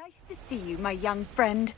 Nice to see you, my young friend.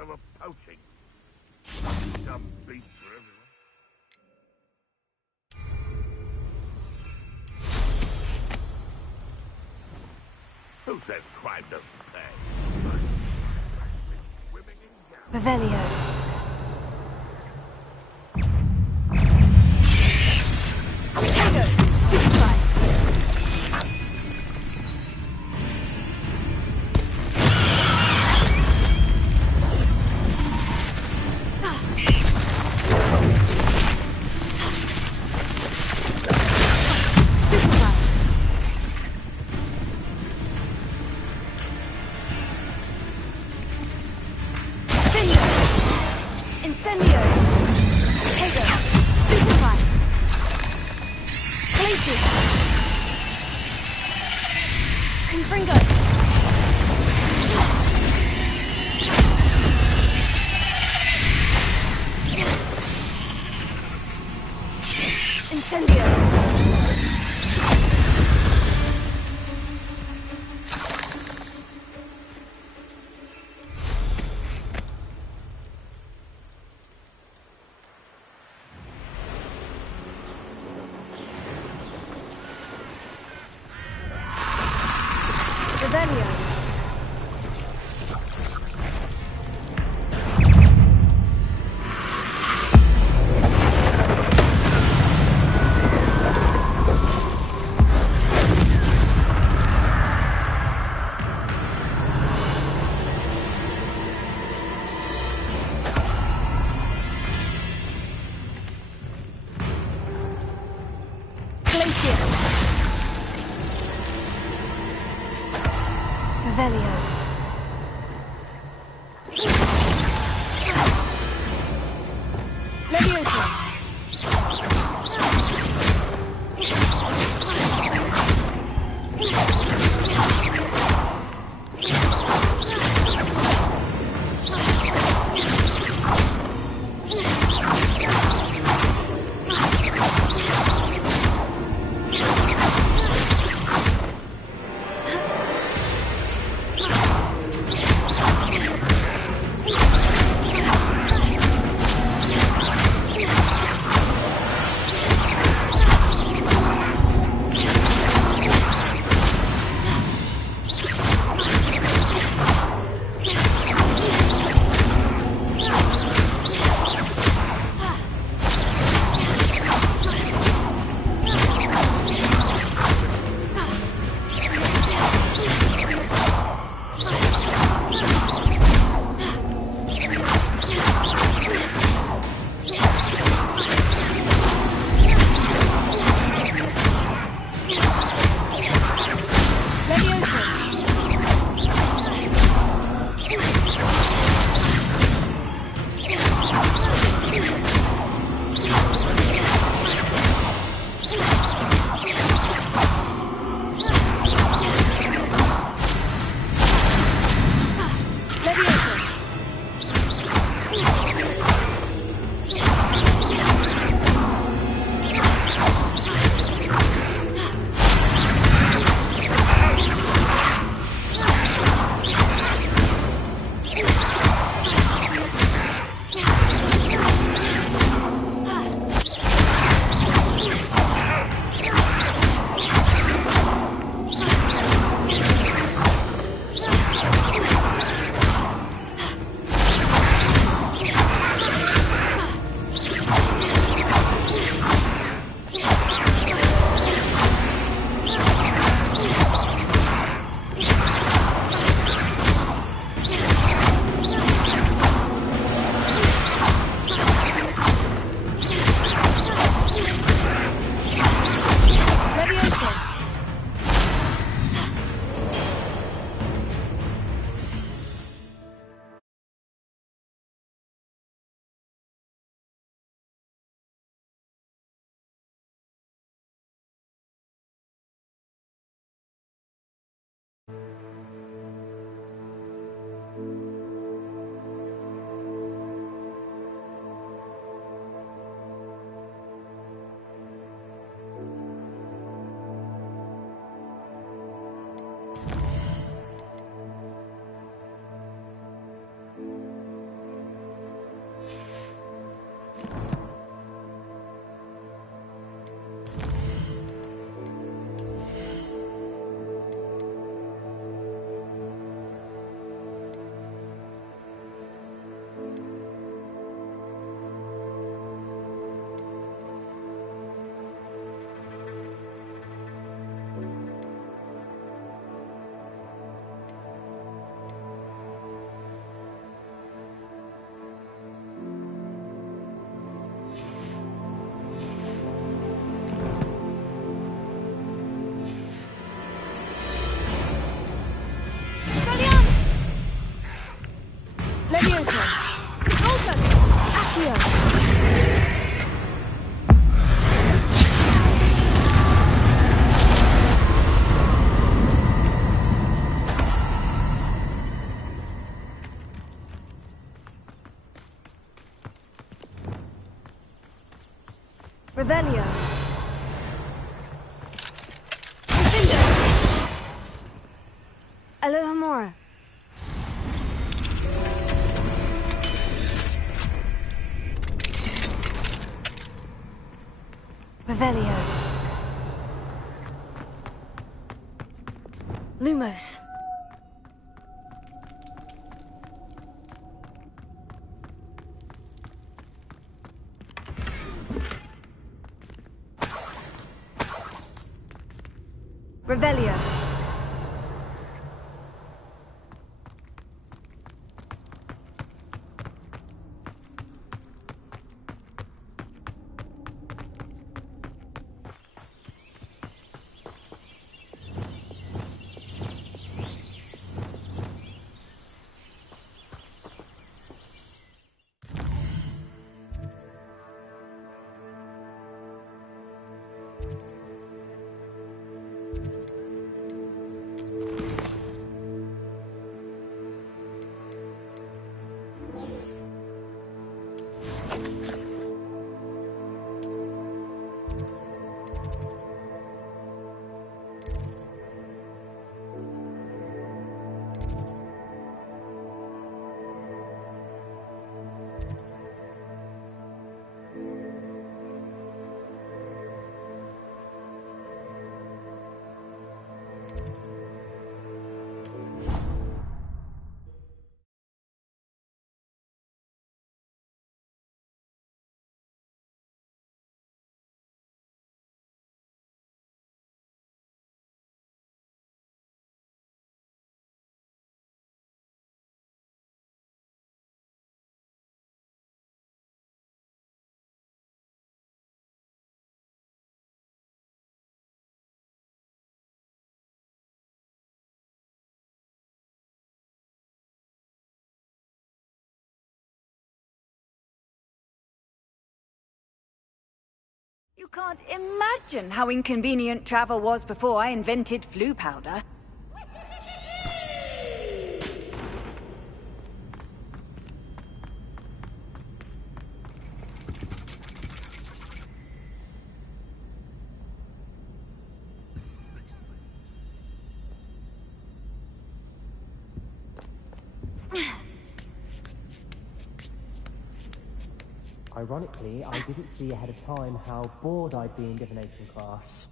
Over poaching. Dumb beast for everyone. Who says crime doesn't pay? Revelio. Leviosa. Revelio. Alohomora. Revelio. Lumos. Revelio. You can't imagine how inconvenient travel was before I invented flu powder. Ironically, I didn't see ahead of time how bored I'd be in divination class.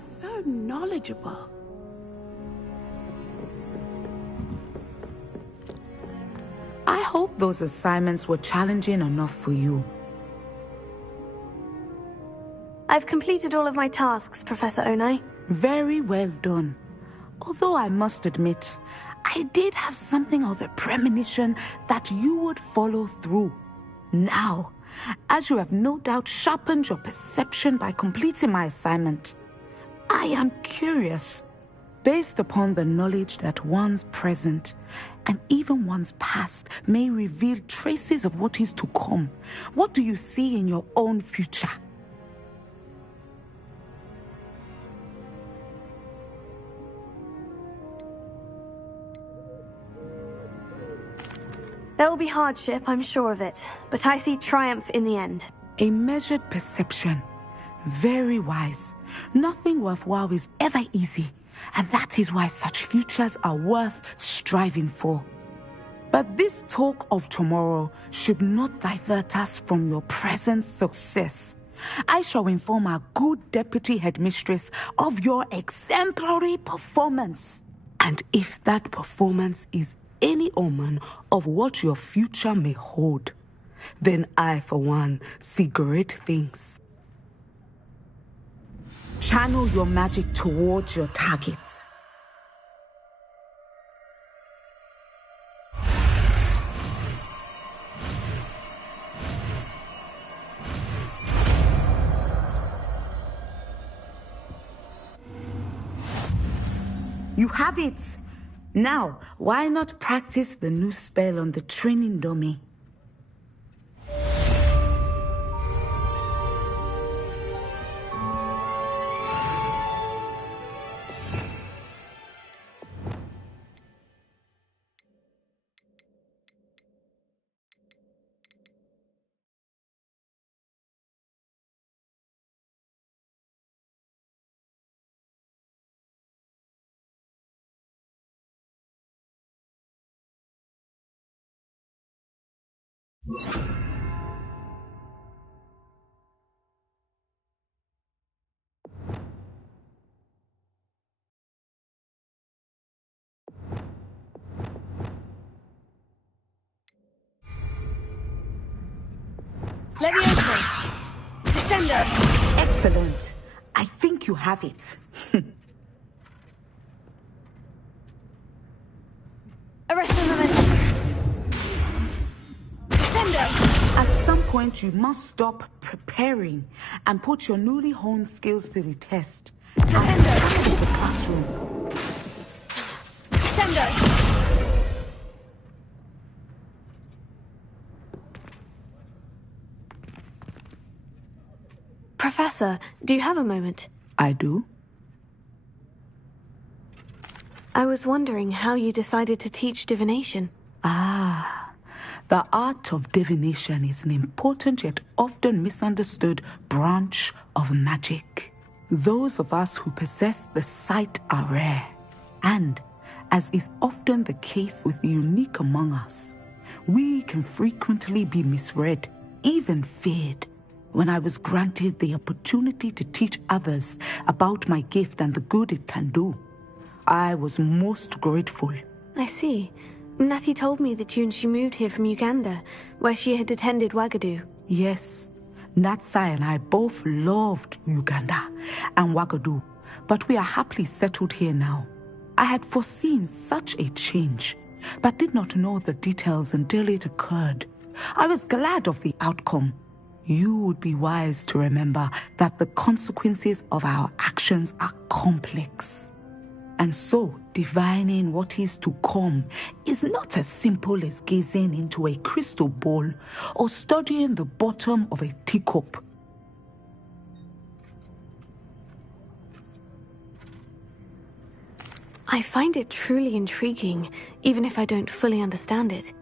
So knowledgeable. I hope those assignments were challenging enough for you. I've completed all of my tasks, Professor Onai. Very well done. Although I must admit, I did have something of a premonition that you would follow through. Now, as you have no doubt sharpened your perception by completing my assignment, I am curious, based upon the knowledge that one's present and even one's past may reveal traces of what is to come. What do you see in your own future? There will be hardship, I'm sure of it, but I see triumph in the end. A measured perception. Very wise. Nothing worthwhile is ever easy, and that is why such futures are worth striving for. But this talk of tomorrow should not divert us from your present success. I shall inform our good deputy headmistress of your exemplary performance. And if that performance is any omen of what your future may hold, then I, for one, see great things. Channel your magic towards your targets. You have it! Now, why not practice the new spell on the training dummy? Leviosa! Descender! Excellent. I think you have it. Arresting momentum! Descender! At some point, you must stop preparing and put your newly honed skills to the test. Descender! To the classroom. Descender! Professor, do you have a moment? I do. I was wondering how you decided to teach divination. The art of divination is an important yet often misunderstood branch of magic. Those of us who possess the sight are rare, and, as is often the case with the unique among us, we can frequently be misread, even feared. When I was granted the opportunity to teach others about my gift and the good it can do, I was most grateful. I see. Natty told me that you and she moved here from Uganda, where she had attended Wagadu. Yes, Natsai and I both loved Uganda and Wagadu, but we are happily settled here now. I had foreseen such a change, but did not know the details until it occurred. I was glad of the outcome. You would be wise to remember that the consequences of our actions are complex. And so, divining what is to come is not as simple as gazing into a crystal ball or studying the bottom of a teacup. I find it truly intriguing, even if I don't fully understand it.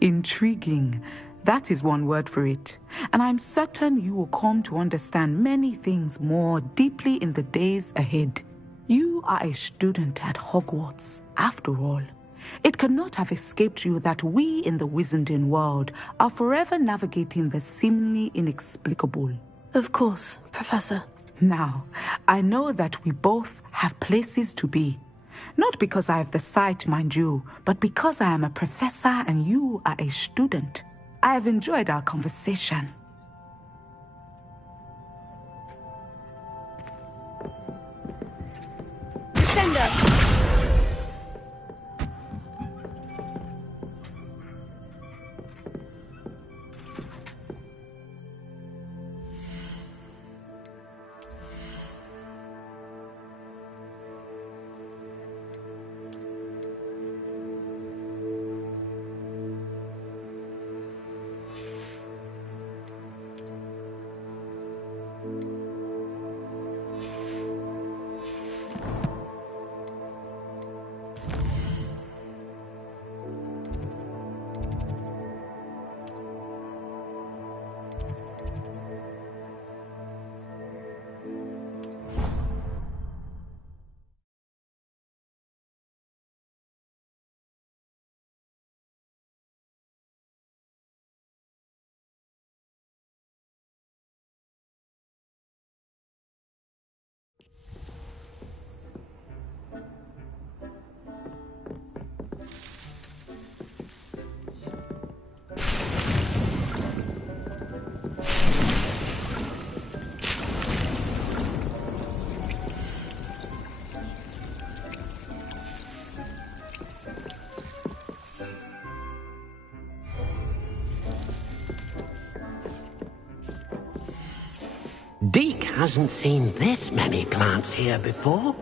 Intriguing. That is one word for it. And I'm certain you will come to understand many things more deeply in the days ahead. You are a student at Hogwarts, after all. It cannot have escaped you that we in the Wizarding world are forever navigating the seemingly inexplicable. Of course, Professor. Now, I know that we both have places to be. Not because I have the sight, mind you, but because I am a professor and you are a student. I have enjoyed our conversation. Descender! Deke hasn't seen this many plants here before.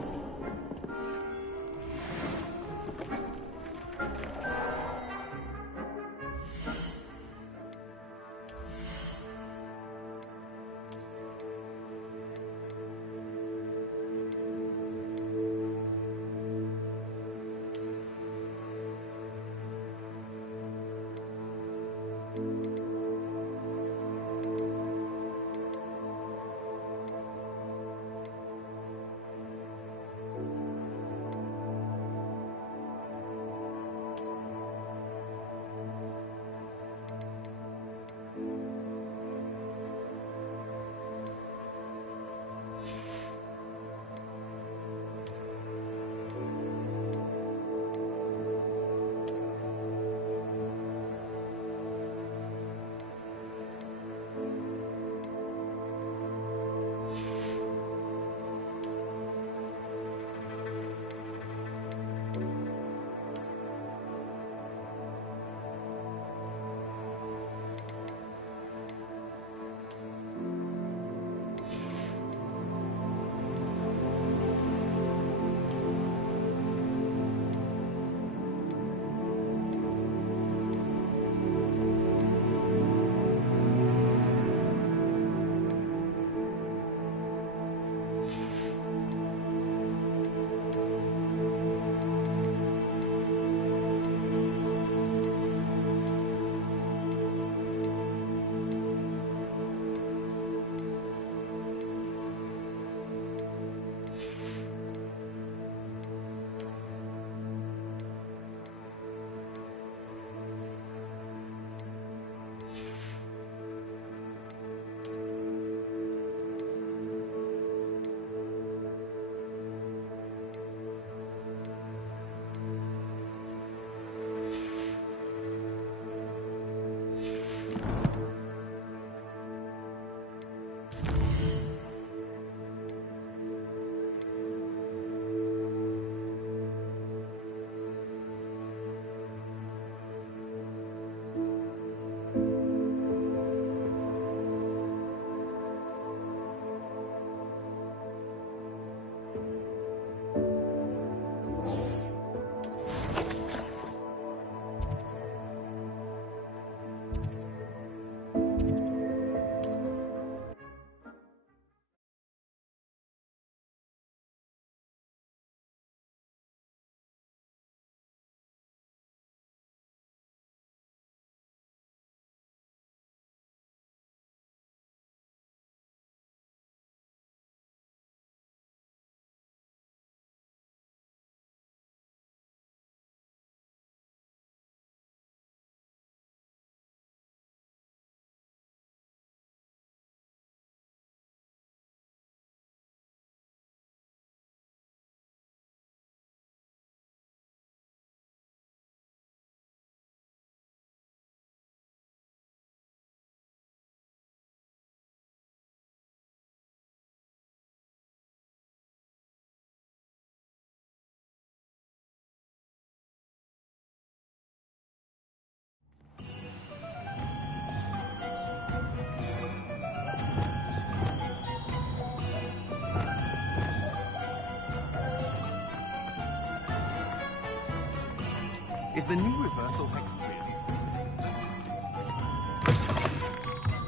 Is the new reversal hex really?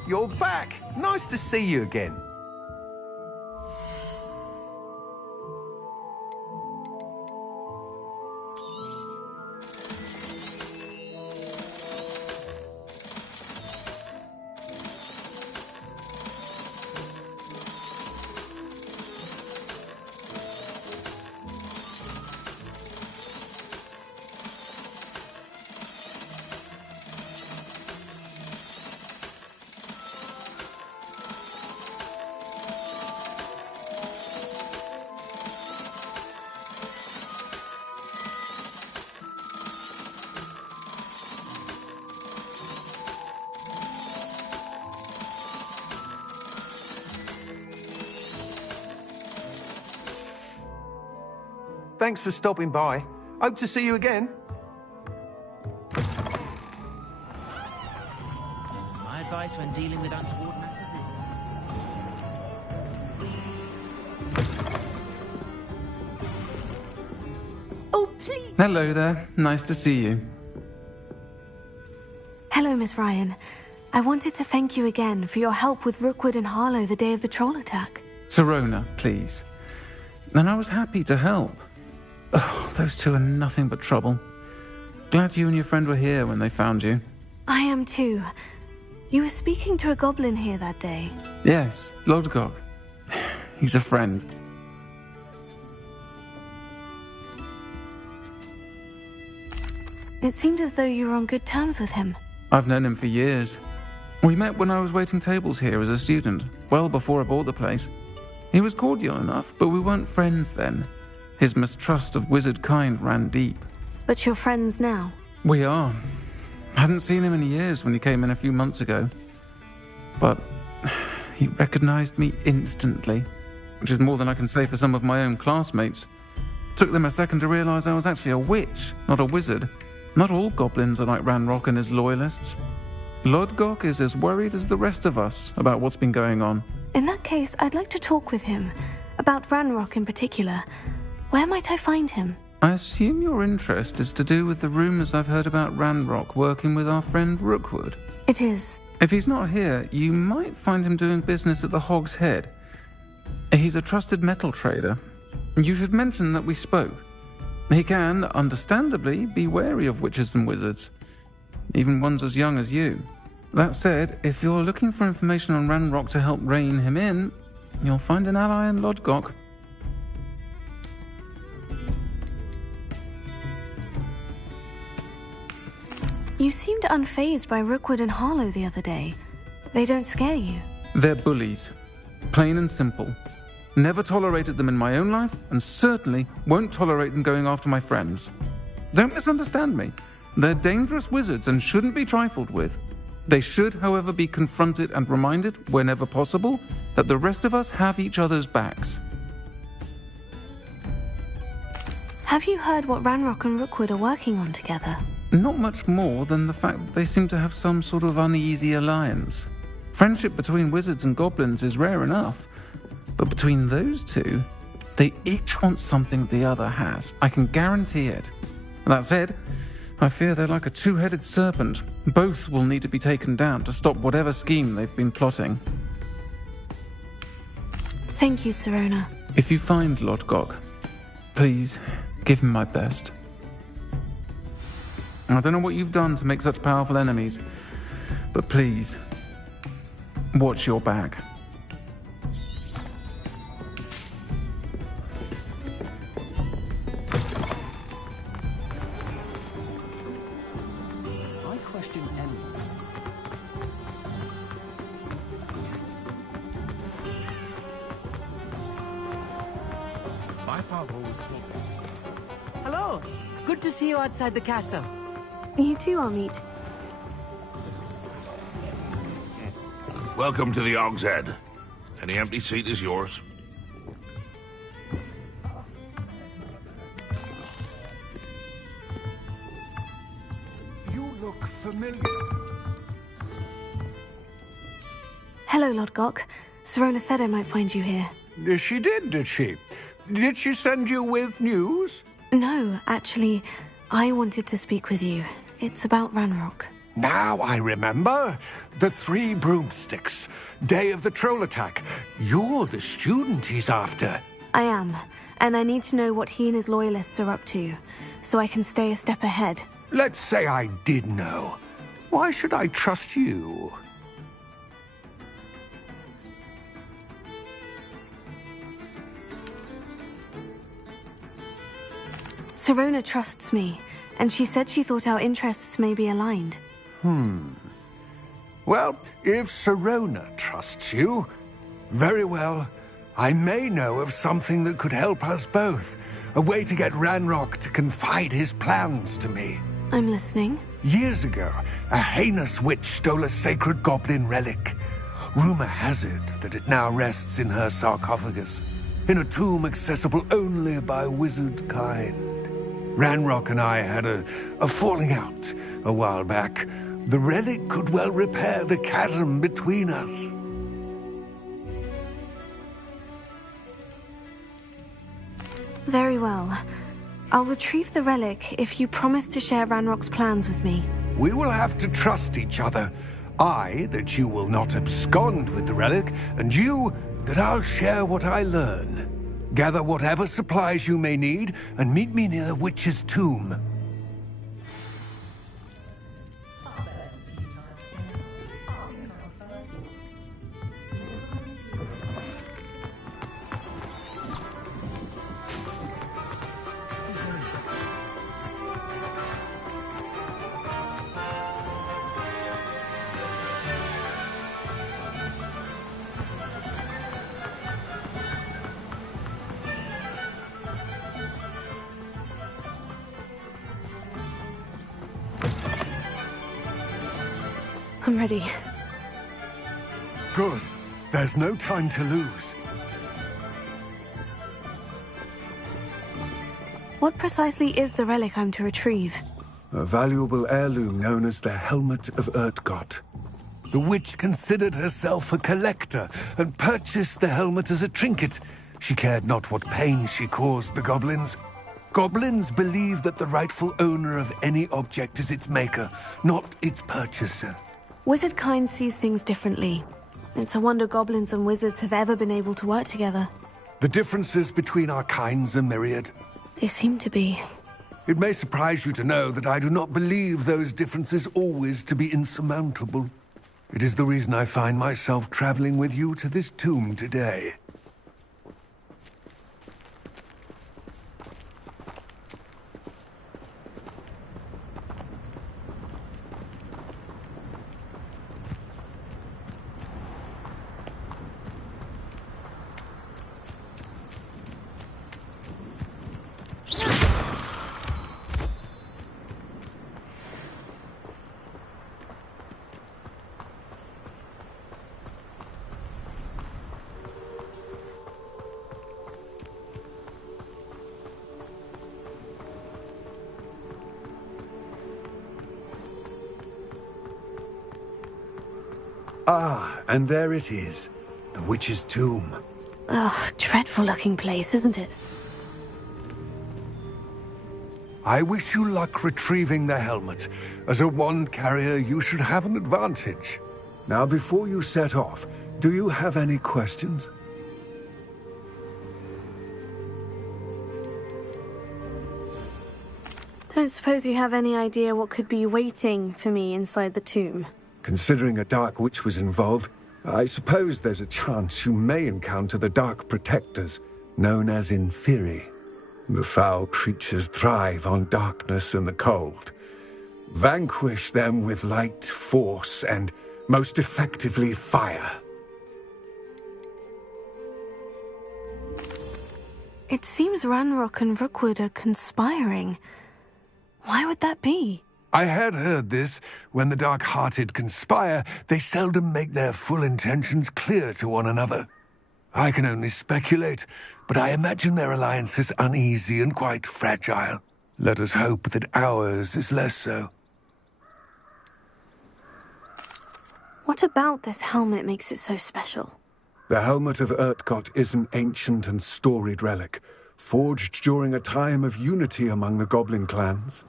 You're back! Nice to see you again. Thanks for stopping by. Hope to see you again. My advice when dealing with untoward matters Hello there. Nice to see you. Hello, Miss Ryan. I wanted to thank you again for your help with Rookwood and Harlow the day of the troll attack. Sirona, please. And I was happy to help. Oh, those two are nothing but trouble. Glad you and your friend were here when they found you. I am too. You were speaking to a goblin here that day. Yes, Lodgok. He's a friend. It seemed as though you were on good terms with him. I've known him for years. We met when I was waiting tables here as a student, well before I bought the place. He was cordial enough, but we weren't friends then. His mistrust of wizard kind ran deep. But you're friends now? We are. Hadn't seen him in years when he came in a few months ago. But he recognized me instantly, which is more than I can say for some of my own classmates. Took them a second to realize I was actually a witch, not a wizard. Not all goblins are like Ranrock and his loyalists. Lodgok is as worried as the rest of us about what's been going on. In that case, I'd like to talk with him. About Ranrock in particular. Where might I find him? I assume your interest is to do with the rumors I've heard about Ranrock working with our friend Rookwood. It is. If he's not here, you might find him doing business at the Hog's Head. He's a trusted metal trader. You should mention that we spoke. He can, understandably, be wary of witches and wizards, even ones as young as you. That said, if you're looking for information on Ranrock to help rein him in, you'll find an ally in Lodgok. You seemed unfazed by Rookwood and Harlow the other day. They don't scare you. They're bullies. Plain and simple. Never tolerated them in my own life, and certainly won't tolerate them going after my friends. Don't misunderstand me. They're dangerous wizards and shouldn't be trifled with. They should, however, be confronted and reminded, whenever possible, that the rest of us have each other's backs. Have you heard what Ranrock and Rookwood are working on together? Not much more than the fact that they seem to have some sort of uneasy alliance. Friendship between wizards and goblins is rare enough, but between those two, they each want something the other has. I can guarantee it. That said, I fear they're like a two-headed serpent. Both will need to be taken down to stop whatever scheme they've been plotting. Thank you, Sirona. If you find Lodgok, please give him my best. I don't know what you've done to make such powerful enemies, but please, watch your back. I question anyone. My father always told me. Hello. Good to see you outside the castle. You too, Amit. Welcome to the Hog's Head. Any empty seat is yours. You look familiar. Hello, Lodgok. Sirona said I might find you here. She did, did she? Did she send you with news? No, actually, I wanted to speak with you. It's about Ranrock. Now I remember. The 3 broomsticks. Day of the troll attack. You're the student he's after. I am, and I need to know what he and his loyalists are up to, so I can stay a step ahead. Let's say I did know. Why should I trust you? Sirona trusts me, and she said she thought our interests may be aligned. Well, if Sirona trusts you, very well. I may know of something that could help us both. A way to get Ranrock to confide his plans to me. I'm listening. Years ago, a heinous witch stole a sacred goblin relic. Rumor has it that it now rests in her sarcophagus, in a tomb accessible only by wizard kind. Ranrock and I had a falling out a while back. The relic could well repair the chasm between us. Very well. I'll retrieve the relic if you promise to share Ranrock's plans with me. We will have to trust each other. I, that you will not abscond with the relic, and you, that I'll share what I learn. Gather whatever supplies you may need, and meet me near the witch's tomb. I'm ready. Good. There's no time to lose. What precisely is the relic I'm to retrieve? A valuable heirloom known as the Helmet of Urtkot. The witch considered herself a collector and purchased the helmet as a trinket. She cared not what pain she caused the goblins. Goblins believe that the rightful owner of any object is its maker, not its purchaser. Wizard kind sees things differently. It's a wonder goblins and wizards have ever been able to work together. The differences between our kinds are myriad. They seem to be. It may surprise you to know that I do not believe those differences always to be insurmountable. It is the reason I find myself traveling with you to this tomb today. Ah, and there it is. The witch's tomb. Ugh, dreadful looking place, isn't it? I wish you luck retrieving the helmet. As a wand carrier, you should have an advantage. Now, before you set off, do you have any questions? Don't suppose you have any idea what could be waiting for me inside the tomb? Considering a dark witch was involved, I suppose there's a chance you may encounter the Dark Protectors, known as Inferi. The foul creatures thrive on darkness and the cold. Vanquish them with light, force, and, most effectively, fire. It seems Ranrock and Rookwood are conspiring. Why would that be? I had heard this. When the dark-hearted conspire, they seldom make their full intentions clear to one another. I can only speculate, but I imagine their alliance is uneasy and quite fragile. Let us hope that ours is less so. What about this helmet makes it so special? The Helmet of Urtkot is an ancient and storied relic, forged during a time of unity among the goblin clans.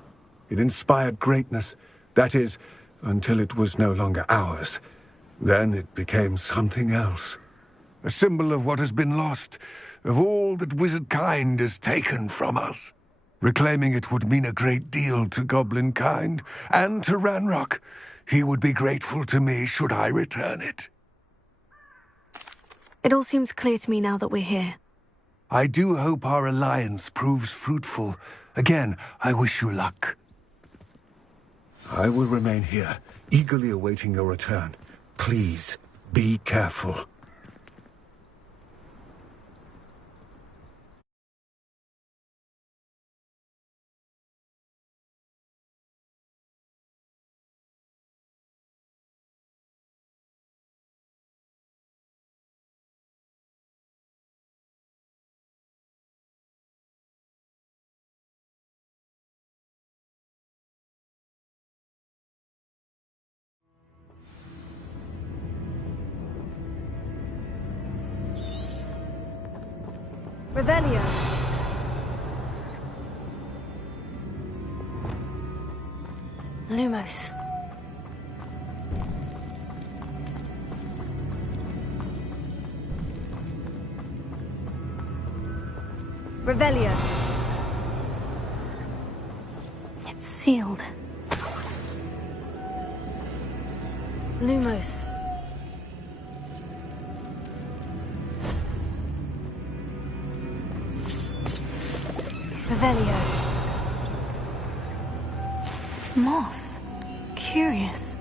It inspired greatness, that is, until it was no longer ours. Then it became something else. A symbol of what has been lost, of all that wizard kind has taken from us. Reclaiming it would mean a great deal to goblin kind, and to Ranrock. He would be grateful to me should I return it. It all seems clear to me now that we're here. I do hope our alliance proves fruitful. Again, I wish you luck. I will remain here, eagerly awaiting your return. Please, be careful. Revelio. Lumos. Revelio. It's sealed. Lumos. Revelio. Moths. Curious.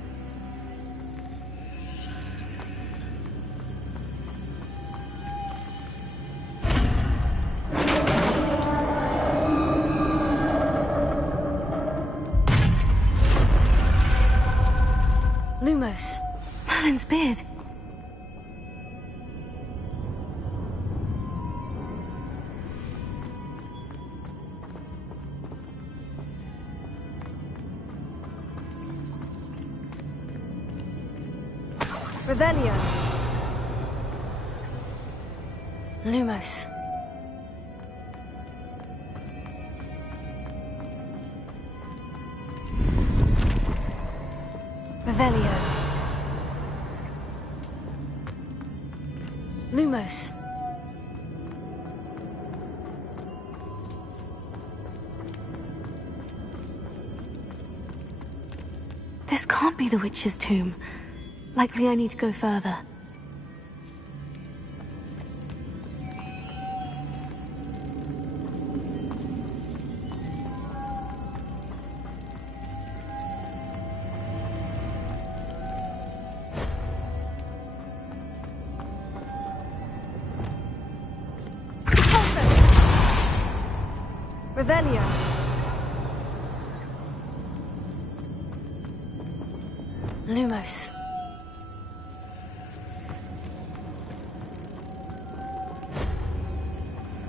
Lumos. Merlin's beard. Revelio. Lumos. Revelio. Lumos. This can't be the witch's tomb. Likely I need to go further. Revelio. Lumos.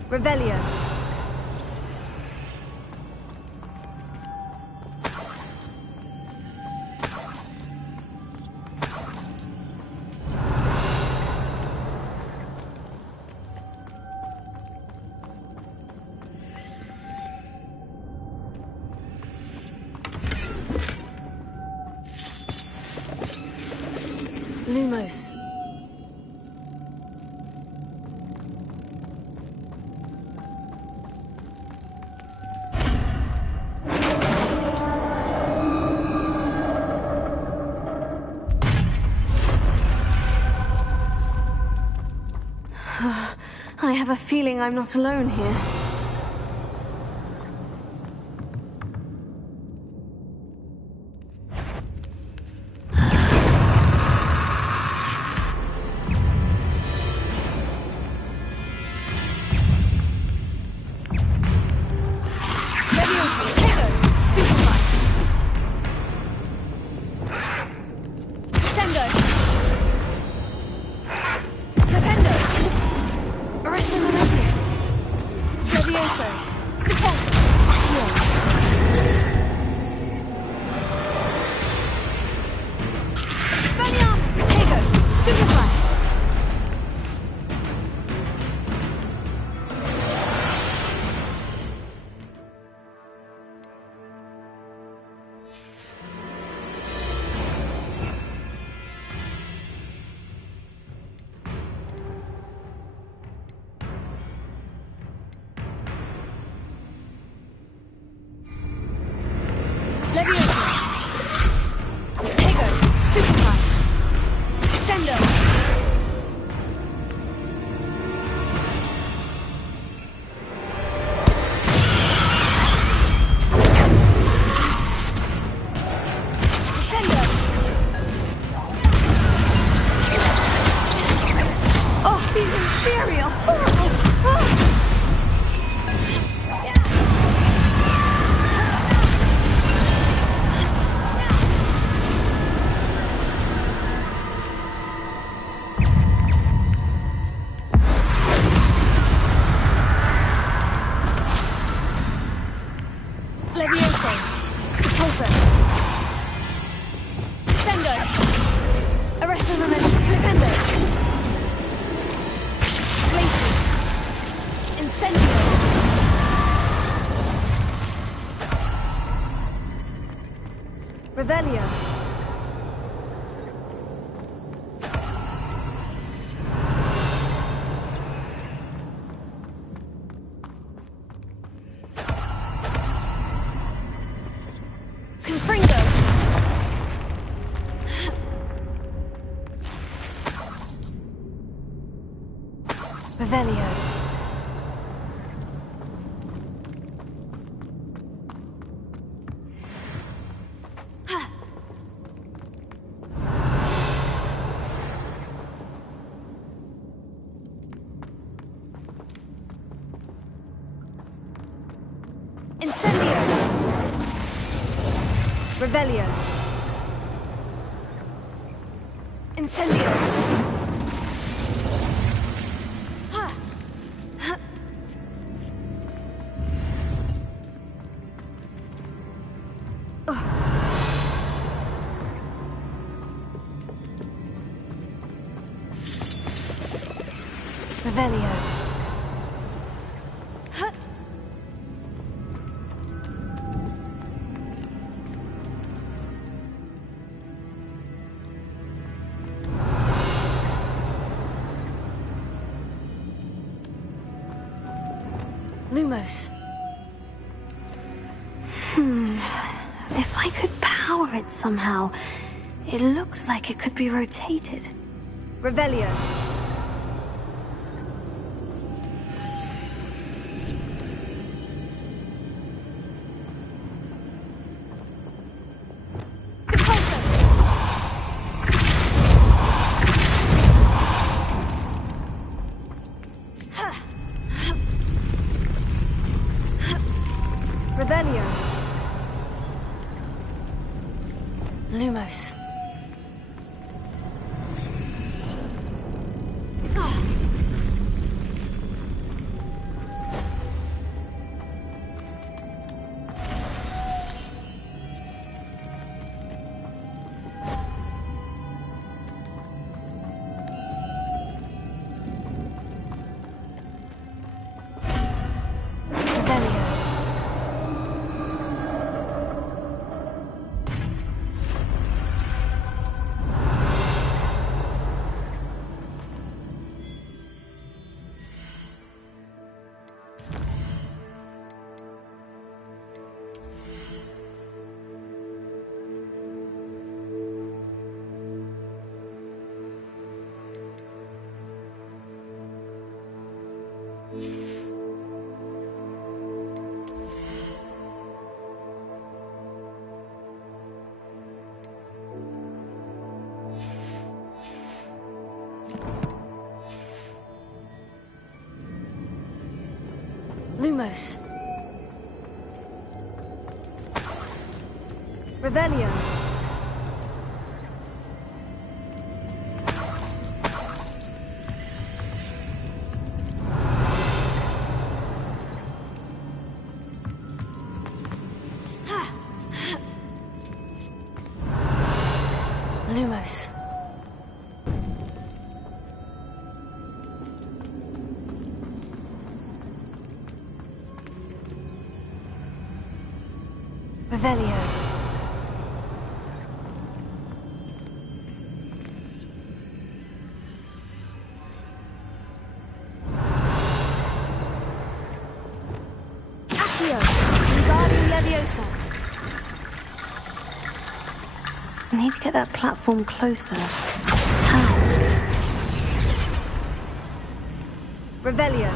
Revelio. Lumos. I have a feeling I'm not alone here. Revelio. Confringo. Revelio. Incendio. Revelio. Incendio. Revelio. Lumos. If I could power it somehow, it looks like it could be rotated. Revelio. Revelio. Lumos. Lumos. Revelio. Lumos. Revelio. Accio. Regarding Leviosa. I need to get that platform closer. How? Revelio.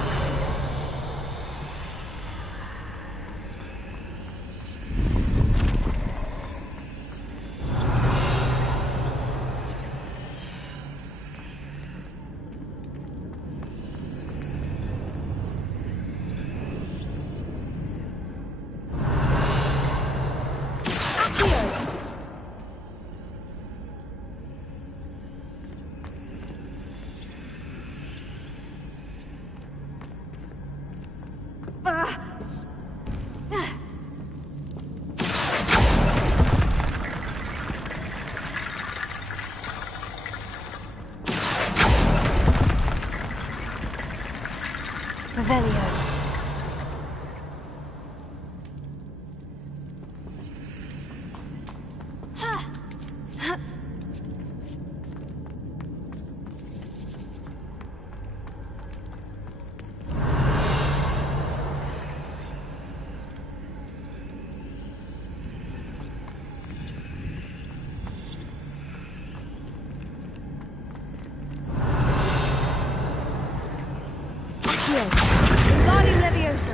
Revelio. Accio. Wingardium Leviosa.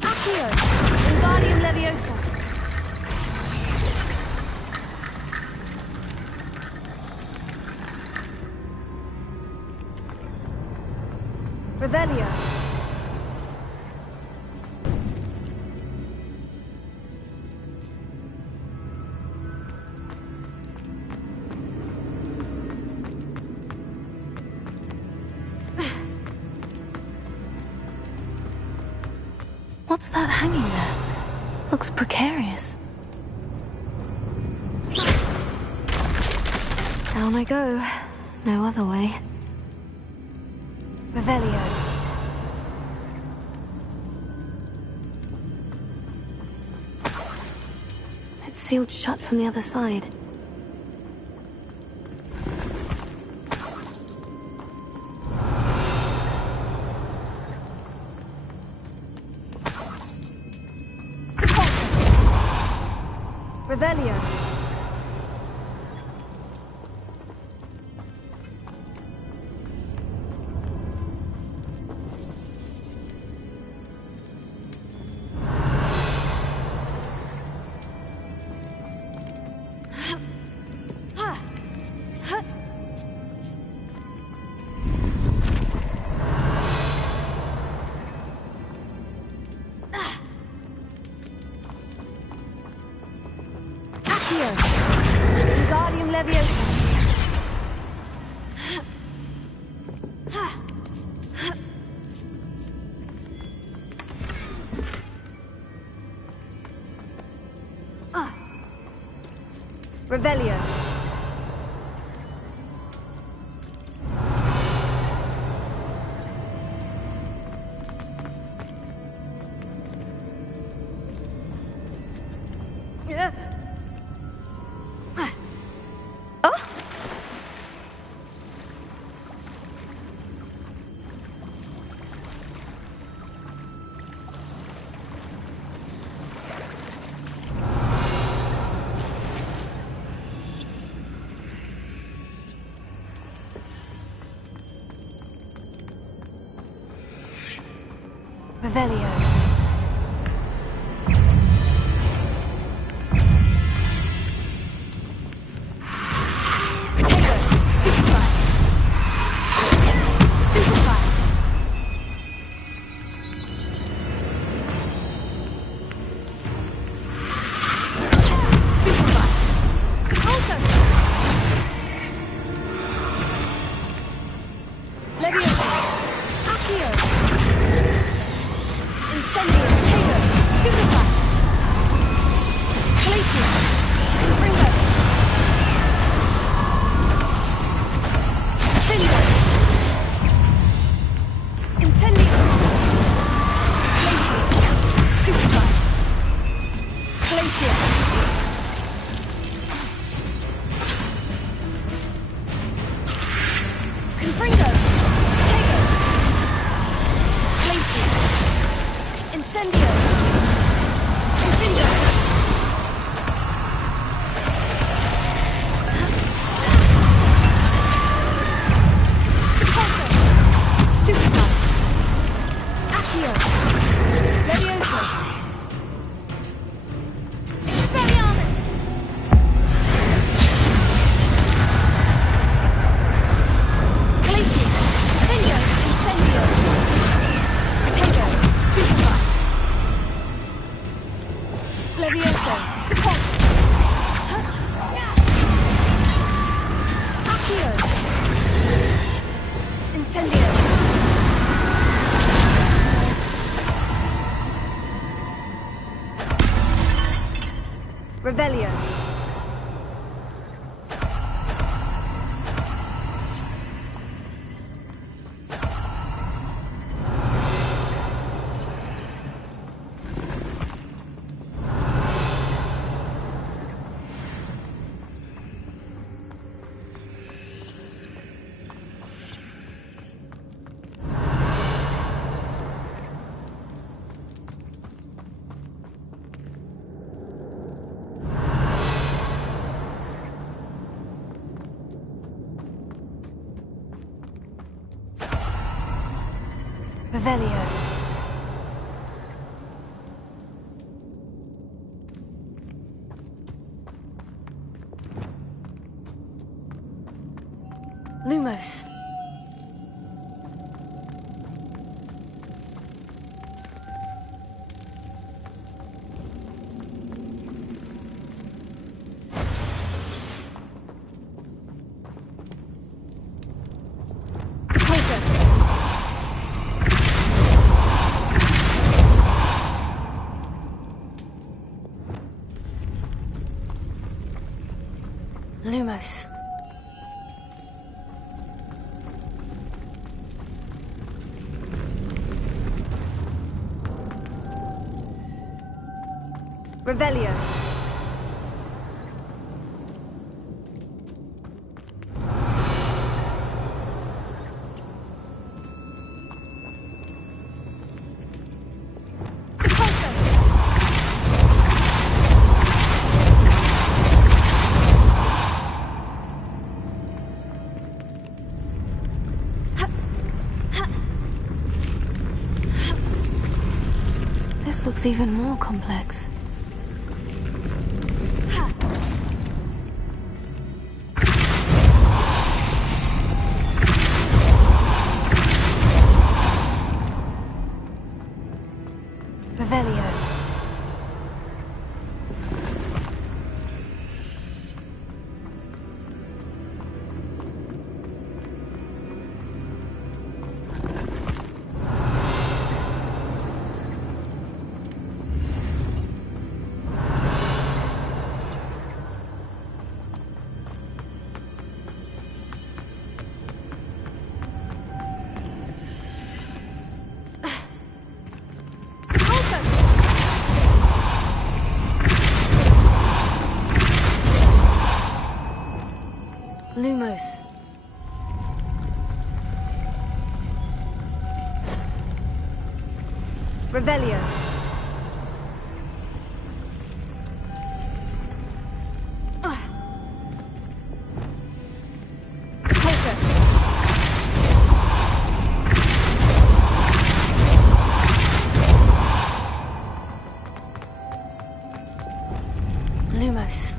Accio. Wingardium Leviosa. Revelio. What's that hanging there? Looks precarious. Down I go. No other way. Revelio. It's sealed shut from the other side. Revelio. Wingardium Leviosa. Revelio. Revelio. Potato. Stupefy. Stupefy. Stupefy. Repulsor. Leviosa. Accio. Incendio. Potato. Stupefy. Glacier. Ringo. Finger. Incendio. Glaciers. Stupefy. Glacier. Confringo. Potato. Glacier. Incendio. Incendio. Repulsor. Stupefy. Accio. Leviosa. Expelliarmus. Glacier. Finger. Incendio. Potato. Stupefy. Leviosa. Repulsor. Accio. Incendio. Revelio. Revelio. Lumos. Closer. Lumos. Revelio. This looks even more complex. Revelio. Lumos. Revelio. Closer. Lumos.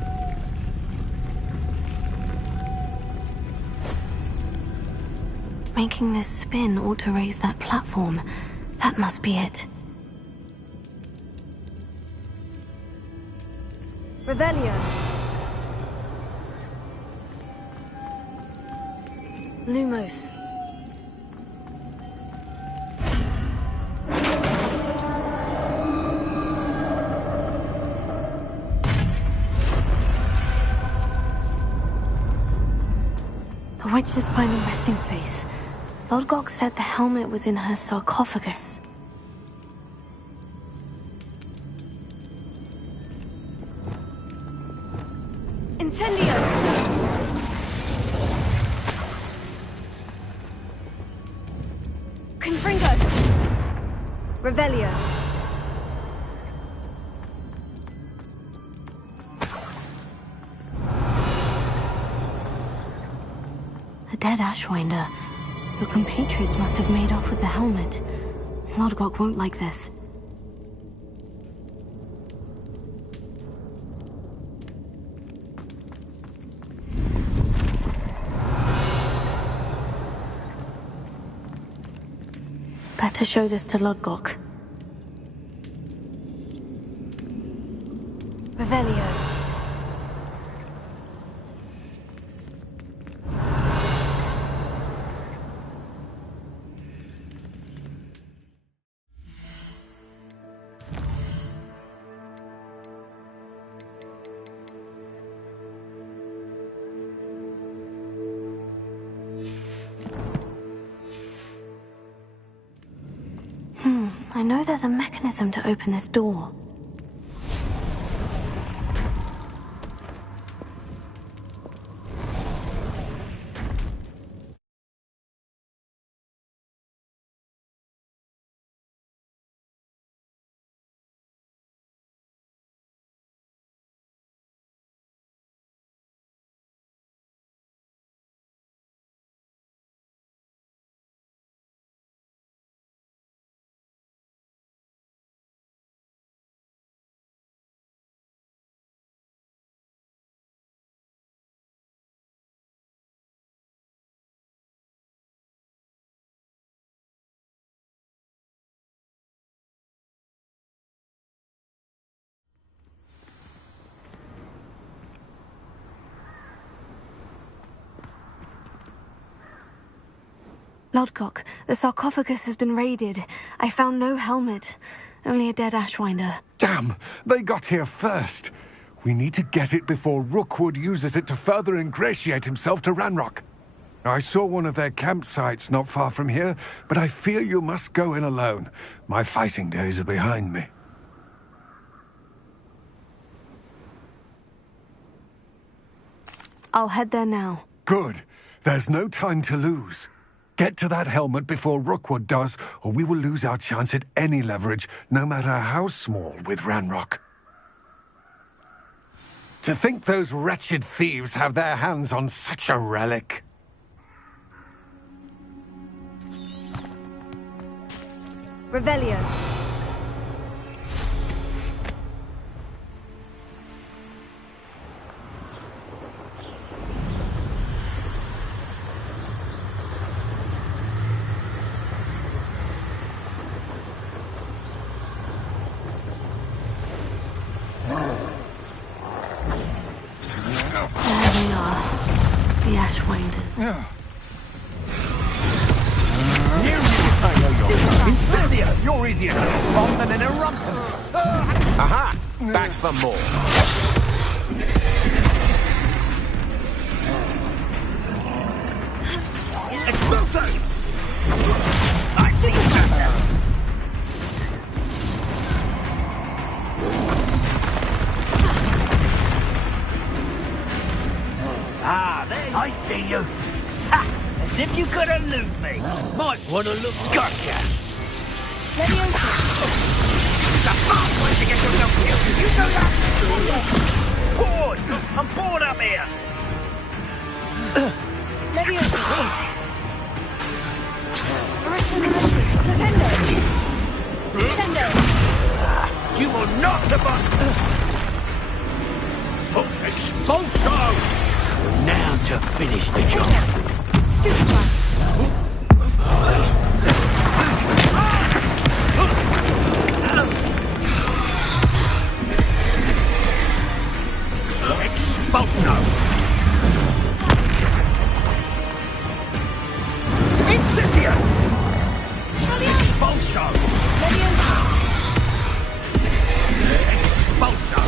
Making this spin ought to raise that platform. That must be it. Revelio. Lumos. The witch is finding resting place. Lodgok said the helmet was in her sarcophagus. Incendio! Confringo! Revelio! A dead Ashwinder. Your compatriots must have made off with the helmet. Lodgok won't like this. Better show this to Lodgok. Revelio. I know there's a mechanism to open this door. Lodgok, the sarcophagus has been raided. I found no helmet, only a dead Ashwinder. Damn! They got here first. We need to get it before Rookwood uses it to further ingratiate himself to Ranrock. I saw one of their campsites not far from here, but I fear you must go in alone. My fighting days are behind me. I'll head there now. Good. There's no time to lose. Get to that helmet before Rookwood does, or we will lose our chance at any leverage, no matter how small, with Ranrock. To think those wretched thieves have their hands on such a relic. Revelio. There they are. The Ashwinders. Incendio! You're easier to spot than an eruptant. Aha! Back for more. Expulso! I see that. Ah, there I see you. Ha! As if you could elude me. Might want to look. Gotcha. Leviosa. It's a fast way to get yourself killed. You know that. Bored. I'm bored up here. Leviosa. Defendo. Defendo. You will not survive. Expulso. Now to finish the job. Stupefy. Expulso. Incendio. Expulso.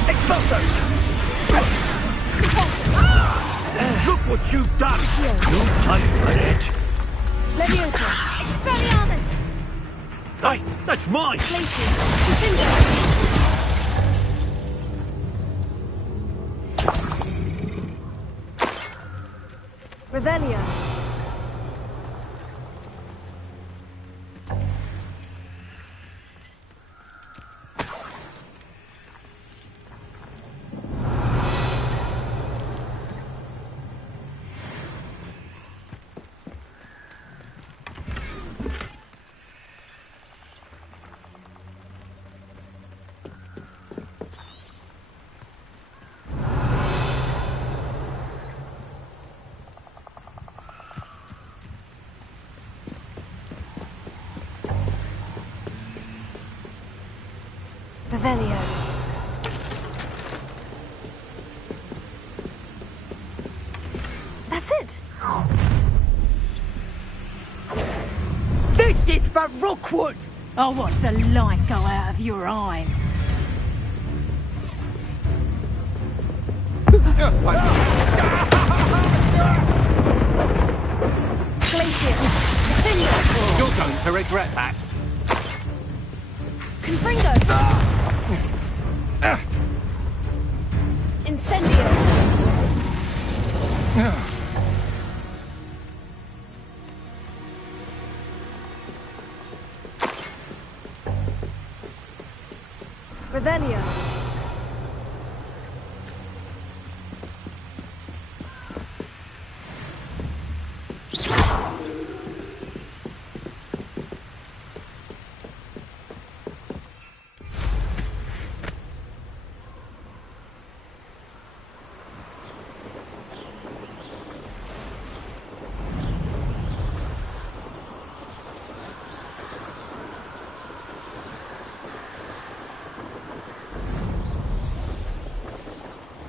Expulso. Expulso. Look what you've done! You'll pay for it! Leviosa! Expelliarmus! Hey, that's mine! Places! Defendo! Revelio! Revelio. That's it. This is for Rookwood! I'll watch the light go out of your eye. Glacier. Defendo. You're going to regret that. Confringo. Incendio. Revelio.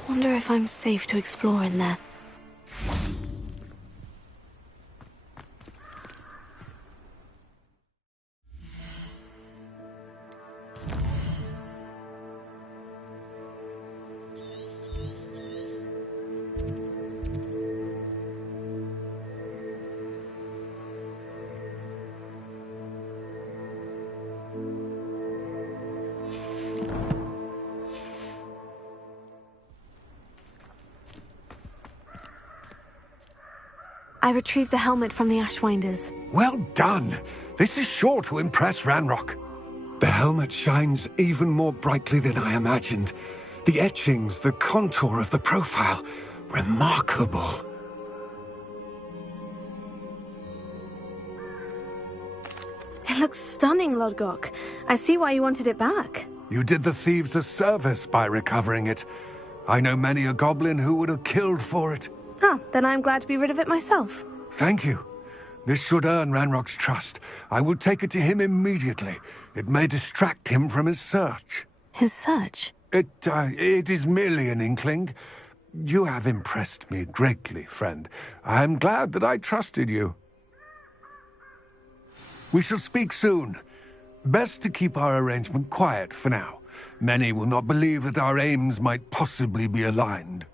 Wonder if I'm safe to explore in there. I retrieved the helmet from the Ashwinders. Well done. This is sure to impress Ranrock. The helmet shines even more brightly than I imagined. The etchings, the contour of the profile, remarkable. It looks stunning, Lodgok. I see why you wanted it back. You did the thieves a service by recovering it. I know many a goblin who would have killed for it. Ah, then I'm glad to be rid of it myself. Thank you. This should earn Ranrock's trust. I will take it to him immediately. It may distract him from his search. His search? It is merely an inkling. You have impressed me greatly, friend. I am glad that I trusted you. We shall speak soon. Best to keep our arrangement quiet for now. Many will not believe that our aims might possibly be aligned.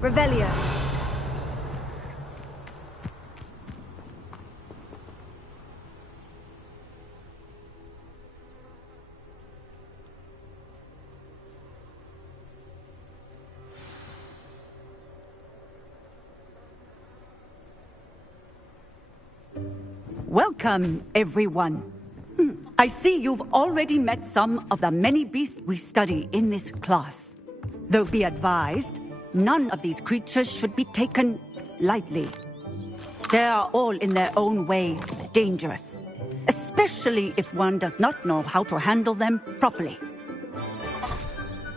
Revelio. Welcome, everyone. I see you've already met some of the many beasts we study in this class. Though be advised, none of these creatures should be taken lightly. They are all in their own way dangerous, especially if one does not know how to handle them properly.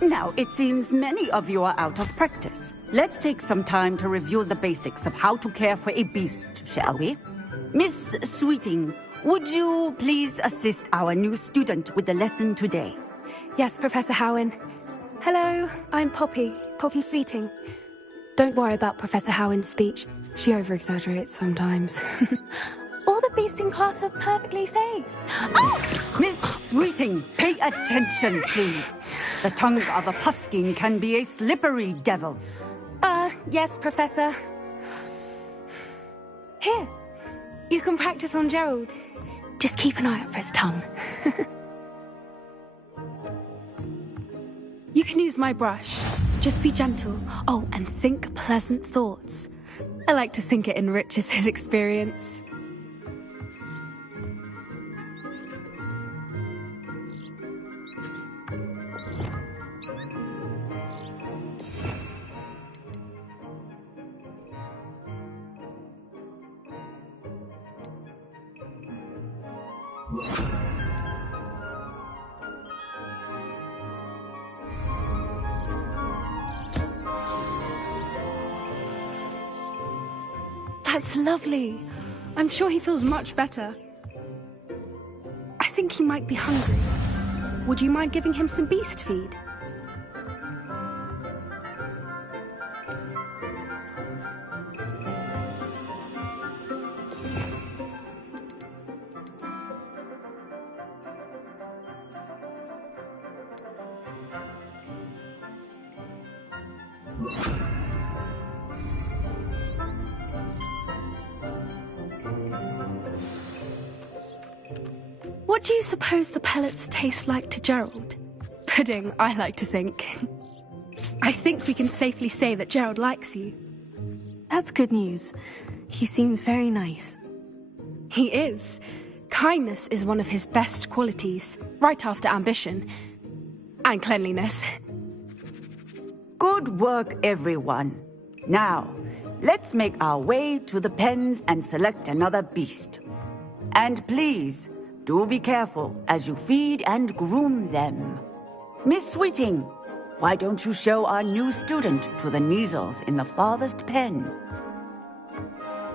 Now, it seems many of you are out of practice. Let's take some time to review the basics of how to care for a beast, shall we? Miss Sweeting, would you please assist our new student with the lesson today? Yes, Professor Howen. Hello, I'm Poppy Sweeting. Don't worry about Professor Howen's speech. She over-exaggerates sometimes. All the beasts in class are perfectly safe. Oh! Miss Sweeting, pay attention, please. The tongue of a puffskein can be a slippery devil. Yes, Professor. Here. You can practice on Gerald. Just keep an eye out for his tongue. You can use my brush. Just be gentle. Oh, and think pleasant thoughts. I like to think it enriches his experience. That's lovely. I'm sure he feels much better. I think he might be hungry. Would you mind giving him some beast feed? What do you suppose the pellets taste like to Gerald? Pudding, I like to think. I think we can safely say that Gerald likes you. That's good news. He seems very nice. He is. Kindness is one of his best qualities, right after ambition. And cleanliness. Good work, everyone. Now, let's make our way to the pens and select another beast. And please, do be careful as you feed and groom them. Miss Sweeting, why don't you show our new student to the Neasels in the farthest pen?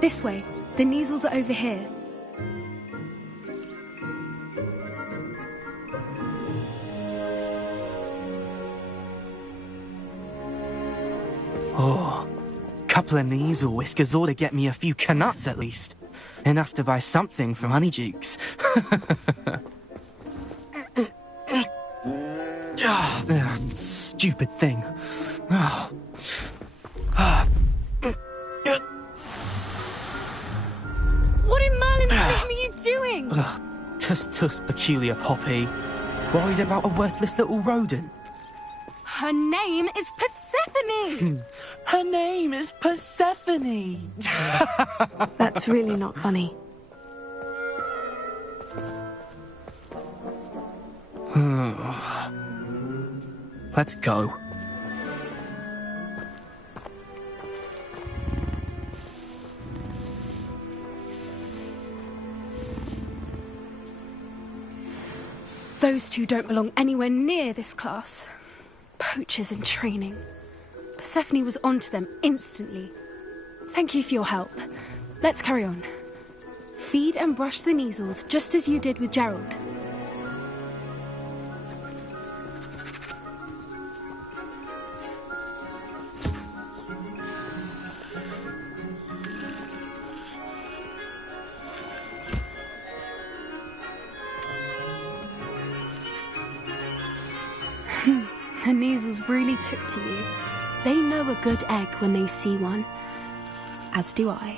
This way. The Neasels are over here. Oh, couple of Neasel whiskers ought to get me a few canuts at least. Enough to buy something from Honeydukes. Stupid thing. What in Merlin's name are you doing? Tuss, peculiar Poppy. Worried about a worthless little rodent. Her name is Persephone! Her name is Persephone! That's really not funny. Let's go. Those two don't belong anywhere near this class. Poachers in training. Persephone was onto them instantly. Thank you for your help. Let's carry on. Feed and brush the Neasels just as you did with Gerald. The Neasels really took to you. They know a good egg when they see one. As do I.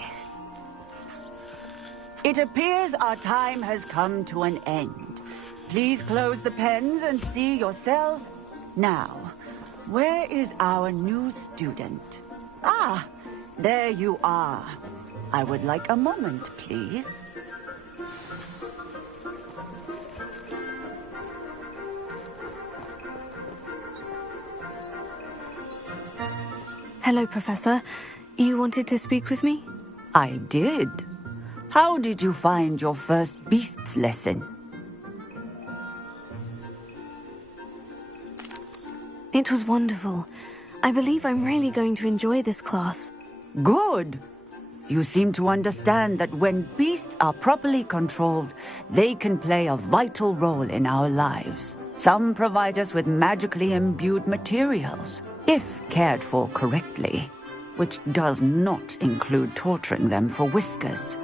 It appears our time has come to an end. Please close the pens and see yourselves. Now, where is our new student? Ah, there you are. I would like a moment, please. Hello, Professor. You wanted to speak with me? I did. How did you find your first beasts lesson? It was wonderful. I believe I'm really going to enjoy this class. Good. You seem to understand that when beasts are properly controlled, they can play a vital role in our lives. Some provide us with magically imbued materials, if cared for correctly, which does not include torturing them for whiskers.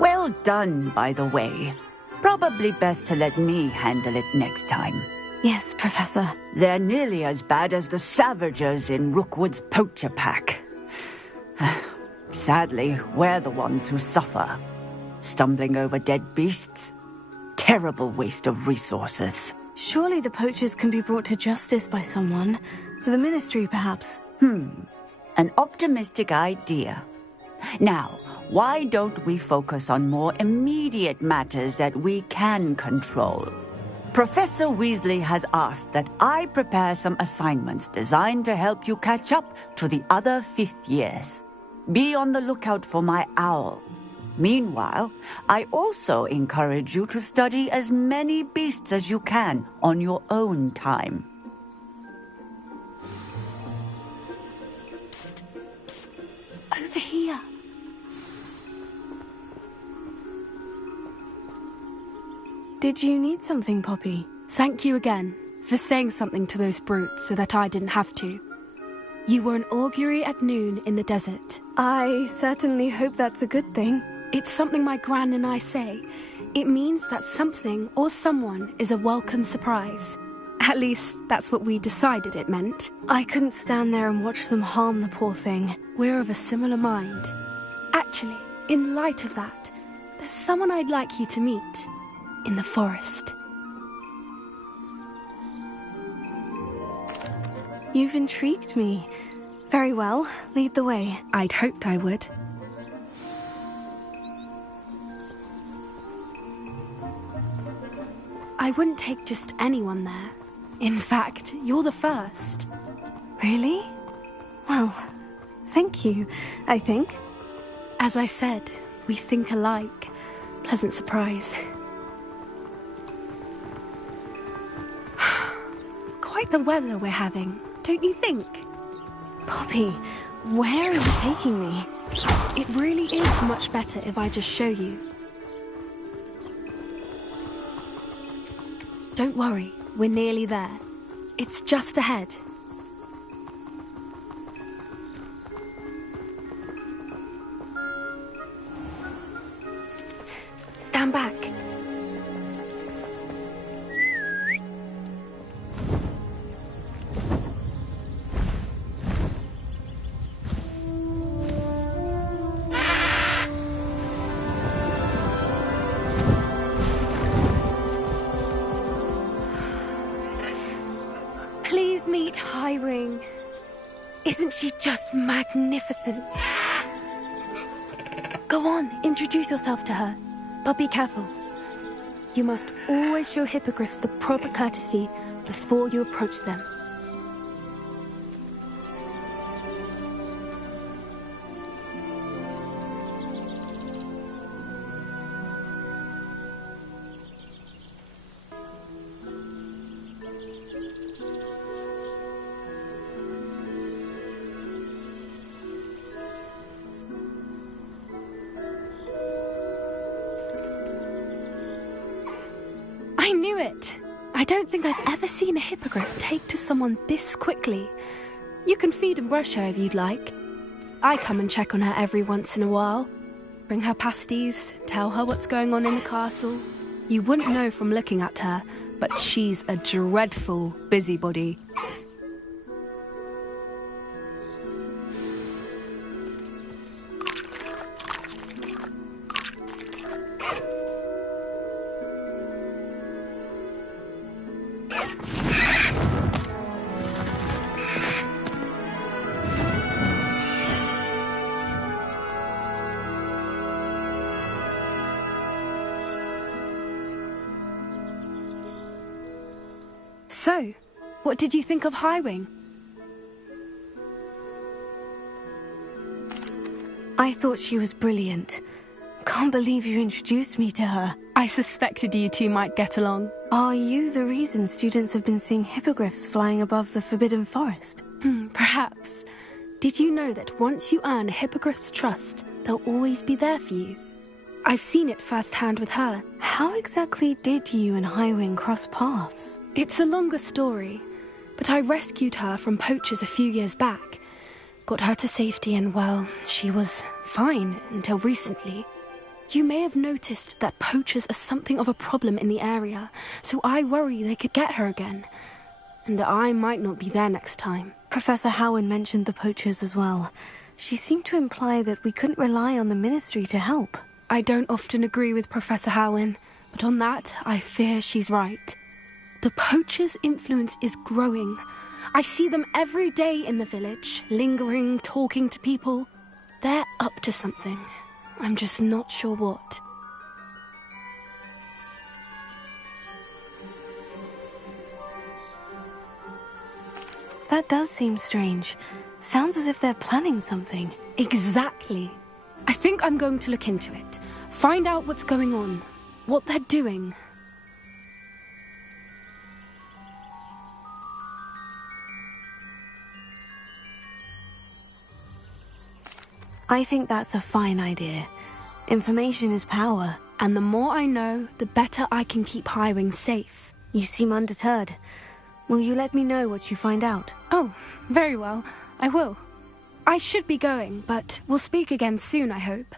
Well done, by the way. Probably best to let me handle it next time. Yes, Professor. They're nearly as bad as the Savagers in Rookwood's poacher pack. Sadly, we're the ones who suffer. Stumbling over dead beasts? Terrible waste of resources. Surely the poachers can be brought to justice by someone. The Ministry, perhaps. An optimistic idea. Now, why don't we focus on more immediate matters that we can control? Professor Weasley has asked that I prepare some assignments designed to help you catch up to the other 5th years. Be on the lookout for my owl. Meanwhile, I also encourage you to study as many beasts as you can on your own time. Psst, psst. Over here. Did you need something, Poppy? Thank you again for saying something to those brutes so that I didn't have to. You were an augury at noon in the desert. I certainly hope that's a good thing. It's something my gran and I say. It means that something or someone is a welcome surprise. At least, that's what we decided it meant. I couldn't stand there and watch them harm the poor thing. We're of a similar mind. Actually, in light of that, there's someone I'd like you to meet. In the forest. You've intrigued me. Very well, lead the way. I'd hoped I would. I wouldn't take just anyone there. In fact, you're the first. Really? Well, thank you, I think. As I said, we think alike. Pleasant surprise. Quite the weather we're having, don't you think? Poppy, where are you taking me? It really is much better if I just show you. Don't worry, we're nearly there. It's just ahead. Stand back. Please meet Highwing. Isn't she just magnificent? Go on, introduce yourself to her. But be careful. You must always show hippogriffs the proper courtesy before you approach them. I knew it! I don't think I've ever seen a hippogriff take to someone this quickly. You can feed and brush her if you'd like. I come and check on her every once in a while. Bring her pasties, tell her what's going on in the castle. You wouldn't know from looking at her, but she's a dreadful busybody. So, what did you think of Highwing? I thought she was brilliant. Can't believe you introduced me to her. I suspected you two might get along. Are you the reason students have been seeing hippogriffs flying above the Forbidden Forest? Perhaps. Did you know that once you earn a hippogriff's trust, they'll always be there for you? I've seen it firsthand with her. How exactly did you and Highwing cross paths? It's a longer story, but I rescued her from poachers a few years back. Got her to safety and, well, she was fine until recently. You may have noticed that poachers are something of a problem in the area, so I worry they could get her again. And I might not be there next time. Professor Howin mentioned the poachers as well. She seemed to imply that we couldn't rely on the Ministry to help. I don't often agree with Professor Howin, but on that, I fear she's right. The poachers' influence is growing. I see them every day in the village, lingering, talking to people. They're up to something. I'm just not sure what. That does seem strange. Sounds as if they're planning something. Exactly. I think I'm going to look into it. Find out what's going on. What they're doing. I think that's a fine idea. Information is power. And the more I know, the better I can keep Highwing safe. You seem undeterred. Will you let me know what you find out? Oh, very well. I will. I should be going, but we'll speak again soon, I hope.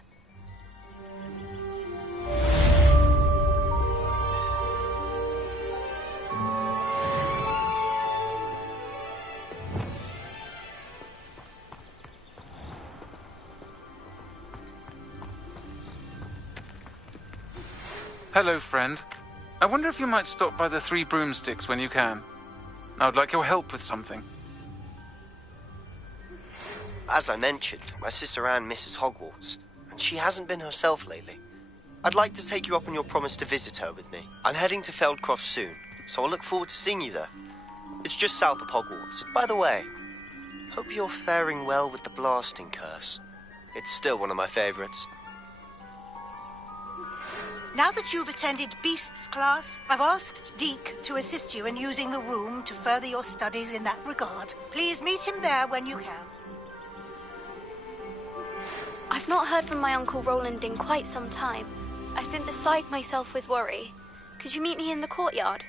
Hello, friend. I wonder if you might stop by the Three Broomsticks when you can. I would like your help with something. As I mentioned, my sister Anne misses Hogwarts, and she hasn't been herself lately. I'd like to take you up on your promise to visit her with me. I'm heading to Feldcroft soon, so I'll look forward to seeing you there. It's just south of Hogwarts. By the way, hope you're faring well with the blasting curse. It's still one of my favorites. Now that you've attended Beasts class, I've asked Deke to assist you in using the room to further your studies in that regard. Please meet him there when you can. I've not heard from my Uncle Roland in quite some time. I've been beside myself with worry. Could you meet me in the courtyard?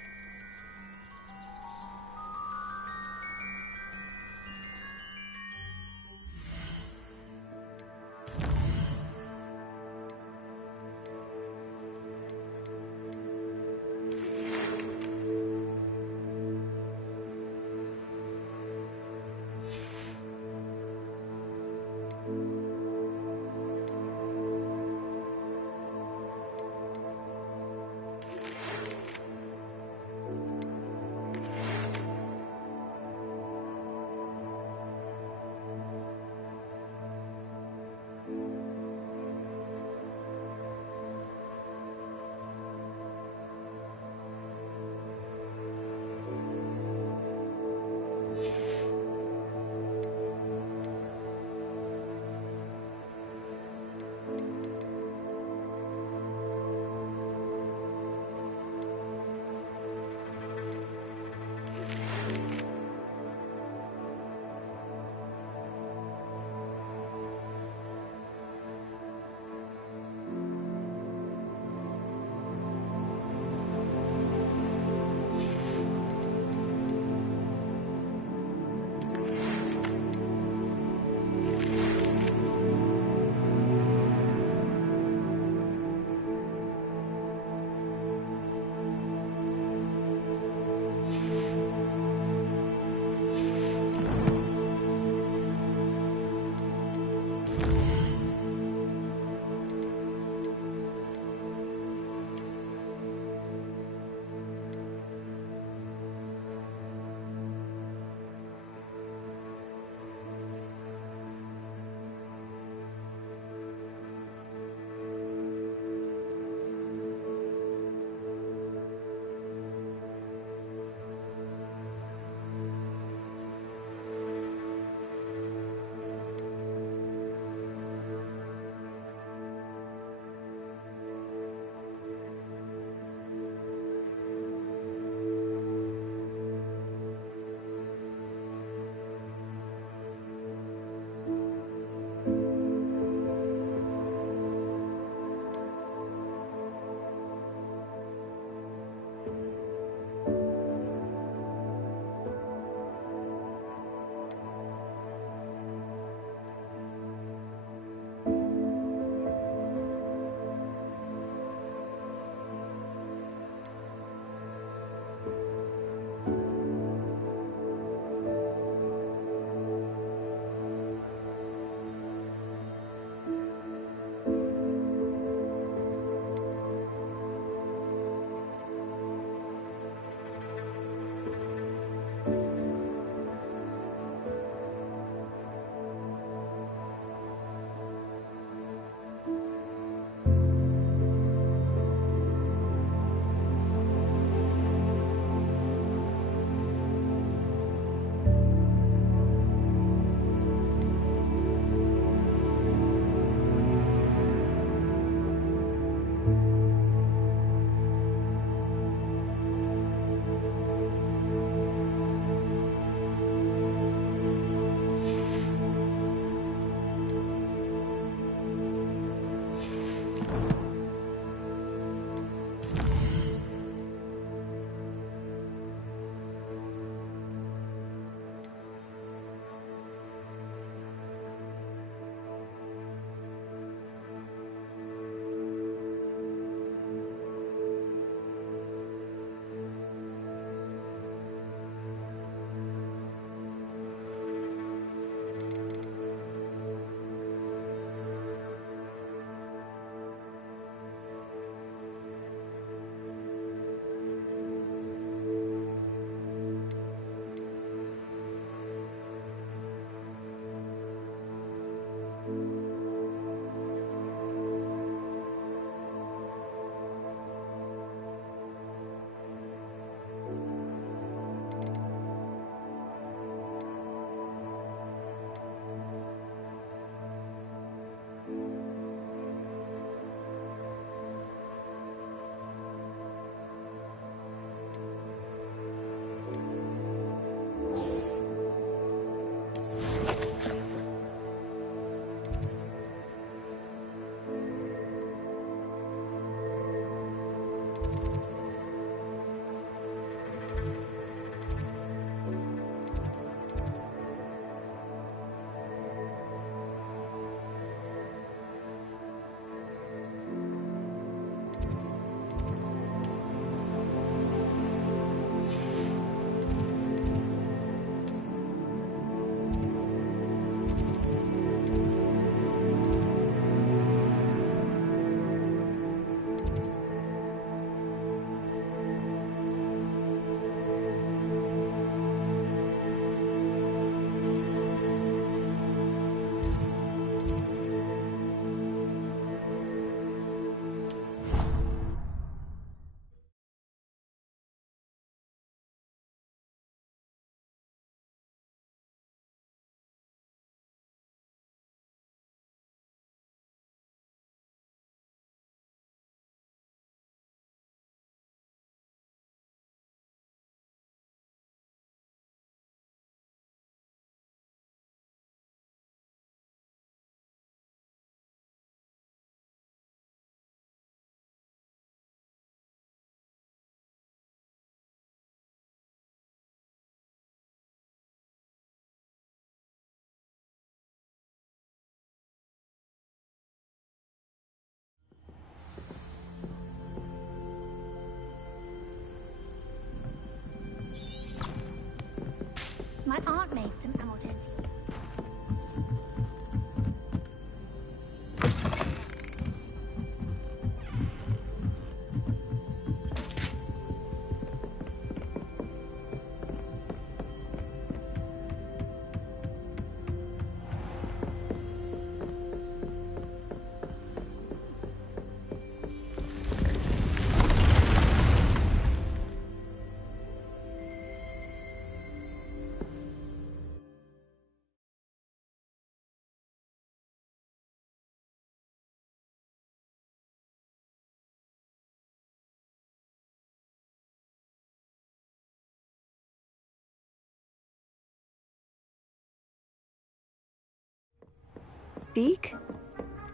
Deke?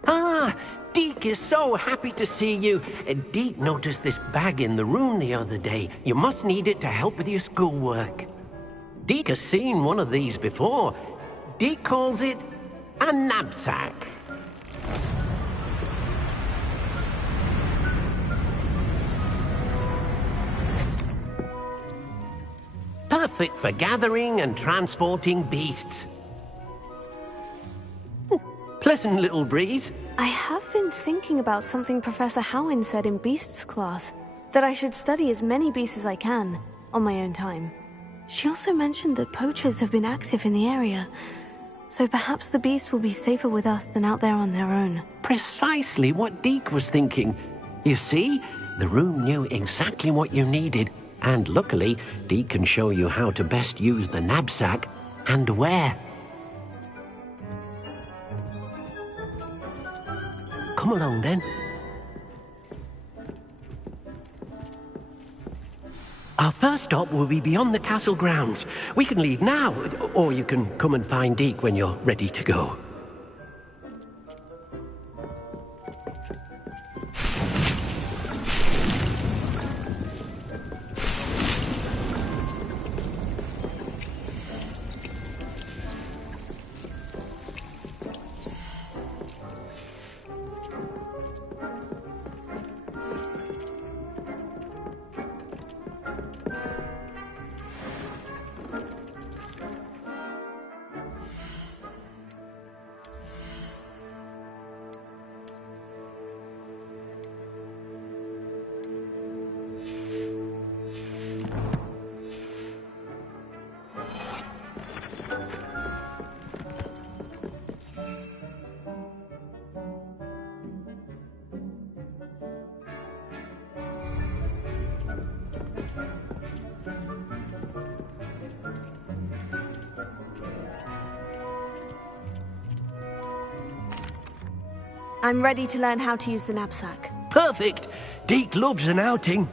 Ah, Deke is so happy to see you. Deke noticed this bag in the room the other day. You must need it to help with your schoolwork. Deke has seen one of these before. Deke calls it a knapsack. Perfect for gathering and transporting beasts. Pleasant little breeze. I have been thinking about something Professor Howin said in Beasts class, that I should study as many beasts as I can, on my own time. She also mentioned that poachers have been active in the area, so perhaps the beasts will be safer with us than out there on their own. Precisely what Deke was thinking. You see, the room knew exactly what you needed, and luckily, Deke can show you how to best use the knapsack and where. Come along, then. Our first stop will be beyond the castle grounds. We can leave now, or you can come and find Deke when you're ready to go. I'm ready to learn how to use the knapsack. Perfect! Deke loves an outing.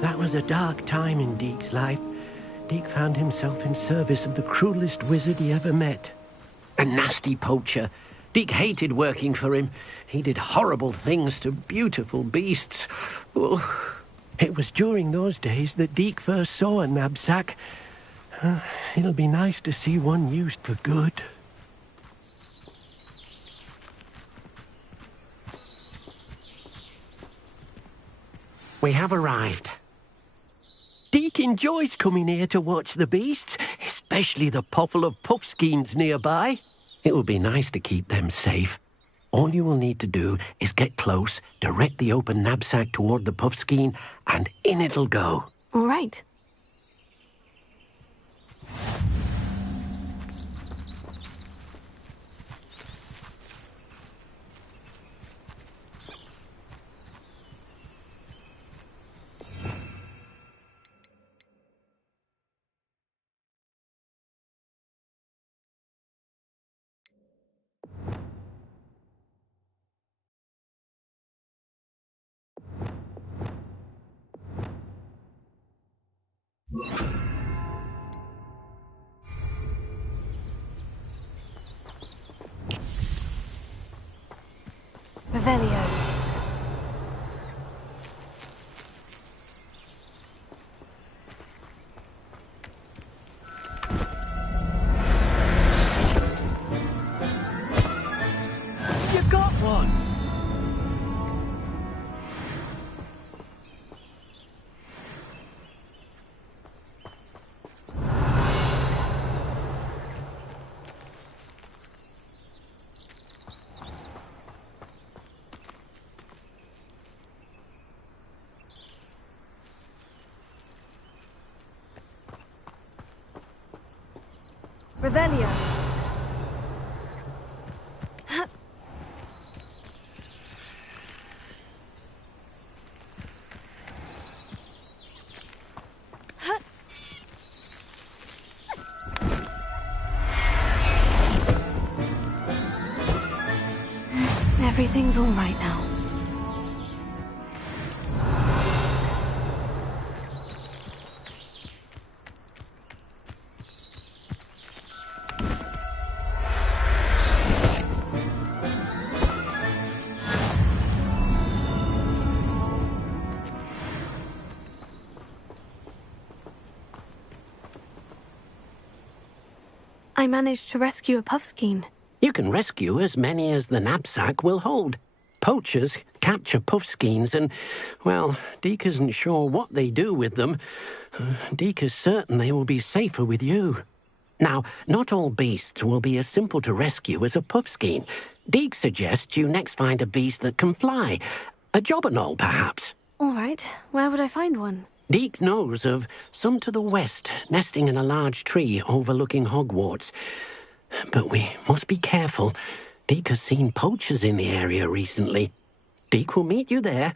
That was a dark time in Deke's life. Deke found himself in service of the cruelest wizard he ever met. A nasty poacher. Deke hated working for him. He did horrible things to beautiful beasts. Oh. It was during those days that Deke first saw a knapsack. It'll be nice to see one used for good. We have arrived. Deke enjoys coming here to watch the beasts, especially the potful of puffskeins nearby. It will be nice to keep them safe. All you will need to do is get close, direct the open knapsack toward the puffskein, and in it'll go. All right. Revelio. got one! Revelio. Everything's all right now. I managed to rescue a puffskein. You can rescue as many as the knapsack will hold. Poachers capture puffskeins and, well, Deke isn't sure what they do with them. Deke is certain they will be safer with you. Now, not all beasts will be as simple to rescue as a puffskein. Deke suggests you next find a beast that can fly. A jobberknoll, perhaps. All right. Where would I find one? Deke knows of some to the west, nesting in a large tree overlooking Hogwarts. But we must be careful. Deke has seen poachers in the area recently. Deke will meet you there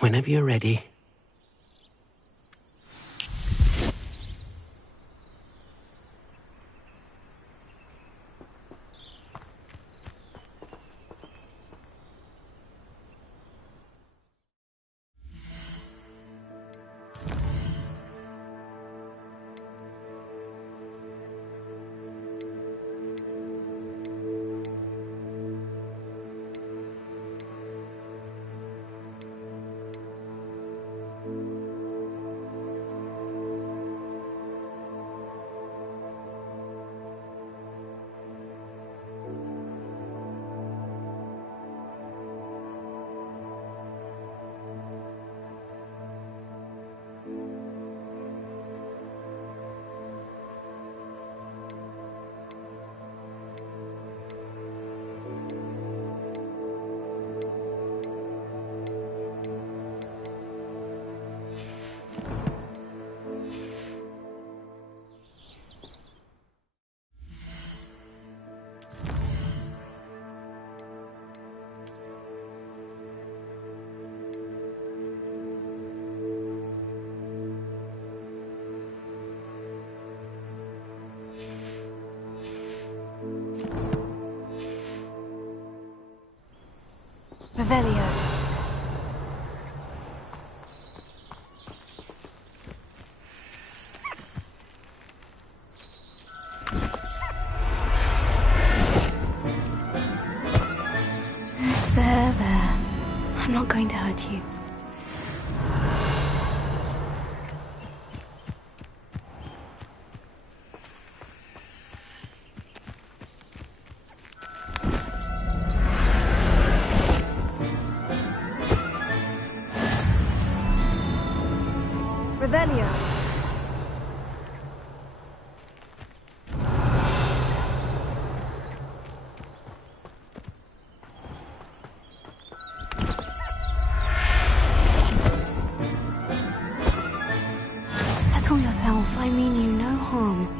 whenever you're ready. Revelio. There. I'm not going to hurt you. Revelio. Settle yourself. I mean you no harm.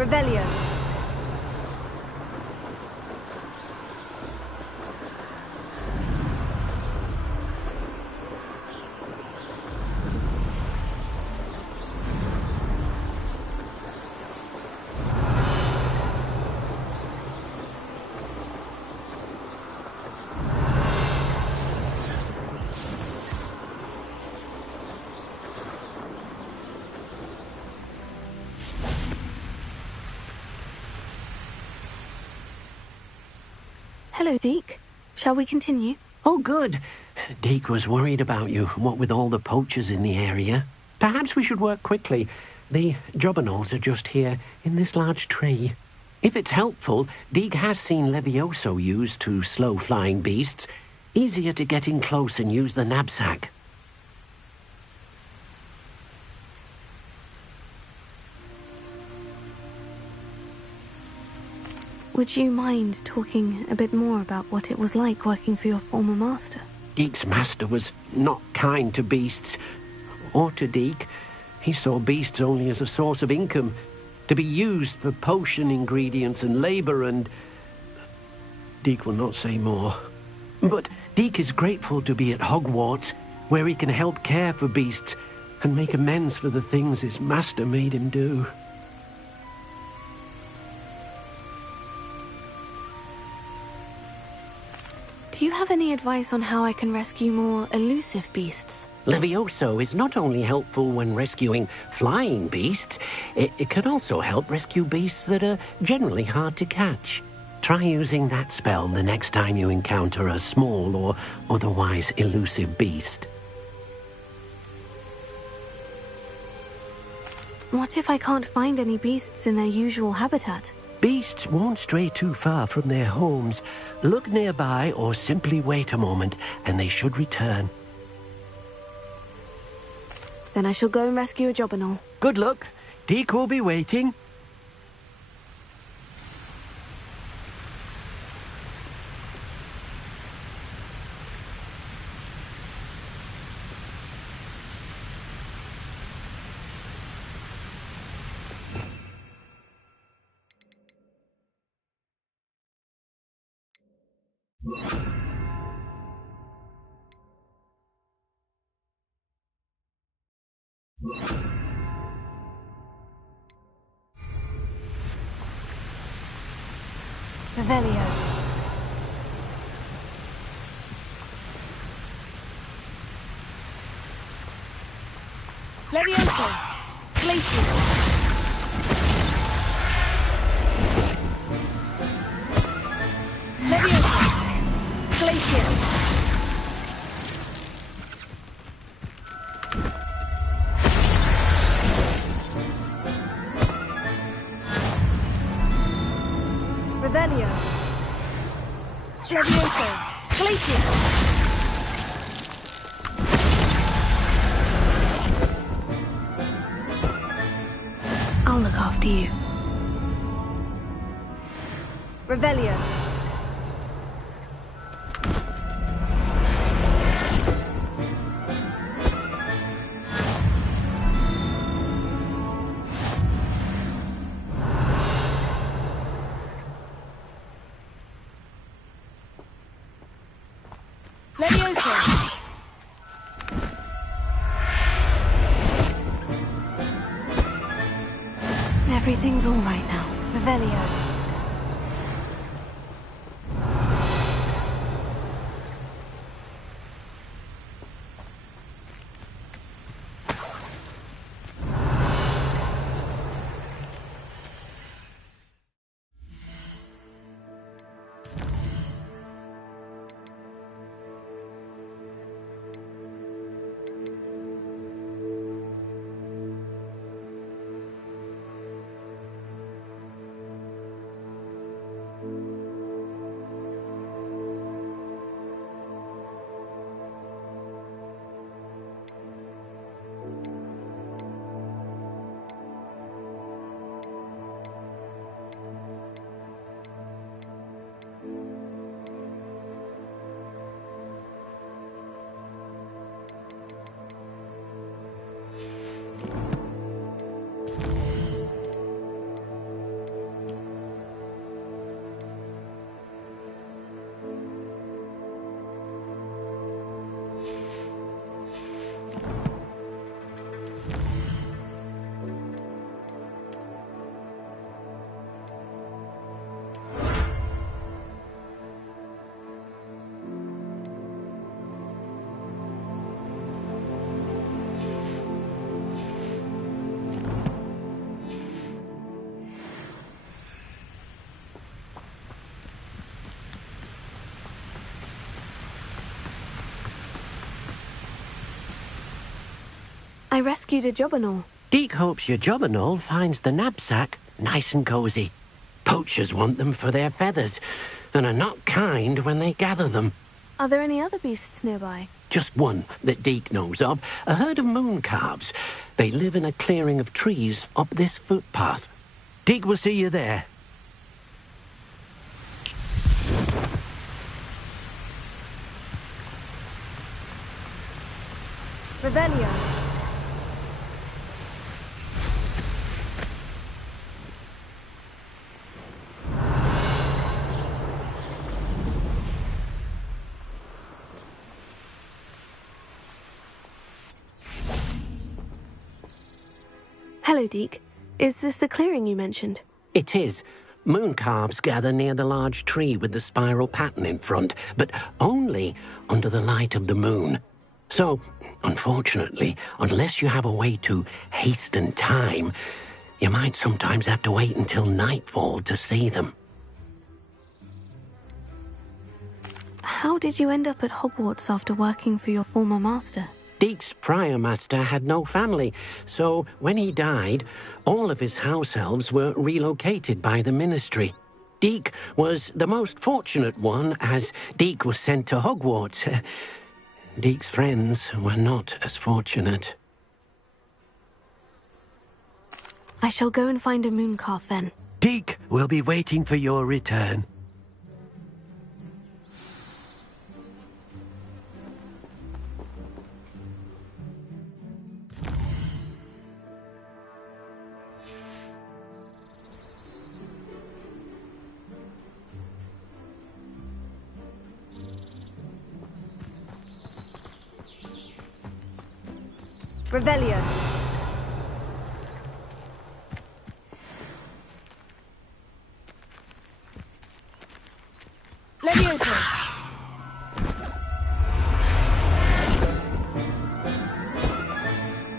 Revelio. Hello, Deke. Shall we continue? Oh, good. Deke was worried about you, what with all the poachers in the area. Perhaps we should work quickly. The jobberknolls are just here, in this large tree. If it's helpful, Deke has seen Levioso used to slow flying beasts. Easier to get in close and use the knapsack. Would you mind talking a bit more about what it was like working for your former master? Deke's master was not kind to beasts, or to Deke. He saw beasts only as a source of income, to be used for potion ingredients and labour, and... Deke will not say more. But Deke is grateful to be at Hogwarts, where he can help care for beasts and make amends for the things his master made him do. Do you have any advice on how I can rescue more elusive beasts? Levioso is not only helpful when rescuing flying beasts, it can also help rescue beasts that are generally hard to catch. Try using that spell the next time you encounter a small or otherwise elusive beast. What if I can't find any beasts in their usual habitat? Beasts won't stray too far from their homes. Look nearby or simply wait a moment, and they should return. Then I shall go and rescue a jobberknoll. Good luck. Deke will be waiting. Revelio. Levioso. Glacius. Levioso. Glacius. Revelio. Levioso. Glacius. I'll look after you. Revelio. Levioso. Everything's all right now. Revelio. I rescued a jobberknoll. Deek hopes your jobberknoll finds the knapsack nice and cozy. Poachers want them for their feathers, and are not kind when they gather them. Are there any other beasts nearby? Just one that Deek knows of, a herd of moon calves. They live in a clearing of trees up this footpath. Deek will see you there. Revelio. Hello, Deek. Is this the clearing you mentioned? It is. Moon calves gather near the large tree with the spiral pattern in front, but only under the light of the moon. So, unfortunately, unless you have a way to hasten time, you might sometimes have to wait until nightfall to see them. How did you end up at Hogwarts after working for your former master? Deek's prior master had no family, so when he died, all of his house elves were relocated by the ministry. Deek was the most fortunate one, as Deek was sent to Hogwarts. Deek's friends were not as fortunate. I shall go and find a moon calf then. Deek will be waiting for your return. Revelio. Levioso.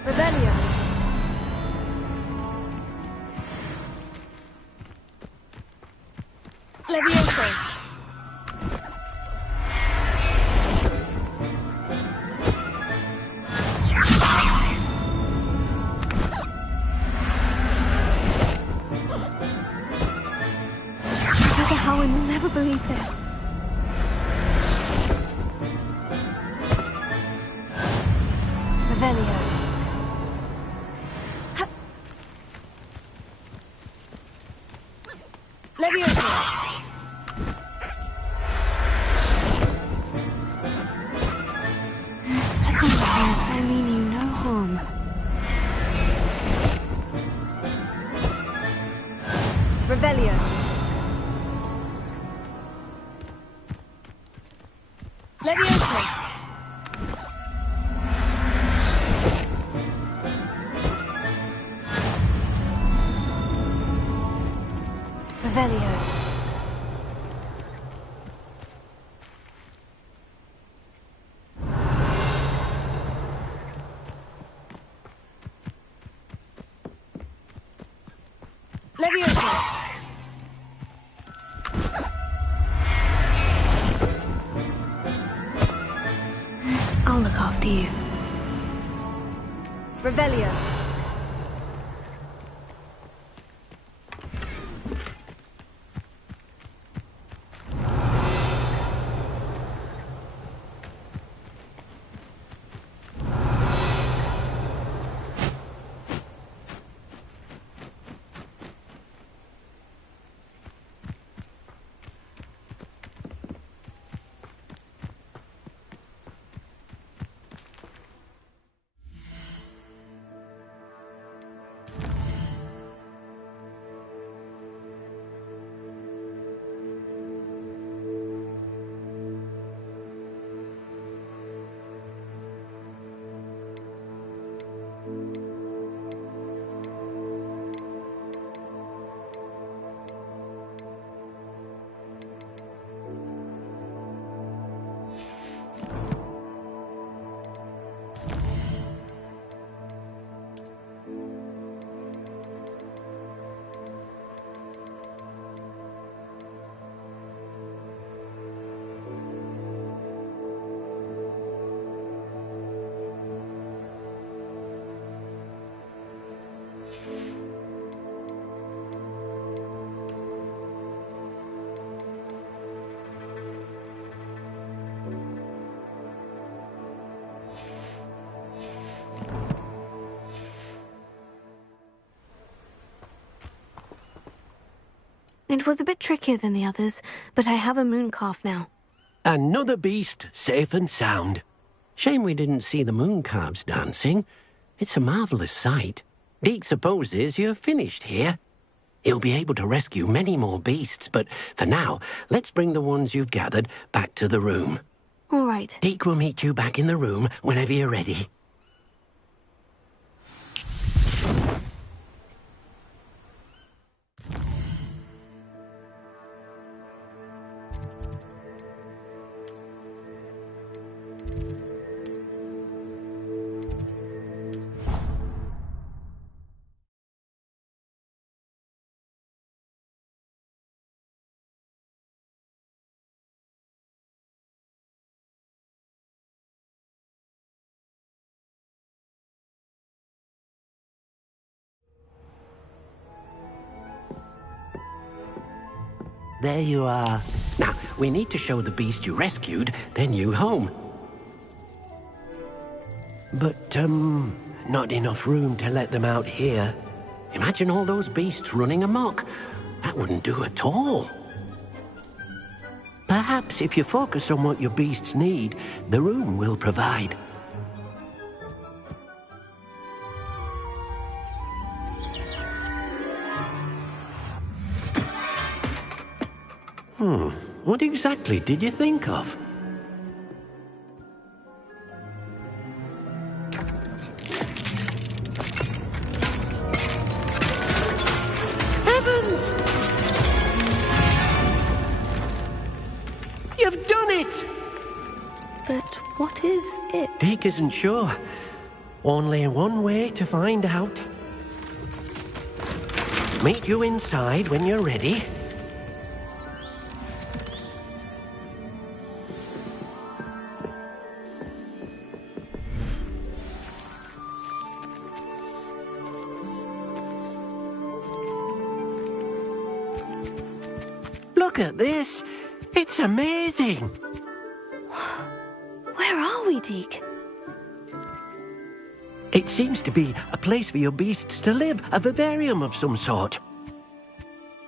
Revelio. Levioso. I will never believe this. Revelio. Levioso. Settle yourself, I mean you no harm. Revelio. Levioso. Revelio. Levioso. I'll look after you. Revelio. It was a bit trickier than the others, but I have a moon calf now. Another beast, safe and sound. Shame we didn't see the moon calves dancing. It's a marvellous sight. Deke supposes you're finished here. He'll be able to rescue many more beasts, but for now, let's bring the ones you've gathered back to the room. All right. Deke will meet you back in the room whenever you're ready. There you are. Now, we need to show the beast you rescued their new home. But, not enough room to let them out here. Imagine all those beasts running amok. That wouldn't do at all. Perhaps if you focus on what your beasts need, the room will provide. What exactly did you think of? Heavens! You've done it! But what is it? Deke isn't sure. Only one way to find out. Meet you inside when you're ready. Look at this. It's amazing. Where are we, Deke? It seems to be a place for your beasts to live, a vivarium of some sort.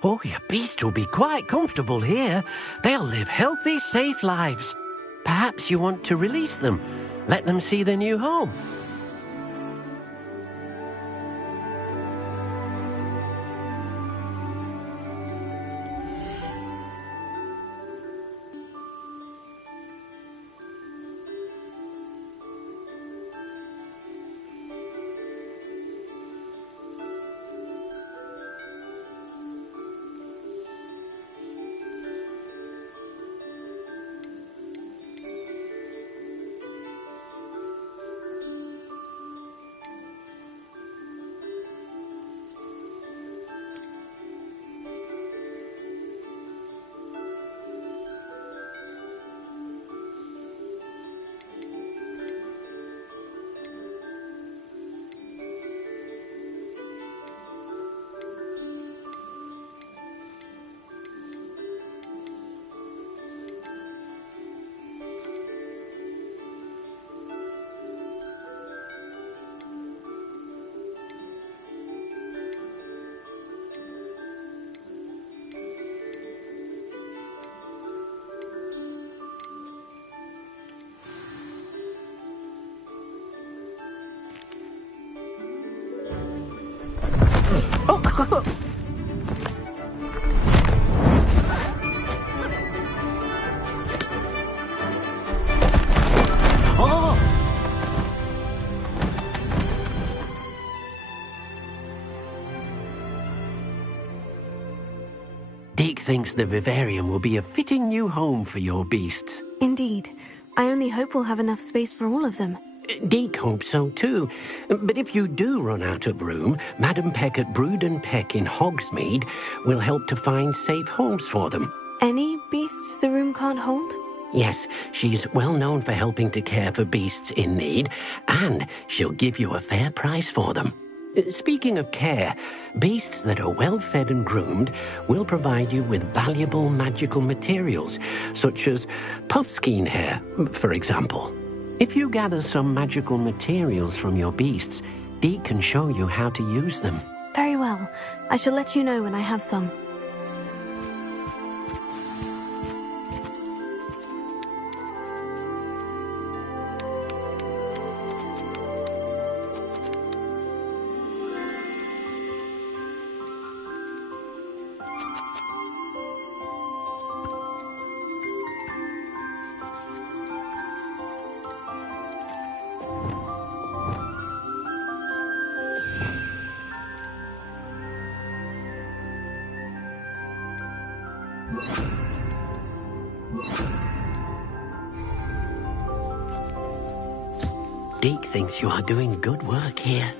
Oh, your beasts will be quite comfortable here. They'll live healthy, safe lives. Perhaps you want to release them, let them see their new home. Deke thinks the vivarium will be a fitting new home for your beasts. Indeed. I only hope we'll have enough space for all of them. Deke hopes so too. But if you do run out of room, Madam Peck at Brood and Peck in Hogsmeade will help to find safe homes for them. Any beasts the room can't hold? Yes, she's well known for helping to care for beasts in need, and she'll give you a fair price for them. Speaking of care, beasts that are well fed and groomed will provide you with valuable magical materials, such as puffskein hair, for example. If you gather some magical materials from your beasts, Deke can show you how to use them. Very well. I shall let you know when I have some. Deke thinks you are doing good work here.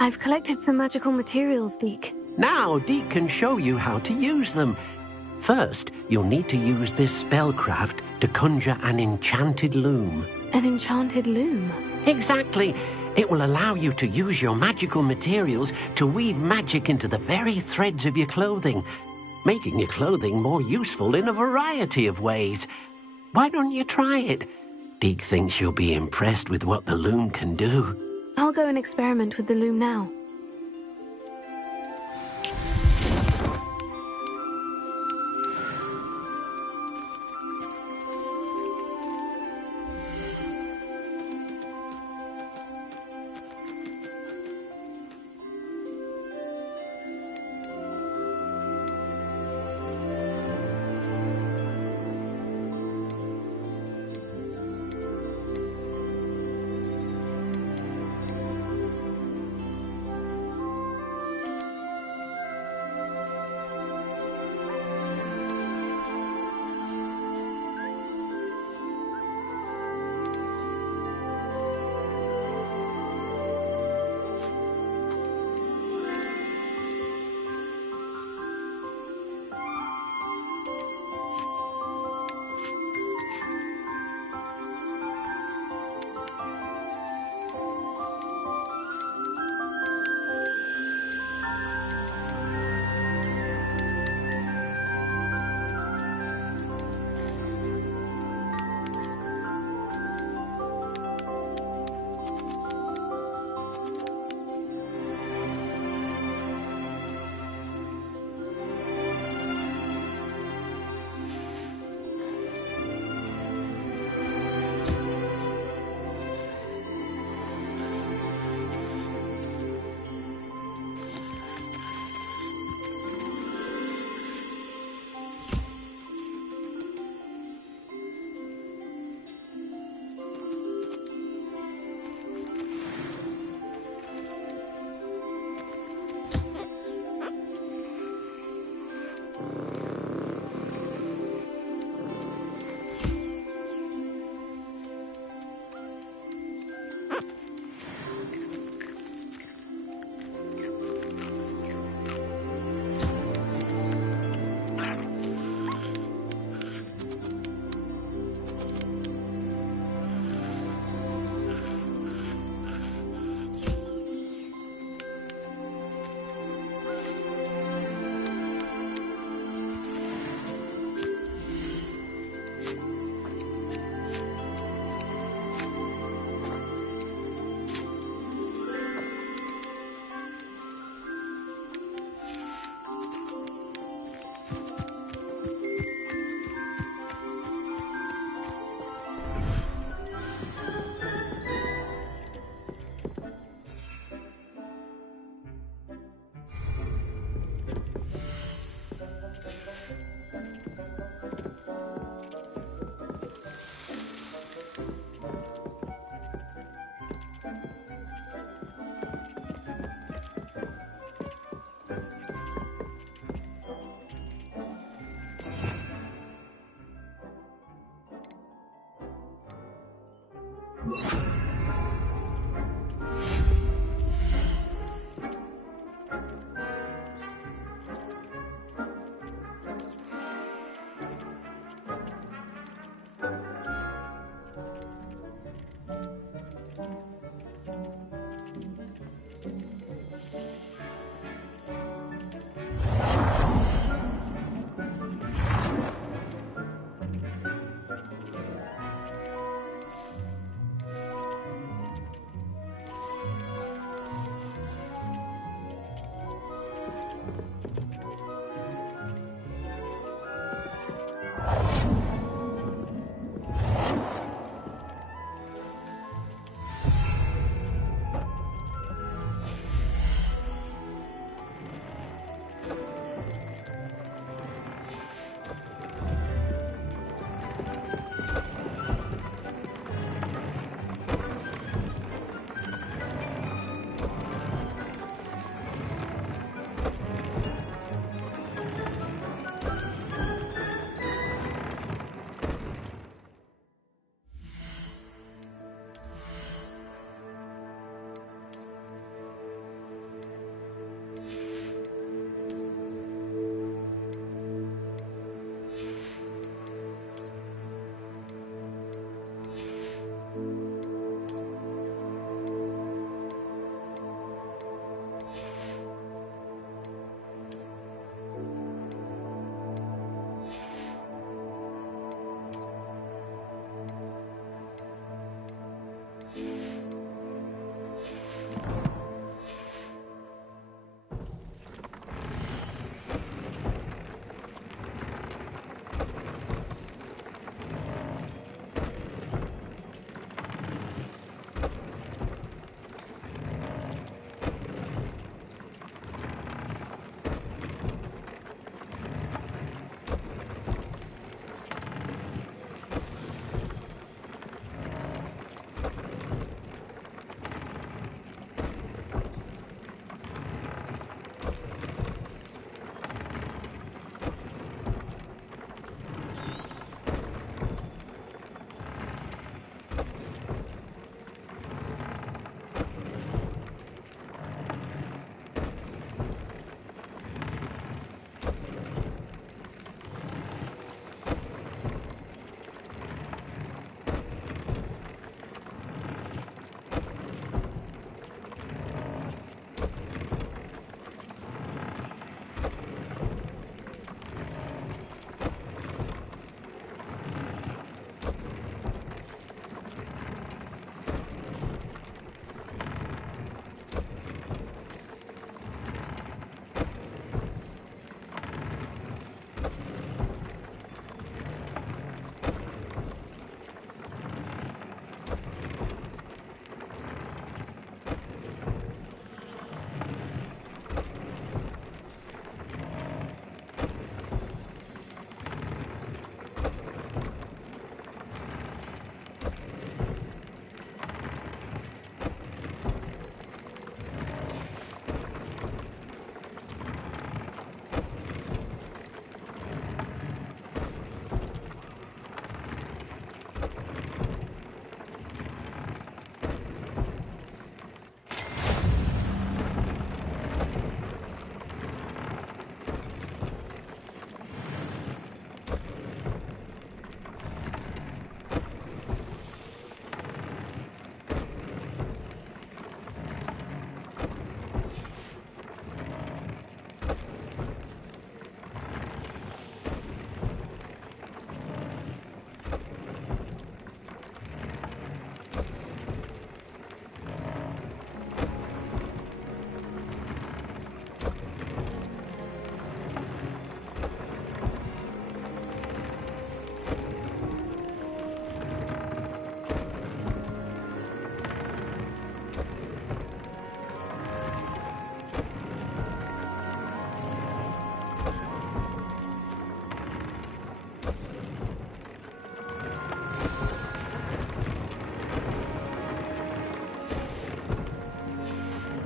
I've collected some magical materials, Deke. Now, Deke can show you how to use them. First, you'll need to use this spellcraft to conjure an enchanted loom. An enchanted loom? Exactly. It will allow you to use your magical materials to weave magic into the very threads of your clothing, making your clothing more useful in a variety of ways. Why don't you try it? Deke thinks you'll be impressed with what the loom can do. I'll go and experiment with the loom now.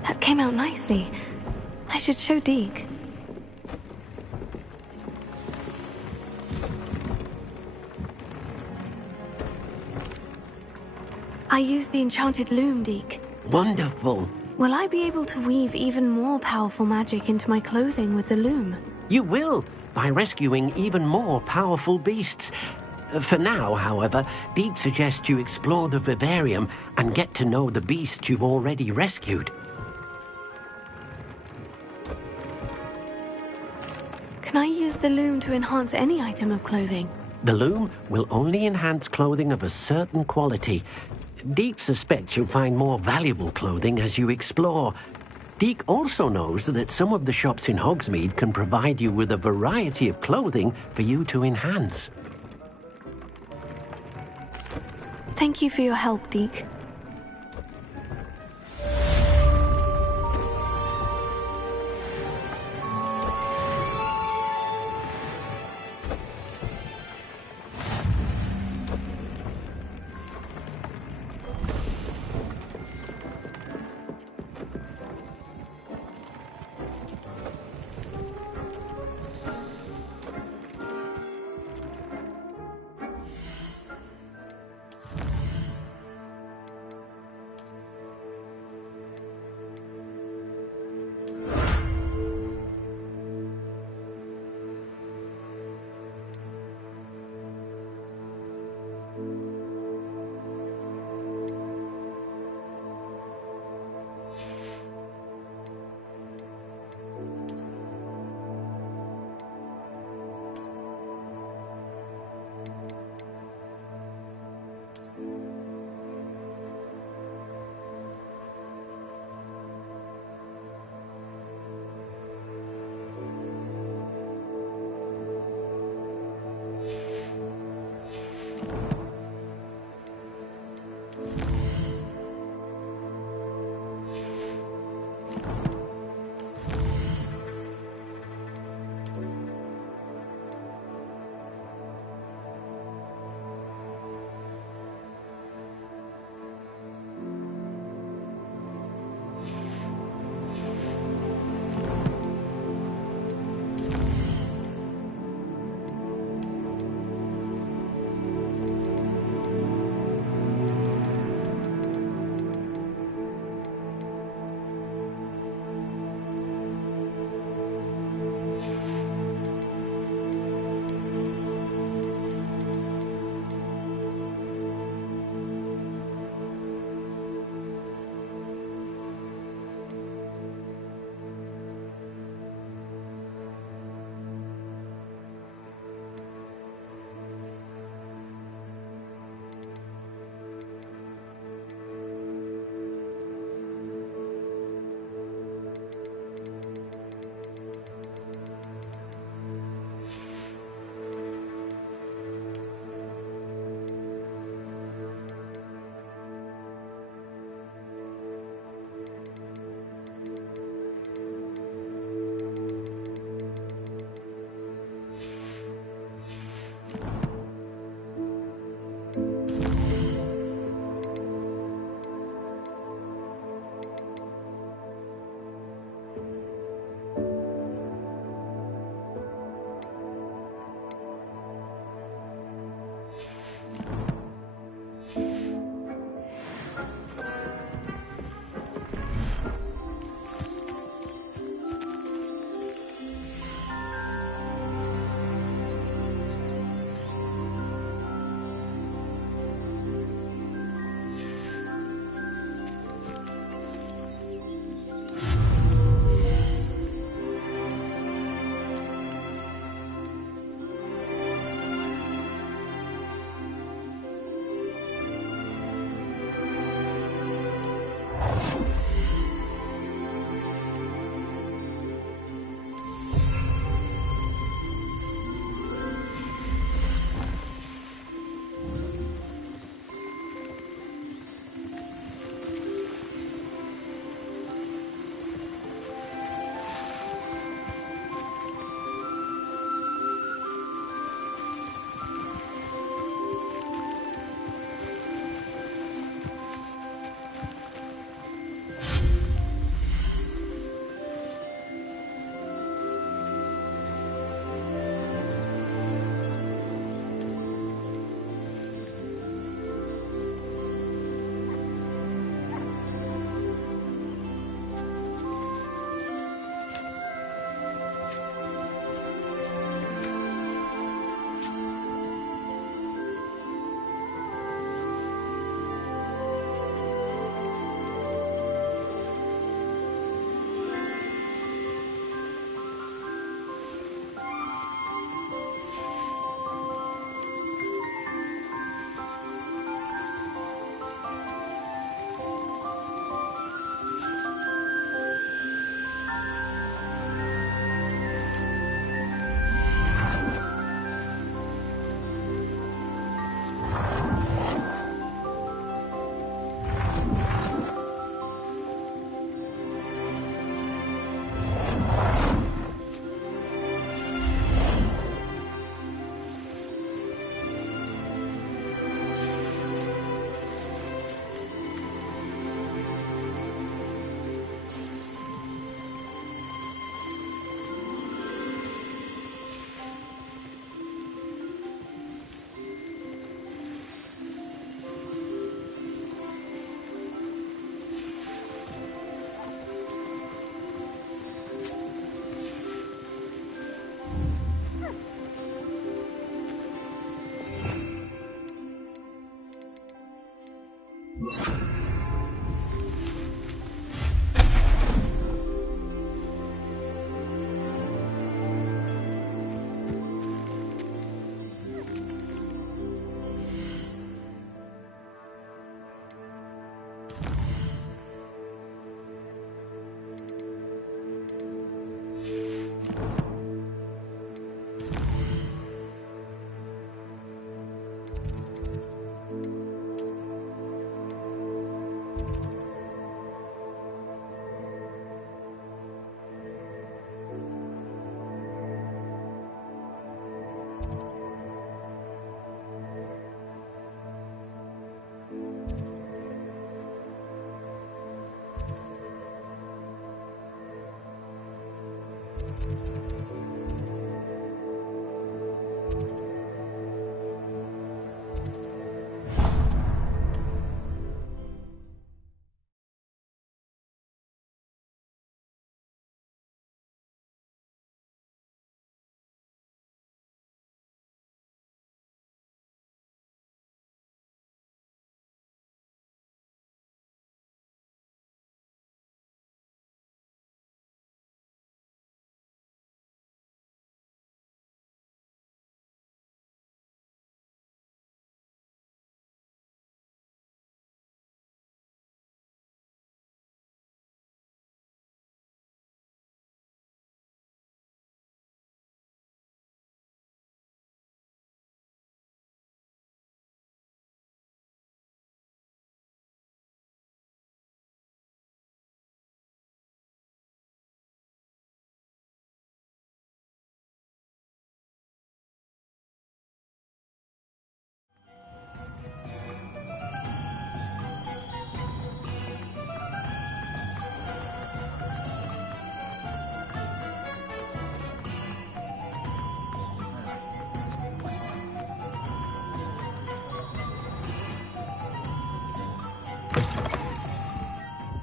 That came out nicely. I should show Deke. I used the enchanted loom, Deke. Wonderful. Will I be able to weave even more powerful magic into my clothing with the loom? You will, by rescuing even more powerful beasts. For now, however, Deke suggests you explore the vivarium and get to know the beasts you've already rescued. Can I use the loom to enhance any item of clothing? The loom will only enhance clothing of a certain quality. Deke suspects you'll find more valuable clothing as you explore. Deke also knows that some of the shops in Hogsmeade can provide you with a variety of clothing for you to enhance. Thank you for your help, Deke.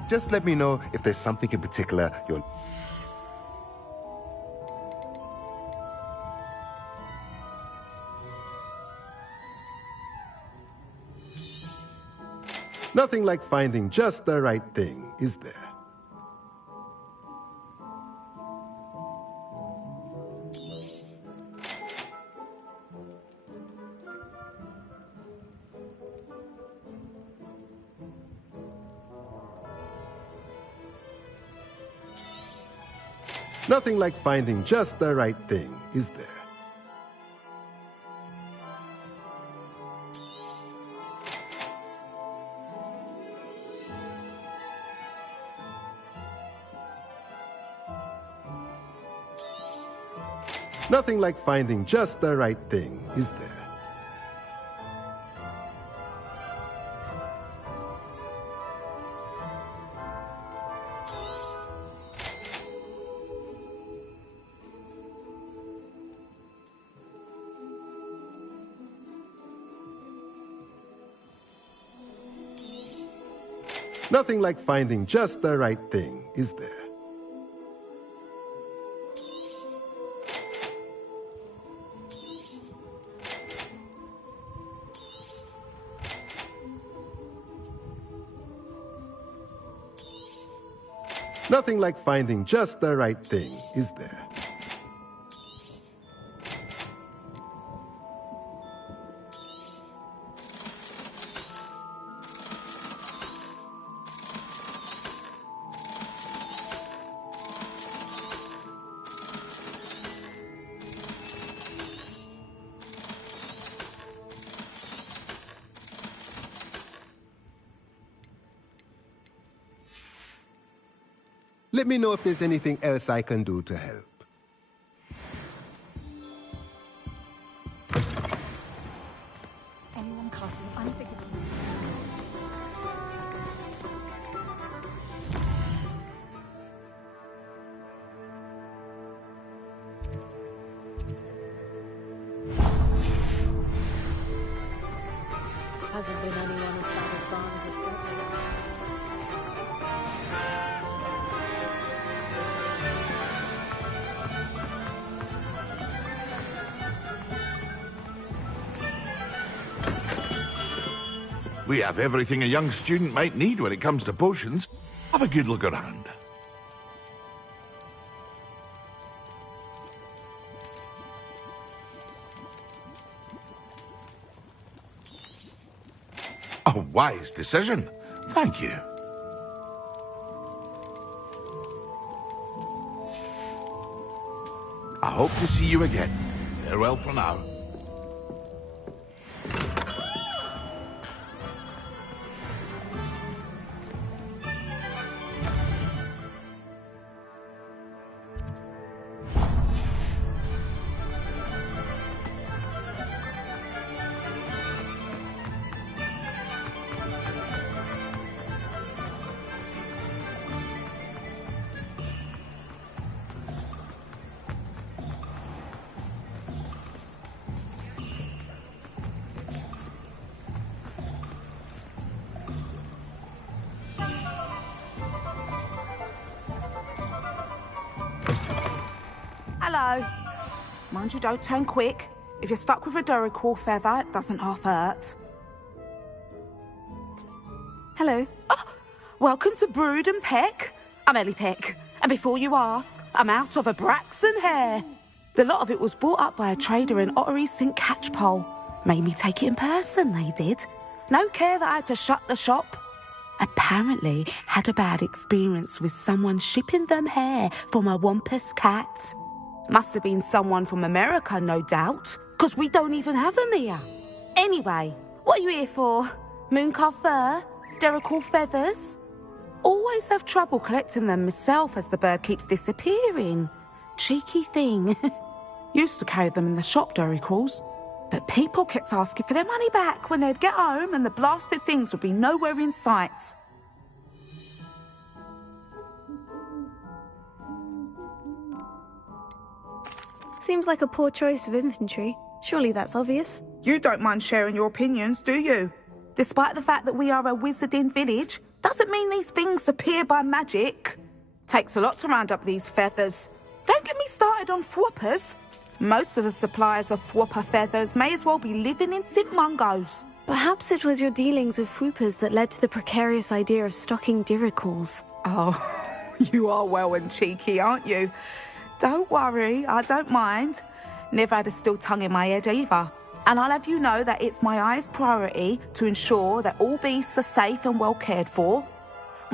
Just let me know if there's something in particular you're... Nothing like finding just the right thing, is there? Nothing like finding just the right thing, is there? Nothing like finding just the right thing, is there? Nothing like finding just the right thing, is there? Nothing like finding just the right thing, is there? Let me know if there's anything else I can do to help. Anyone casting unforgivable. Hasn't been anyone as bad as Barnes reported. We have everything a young student might need when it comes to potions. Have a good look around. A wise decision. Thank you. I hope to see you again. Farewell for now. Hello. Mind you, don't turn quick. If you're stuck with a Duracell feather, it doesn't half hurt. Hello. Oh, welcome to Brood and Peck. I'm Ellie Peck. And before you ask, I'm out of a Braxton hair. The lot of it was bought up by a trader in Ottery St. Catchpole. Made me take it in person, they did. No care that I had to shut the shop. Apparently had a bad experience with someone shipping them hair for my Wampus cat. Must have been someone from America, no doubt, because we don't even have them here. Anyway, what are you here for? Mooncarved fur? Duracell feathers? Always have trouble collecting them myself as the bird keeps disappearing. Cheeky thing. Used to carry them in the shop, Duracells. But people kept asking for their money back when they'd get home and the blasted things would be nowhere in sight. Seems like a poor choice of inventory. Surely that's obvious. You don't mind sharing your opinions, do you? Despite the fact that we are a wizarding village, doesn't mean these things appear by magic. Takes a lot to round up these feathers. Don't get me started on thwoppers. Most of the suppliers of thwopper feathers may as well be living in St. Mungo's. Perhaps it was your dealings with Fwoopers that led to the precarious idea of stocking Duracells. Oh, you are well and cheeky, aren't you? Don't worry, I don't mind. Never had a still tongue in my head either. And I'll have you know that it's my highest priority to ensure that all beasts are safe and well cared for.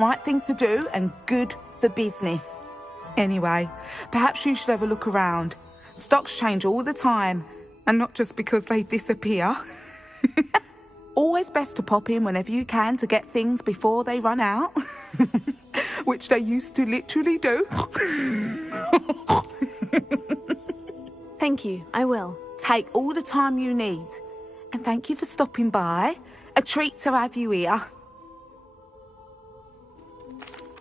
Right thing to do and good for business. Anyway, perhaps you should have a look around. Stocks change all the time, and not just because they disappear. Always best to pop in whenever you can to get things before they run out. Which they used to literally do. Thank you, I will. Take all the time you need. And thank you for stopping by. A treat to have you here.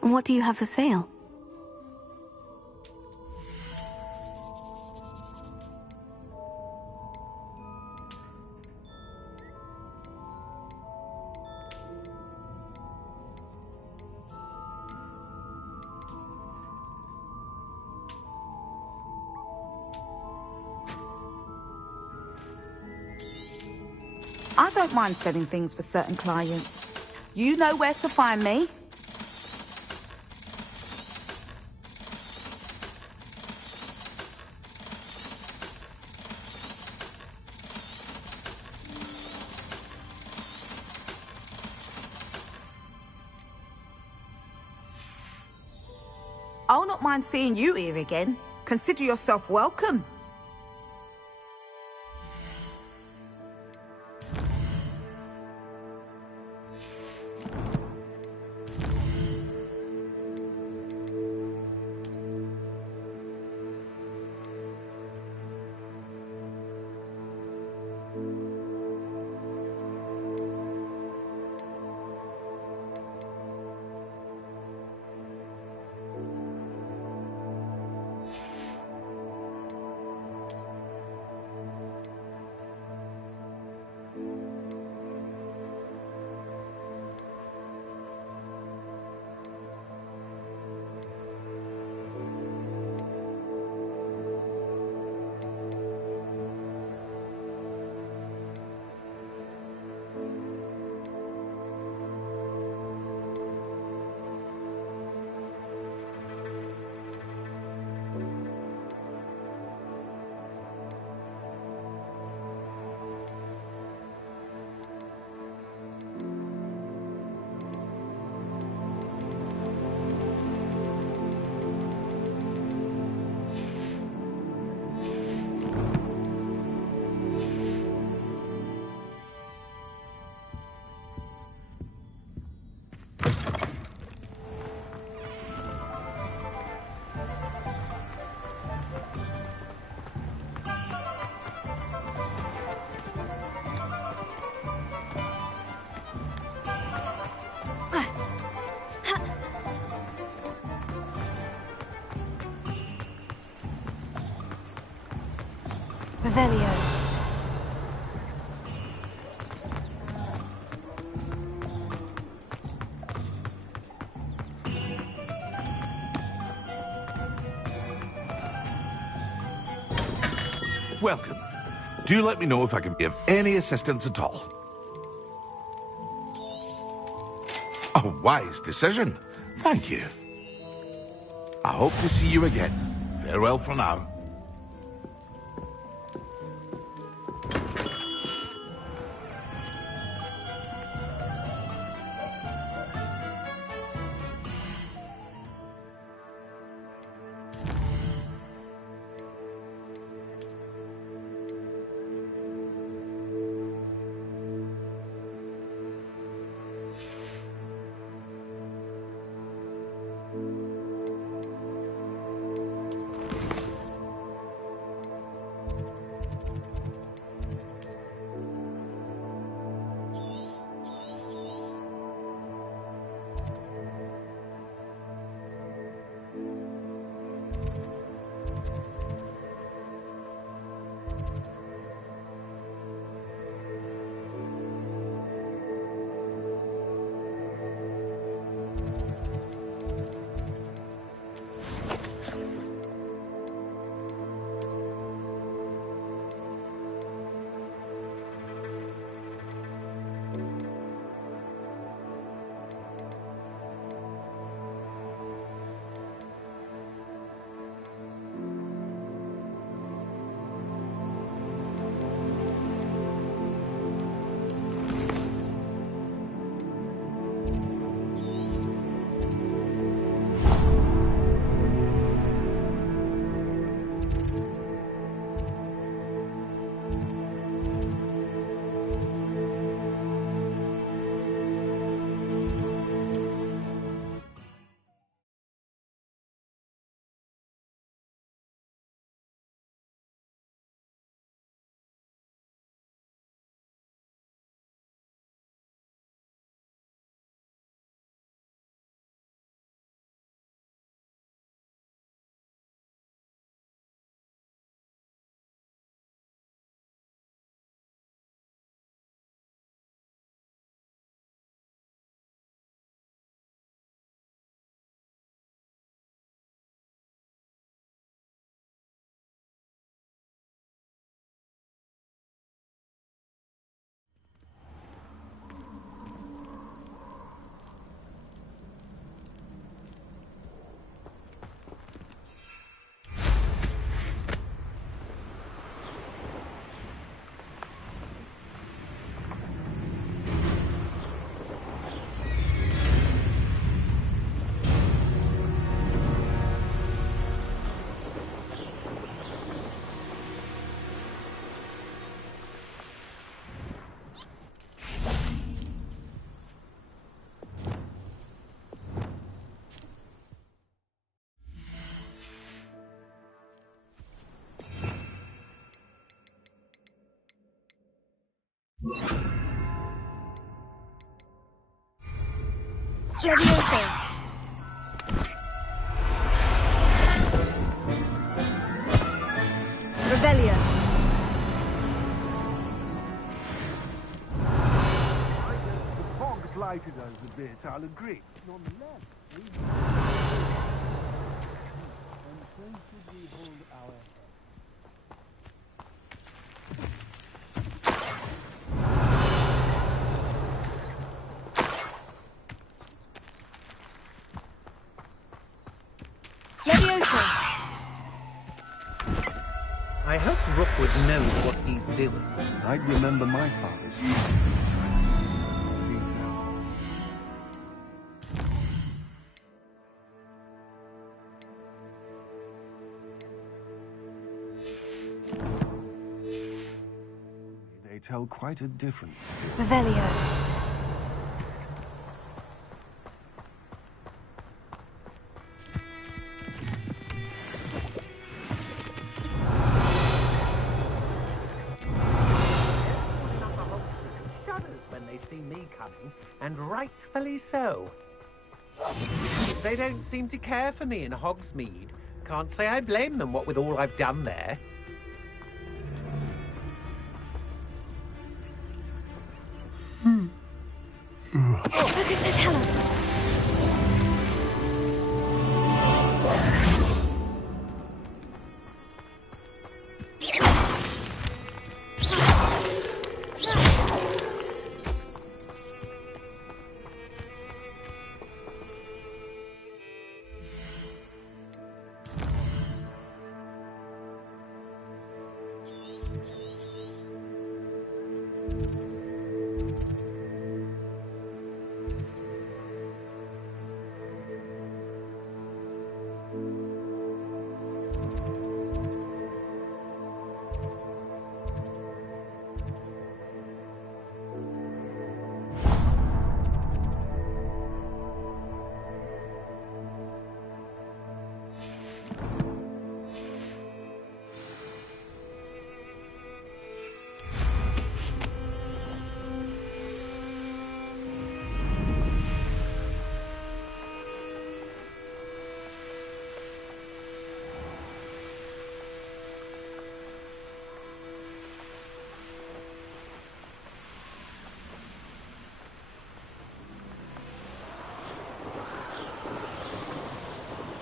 And what do you have for sale? I don't mind selling things for certain clients. You know where to find me. I'll not mind seeing you here again. Consider yourself welcome. Revelio. Welcome. Do let me know if I can be of any assistance at all. A wise decision. Thank you. I hope to see you again. Farewell for now. Leviosa. Revelio. The fog blighted us a bit, I'll agree. Nonetheless, we... And so should we hold our... I hope Rookwood knows what he's doing. I'd remember my father's. Seems now. They tell quite a different story. Revelio. And rightfully so. They don't seem to care for me in Hogsmeade. Can't say I blame them, what with all I've done there. Augusta, tell us.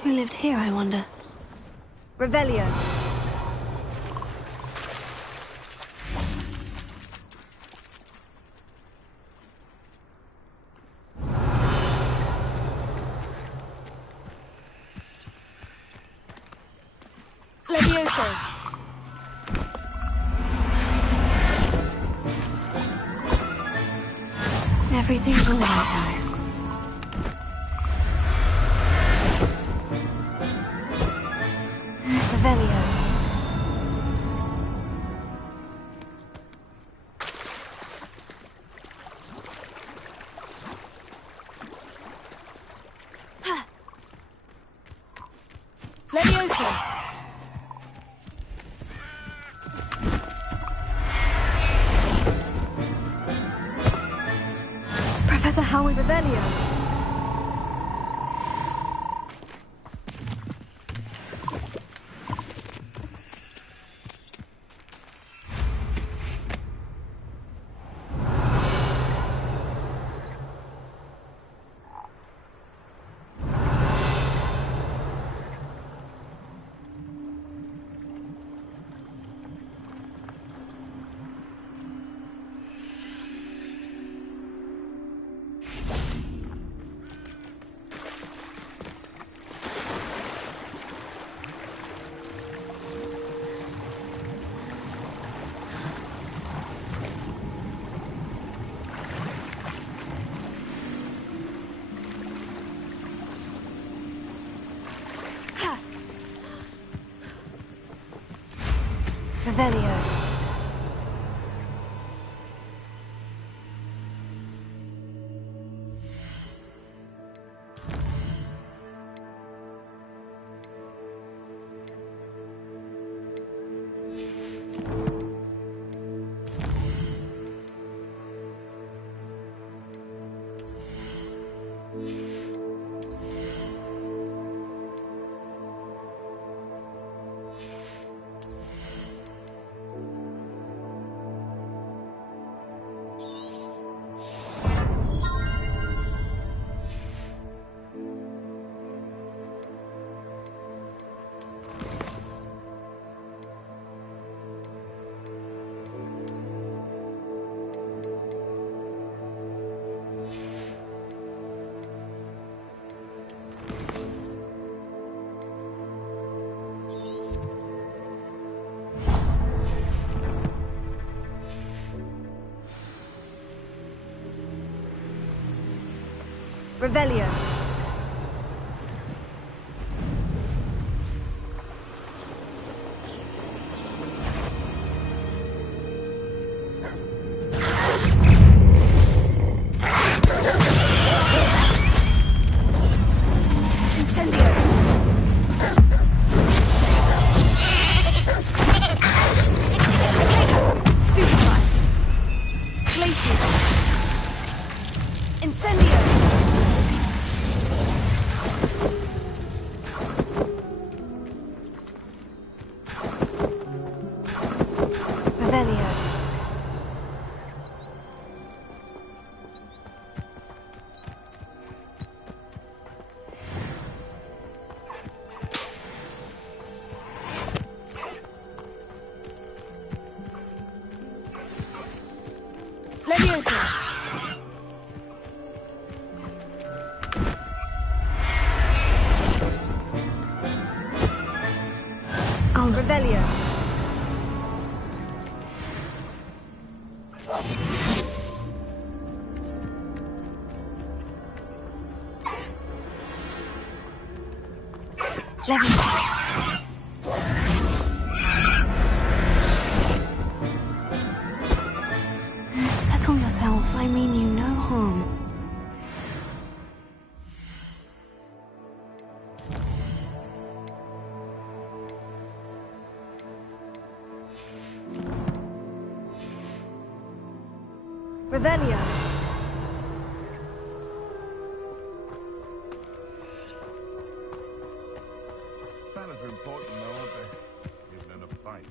Who lived here, I wonder? Revelio. Levioso. Everything's all right now. Revelio. Levioso. Professor Howard Revelio. Revelio. Revelio. Revelio. Settle yourself. I mean you no harm. Revelio. Manners are important, though, aren't they? Even in a fight.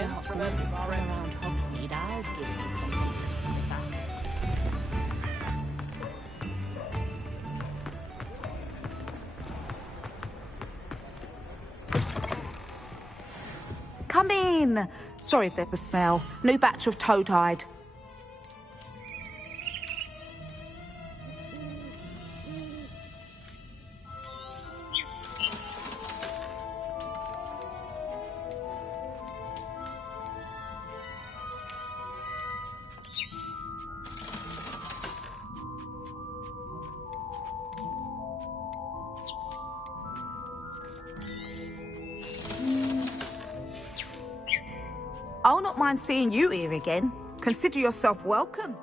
doubt from this us, is it's all friend. around Hogsmeade. I'll give you something to see back. Come in. Sorry if there's a smell. New batch of toad-hide. I'll not mind seeing you here again. Consider yourself welcome.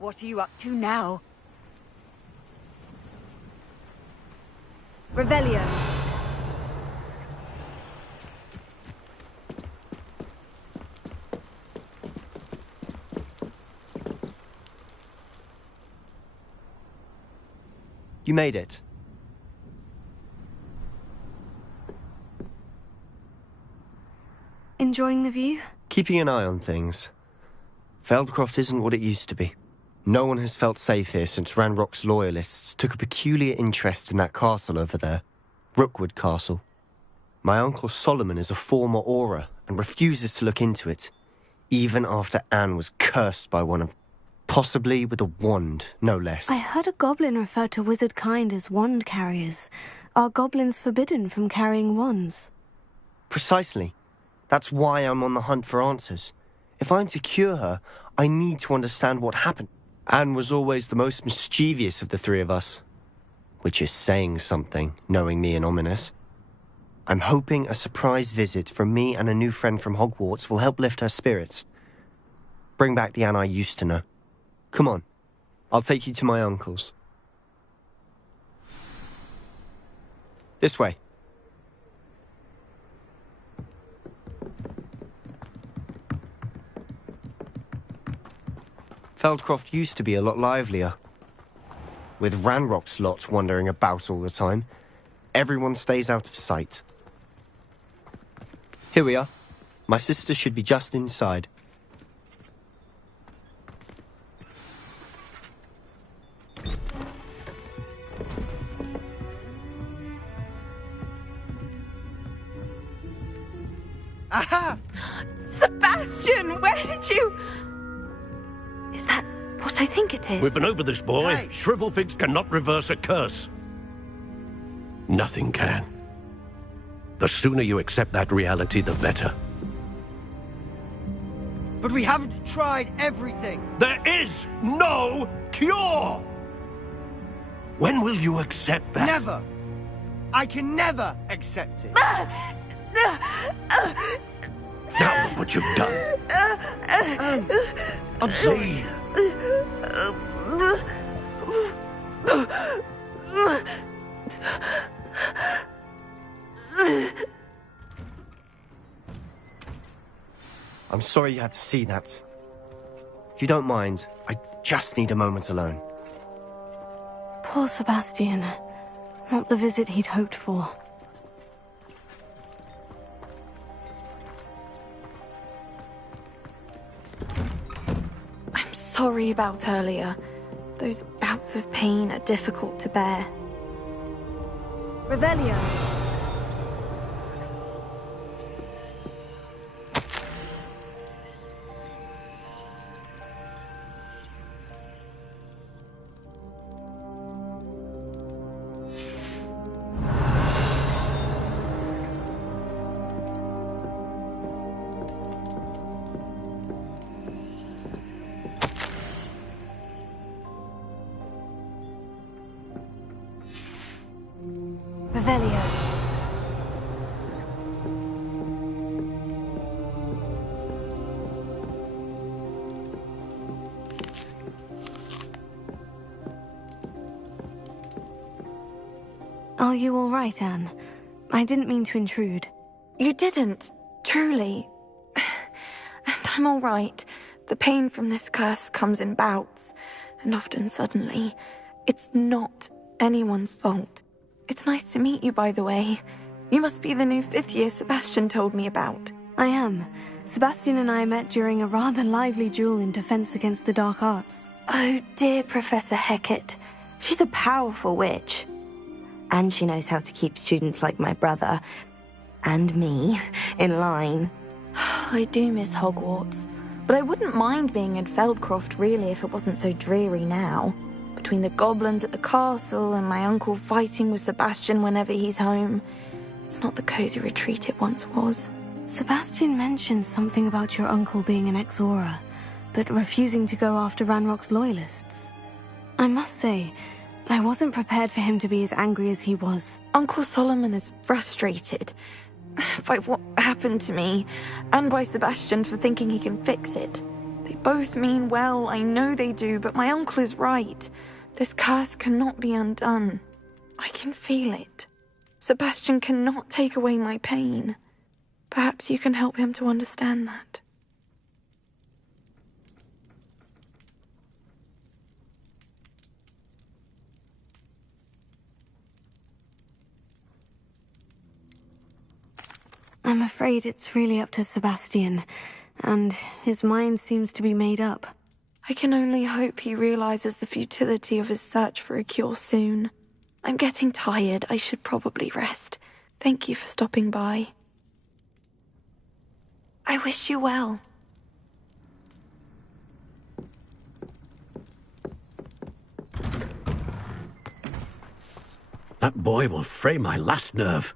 What are you up to now? Revelio. You made it. Enjoying the view? Keeping an eye on things. Feldcroft isn't what it used to be. No one has felt safe here since Ranrock's loyalists took a peculiar interest in that castle over there. Rookwood Castle. My uncle Solomon is a former Auror and refuses to look into it, even after Anne was cursed by one of them. Possibly with a wand, no less. I heard a goblin refer to wizard kind as wand carriers. Are goblins forbidden from carrying wands? Precisely. That's why I'm on the hunt for answers. If I'm to cure her, I need to understand what happened. Anne was always the most mischievous of the three of us. Which is saying something, knowing me and Ominous. I'm hoping a surprise visit from me and a new friend from Hogwarts will help lift her spirits. Bring back the Anne I used to know. Come on, I'll take you to my uncle's. This way. Feldcroft used to be a lot livelier. With Ranrock's lot wandering about all the time, everyone stays out of sight. Here we are. My sister should be just inside. Aha! Sebastian, where did you... Is that what I think it is? We've been over this, boy. Hey. Shrivelfigs cannot reverse a curse. Nothing can. The sooner you accept that reality, the better. But we haven't tried everything. There is no cure! When will you accept that? Never! I can never accept it. Now look what you've done. I'm sorry. I'm sorry you had to see that. If you don't mind, I just need a moment alone. Poor Sebastian. Not the visit he'd hoped for. I'm sorry about earlier. Those bouts of pain are difficult to bear. Revelio. Revelio. Are you all right, Anne? I didn't mean to intrude. You didn't, truly. And I'm all right. The pain from this curse comes in bouts, and often suddenly. It's not anyone's fault. It's nice to meet you, by the way. You must be the new 5th year Sebastian told me about. I am. Sebastian and I met during a rather lively duel in defense against the dark arts. Oh, dear Professor Hecat. She's a powerful witch. And she knows how to keep students like my brother, and me, in line. I do miss Hogwarts, but I wouldn't mind being in Feldcroft, really, if it wasn't so dreary now. Between the goblins at the castle and my uncle fighting with Sebastian whenever he's home. It's not the cozy retreat it once was. Sebastian mentioned something about your uncle being an ex-Auror, but refusing to go after Ranrock's loyalists. I must say, I wasn't prepared for him to be as angry as he was. Uncle Solomon is frustrated by what happened to me, and by Sebastian for thinking he can fix it. They both mean well, I know they do, but my uncle is right. This curse cannot be undone. I can feel it. Sebastian cannot take away my pain. Perhaps you can help him to understand that. I'm afraid it's really up to Sebastian, and his mind seems to be made up. I can only hope he realizes the futility of his search for a cure soon. I'm getting tired. I should probably rest. Thank you for stopping by. I wish you well. That boy will fray my last nerve.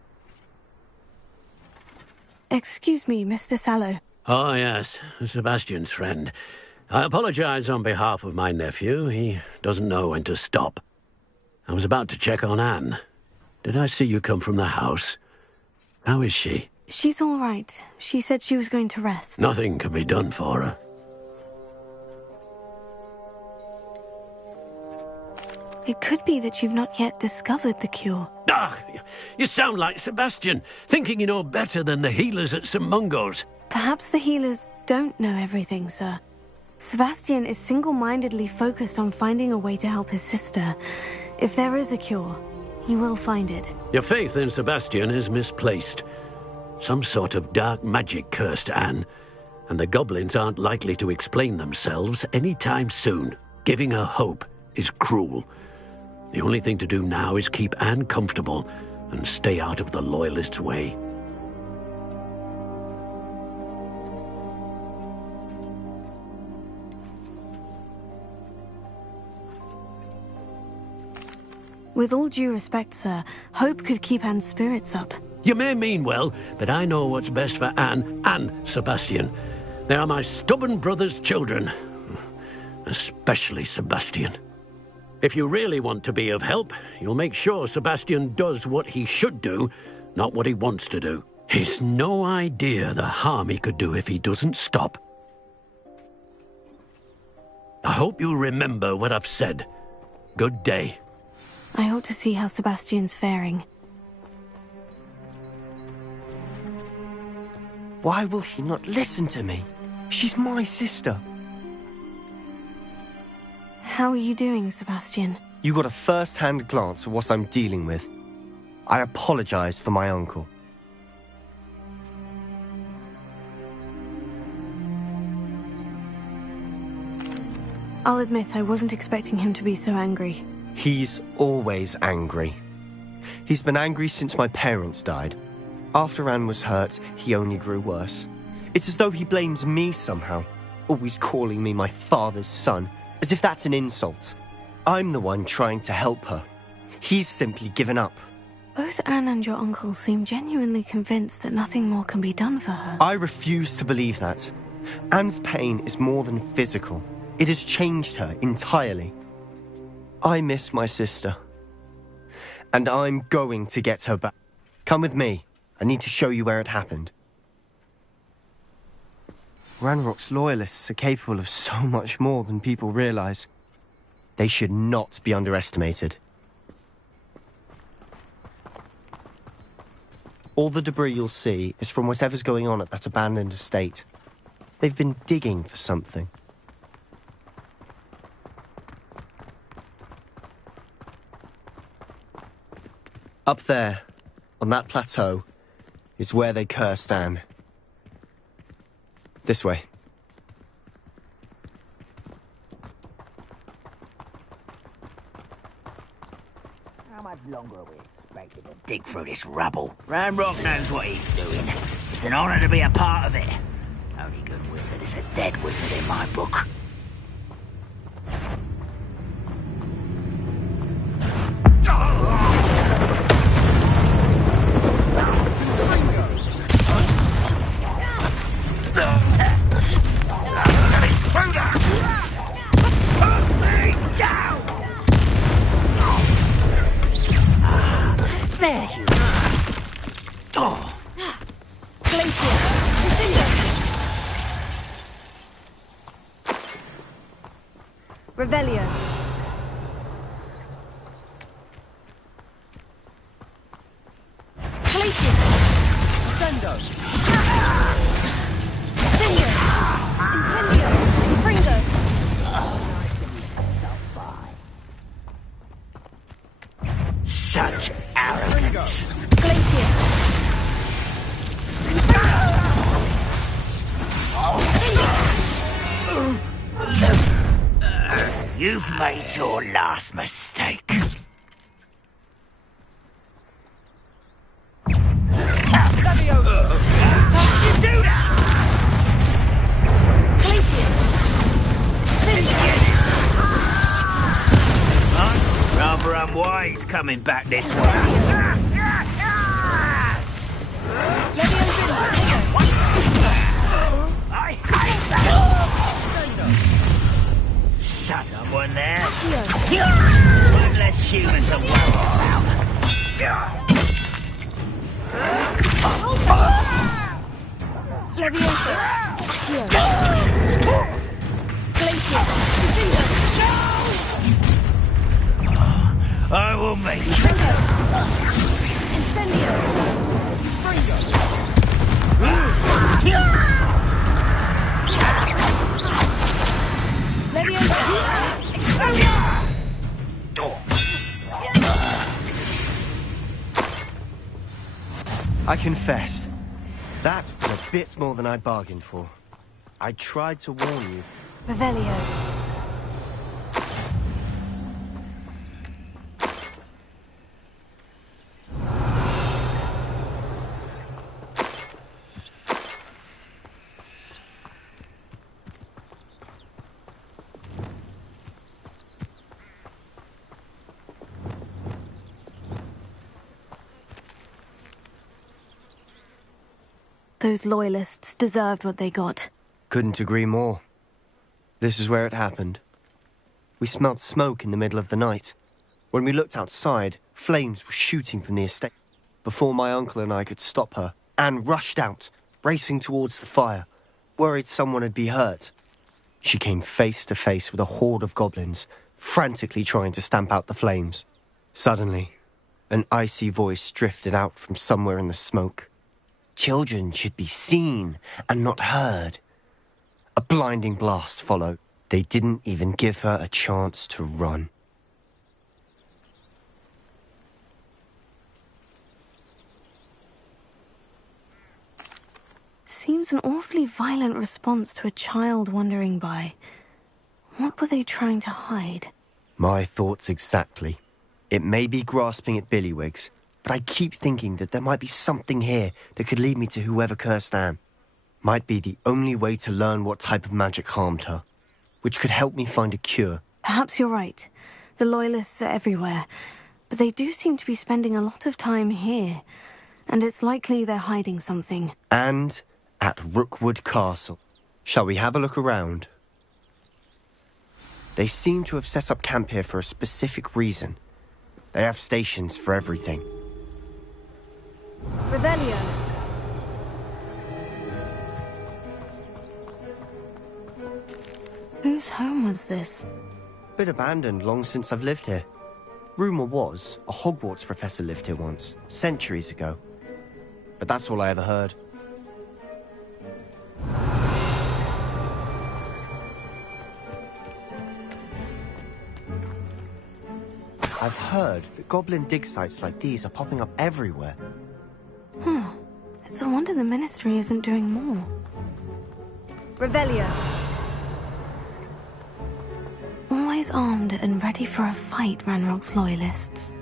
Excuse me, Mr. Sallow. Oh, yes, Sebastian's friend. I apologize on behalf of my nephew. He doesn't know when to stop. I was about to check on Anne. Did I see you come from the house? How is she? She's all right. She said she was going to rest. Nothing can be done for her. It could be that you've not yet discovered the cure. Ah, you sound like Sebastian, thinking you know better than the healers at St. Mungo's. Perhaps the healers don't know everything, sir. Sebastian is single-mindedly focused on finding a way to help his sister. If there is a cure, he will find it. Your faith in Sebastian is misplaced. Some sort of dark magic cursed Anne, and the goblins aren't likely to explain themselves anytime soon. Giving her hope is cruel. The only thing to do now is keep Anne comfortable and stay out of the Loyalists' way. With all due respect, sir, hope could keep Anne's spirits up. You may mean well, but I know what's best for Anne and Sebastian. They are my stubborn brother's children. Especially Sebastian. If you really want to be of help, you'll make sure Sebastian does what he should do, not what he wants to do. He's no idea the harm he could do if he doesn't stop. I hope you remember what I've said. Good day. I ought to see how Sebastian's faring. Why will he not listen to me? She's my sister. How are you doing, Sebastian? You got a first-hand glance at what I'm dealing with. I apologize for my uncle. I'll admit I wasn't expecting him to be so angry. He's always angry. He's been angry since my parents died. After Anne was hurt, he only grew worse. It's as though he blames me somehow, always calling me my father's son, as if that's an insult. I'm the one trying to help her. He's simply given up. Both Anne and your uncle seem genuinely convinced that nothing more can be done for her. I refuse to believe that. Anne's pain is more than physical. It has changed her entirely. I miss my sister. And I'm going to get her back. Come with me. I need to show you where it happened. Ranrock's loyalists are capable of so much more than people realize. They should not be underestimated. All the debris you'll see is from whatever's going on at that abandoned estate. They've been digging for something. Up there, on that plateau, is where they cursed Anne. This way. How much longer are we expected to dig through this rubble? Ranrock knows what he's doing. It's an honor to be a part of it. Only good wizard is a dead wizard in my book. There you are. Oh. Glacier. Revelio. Glacier. Sendo. Incendio. Incendio. Fringo. Such arrogance. Glacier. You've made your last mistake. Rather unwise coming back this way. I hate that! Someone there? One less human to worry about. Leviosa. Here. Glacier. will make. Incendio! I confess, that was a bit more than I bargained for. I tried to warn you. Revelio. Those loyalists deserved what they got. Couldn't agree more. This is where it happened. We smelled smoke in the middle of the night. When we looked outside, flames were shooting from the estate. Before my uncle and I could stop her, Anne rushed out, racing towards the fire, worried someone had been hurt. She came face to face with a horde of goblins, frantically trying to stamp out the flames. Suddenly, an icy voice drifted out from somewhere in the smoke. Children should be seen and not heard. A blinding blast followed. They didn't even give her a chance to run. Seems an awfully violent response to a child wandering by. What were they trying to hide? My thoughts exactly. It may be grasping at billywhigs, but I keep thinking that there might be something here that could lead me to whoever cursed Anne. Might be the only way to learn what type of magic harmed her, which could help me find a cure. Perhaps you're right. The Loyalists are everywhere, but they do seem to be spending a lot of time here, and it's likely they're hiding something. And at Rookwood Castle. Shall we have a look around? They seem to have set up camp here for a specific reason. They have stations for everything. Revelio. Whose home was this? Been abandoned long since I've lived here. Rumour was a Hogwarts professor lived here once, centuries ago. But that's all I ever heard. I've heard that goblin dig sites like these are popping up everywhere. It's a wonder the Ministry isn't doing more. Revelio. Always armed and ready for a fight, Ranrock's Loyalists.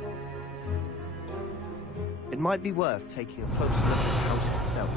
It might be worth taking a closer look at the house itself.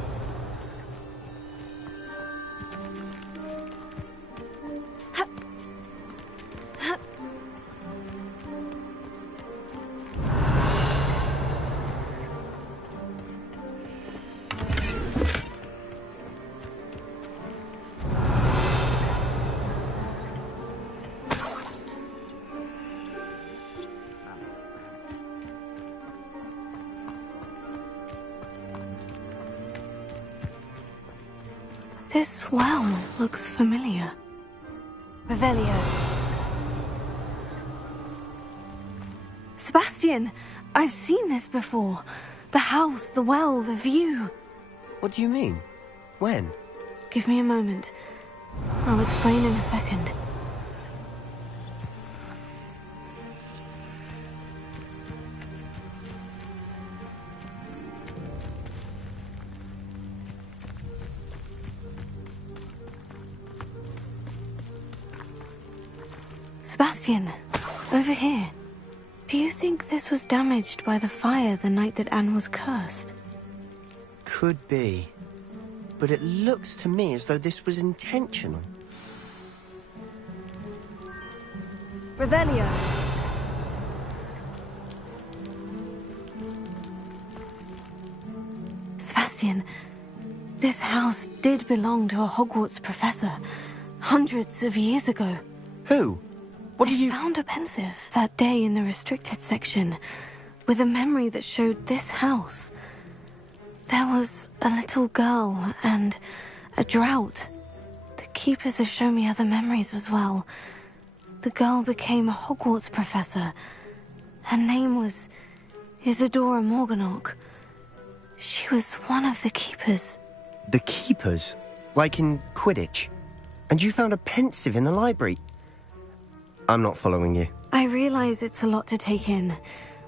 This well looks familiar. Revelio. Sebastian! I've seen this before. The house, the well, the view. What do you mean? When? Give me a moment. I'll explain in a second. Sebastian, over here. Do you think this was damaged by the fire the night that Anne was cursed? Could be. But it looks to me as though this was intentional. Revelio. Sebastian, this house did belong to a Hogwarts professor, hundreds of years ago. Who? What do you... I found a pensive that day in the restricted section, with a memory that showed this house. There was a little girl and a drought. The keepers have shown me other memories as well. The girl became a Hogwarts professor, Her name was Isadora Morganach. She was one of the keepers. The keepers? Like in Quidditch? And you found a pensive in the library? I'm not following you. I realize it's a lot to take in.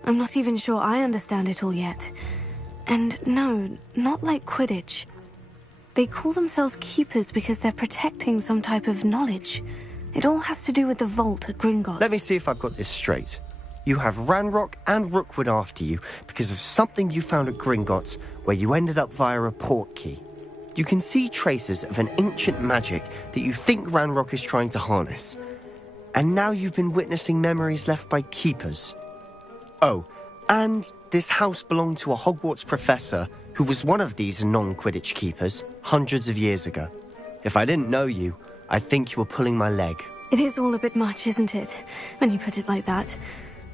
I'm not even sure I understand it all yet. And no, not like Quidditch. They call themselves keepers because they're protecting some type of knowledge. It all has to do with the vault at Gringotts. Let me see if I've got this straight. You have Ranrock and Rookwood after you because of something you found at Gringotts where you ended up via a portkey. You can see traces of an ancient magic that you think Ranrock is trying to harness. And now you've been witnessing memories left by keepers. Oh, and this house belonged to a Hogwarts professor who was one of these non-Quidditch keepers hundreds of years ago. If I didn't know you, I'd think you were pulling my leg. It is all a bit much, isn't it, when you put it like that?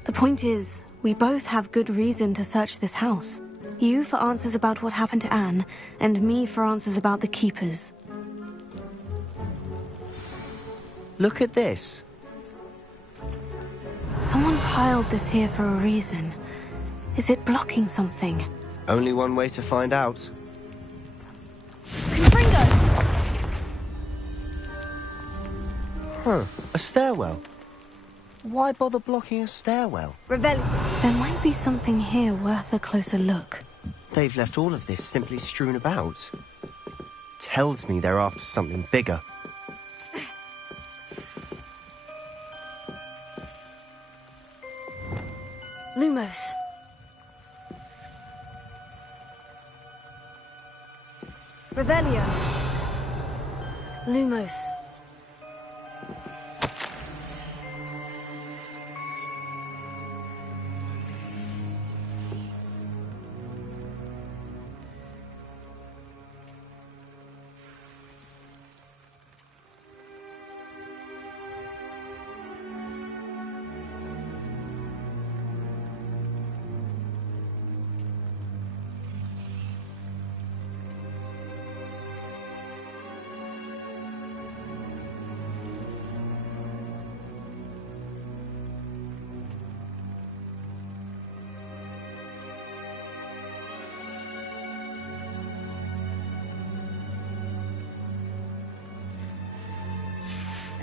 The point is, we both have good reason to search this house. You for answers about what happened to Anne, and me for answers about the keepers. Look at this. Someone piled this here for a reason. Is it blocking something? Only one way to find out. Confringo! Huh, a stairwell. Why bother blocking a stairwell? Revelio. There might be something here worth a closer look. They've left all of this simply strewn about. Tells me they're after something bigger. Lumos. Revelio. Lumos.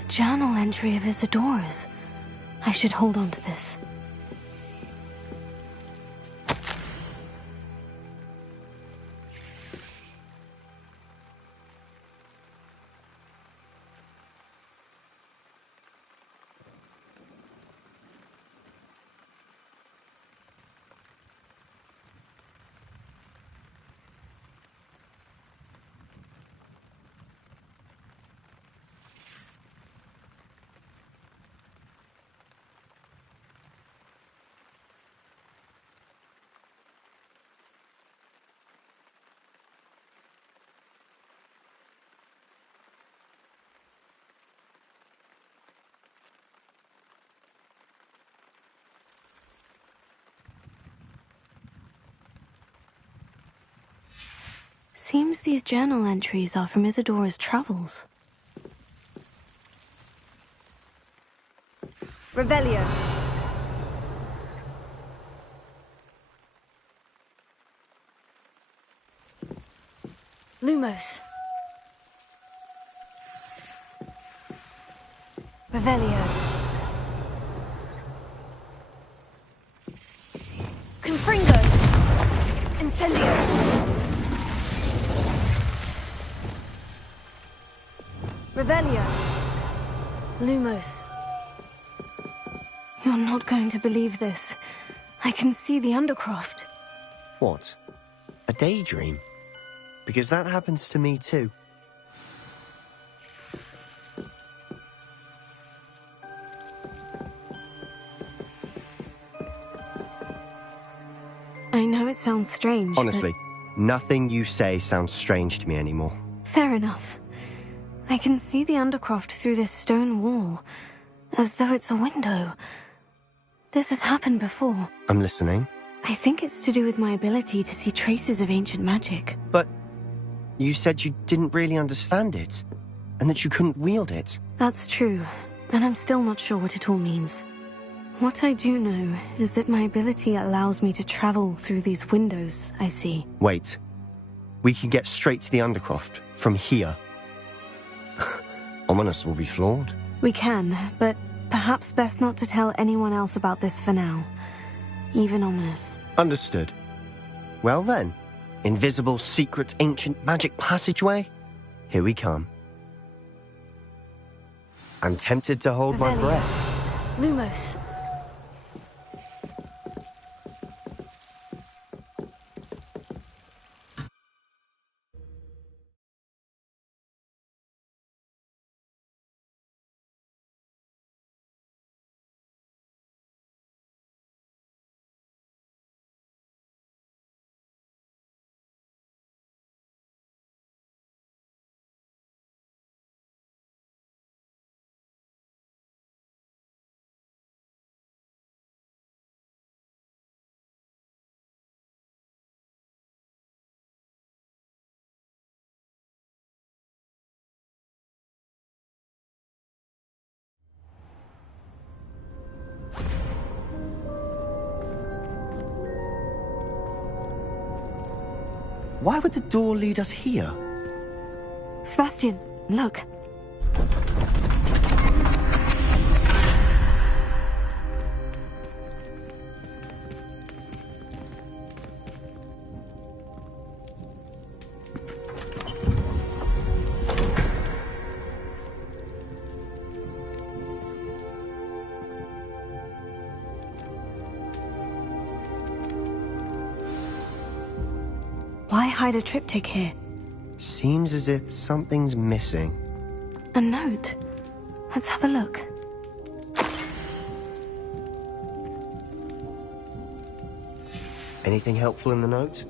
Journal entry of Isadora's. I should hold on to this. Seems these journal entries are from Isadora's travels. Revelio. Lumos. Revelio. Confringo. Incendio. Revelio. Lumos. You're not going to believe this. I can see the Undercroft. What? A daydream? Because that happens to me too. I know it sounds strange, Honestly, nothing you say sounds strange to me anymore. Fair enough. I can see the Undercroft through this stone wall, as though it's a window. This has happened before. I'm listening. I think it's to do with my ability to see traces of ancient magic. But you said you didn't really understand it, and that you couldn't wield it. That's true, and I'm still not sure what it all means. What I do know is that my ability allows me to travel through these windows, I see. Wait. We can get straight to the Undercroft from here. Ominous will be flawed. We can, but perhaps best not to tell anyone else about this for now. Even Ominous. Understood. Well then, invisible, secret, ancient magic passageway? Here we come. I'm tempted to hold my breath. Lumos. Why would the door lead us here? Sebastian, look. Why hide a triptych here? Seems as if something's missing. A note. Let's have a look. Anything helpful in the note?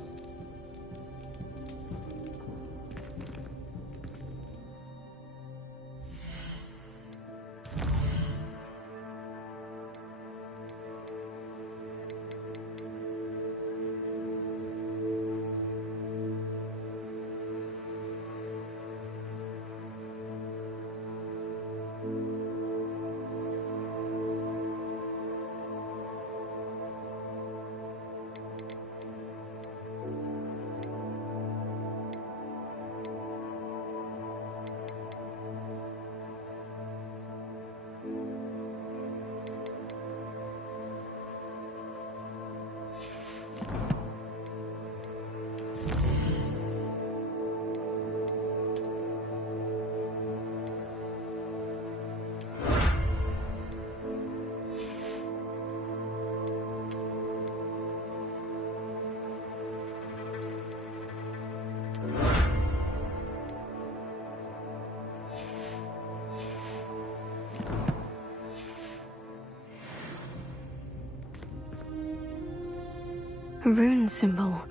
A rune symbol.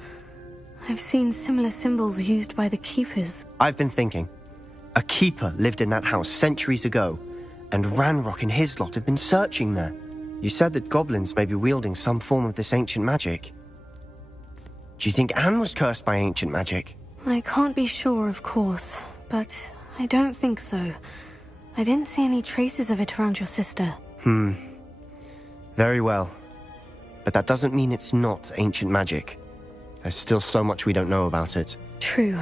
I've seen similar symbols used by the Keepers. I've been thinking. A Keeper lived in that house centuries ago, and Ranrock and his lot have been searching there. You said that goblins may be wielding some form of this ancient magic. Do you think Anne was cursed by ancient magic? I can't be sure, of course, but I don't think so. I didn't see any traces of it around your sister. Very well. But that doesn't mean it's not ancient magic. There's still so much we don't know about it. True.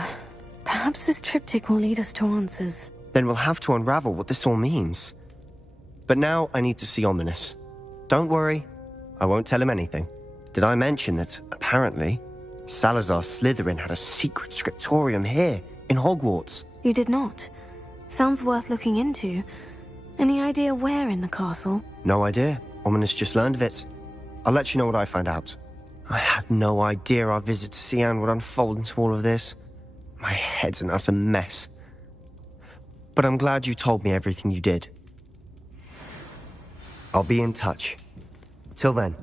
Perhaps this triptych will lead us to answers. Then we'll have to unravel what this all means. But now I need to see Ominous. Don't worry, I won't tell him anything. Did I mention that, apparently, Salazar Slytherin had a secret scriptorium here, in Hogwarts? You did not. Sounds worth looking into. Any idea where in the castle? No idea. Ominous just learned of it. I'll let you know what I find out. I had no idea our visit to Cian would unfold into all of this. My head's an utter mess. But I'm glad you told me everything you did. I'll be in touch. Till then.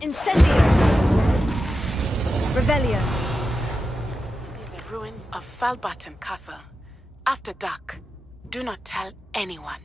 Incendio! Revelio! Near the ruins of Falbaton Castle. After dark. Do not tell anyone.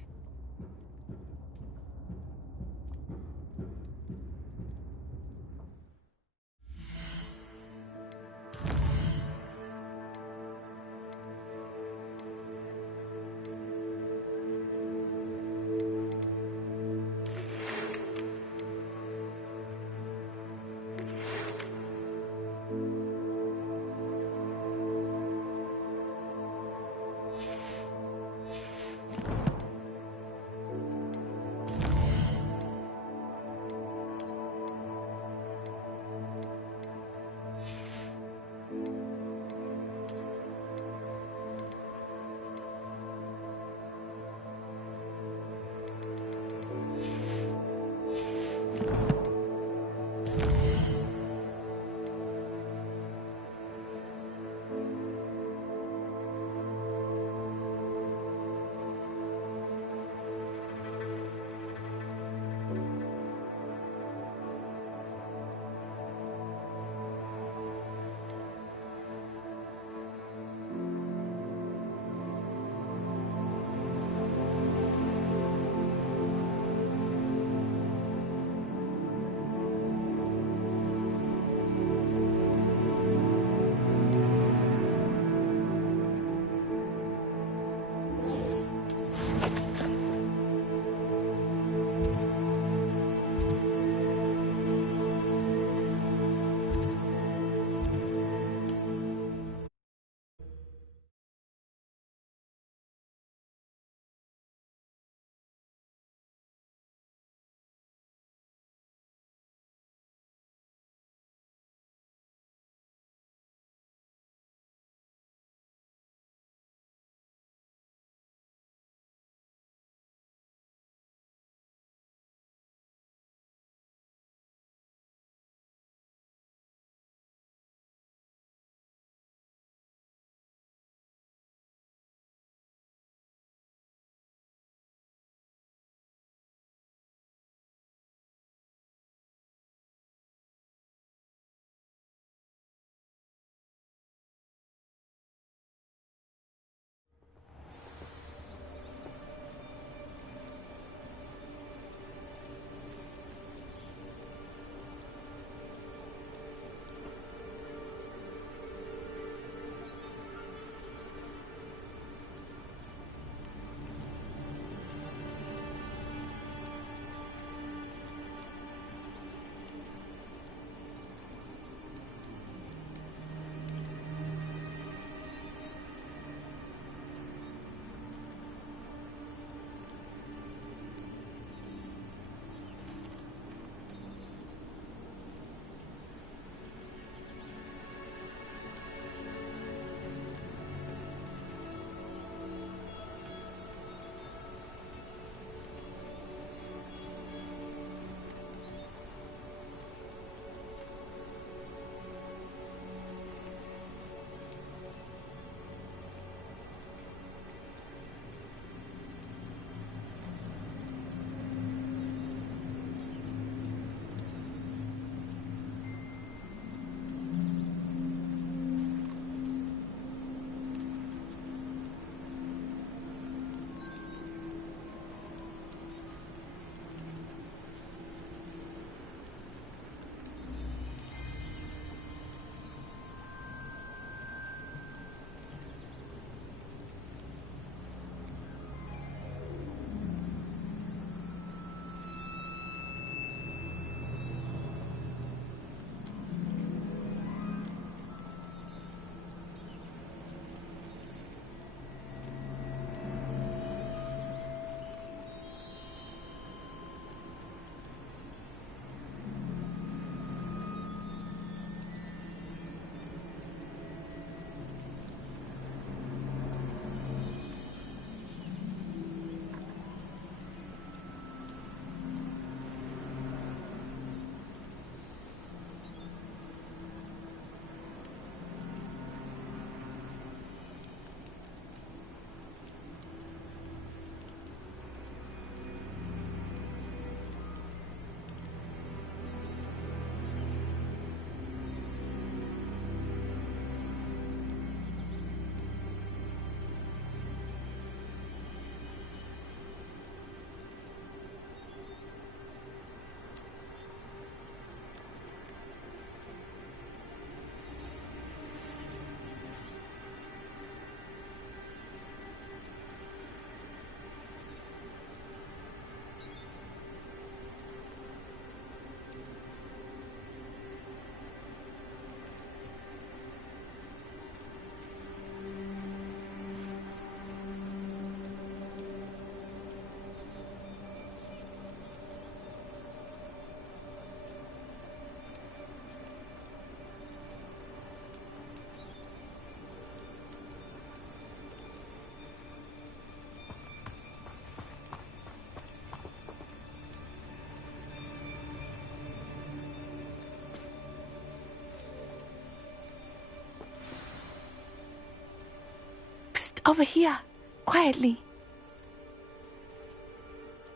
Over here, quietly.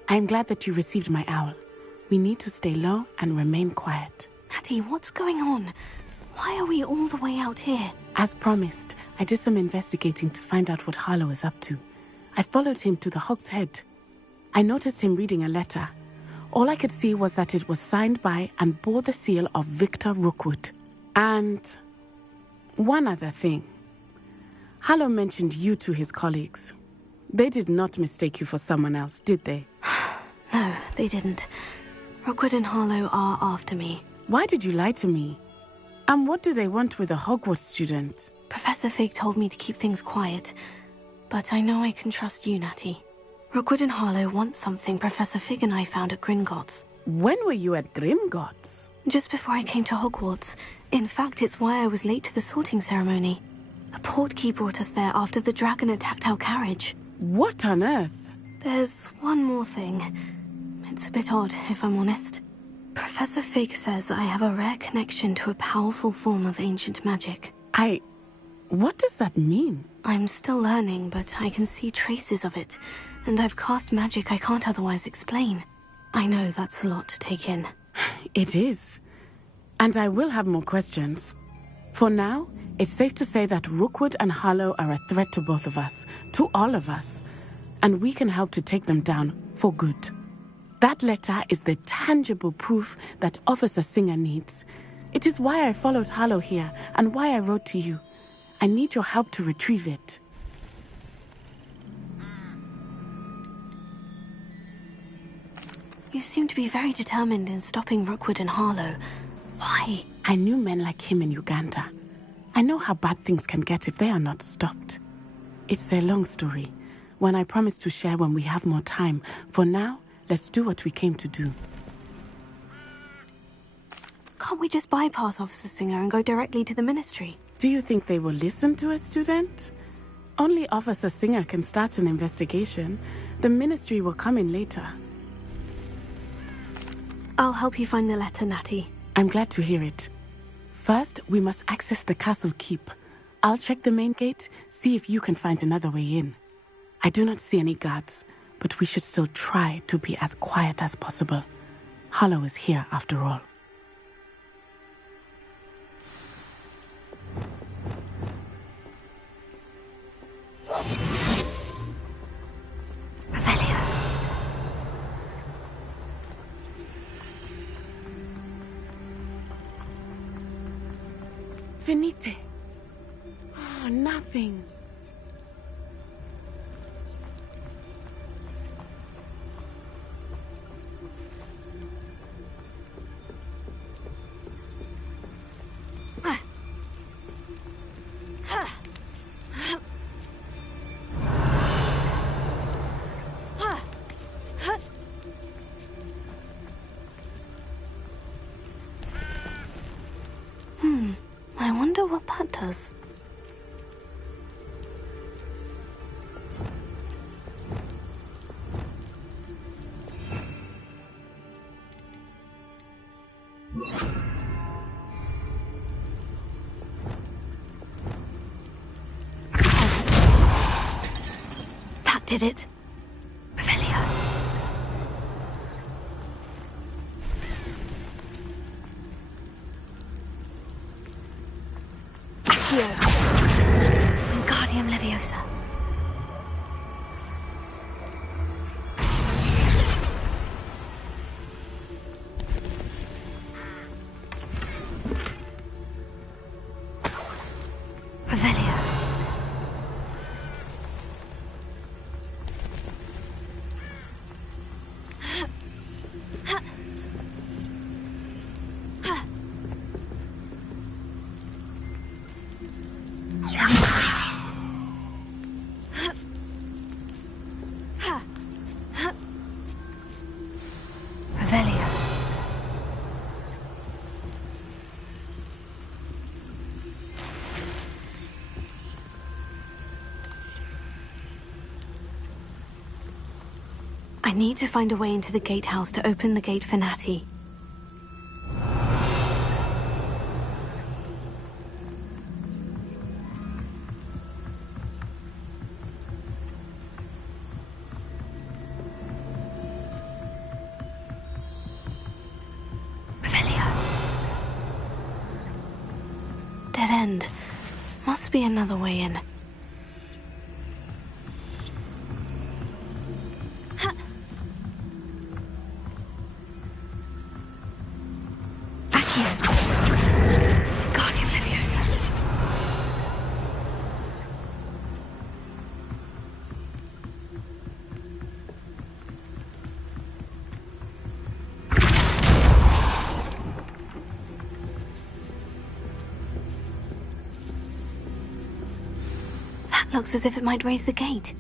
I'm glad that you received my owl. We need to stay low and remain quiet. Natty, what's going on? Why are we all the way out here? As promised, I did some investigating to find out what Harlow is up to. I followed him to the Hog's Head. I noticed him reading a letter. All I could see was that it was signed by and bore the seal of Victor Rookwood. And one other thing. Harlow mentioned you to his colleagues. They did not mistake you for someone else, did they? No, they didn't. Rookwood and Harlow are after me. Why did you lie to me? And what do they want with a Hogwarts student? Professor Fig told me to keep things quiet, but I know I can trust you, Natty. Rookwood and Harlow want something Professor Fig and I found at Gringotts. When were you at Gringotts? Just before I came to Hogwarts. In fact, it's why I was late to the sorting ceremony. The portkey brought us there after the dragon attacked our carriage. What on earth? There's one more thing. It's a bit odd, if I'm honest. Professor Fig says I have a rare connection to a powerful form of ancient magic. What does that mean? I'm still learning, but I can see traces of it, and I've cast magic I can't otherwise explain. I know that's a lot to take in. It is. And I will have more questions. For now, it's safe to say that Rookwood and Harlow are a threat to both of us, to all of us, and we can help to take them down for good. That letter is the tangible proof that Officer Singer needs. It is why I followed Harlow here and why I wrote to you. I need your help to retrieve it. You seem to be very determined in stopping Rookwood and Harlow. Why? I knew men like him in Uganda. I know how bad things can get if they are not stopped. It's a long story, one I promise to share when we have more time. For now, let's do what we came to do. Can't we just bypass Officer Singer and go directly to the Ministry? Do you think they will listen to a student? Only Officer Singer can start an investigation. The Ministry will come in later. I'll help you find the letter, Natty. I'm glad to hear it. First, we must access the castle keep. I'll check the main gate, see if you can find another way in. I do not see any guards, but we should still try to be as quiet as possible. Harlow is here after all. Venite. Oh, nothing. I wonder what that does. That did it. Revelio. Wingardium Leviosa. Revelio. I need to find a way into the gatehouse to open the gate for Natty. end. Must be another way in. Looks as if it might raise the gate.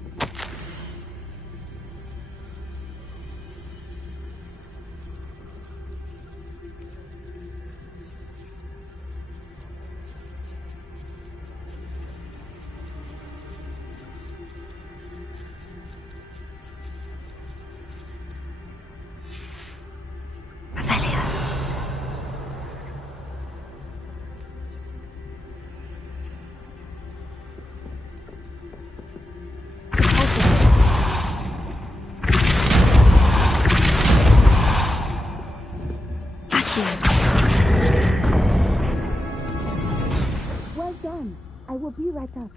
I will be right up.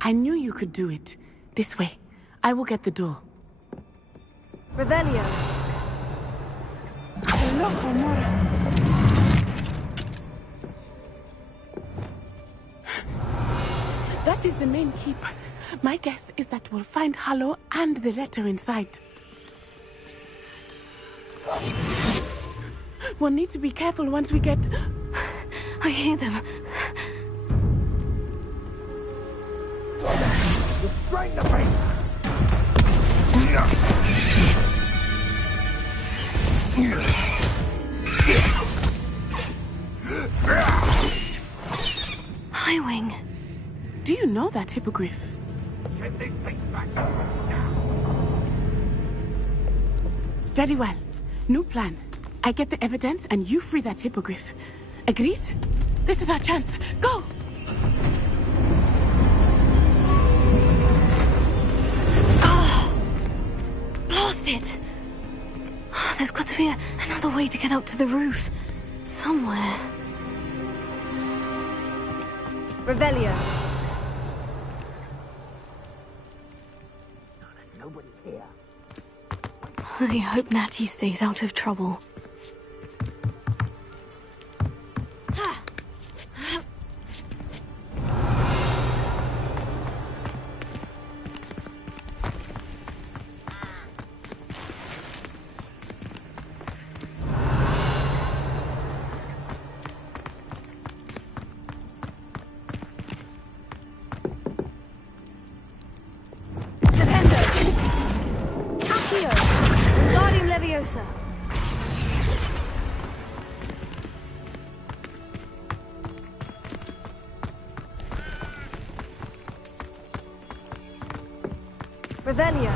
I knew you could do it. This way. I will get the door. Revelio. That is the main keep. My guess is that we'll find Hallow and the letter inside. We'll need to be careful once we get... I hear them. Restrain the beast! Highwing. Do you know that hippogriff? Get this thing back. Very well. New plan. I get the evidence and you free that hippogriff. Agreed? This is our chance. Go! Blast it! There's got to be another way to get up to the roof. Somewhere. Revelio. There's nobody here. I hope Natty stays out of trouble. Revelio.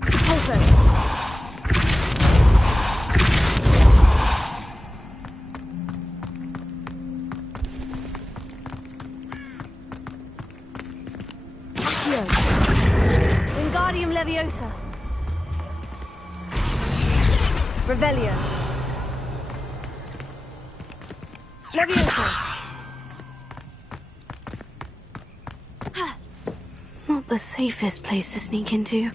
Pulso. Accio. Wingardium Leviosa. Revelio. Leviosa. Not the safest place to sneak into.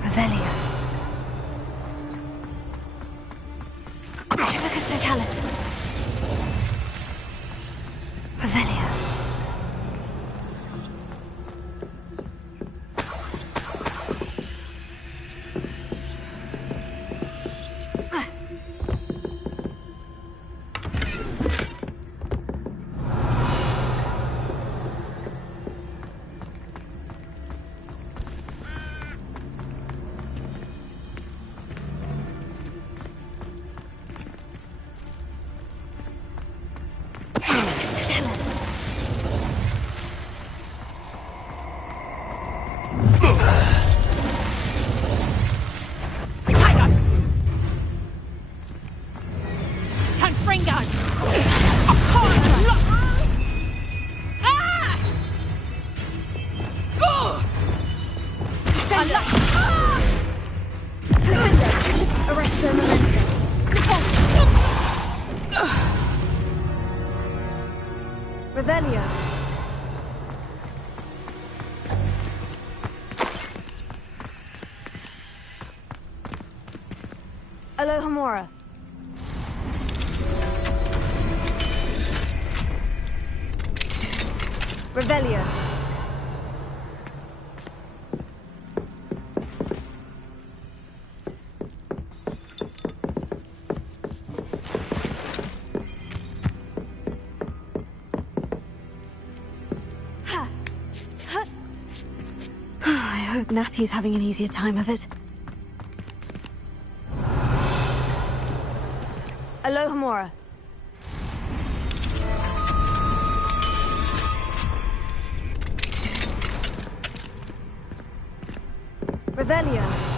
Revelio. Trivicus Totalis. Revelio. Alohomora. Revelio. I hope Natty's having an easier time of it. Alohomora. Revelio.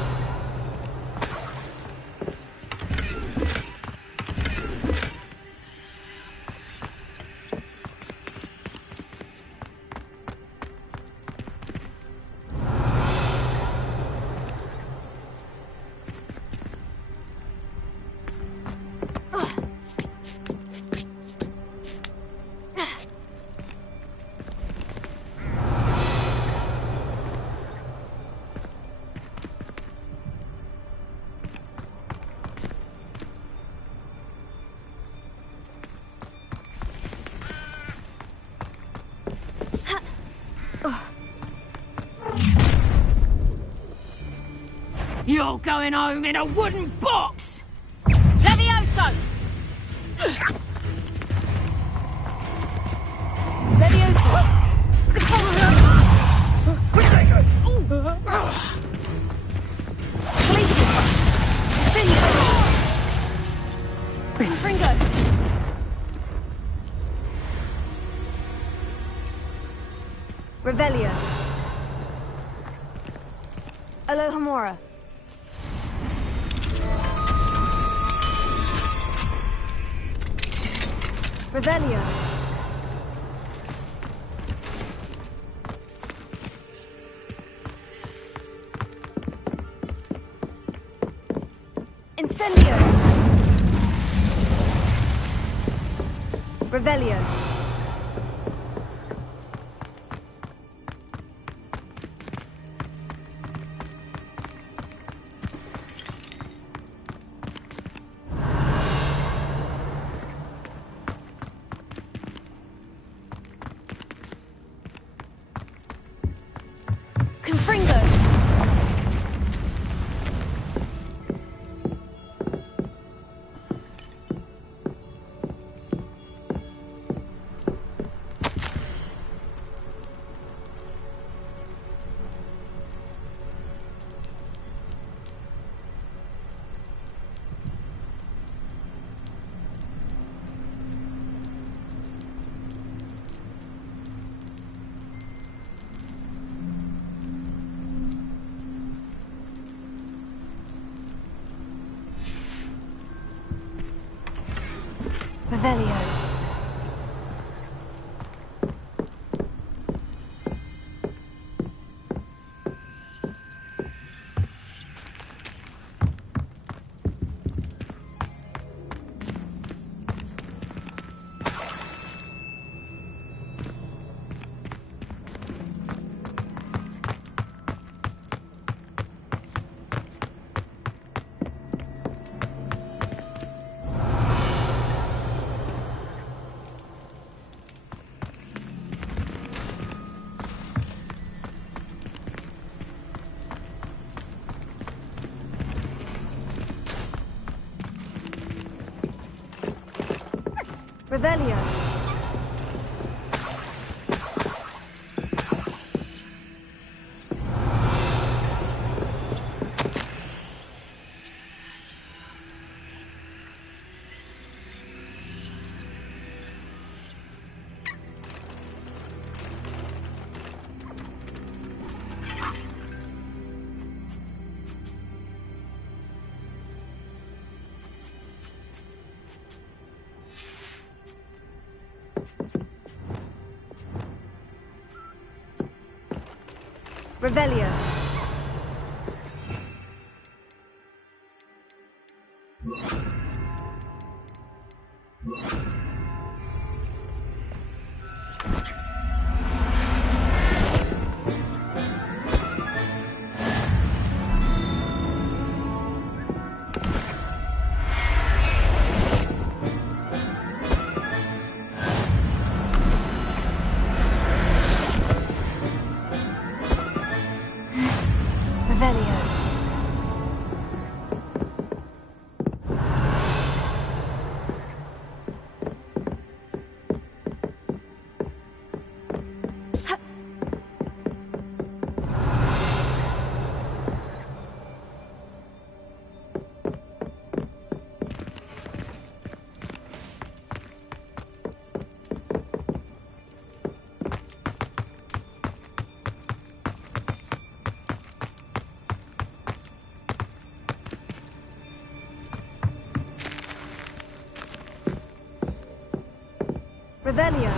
You're going home in a wooden box! Levioso! Levioso! Fringo! Revelio. Alohomora. Revelio. Incendio. Revelio. Confringo. Revelio. Revelio. Revelio. Revelio.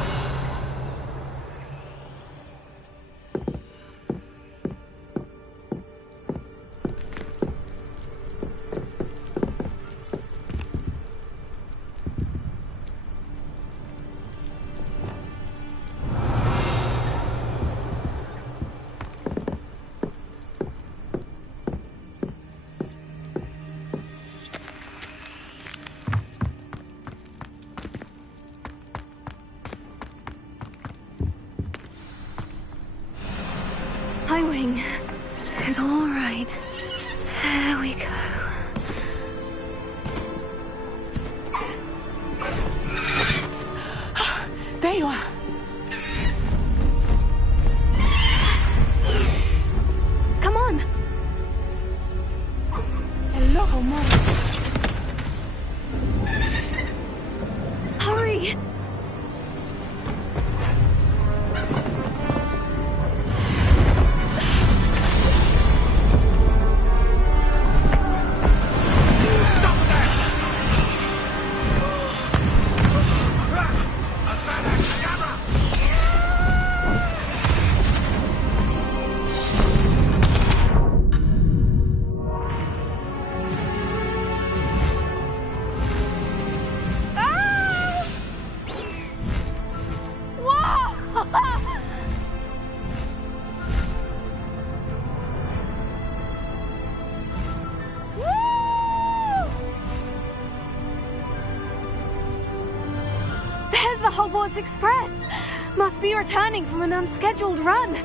Highwing is all right. There we go. There you are. Come on. Hello, Mom. Hurry. There's the Hogwarts Express! Must be returning from an unscheduled run.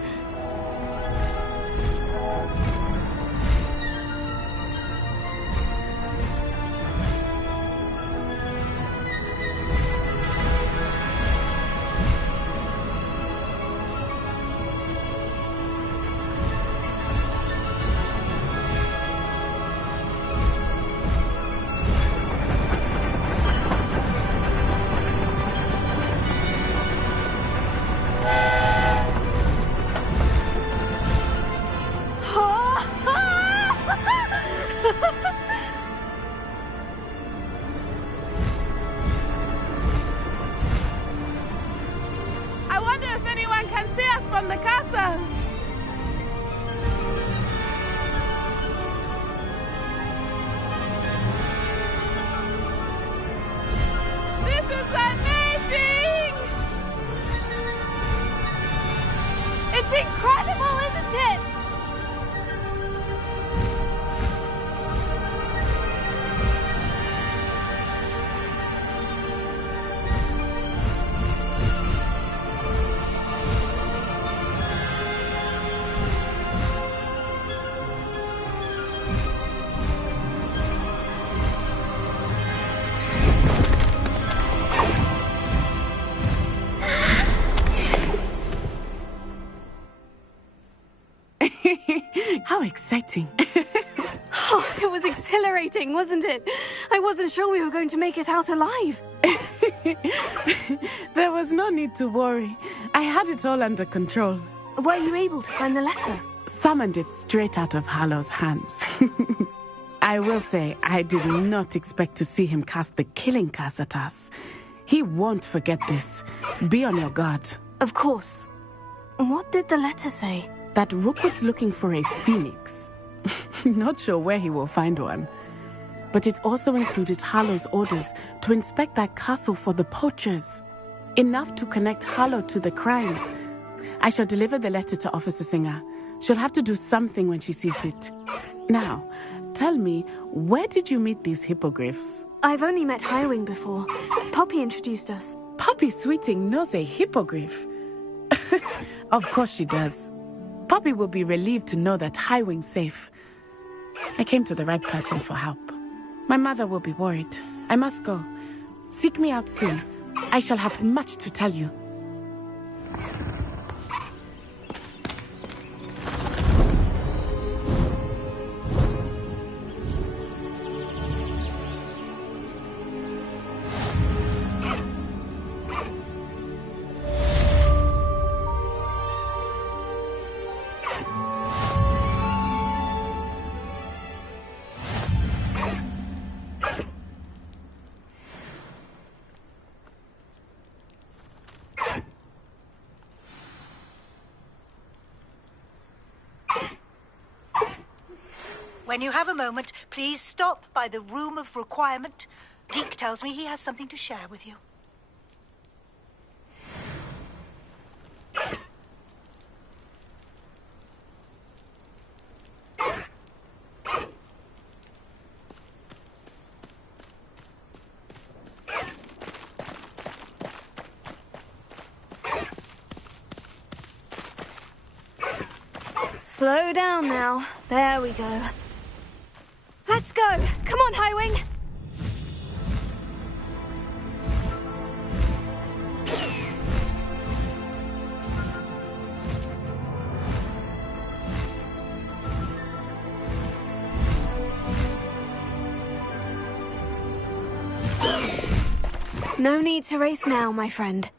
I wonder if anyone can see us from the castle. This is amazing! It's incredible, isn't it? How exciting. Oh, it was exhilarating, wasn't it? I wasn't sure we were going to make it out alive. There was no need to worry. I had it all under control. Were you able to find the letter? Summoned it straight out of Hallow's hands. I will say, I did not expect to see him cast the killing curse at us. He won't forget this. Be on your guard. Of course. What did the letter say? That Rookwood's looking for a phoenix. Not sure where he will find one. But it also included Hallow's orders to inspect that castle for the poachers. Enough to connect Hallow to the crimes. I shall deliver the letter to Officer Singer. She'll have to do something when she sees it. Now, tell me, where did you meet these hippogriffs? I've only met Highwing before. Poppy introduced us. Poppy Sweeting knows a hippogriff. Of course she does. Poppy will be relieved to know that Highwing's safe. I came to the right person for help. My mother will be worried. I must go. Seek me out soon. I shall have much to tell you. When you have a moment, please stop by the Room of Requirement. Deke tells me he has something to share with you. Slow down now. There we go. Let's go! Come on, Highwing! No need to race now, my friend.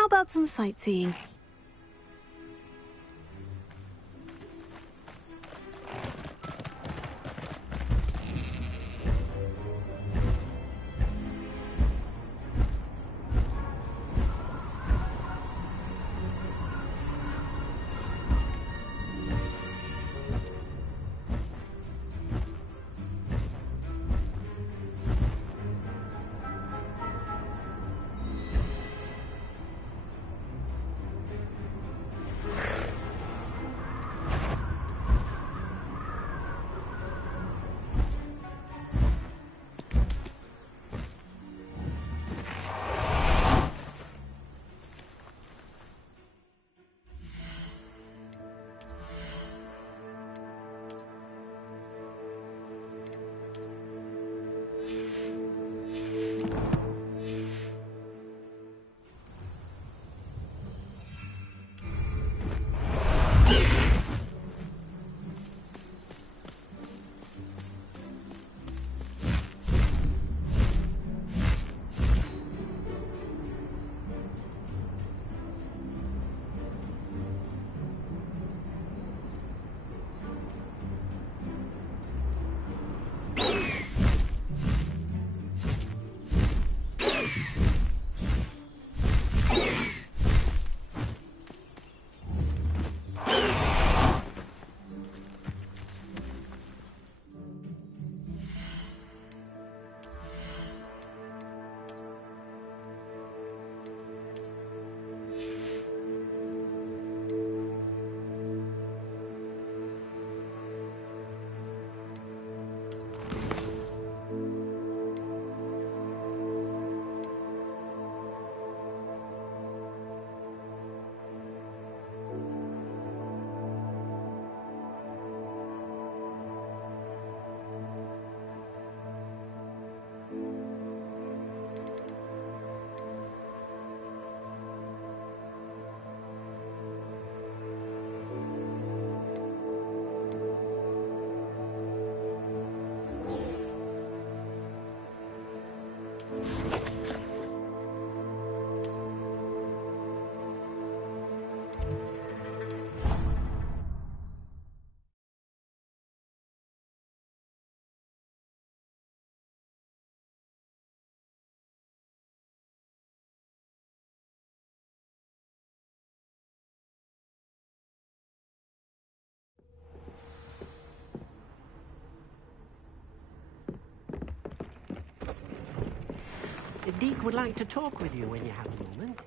How about some sightseeing? Deke would like to talk with you when you have a moment.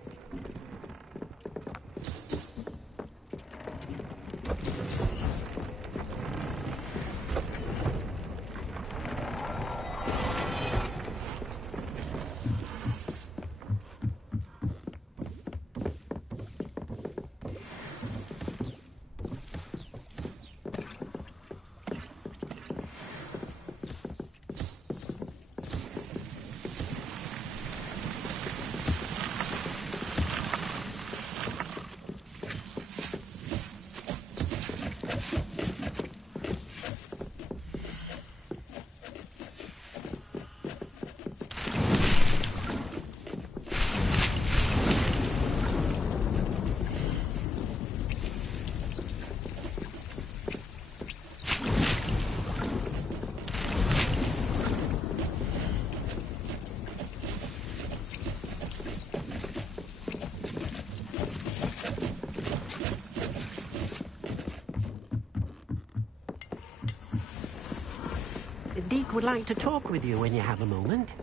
Deke would like to talk with you when you have a moment.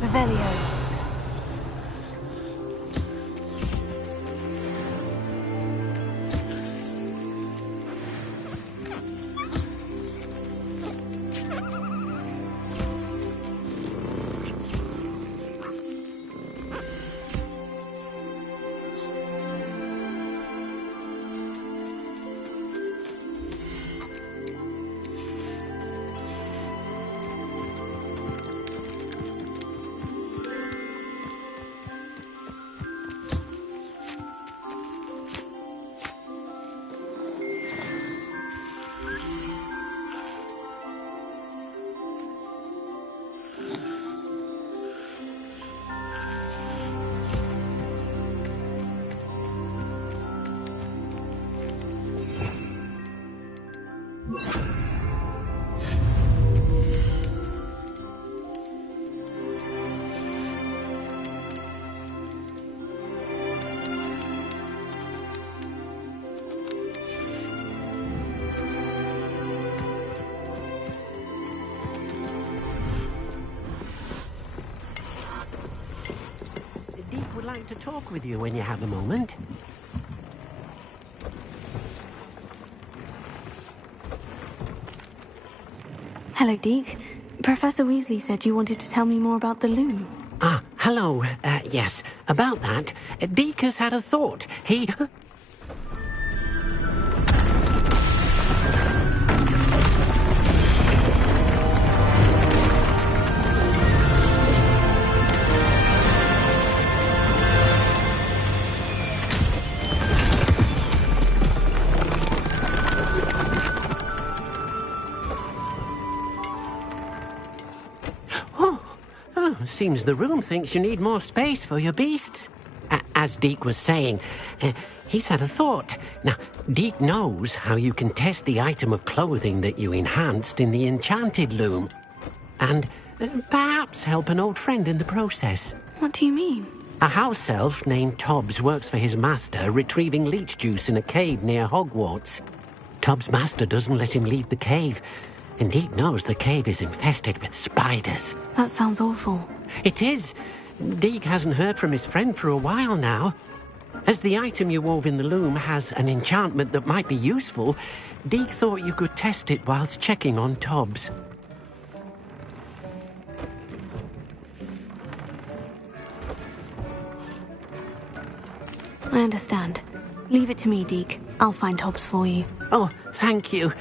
Revelio. To talk with you when you have a moment. Hello, Deke. Professor Weasley said you wanted to tell me more about the loom. Ah, hello. Yes, about that. Deke has had a thought. He... Seems the room thinks you need more space for your beasts. As Deke was saying, he's had a thought. Now, Deke knows how you can test the item of clothing that you enhanced in the enchanted loom. And perhaps help an old friend in the process. What do you mean? A house elf named Tobbs works for his master, retrieving leech juice in a cave near Hogwarts. Tobbs' master doesn't let him leave the cave. And Deke knows the cave is infested with spiders. That sounds awful. It is. Deke hasn't heard from his friend for a while now. As the item you wove in the loom has an enchantment that might be useful, Deke thought you could test it whilst checking on Tobbs. I understand. Leave it to me, Deke. I'll find Hobbs for you. Oh, thank you.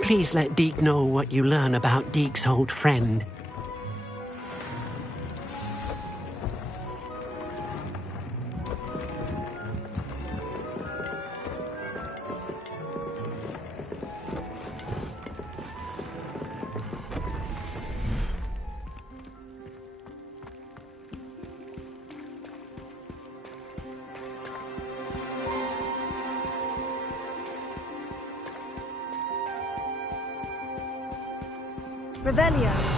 Please let Deke know what you learn about Deke's old friend. Revelio.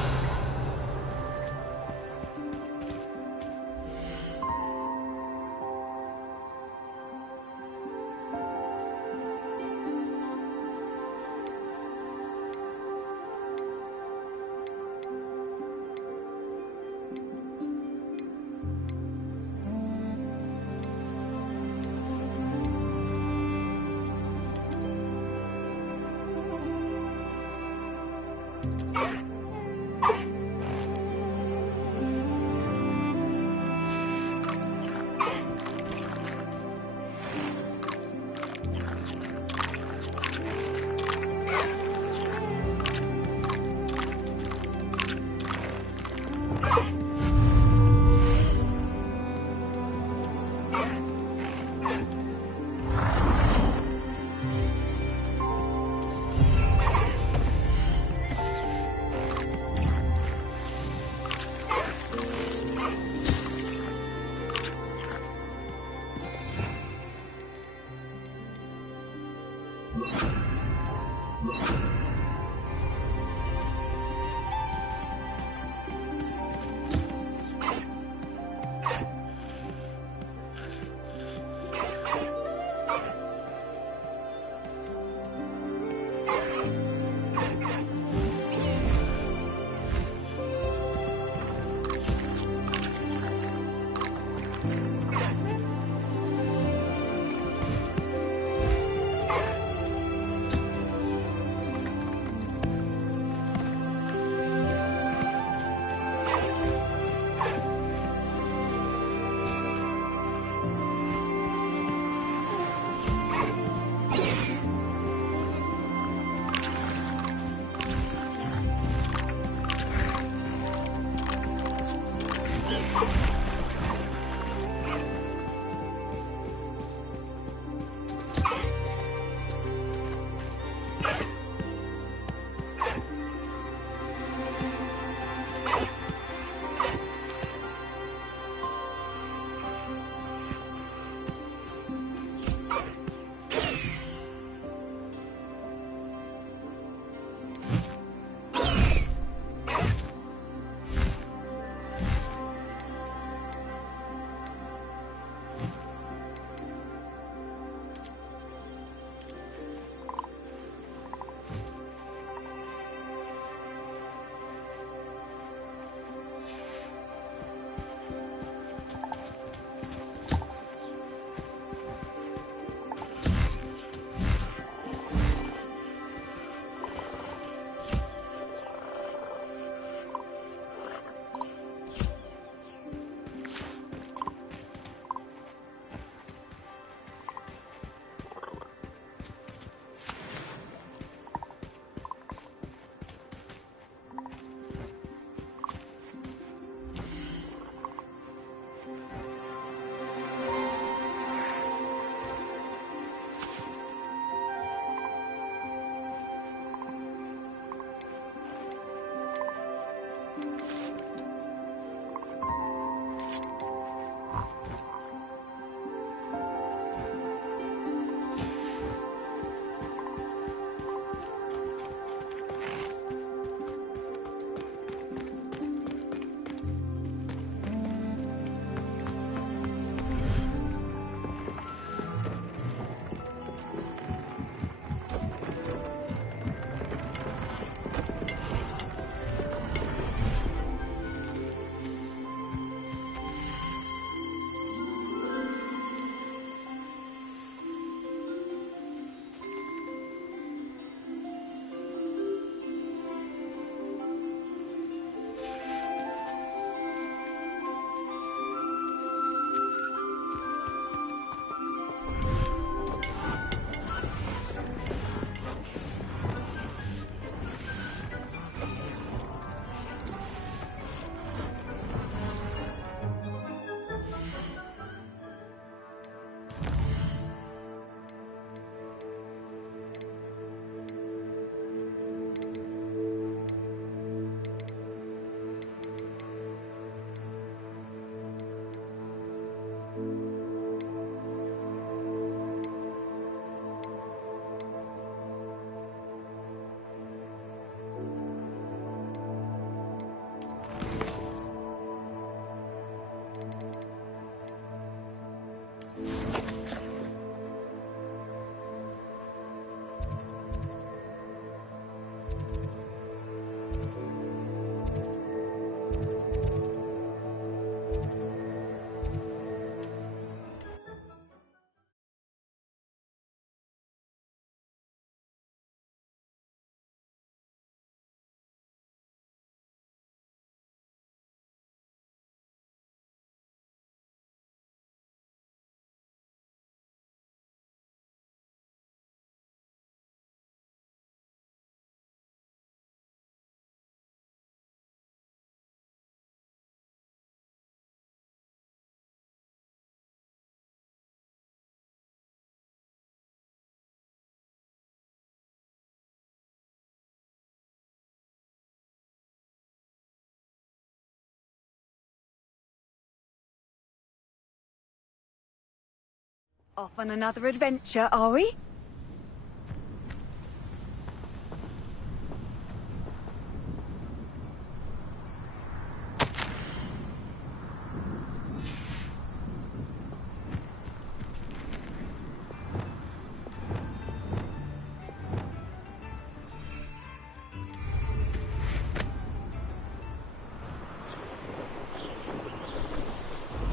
Off on another adventure, are we?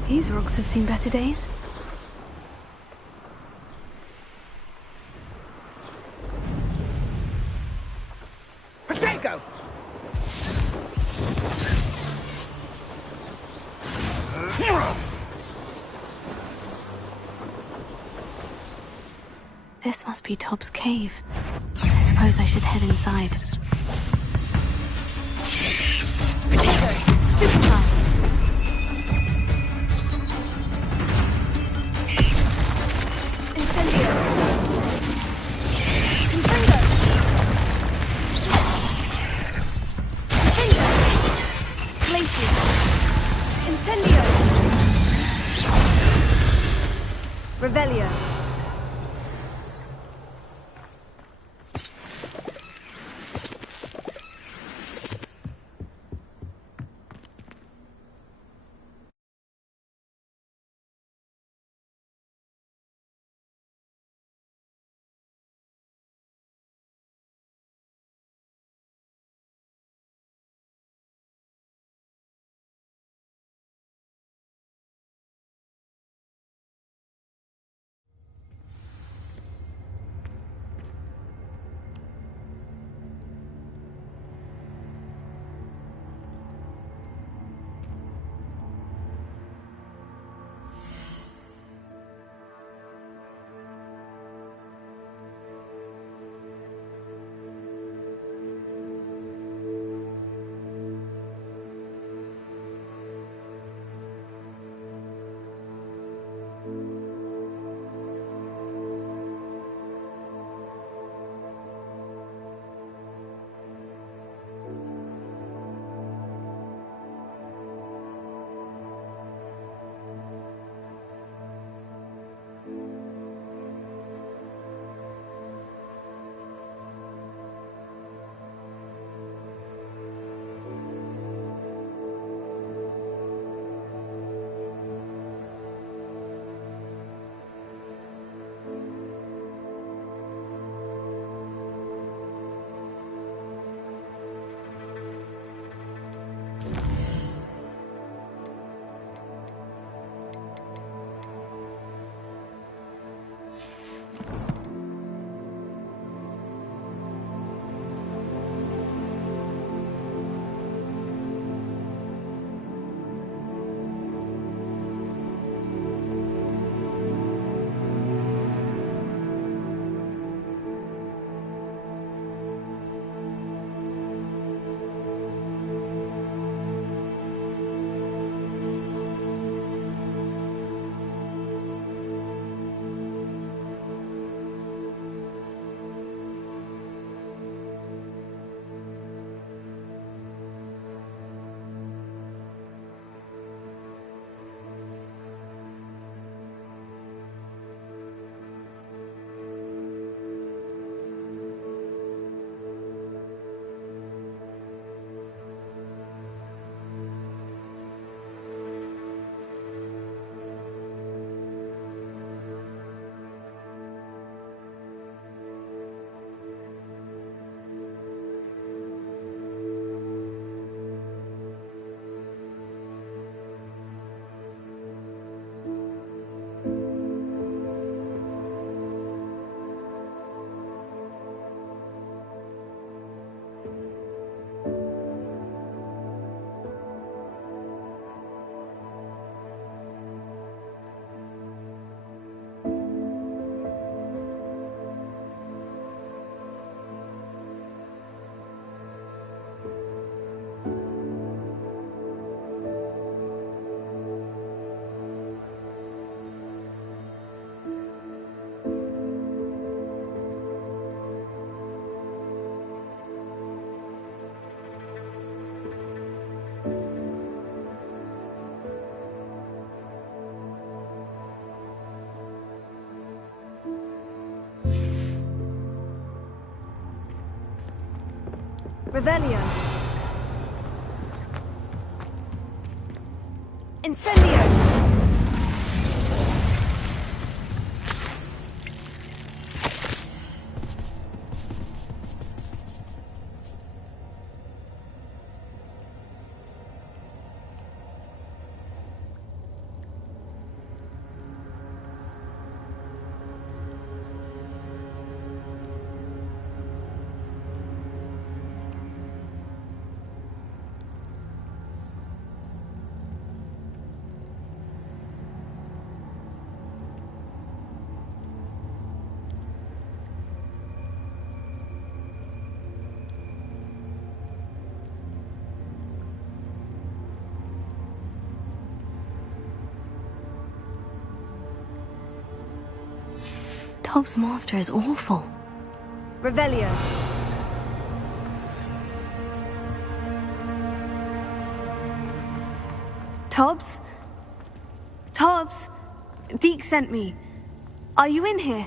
These rocks have seen better days. Potato! This must be Tob's cave. I suppose I should head inside. Potato! Stupid time! Incendio! Incendio! Incendio! Glacier! Incendio! Revelio! Revelio. Incendio. Tobbs' master is awful. Revelio. Tobbs? Tobbs? Deke sent me. Are you in here?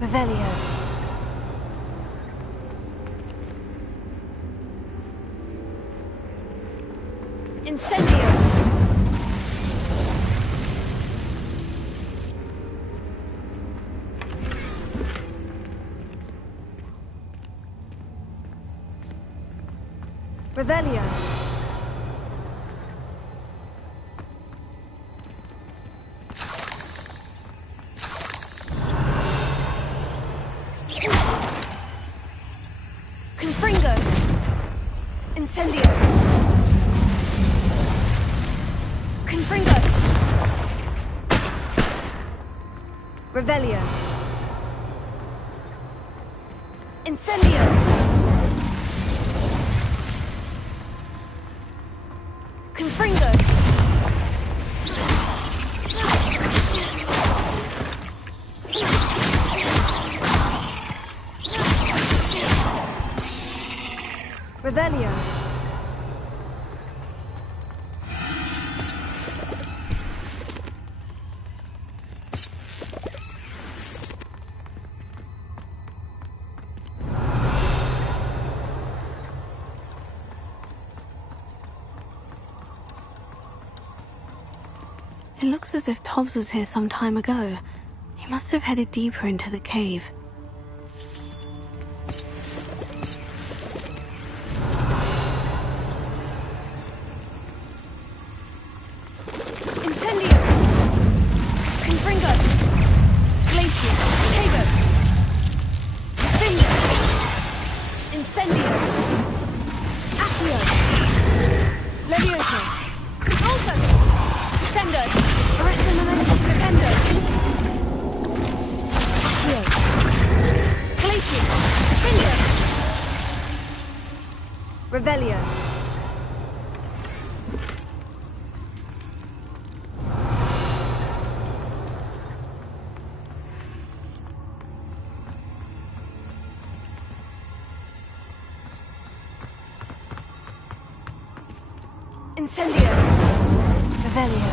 Revelio. Incendio. Revelio. Confringo. Incendio. Confringo. Revelio. Incendio. Confringo. Revelio. It looks as if Tobbs was here some time ago. He must have headed deeper into the cave. Incendio. Confringo. Glacier. Tego. Finger. Incendio. Accio. Levioso. Also. Descendo. Arresto momentum. Dependo. Accio. Glacier. Finger. Revelio. Incendio. Revelio.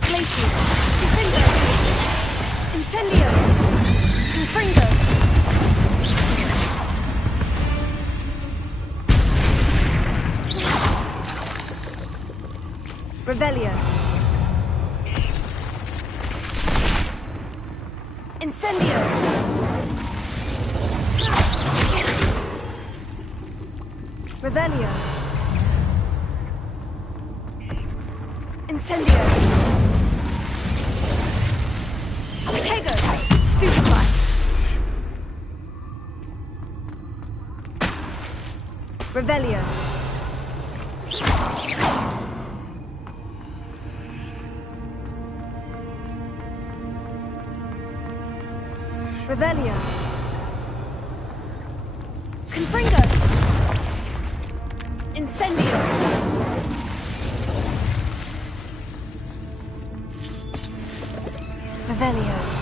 Glacier. Confringo. Incendio. Confringo. Revelio. Incendio. Revelio. Incendio. Tego. Stupefy. Revelio. Revelio. Confringo. Incendio. Revelio.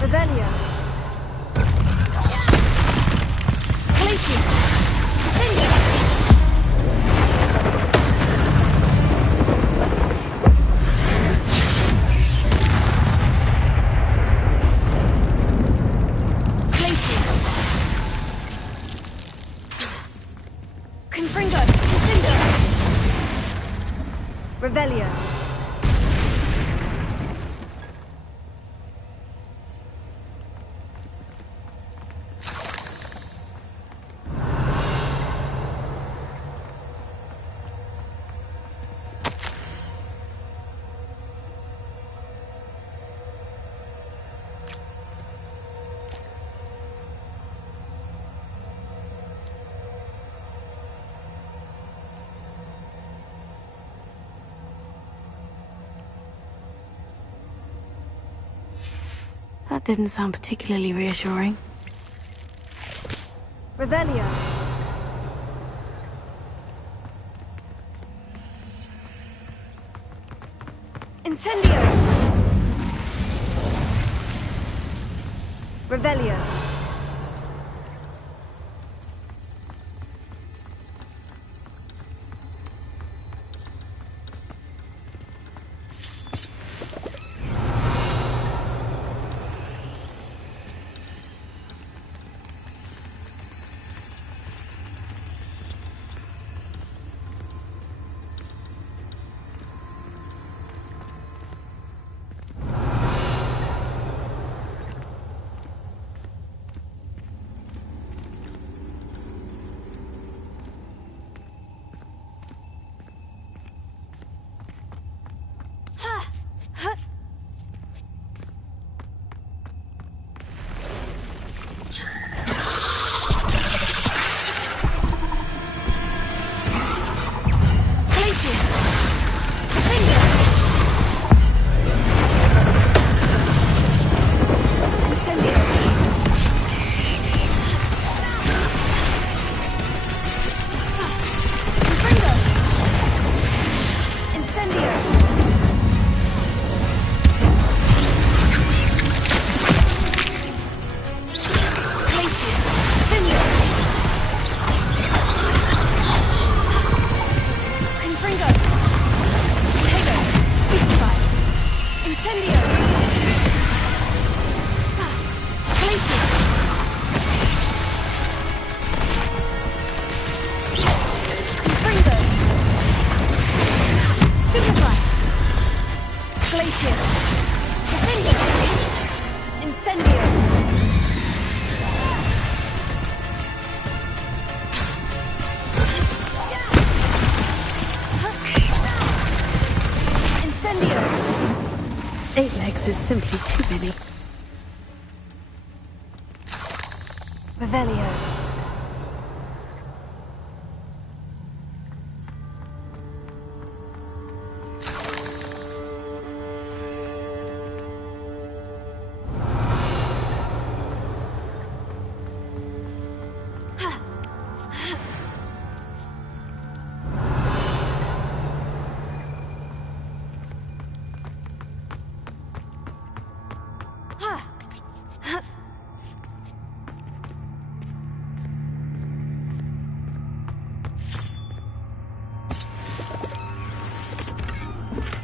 Revelio. Glacius. Defender. Glacius. Confringo. Defender. Revelio. That didn't sound particularly reassuring. Revelio. Incendio. Revelio. Is simply too many. Revelio.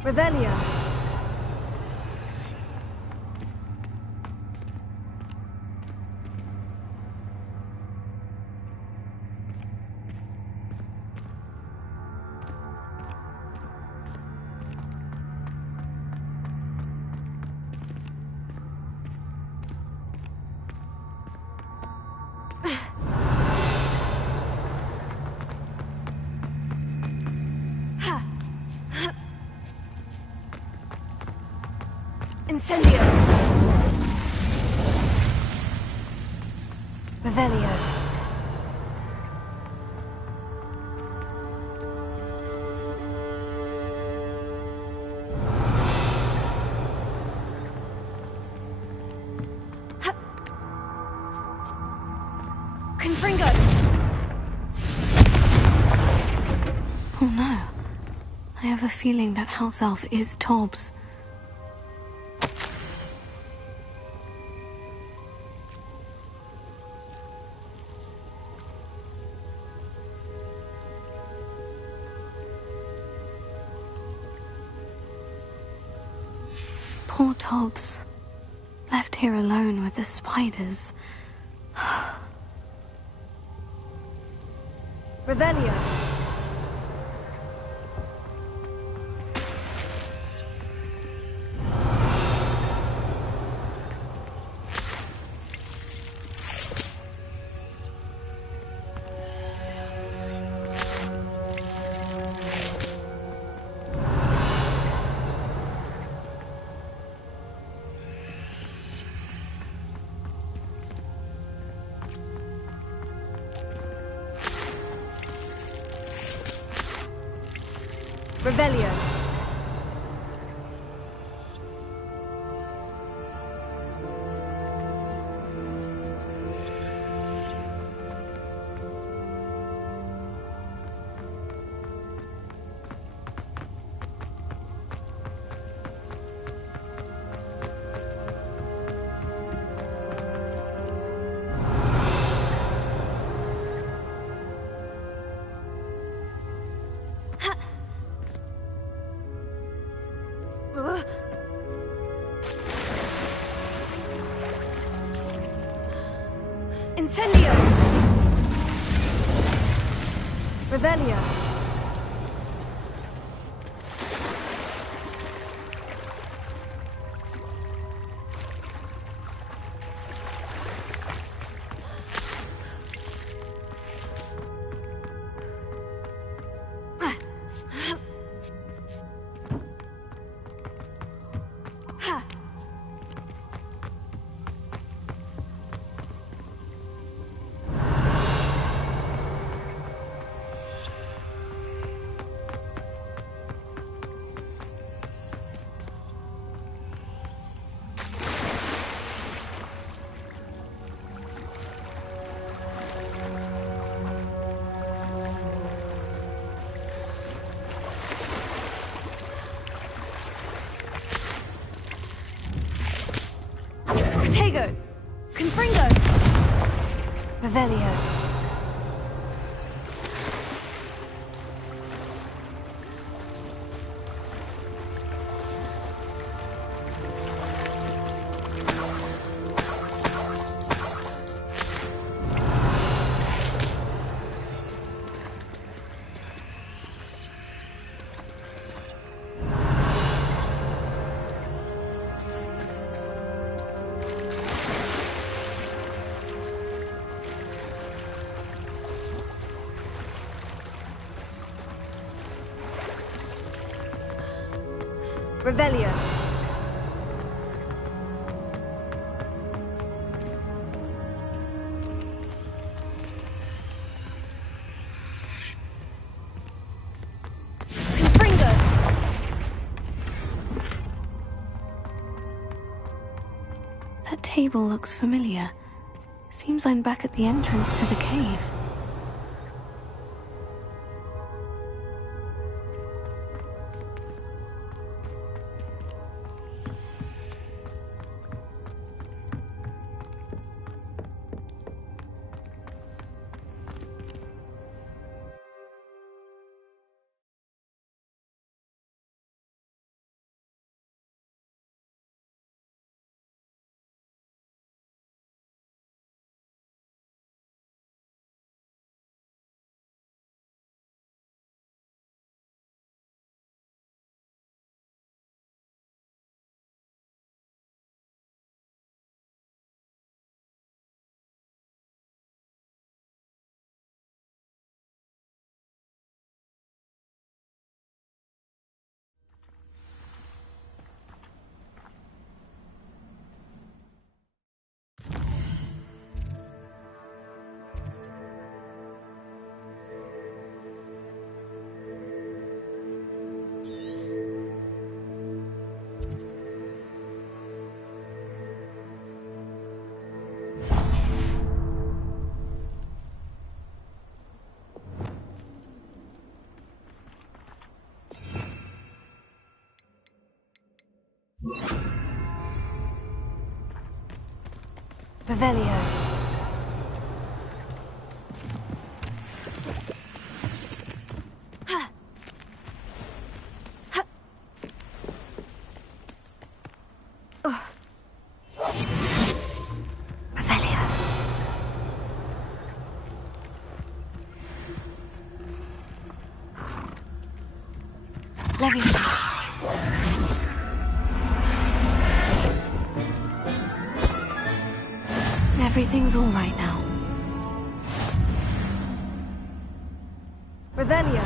Revelio. Incendio! Revelio. Confringo! Oh no. I have a feeling that house elf is Tobbs. Poor Tobbs. Left here alone with the spiders. Revelio. Revelio. Incendio! Revelio. Protego! Confringo! Revelio. Revelio. Confringo. That table looks familiar. Seems I'm back at the entrance to the cave. Revelio. Everything's all right now. Revelio.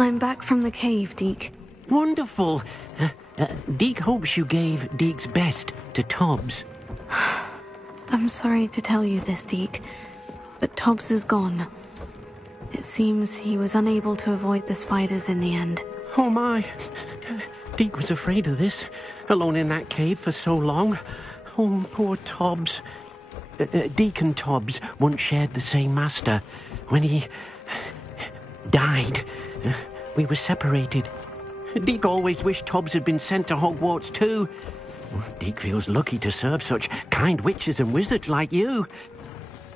I'm back from the cave, Deke. Wonderful. Deke hopes you gave Deke's best to Tobbs. I'm sorry to tell you this, Deke, but Tobbs is gone. It seems he was unable to avoid the spiders in the end. Oh my. Deke was afraid of this, alone in that cave for so long. Oh, poor Tobbs. Deacon Tobbs once shared the same master. When he died, we were separated. Deke always wished Tobbs had been sent to Hogwarts too. Deke feels lucky to serve such kind witches and wizards like you.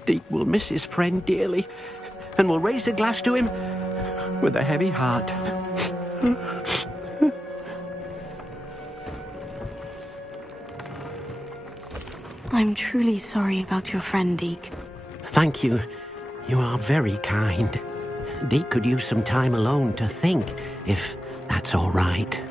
Deke will miss his friend dearly, and will raise a glass to him with a heavy heart. I'm truly sorry about your friend, Deke. Thank you. You are very kind. Deke could use some time alone to think, if that's all right.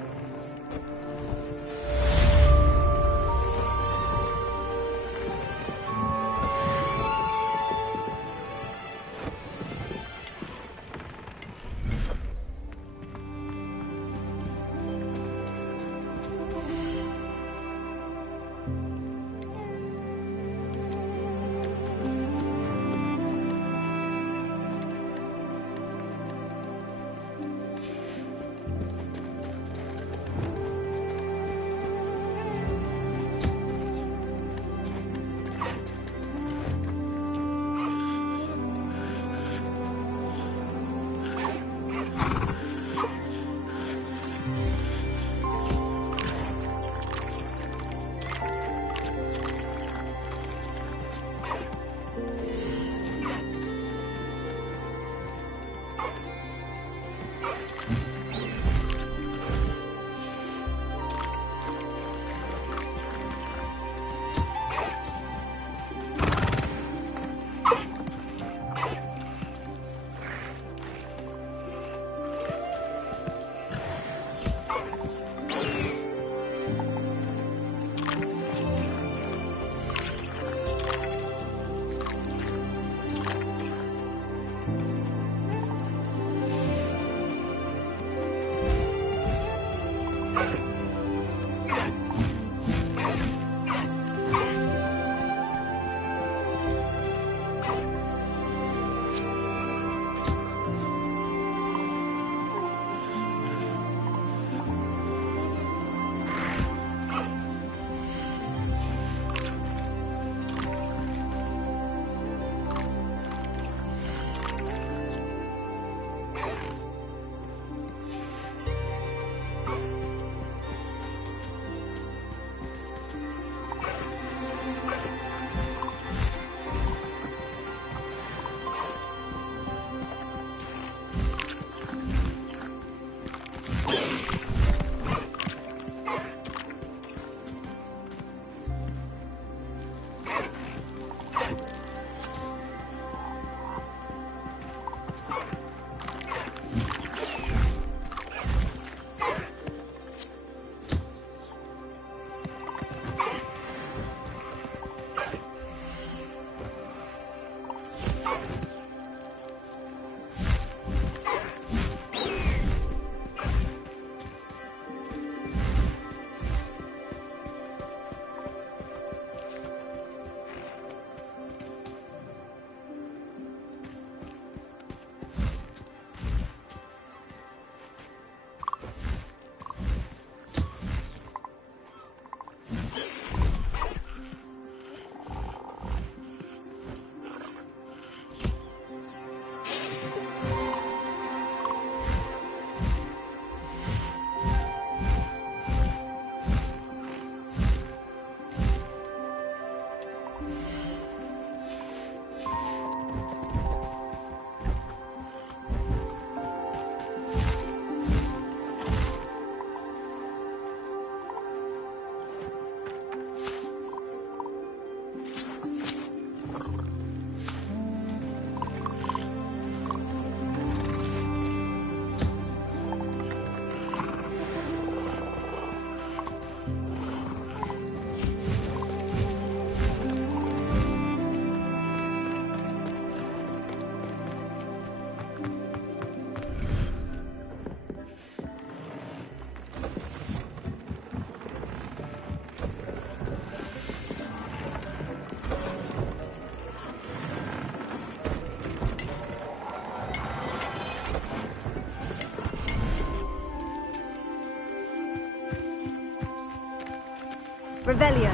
Revelio.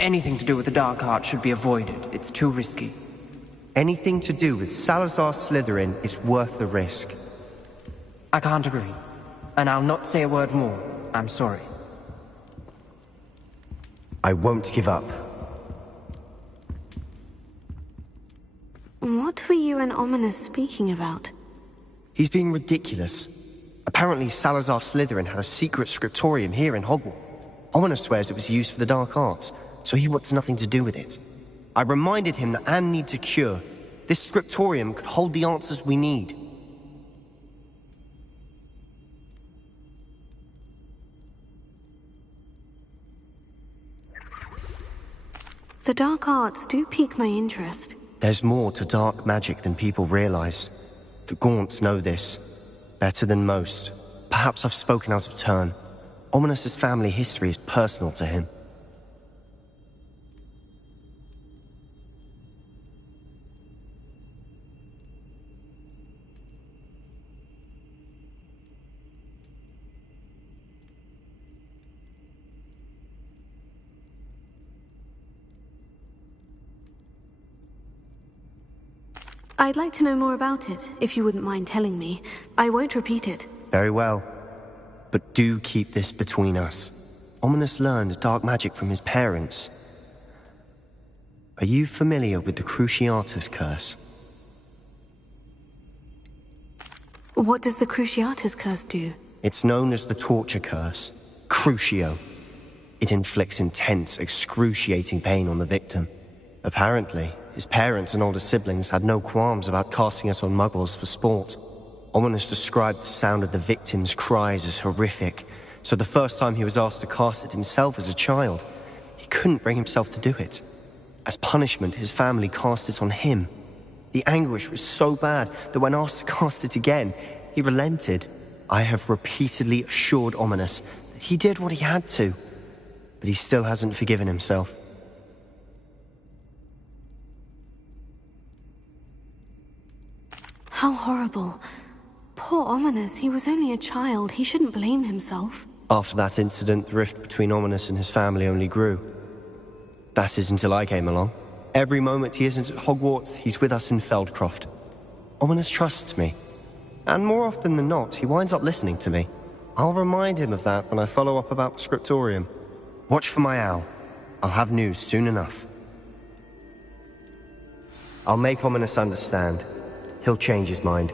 Anything to do with the Dark Art should be avoided. It's too risky. Anything to do with Salazar Slytherin is worth the risk. I can't agree. And I'll not say a word more. I'm sorry. I won't give up. What were you and Ominous speaking about? He's being ridiculous. Apparently Salazar Slytherin had a secret scriptorium here in Hogwarts. Ominous swears it was used for the Dark Arts, so he wants nothing to do with it. I reminded him that Anne needs a cure. This scriptorium could hold the answers we need. The Dark Arts do pique my interest. There's more to dark magic than people realize. The Gaunts know this. Better than most. Perhaps I've spoken out of turn. Ominous's family history is personal to him. I'd like to know more about it, if you wouldn't mind telling me. I won't repeat it. Very well. But do keep this between us. Ominous learned dark magic from his parents. Are you familiar with the Cruciatus Curse? What does the Cruciatus Curse do? It's known as the Torture Curse. Crucio. It inflicts intense, excruciating pain on the victim. Apparently, his parents and older siblings had no qualms about casting it on muggles for sport. Ominous described the sound of the victim's cries as horrific, so the first time he was asked to cast it himself as a child, he couldn't bring himself to do it. As punishment, his family cast it on him. The anguish was so bad that when asked to cast it again, he relented. I have repeatedly assured Ominous that he did what he had to, but he still hasn't forgiven himself. How horrible. Poor Ominous, he was only a child. He shouldn't blame himself. After that incident, the rift between Ominous and his family only grew. That is until I came along. Every moment he isn't at Hogwarts, he's with us in Feldcroft. Ominous trusts me. And more often than not, he winds up listening to me. I'll remind him of that when I follow up about the scriptorium. Watch for my owl. I'll have news soon enough. I'll make Ominous understand. He'll change his mind.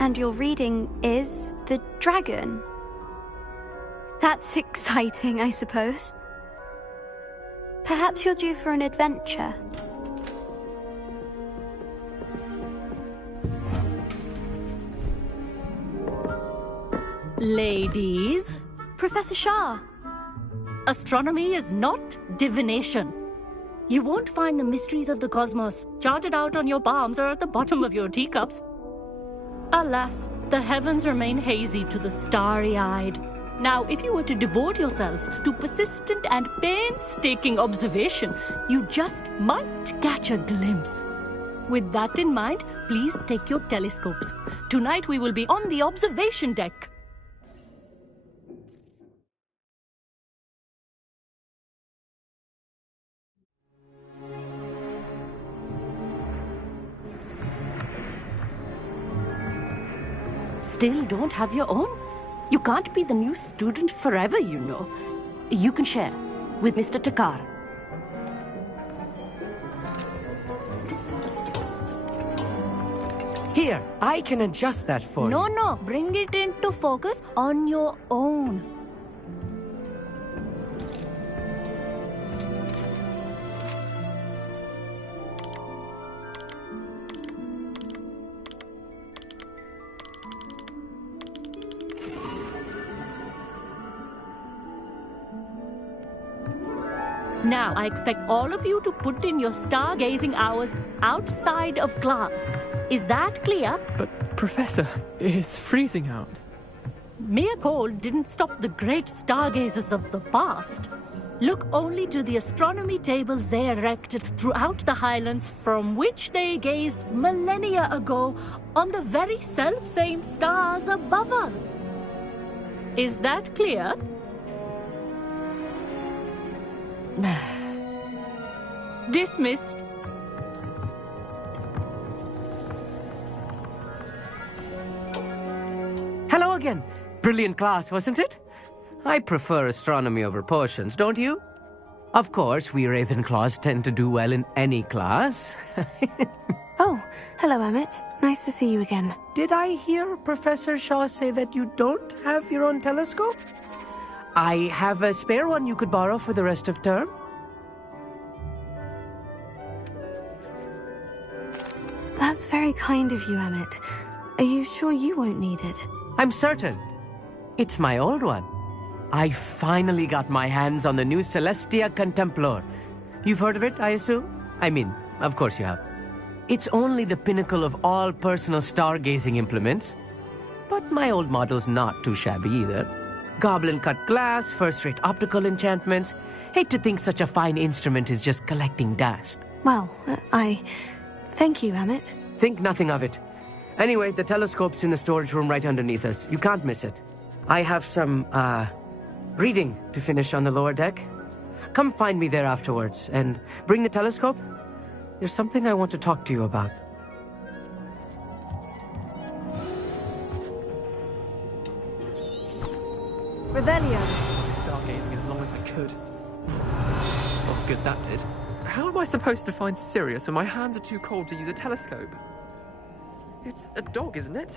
And your reading is the dragon. That's exciting, I suppose. Perhaps you're due for an adventure. Ladies. Professor Shah. Astronomy is not divination. You won't find the mysteries of the cosmos charted out on your palms or at the bottom of your teacups. Alas, the heavens remain hazy to the starry-eyed. Now, if you were to devote yourselves to persistent and painstaking observation, you just might catch a glimpse. With that in mind, please take your telescopes. Tonight we will be on the observation deck. Still don't have your own? You can't be the new student forever, you know. You can share with Mr. Takar. Here, I can adjust that for you. No, bring it into focus on your own. Now, I expect all of you to put in your stargazing hours outside of class. Is that clear? But, Professor, it's freezing out. Mere cold didn't stop the great stargazers of the past. Look only to the astronomy tables they erected throughout the highlands from which they gazed millennia ago on the very self-same stars above us. Is that clear? Dismissed. Hello again. Brilliant class, wasn't it? I prefer astronomy over potions, don't you? Of course, we Ravenclaws tend to do well in any class. Oh, hello, Emmett. Nice to see you again. Did I hear Professor Shaw say that you don't have your own telescope? I have a spare one you could borrow for the rest of term. That's very kind of you, Emmett. Are you sure you won't need it? I'm certain. It's my old one. I finally got my hands on the new Celestia Contemplor. You've heard of it, I assume? I mean, of course you have. It's only the pinnacle of all personal stargazing implements. But my old model's not too shabby either. Goblin-cut glass, first-rate optical enchantments. Hate to think such a fine instrument is just collecting dust. Well, thank you, Emmett. Think nothing of it. Anyway, the telescope's in the storage room right underneath us. You can't miss it. I have some, reading to finish on the lower deck. Come find me there afterwards, and bring the telescope. There's something I want to talk to you about. Revelio. Stargazing as long as I could. Oh, good that did. How am I supposed to find Sirius when my hands are too cold to use a telescope? It's a dog, isn't it?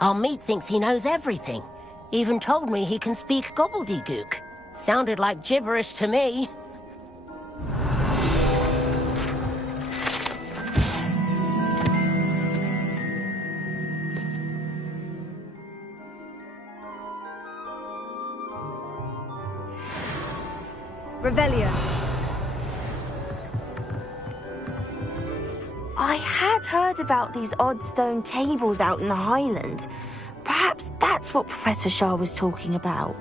Our meat thinks he knows everything. Even told me he can speak gobbledygook. Sounded like gibberish to me. Revelio. I had heard about these odd stone tables out in the Highlands. Perhaps that's what Professor Shah was talking about.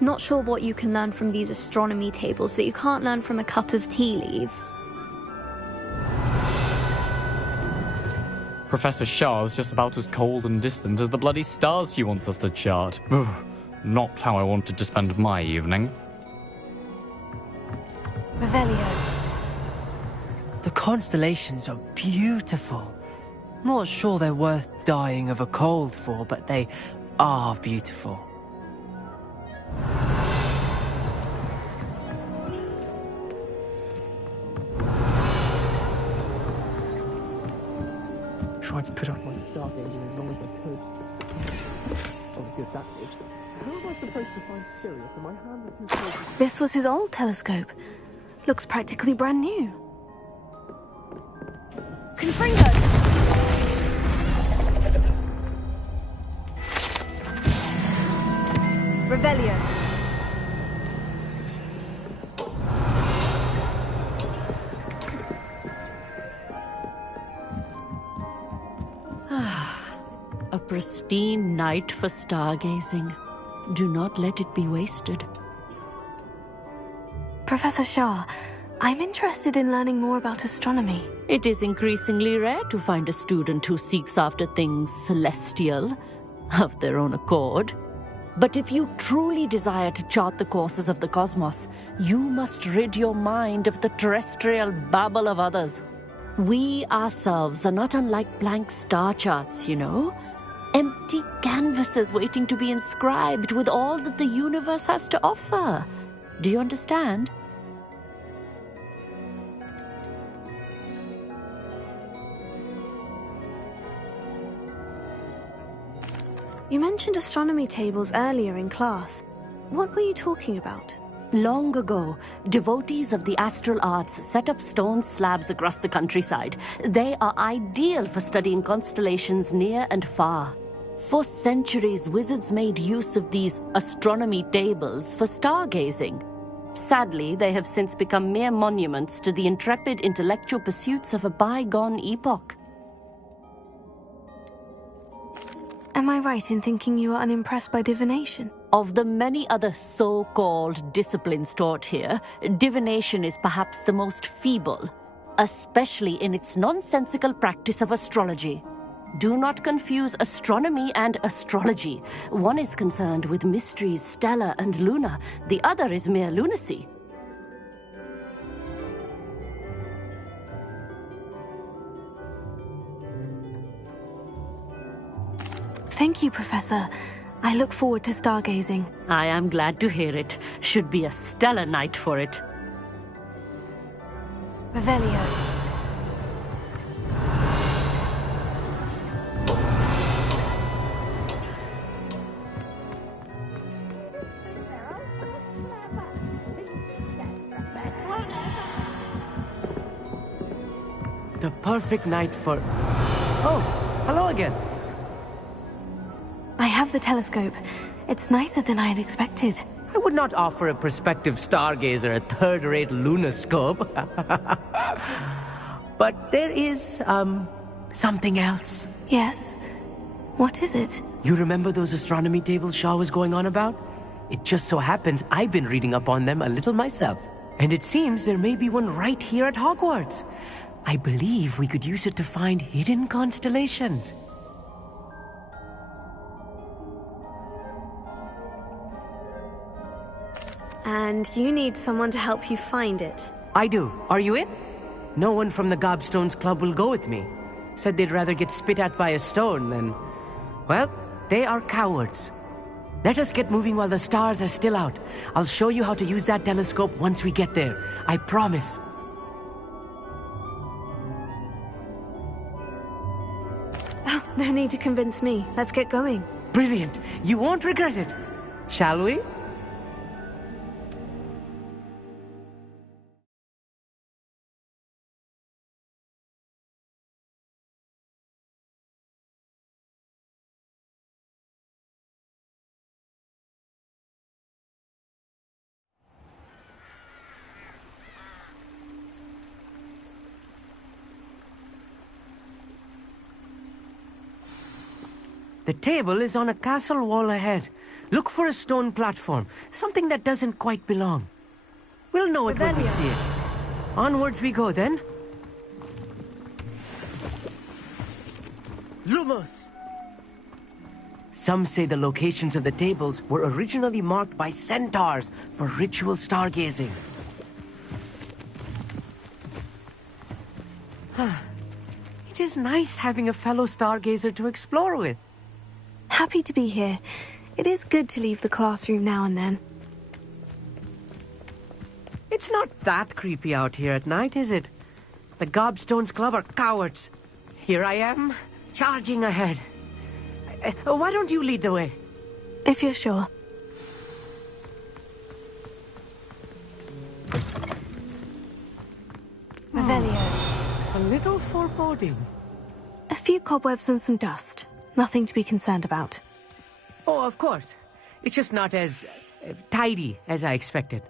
Not sure what you can learn from these astronomy tables that you can't learn from a cup of tea leaves. Professor Shah's just about as cold and distant as the bloody stars she wants us to chart. Ugh, not how I wanted to spend my evening. Revelio. The constellations are beautiful. Not sure they're worth dying of a cold for, but they are beautiful. Tried to put up my stargazing as long as I could. Oh, good that did. How am I supposed to find Sirius when my hands are too cold? This was his old telescope. Looks practically brand new. Confringo! Revelio. A pristine night for stargazing. Do not let it be wasted. Professor Shah, I'm interested in learning more about astronomy. It is increasingly rare to find a student who seeks after things celestial, of their own accord. But if you truly desire to chart the courses of the cosmos, you must rid your mind of the terrestrial babble of others. We ourselves are not unlike blank star charts, you know. Empty canvases waiting to be inscribed with all that the universe has to offer. Do you understand? You mentioned astronomy tables earlier in class. What were you talking about? Long ago, devotees of the astral arts set up stone slabs across the countryside. They are ideal for studying constellations near and far. For centuries, wizards made use of these astronomy tables for stargazing. Sadly, they have since become mere monuments to the intrepid intellectual pursuits of a bygone epoch. Am I right in thinking you are unimpressed by divination? Of the many other so-called disciplines taught here, divination is perhaps the most feeble, especially in its nonsensical practice of astrology. Do not confuse astronomy and astrology. One is concerned with mysteries stellar and lunar, the other is mere lunacy. Thank you, Professor. I look forward to stargazing. I am glad to hear it. Should be a stellar night for it. Revelio. The perfect night for... Oh, hello again. I have the telescope. It's nicer than I had expected. I would not offer a prospective stargazer a third-rate lunoscope. But there is, something else. Yes? What is it? You remember those astronomy tables Shah was going on about? It just so happens I've been reading up on them a little myself. And it seems there may be one right here at Hogwarts. I believe we could use it to find hidden constellations. And you need someone to help you find it. I do. Are you in? no one from the Gobstones Club will go with me. Said they'd rather get spit at by a stone than... Well, they are cowards. Let us get moving while the stars are still out. I'll show you how to use that telescope once we get there. I promise. Oh, no need to convince me. Let's get going. Brilliant. You won't regret it. Shall we? The table is on a castle wall ahead. Look for a stone platform, something that doesn't quite belong. We'll know it when we see it. Onwards we go, then. Lumos! Some say the locations of the tables were originally marked by centaurs for ritual stargazing. It is nice having a fellow stargazer to explore with. Happy to be here. It is good to leave the classroom now and then. It's not that creepy out here at night, is it? The Gobstones Club are cowards. Here I am, charging ahead. Why don't you lead the way? If you're sure. Revelio. A little foreboding. A few cobwebs and some dust. Nothing to be concerned about. Oh, of course. It's just not as tidy as I expected.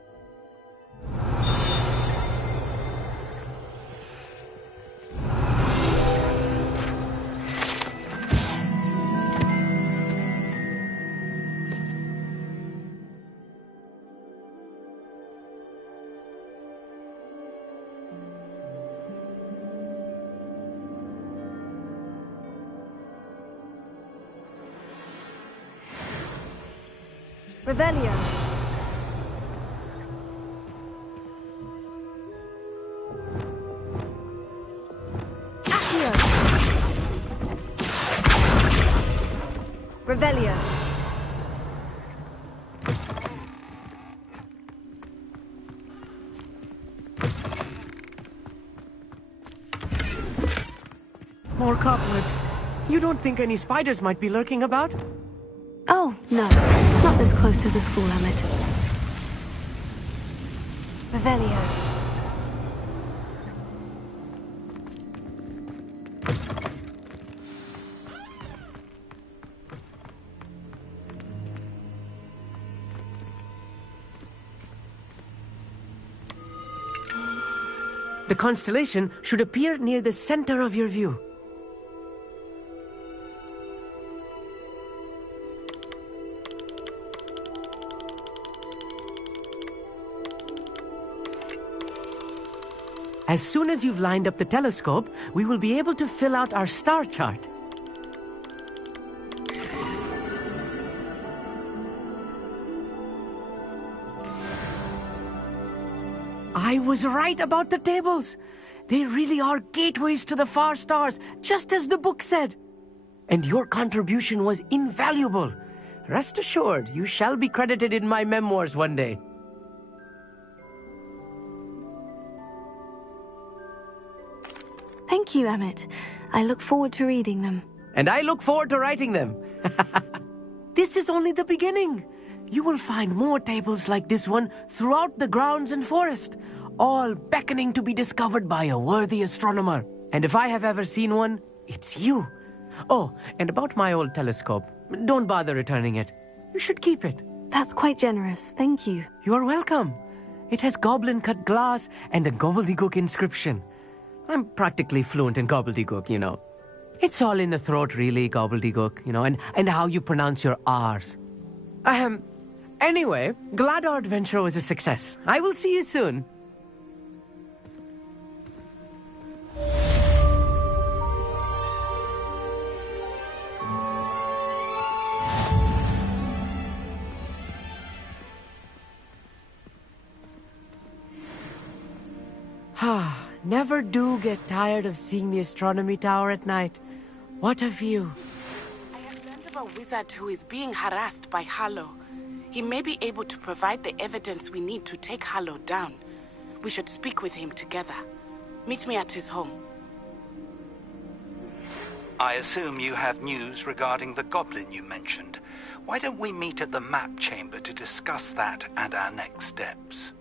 Revelio. Accio. Revelio. More cobwebs. You don't think any spiders might be lurking about? Oh, no. Not this close to the school, Emmett. Revelio. The constellation should appear near the center of your view. As soon as you've lined up the telescope, we will be able to fill out our star chart. I was right about the tables. They really are gateways to the far stars, just as the book said. And your contribution was invaluable. Rest assured, you shall be credited in my memoirs one day. Thank you, Emmett. I look forward to reading them. And I look forward to writing them. This is only the beginning. You will find more tables like this one throughout the grounds and forest, all beckoning to be discovered by a worthy astronomer. And if I have ever seen one, it's you. Oh, and about my old telescope, don't bother returning it. You should keep it. That's quite generous. Thank you. You are welcome. It has goblin-cut glass and a gobbledygook inscription. I'm practically fluent in gobbledygook, you know. It's all in the throat, really, gobbledygook, you know, and how you pronounce your R's. Anyway, glad our adventure was a success. I will see you soon. Never do get tired of seeing the astronomy tower at night. What a view. I have learned of a wizard who is being harassed by Harlow. He may be able to provide the evidence we need to take Harlow down. We should speak with him together. Meet me at his home. I assume you have news regarding the goblin you mentioned. Why don't we meet at the map chamber to discuss that and our next steps?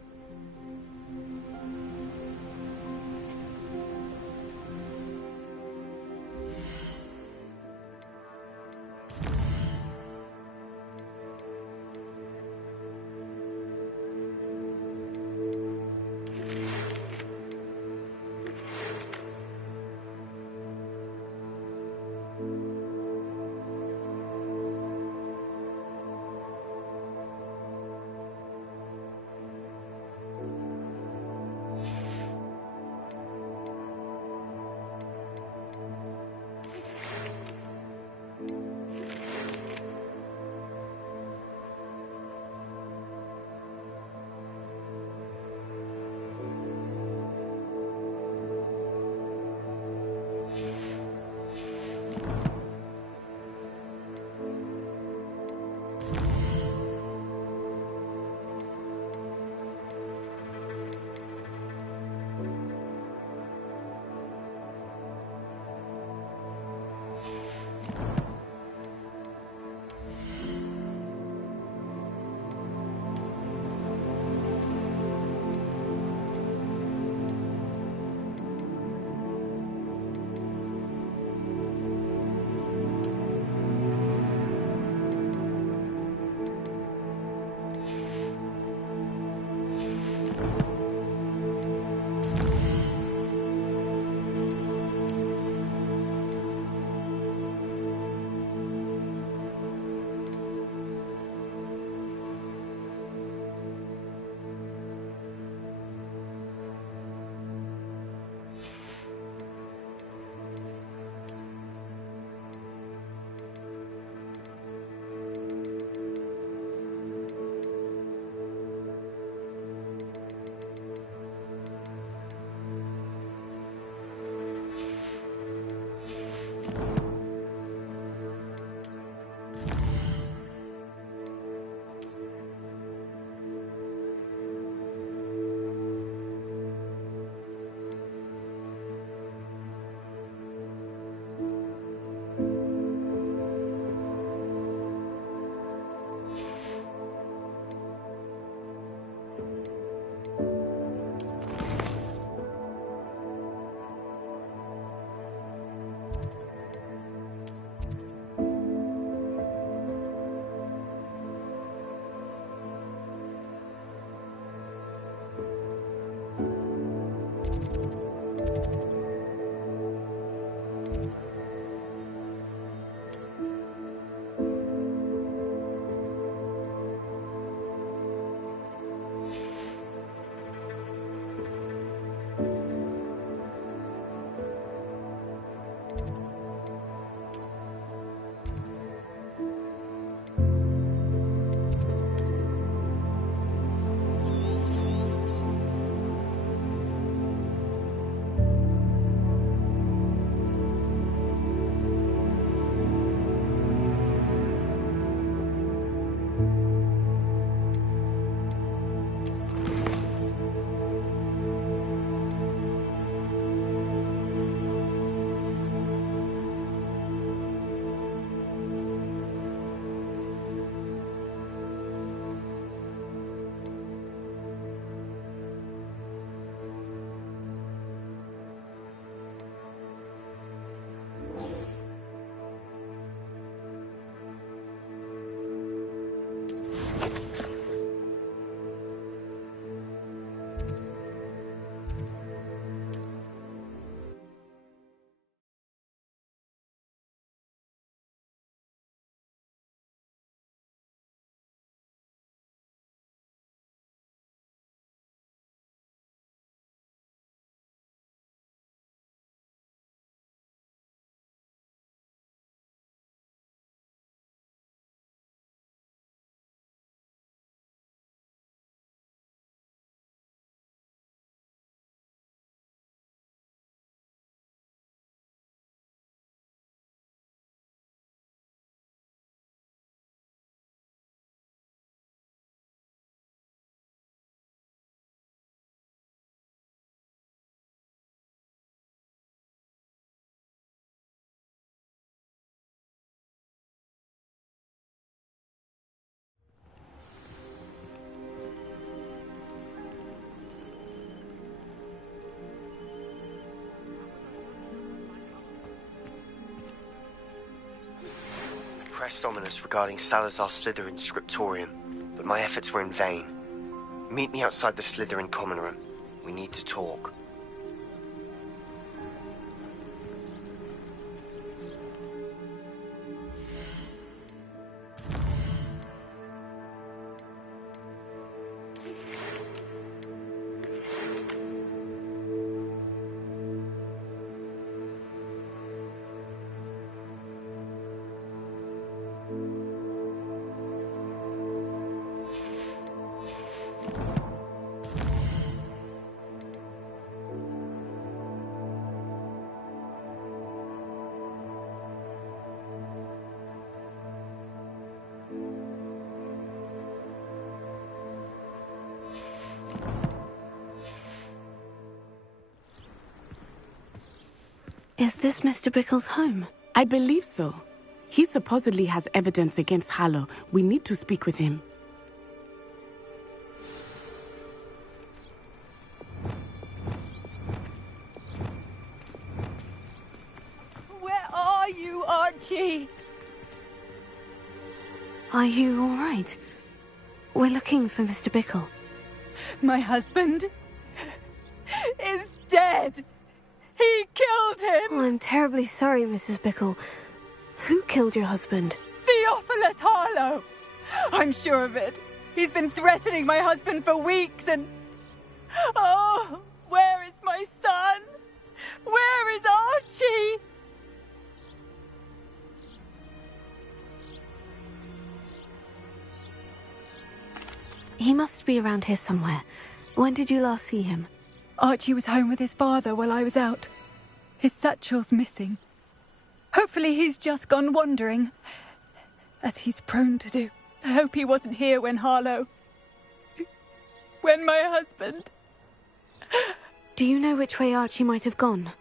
pressed Ominous regarding Salazar Slytherin's scriptorium, but my efforts were in vain. Meet me outside the Slytherin common room. We need to talk. Is this Mr. Bickle's home? I believe so. He supposedly has evidence against Harlow. We need to speak with him. Where are you, Archie? Are you all right? We're looking for Mr. Bickle. My husband is dead. He killed him! Oh, I'm terribly sorry, Mrs. Bickle. Who killed your husband? Theophilus Harlow! I'm sure of it. He's been threatening my husband for weeks and... Oh, where is my son? Where is Archie? He must be around here somewhere. When did you last see him? Archie was home with his father while I was out. His satchel's missing. Hopefully he's just gone wandering, as he's prone to do. I hope he wasn't here when Harlow... when my husband... Do you know which way Archie might have gone?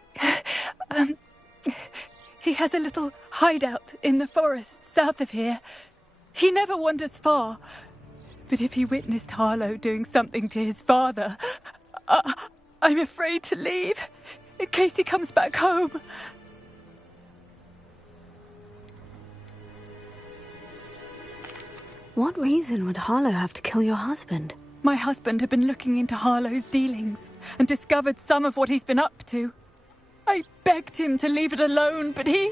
He has a little hideout in the forest south of here. He never wanders far. But if he witnessed Harlow doing something to his father... I'm afraid to leave, in case he comes back home. What reason would Harlow have to kill your husband? My husband had been looking into Harlow's dealings and discovered some of what he's been up to. I begged him to leave it alone, but he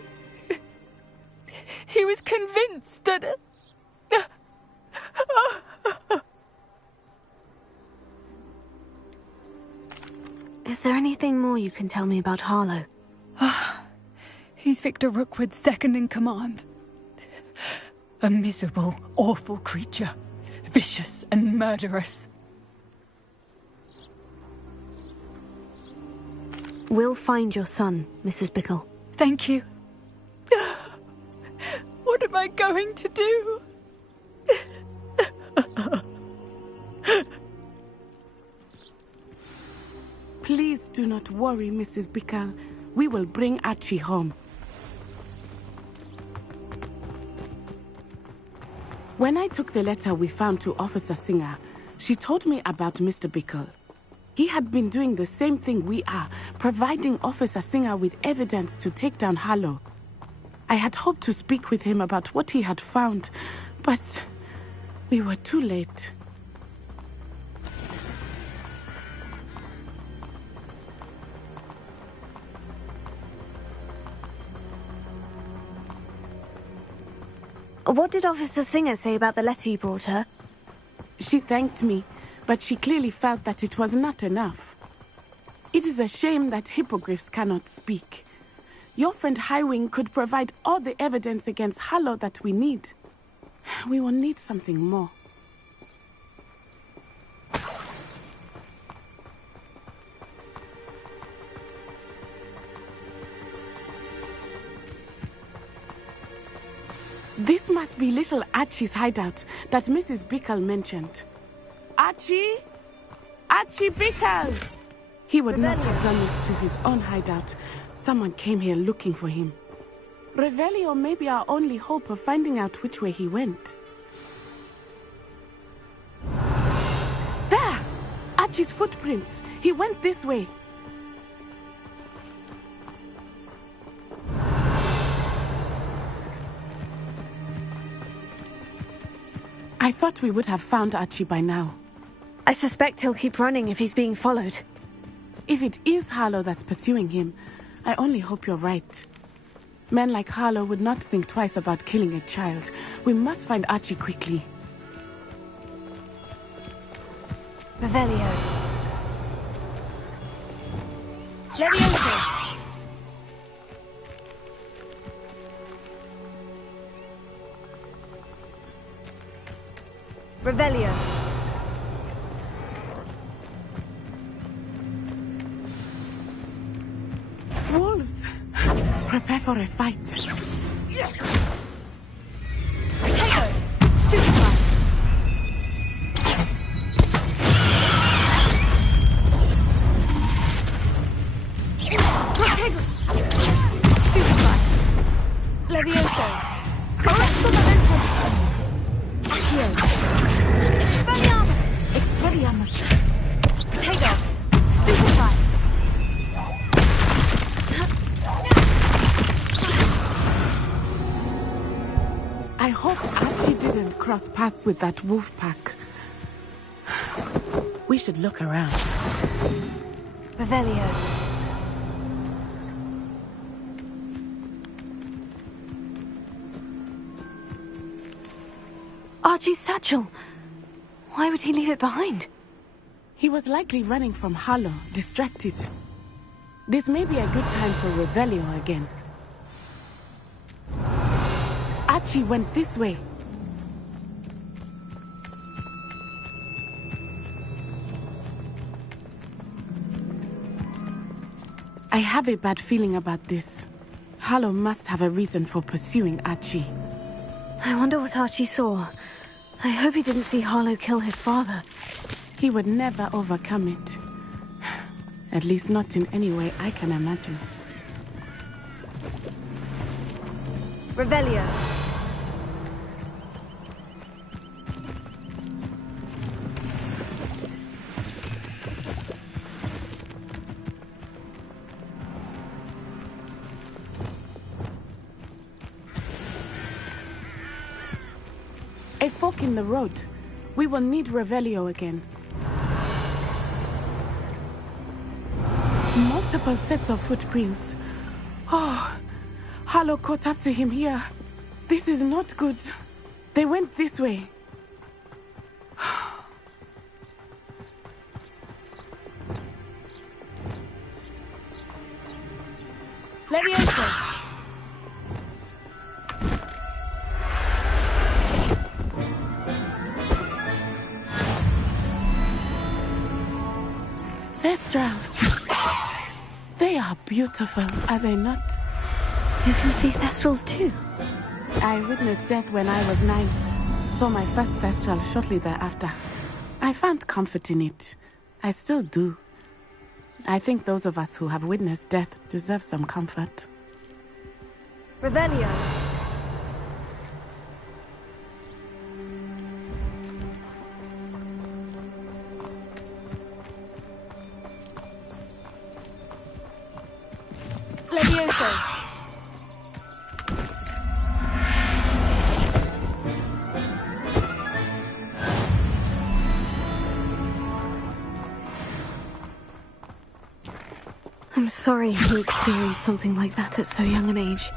was convinced that... Is there anything more you can tell me about Harlow? He's Victor Rookwood's second in command. A miserable, awful creature. Vicious and murderous. We'll find your son, Mrs. Bickle. Thank you. What am I going to do? Please do not worry, Mrs. Bickle. We will bring Archie home. When I took the letter we found to Officer Singer, she told me about Mr. Bickle. He had been doing the same thing we are, providing Officer Singer with evidence to take down Harlow. I had hoped to speak with him about what he had found, but we were too late. What did Officer Singer say about the letter you brought her? She thanked me, but she clearly felt that it was not enough. It is a shame that hippogriffs cannot speak. Your friend Highwing could provide all the evidence against Harlow that we need. We will need something more. This must be little Archie's hideout that Mrs. Bickle mentioned. Archie? Archie Bickle! He would not have done this to his own hideout. Someone came here looking for him. Revelio may be our only hope of finding out which way he went. There! Archie's footprints. He went this way. I thought we would have found Archie by now. I suspect he'll keep running if he's being followed. If it is Harlow that's pursuing him, I only hope you're right. Men like Harlow would not think twice about killing a child. We must find Archie quickly. Revelio. Leviosa. Revelio. Wolves! Prepare for a fight. Potato. Stupefy. Potato. Stupefy. Levioso. Correcto momentum. Accio. Expelliarmus. Expelliarmus. Potato. Stupefy. I hope Archie didn't cross paths with that wolf pack. We should look around. Revelio. Archie's satchel. Why would he leave it behind? He was likely running from Harlow, distracted. This may be a good time for Revelio again. Archie went this way. I have a bad feeling about this. Harlow must have a reason for pursuing Archie. I wonder what Archie saw. I hope he didn't see Harlow kill his father. He would never overcome it. At least not in any way I can imagine. Revelio. A fork in the road. We will need Revelio again. Multiple sets of footprints. Oh, Harlow caught up to him here. This is not good. They went this way. Leviosa. Thestrals. They are beautiful, are they not? You can see Thestrals too. I witnessed death when I was 9. Saw my first Thestral shortly thereafter. I found comfort in it. I still do. I think those of us who have witnessed death deserve some comfort. Revelio. Levioso. I'm sorry you experienced something like that at so young an age.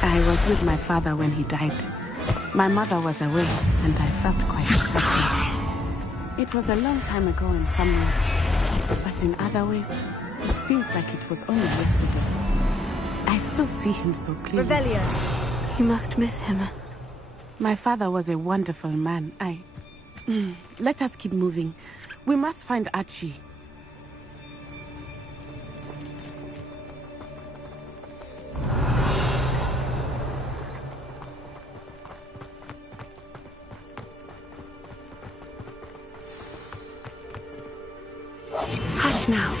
I was with my father when he died. My mother was away, and I felt quite helpless. It was a long time ago in some ways, but in other ways, it seems like it was only yesterday. I still see him so clearly. Revelio. You must miss him. My father was a wonderful man. Let us keep moving. We must find Archie. Hush now.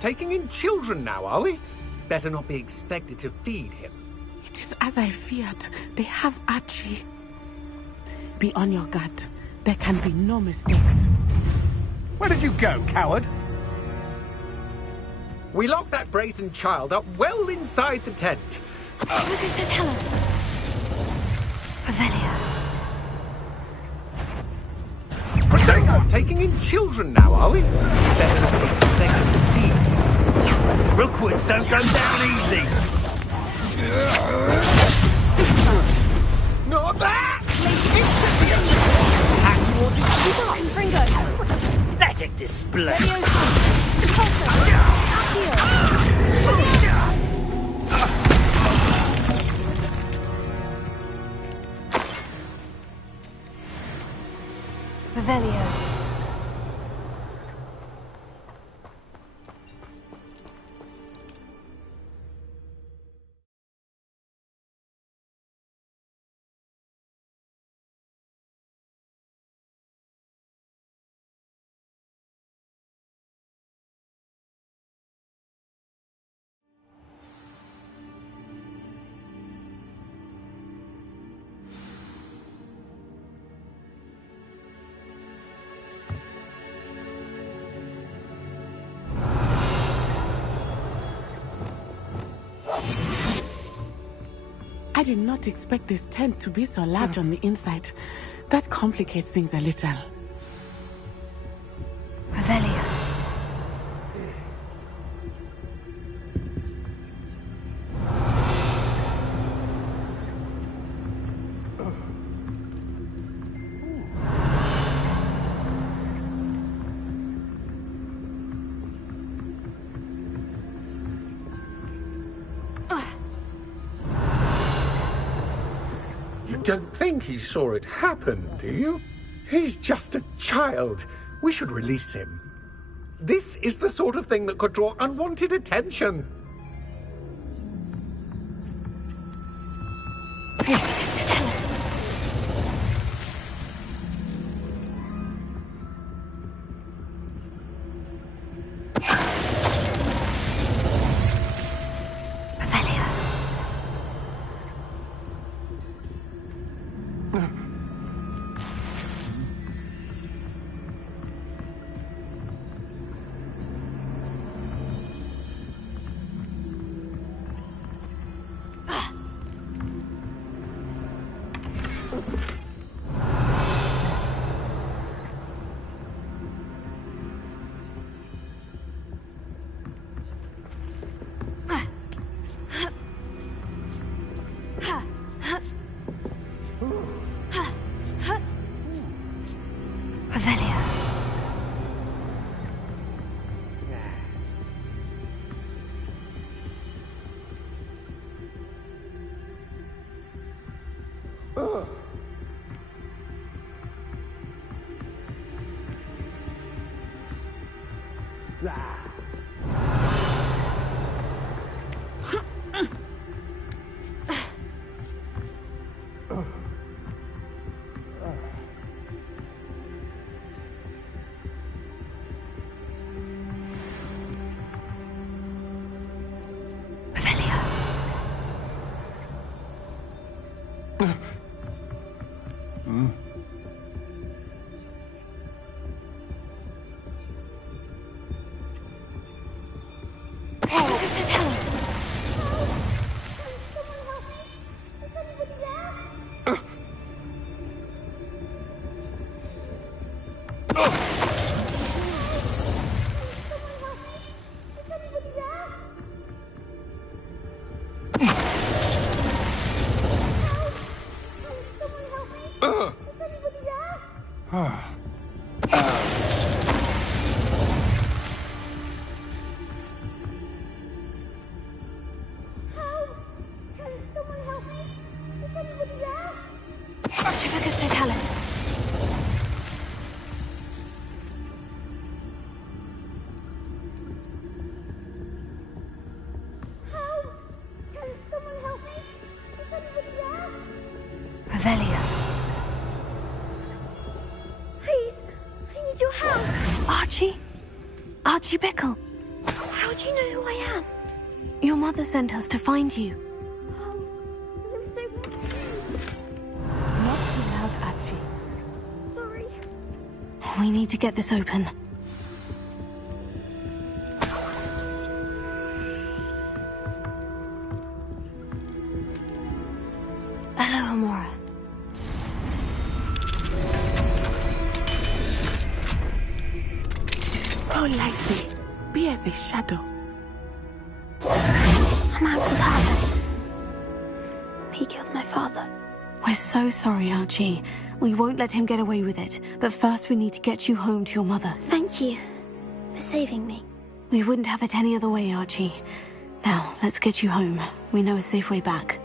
Taking in children now, are we? Better not be expected to feed him. It is as I feared. They have Archie. Be on your guard. There can be no mistakes. Where did you go, coward? We locked that brazen child up well inside the tent. Lucas, don't tell us. Revelio. Protego, taking in children now, are we? Better not be expected to feed. Rookwoods don't go down easy. Not that! Fringo. Pathetic display. Revelio. I did not expect this tent to be so large on the inside. That complicates things a little. Revelio. You don't think he saw it happen, do you? He's just a child. We should release him. This is the sort of thing that could draw unwanted attention. Revelio. Please, I need your help. Archie? Archie Bickle. How do you know who I am? Your mother sent us to find you. Not too loud, Archie. Sorry. We need to get this open. a shadow. A man called Harlow. He killed my father. We're so sorry, Archie. We won't let him get away with it. But first we need to get you home to your mother. Thank you for saving me. We wouldn't have it any other way, Archie. Now, let's get you home. We know a safe way back.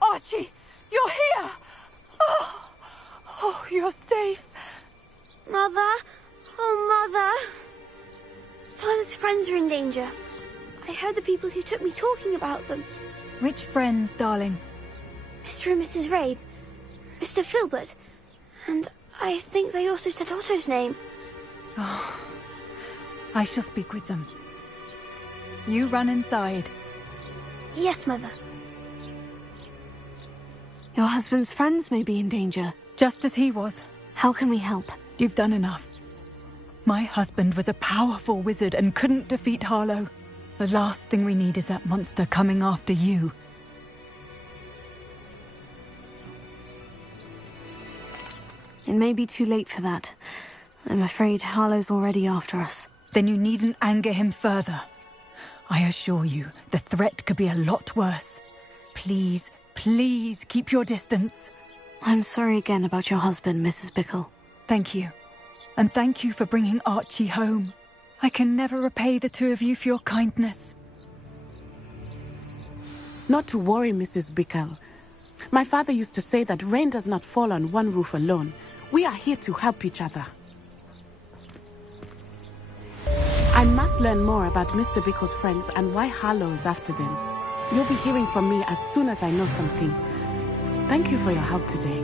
Archie, you're here! Oh, you're safe. Mother? Oh, Mother! Father's friends are in danger. I heard the people who took me talking about them. Which friends, darling? Mr. and Mrs. Rabe, Mr. Filbert, and I think they also said Otto's name. Oh, I shall speak with them. You run inside. Yes, Mother. Your husband's friends may be in danger. Just as he was. How can we help? You've done enough. My husband was a powerful wizard and couldn't defeat Harlow. The last thing we need is that monster coming after you. It may be too late for that. I'm afraid Harlow's already after us. Then you needn't anger him further. I assure you, the threat could be a lot worse. Please, please keep your distance. I'm sorry again about your husband, Mrs. Bickle. Thank you. And thank you for bringing Archie home. I can never repay the two of you for your kindness. Not to worry, Mrs. Bickle. My father used to say that rain does not fall on one roof alone. We are here to help each other. I must learn more about Mr. Bickle's friends and why Harlow is after them. You'll be hearing from me as soon as I know something. Thank you for your help today.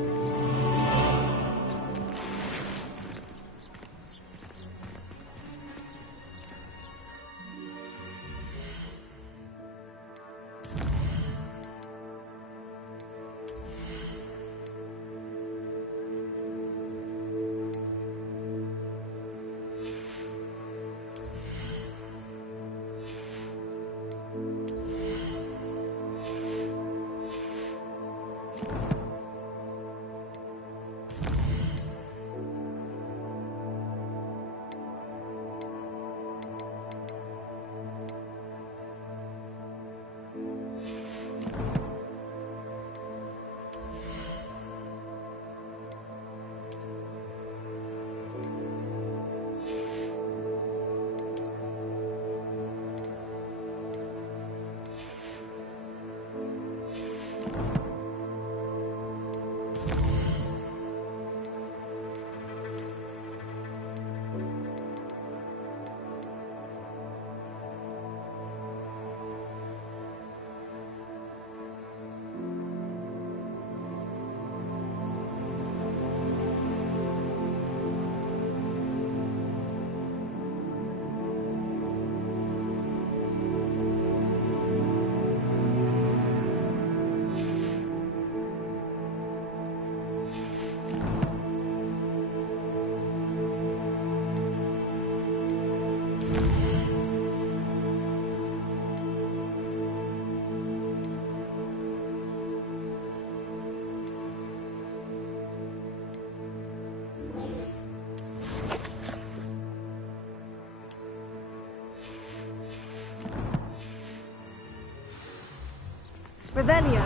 Revelio.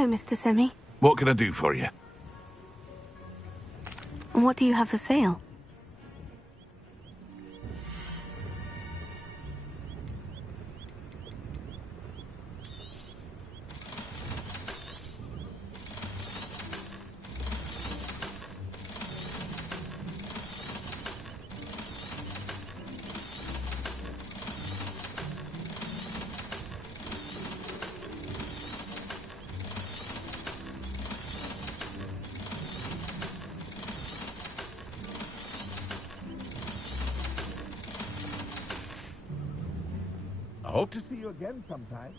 Hello, Mr. Semi. What can I do for you? What do you have for sale? I hope to see you again sometime.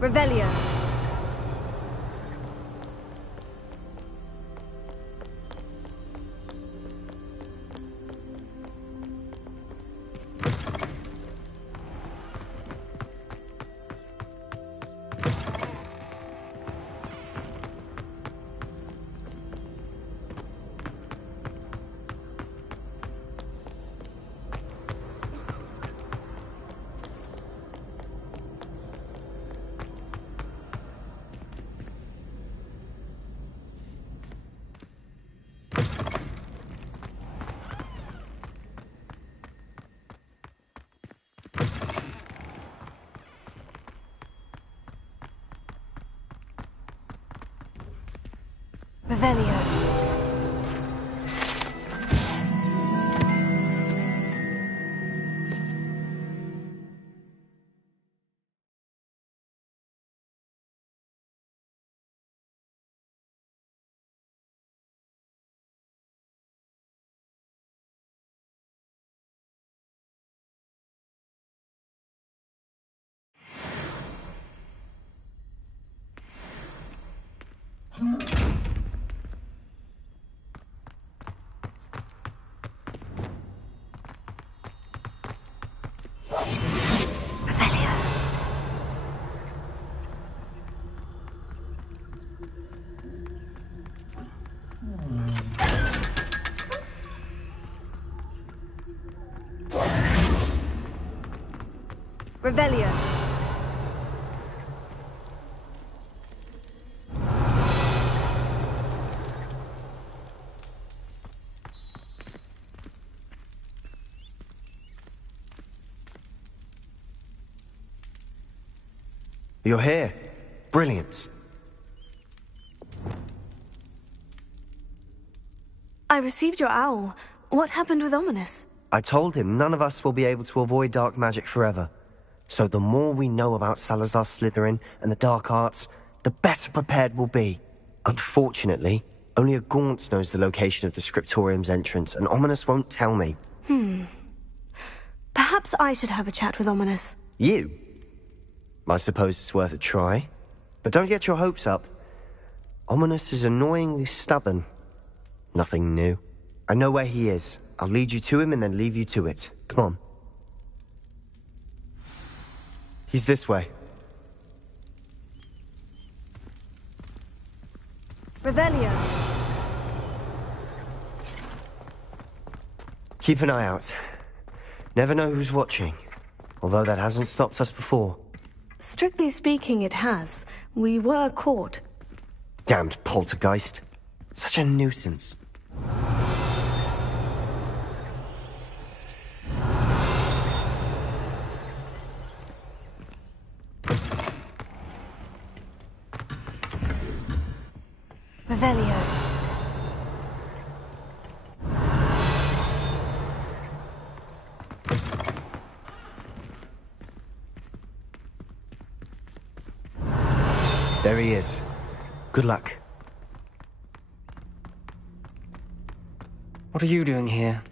Revelio. Revelio. Revelio. You're here. Brilliant. I received your owl. What happened with Ominous? I told him none of us will be able to avoid dark magic forever. So the more we know about Salazar Slytherin and the dark arts, the better prepared we'll be. Unfortunately, only a Gaunt knows the location of the Scriptorium's entrance, and Ominous won't tell me. Perhaps I should have a chat with Ominous. You? I suppose it's worth a try. But don't get your hopes up. Ominous is annoyingly stubborn. Nothing new. I know where he is. I'll lead you to him and then leave you to it. Come on. He's this way. Revelio. Keep an eye out. Never know who's watching. Although that hasn't stopped us before. Strictly speaking, it has. We were caught. Damned poltergeist. Such a nuisance. Revelio. There he is. Good luck. What are you doing here?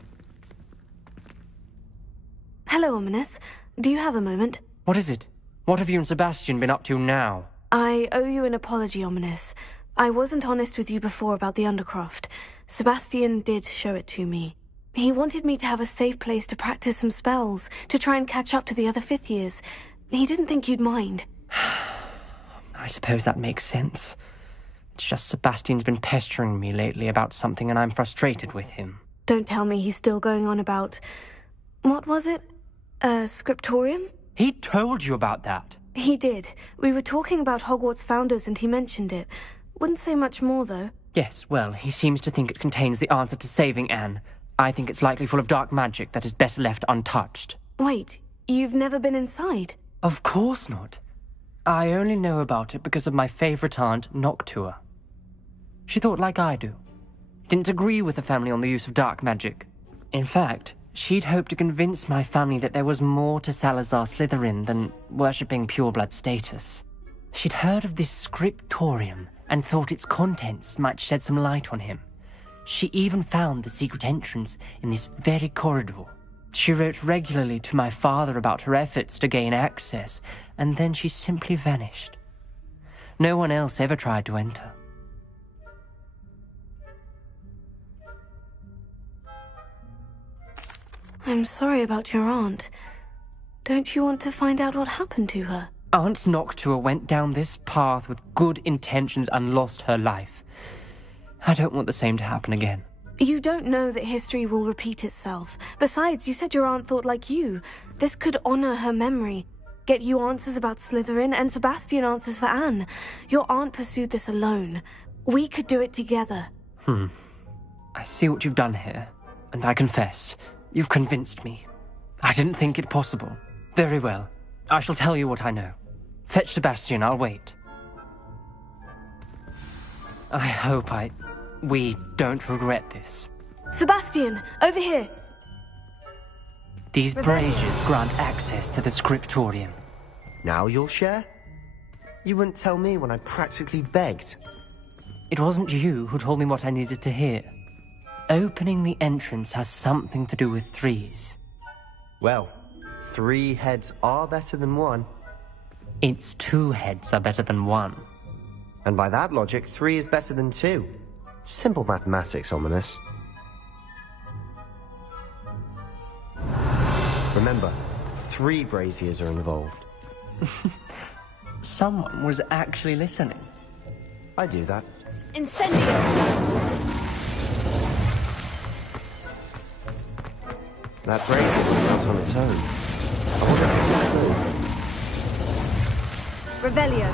Hello, Ominous. Do you have a moment? What is it? What have you and Sebastian been up to now? I owe you an apology, Ominous. I wasn't honest with you before about the Undercroft. Sebastian did show it to me. He wanted me to have a safe place to practice some spells, to try and catch up to the other fifth years. He didn't think you'd mind. I suppose that makes sense. It's just Sebastian's been pestering me lately about something and I'm frustrated with him. Don't tell me he's still going on about... What was it? Scriptorium? He told you about that? He did. We were talking about Hogwarts founders and he mentioned it. Wouldn't say much more, though. Yes, well, he seems to think it contains the answer to saving Anne. I think it's likely full of dark magic that is better left untouched. Wait, you've never been inside? Of course not. I only know about it because of my favourite aunt, Noctua. She thought like I do. Didn't agree with the family on the use of dark magic. In fact, she'd hoped to convince my family that there was more to Salazar Slytherin than worshipping pureblood status. She'd heard of this scriptorium and thought its contents might shed some light on him. She even found the secret entrance in this very corridor. She wrote regularly to my father about her efforts to gain access, and then she simply vanished. No one else ever tried to enter. I'm sorry about your aunt. Don't you want to find out what happened to her? Aunt Noctua went down this path with good intentions and lost her life. I don't want the same to happen again. You don't know that history will repeat itself. Besides, you said your aunt thought like you. This could honor her memory. Get you answers about Slytherin and Sebastian answers for Anne. Your aunt pursued this alone. We could do it together. I see what you've done here, and I confess, you've convinced me. I didn't think it possible. Very well. I shall tell you what I know. Fetch Sebastian, I'll wait. I hope we don't regret this. Sebastian, over here! These braziers grant access to the scriptorium. Now you'll share? You wouldn't tell me when I practically begged. It wasn't you who told me what I needed to hear. Opening the entrance has something to do with threes. Well, 3 heads are better than 1. It's 2 heads are better than 1. And by that logic, 3 is better than 2. Simple mathematics, Ominous. Remember, 3 braziers are involved. Someone was actually listening. I do that. Incendio! That brazier went out on its own. I wonder if it's a clue. Revelio.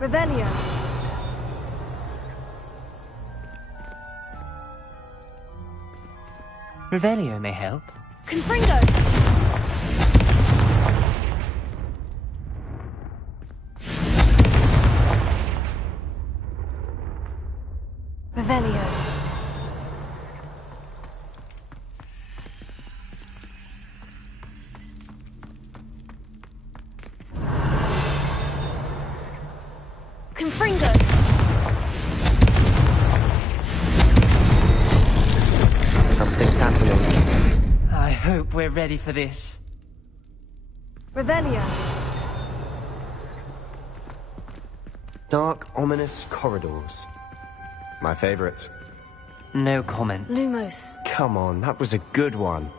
Revelio. Revelio may help. Confringo! Revelio. Confringo! hope we're ready for this. Revelio. Dark, ominous corridors. My favorite. No comment. Lumos. Come on, that was a good one.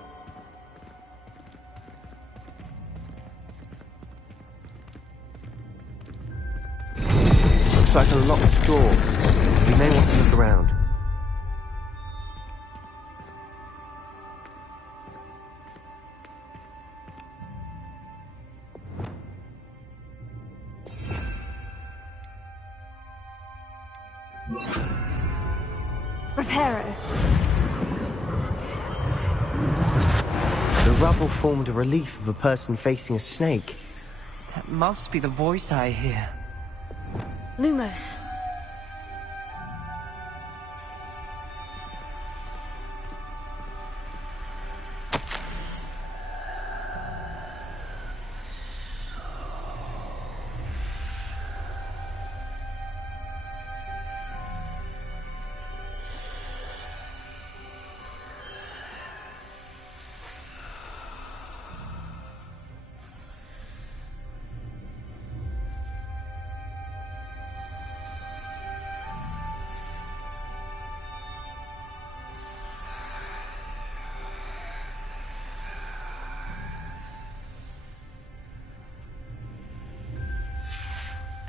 Looks like a locked door. We may want to look around. Reparo. The rubble formed a relief of a person facing a snake. That must be the voice I hear. Lumos.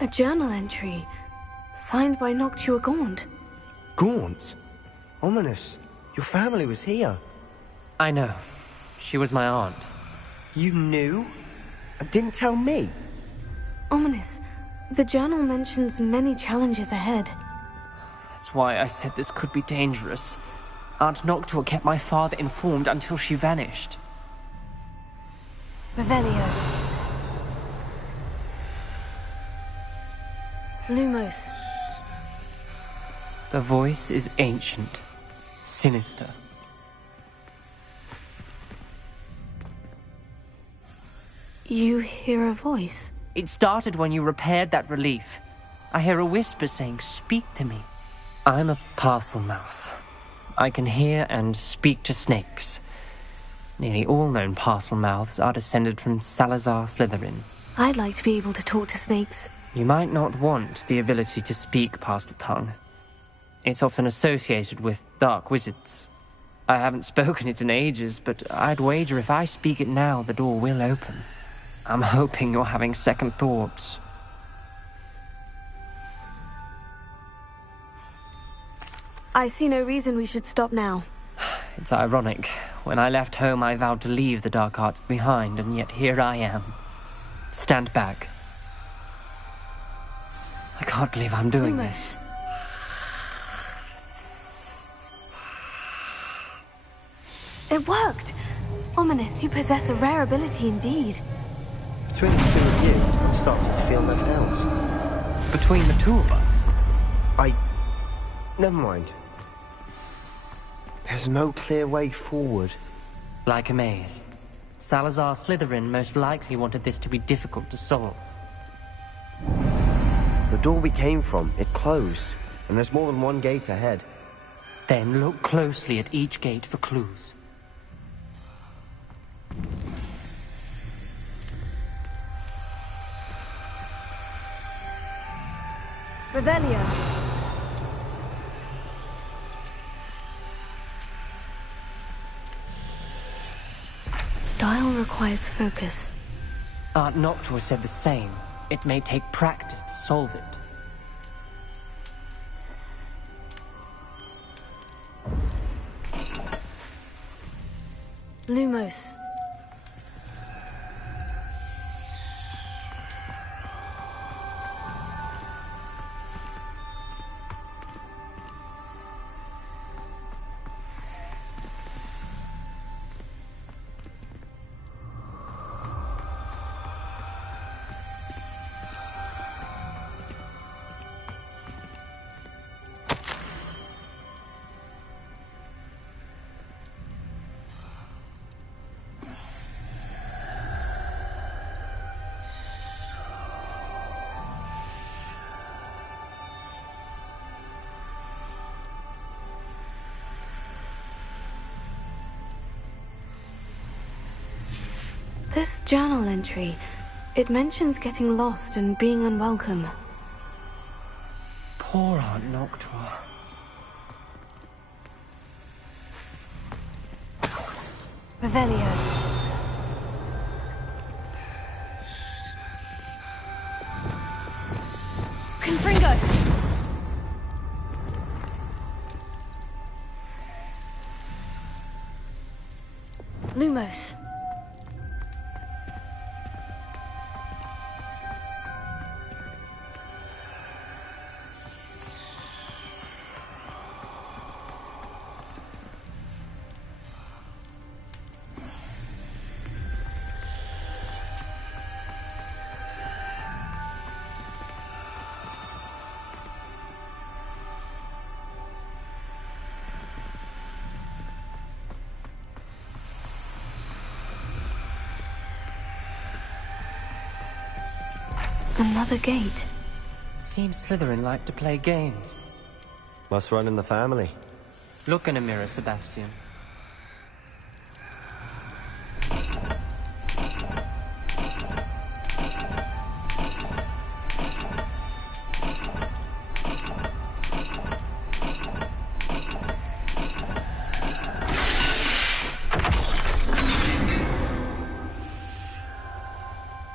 A journal entry, signed by Noctua Gaunt. Gaunt? Ominous. Your family was here. I know. She was my aunt. You knew? And didn't tell me? Ominous. The journal mentions many challenges ahead. That's why I said this could be dangerous. Aunt Noctua kept my father informed until she vanished. Revelio. Lumos. The voice is ancient, sinister. You hear a voice? It started when you repaired that relief. I hear a whisper saying, "Speak to me." I'm a parcel mouth. I can hear and speak to snakes. Nearly all known parcel mouths are descended from Salazar Slytherin. I'd like to be able to talk to snakes. You might not want the ability to speak parcel tongue. It's often associated with dark wizards. I haven't spoken it in ages, but I'd wager if I speak it now, the door will open. I'm hoping you're having second thoughts. I see no reason we should stop now. It's ironic. When I left home, I vowed to leave the dark arts behind, and yet here I am. Stand back. I can't believe I'm doing this. It worked! Ominous, you possess a rare ability indeed. Between the two of you, I'm starting to feel left out. Between the two of us? Never mind. There's no clear way forward. Like a maze. Salazar Slytherin most likely wanted this to be difficult to solve. The door we came from, it closed, and there's more than one gate ahead. Then look closely at each gate for clues. Revelio. Dial requires focus. Aunt Noctua said the same. It may take practice to solve it. Lumos. This journal entry, it mentions getting lost and being unwelcome. Poor Aunt Noctua. Revelio. Confringo! Lumos. Another gate. Seems Slytherin like to play games. Must run in the family. Look in a mirror, Sebastian.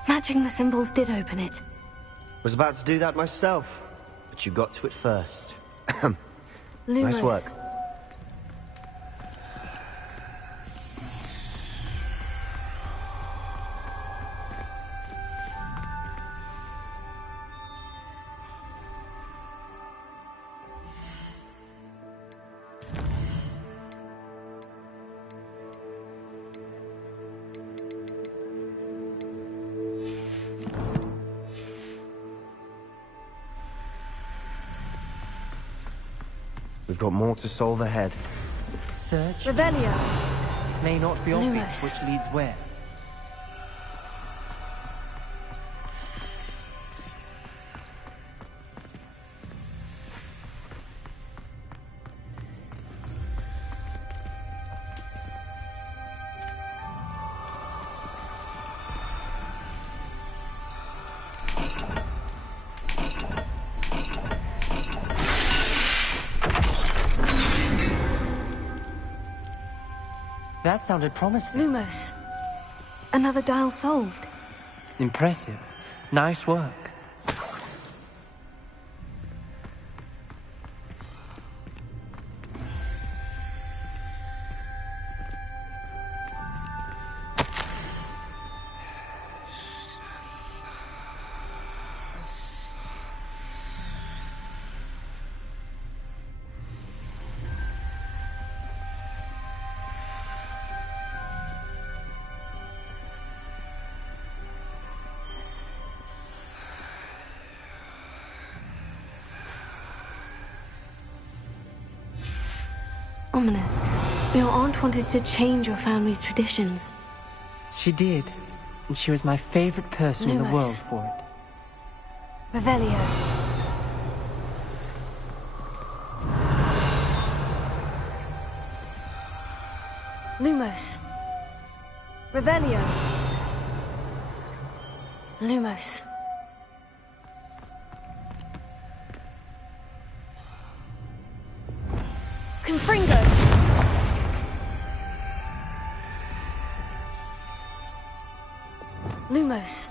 Matching the symbols did open it. Was about to do that myself, but you got to it first. Lumos. Nice work. We've got more to solve ahead. Search? Revelio. It may not be obvious Lumos. which leads where. That sounded promising. Lumos. Another dial solved. Impressive. Nice work. Ominous. Your aunt wanted to change your family's traditions. She did. And she was my favorite person in the Lumos. world for it. Revelio. Lumos. Revelio. Lumos. Confringo. Lumos.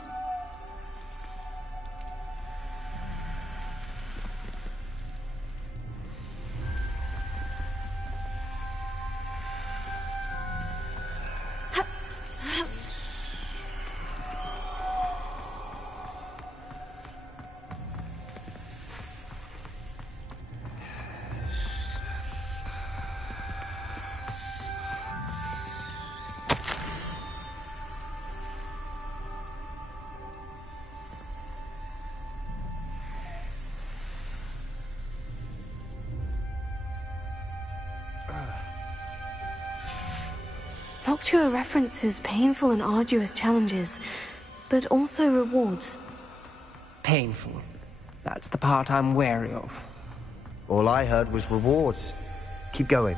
Noctua references painful and arduous challenges, but also rewards. Painful. That's the part I'm wary of. All I heard was rewards. Keep going.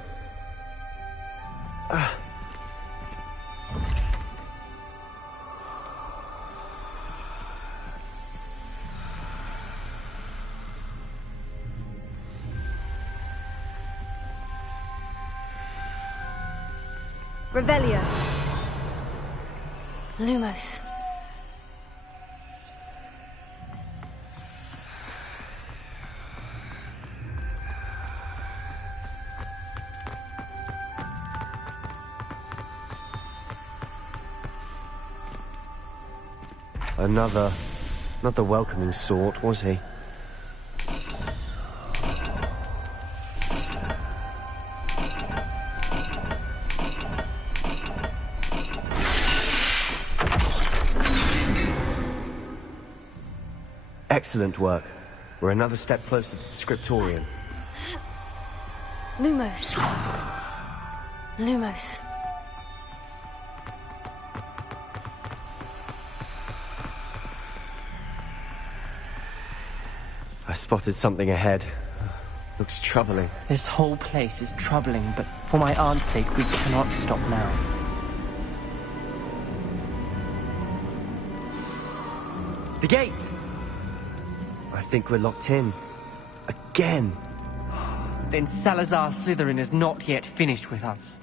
Revelio. Lumos. Another... not the welcoming sort, was he? Excellent work. We're another step closer to the scriptorium. Lumos. Lumos. I spotted something ahead. Looks troubling. This whole place is troubling, but for my aunt's sake, we cannot stop now. The gate! I think we're locked in. Again. Then Salazar Slytherin is not yet finished with us.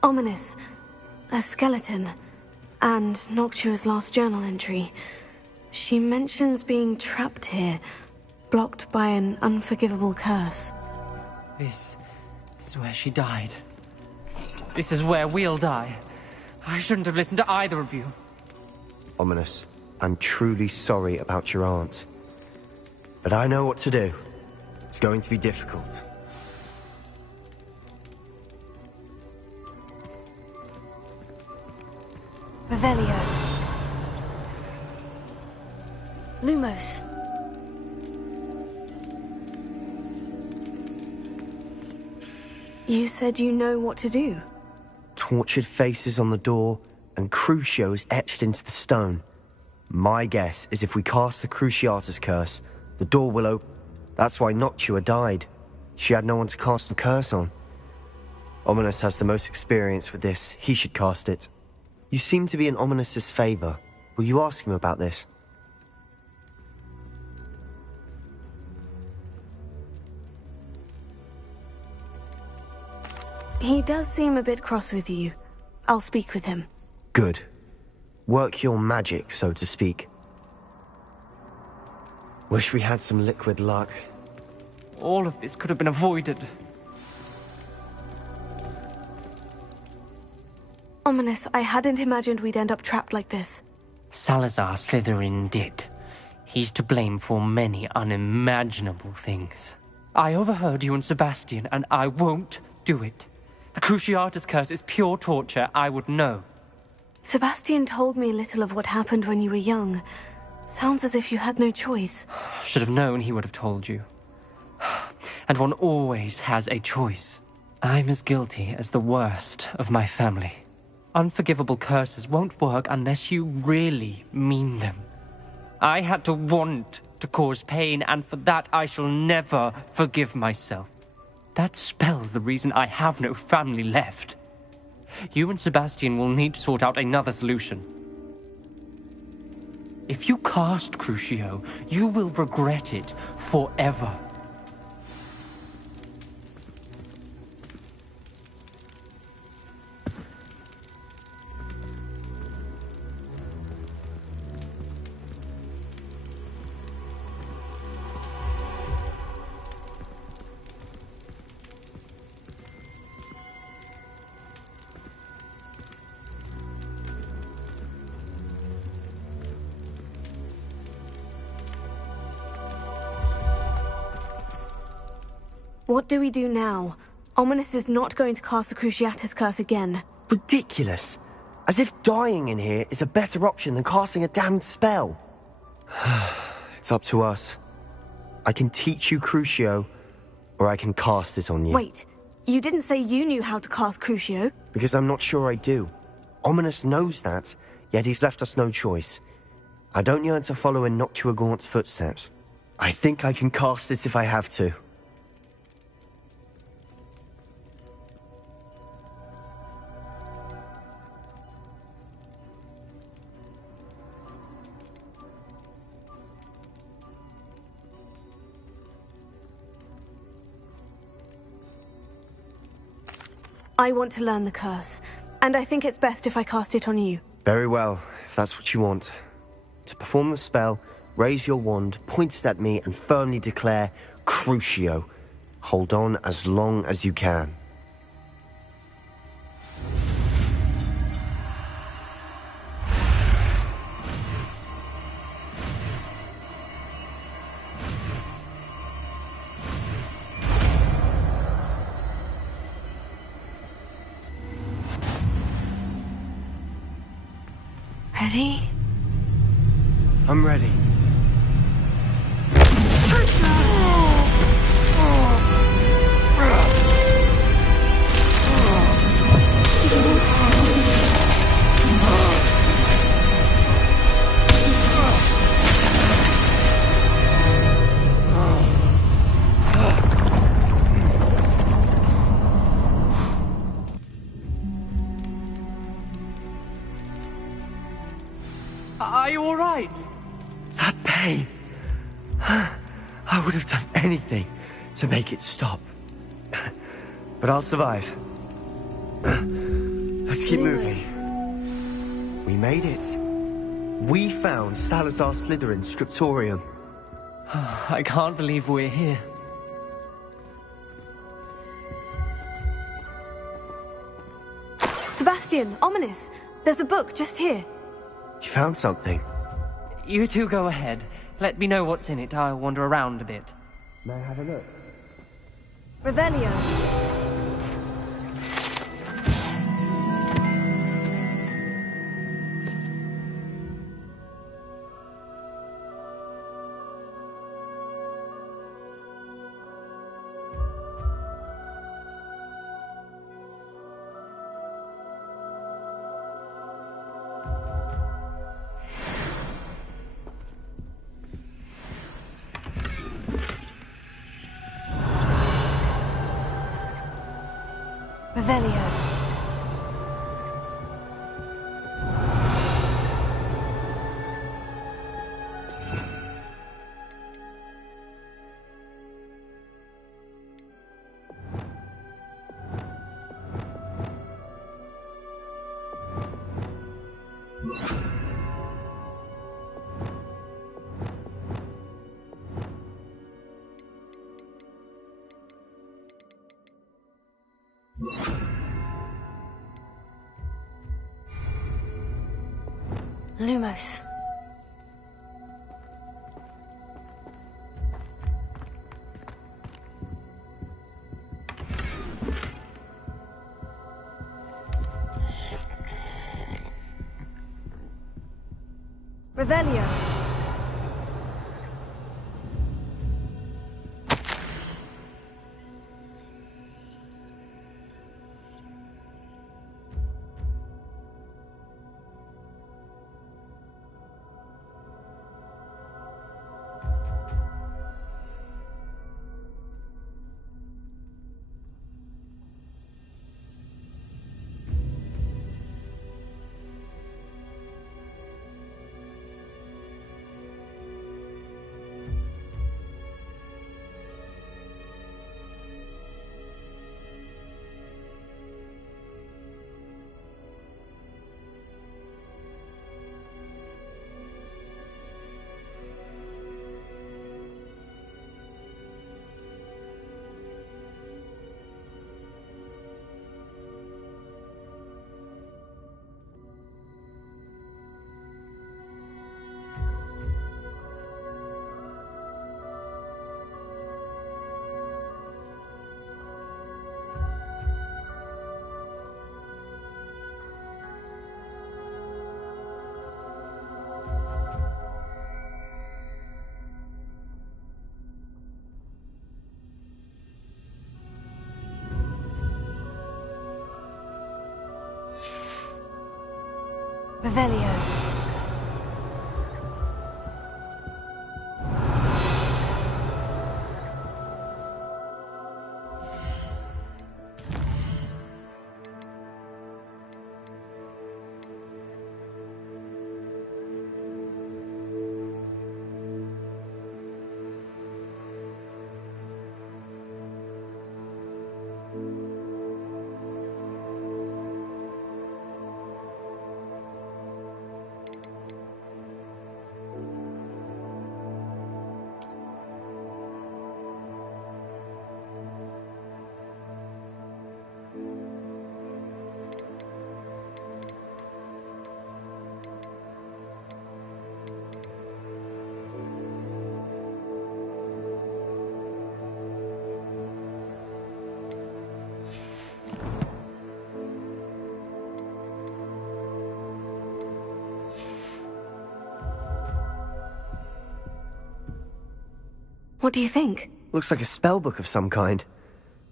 Ominous. A skeleton. And Noctua's last journal entry. She mentions being trapped here, blocked by an unforgivable curse. This is where she died. This is where we'll die. I shouldn't have listened to either of you. Ominous, I'm truly sorry about your aunt. But I know what to do. It's going to be difficult. Revelio. Lumos. You said you know what to do. Tortured faces on the door, and Crucio is etched into the stone. My guess is if we cast the Cruciatus curse, the door will open. That's why Noctua died. She had no one to cast the curse on. Ominous has the most experience with this. He should cast it. You seem to be in Ominous's favor. Will you ask him about this? He does seem a bit cross with you. I'll speak with him. Good. Work your magic, so to speak. Wish we had some liquid luck. All of this could have been avoided. Ominous, I hadn't imagined we'd end up trapped like this. Salazar Slytherin did. He's to blame for many unimaginable things. I overheard you and Sebastian, and I won't do it. The Cruciatus curse is pure torture, I would know. Sebastian told me little of what happened when you were young. Sounds as if you had no choice. Should have known he would have told you. And one always has a choice. I'm as guilty as the worst of my family. Unforgivable curses won't work unless you really mean them. I had to want to cause pain, and for that I shall never forgive myself. That spells the reason I have no family left. You and Sebastian will need to sort out another solution. If you cast Crucio, you will regret it forever. What do we do now? Ominous is not going to cast the Cruciatus Curse again. Ridiculous. As if dying in here is a better option than casting a damned spell. It's up to us. I can teach you Crucio, or I can cast it on you. Wait, you didn't say you knew how to cast Crucio? Because I'm not sure I do. Ominous knows that, yet he's left us no choice. I don't yearn to follow in Noctua Gaunt's footsteps. I think I can cast it if I have to. I want to learn the curse, and I think it's best if I cast it on you. Very well, if that's what you want. To perform the spell, raise your wand, point it at me, and firmly declare, Crucio. Hold on as long as you can. Ready? I'm ready. Are you all right? That pain. I would have done anything to make it stop. But I'll survive. Let's keep moving. We made it. We found Salazar Slytherin's scriptorium. I can't believe we're here. Sebastian, Ominous, there's a book just here. You found something? You two go ahead. Let me know what's in it. I'll wander around a bit. May I have a look? Revelio. Revelio. Lumos. Revelio. Revelio. What do you think? Looks like a spellbook of some kind.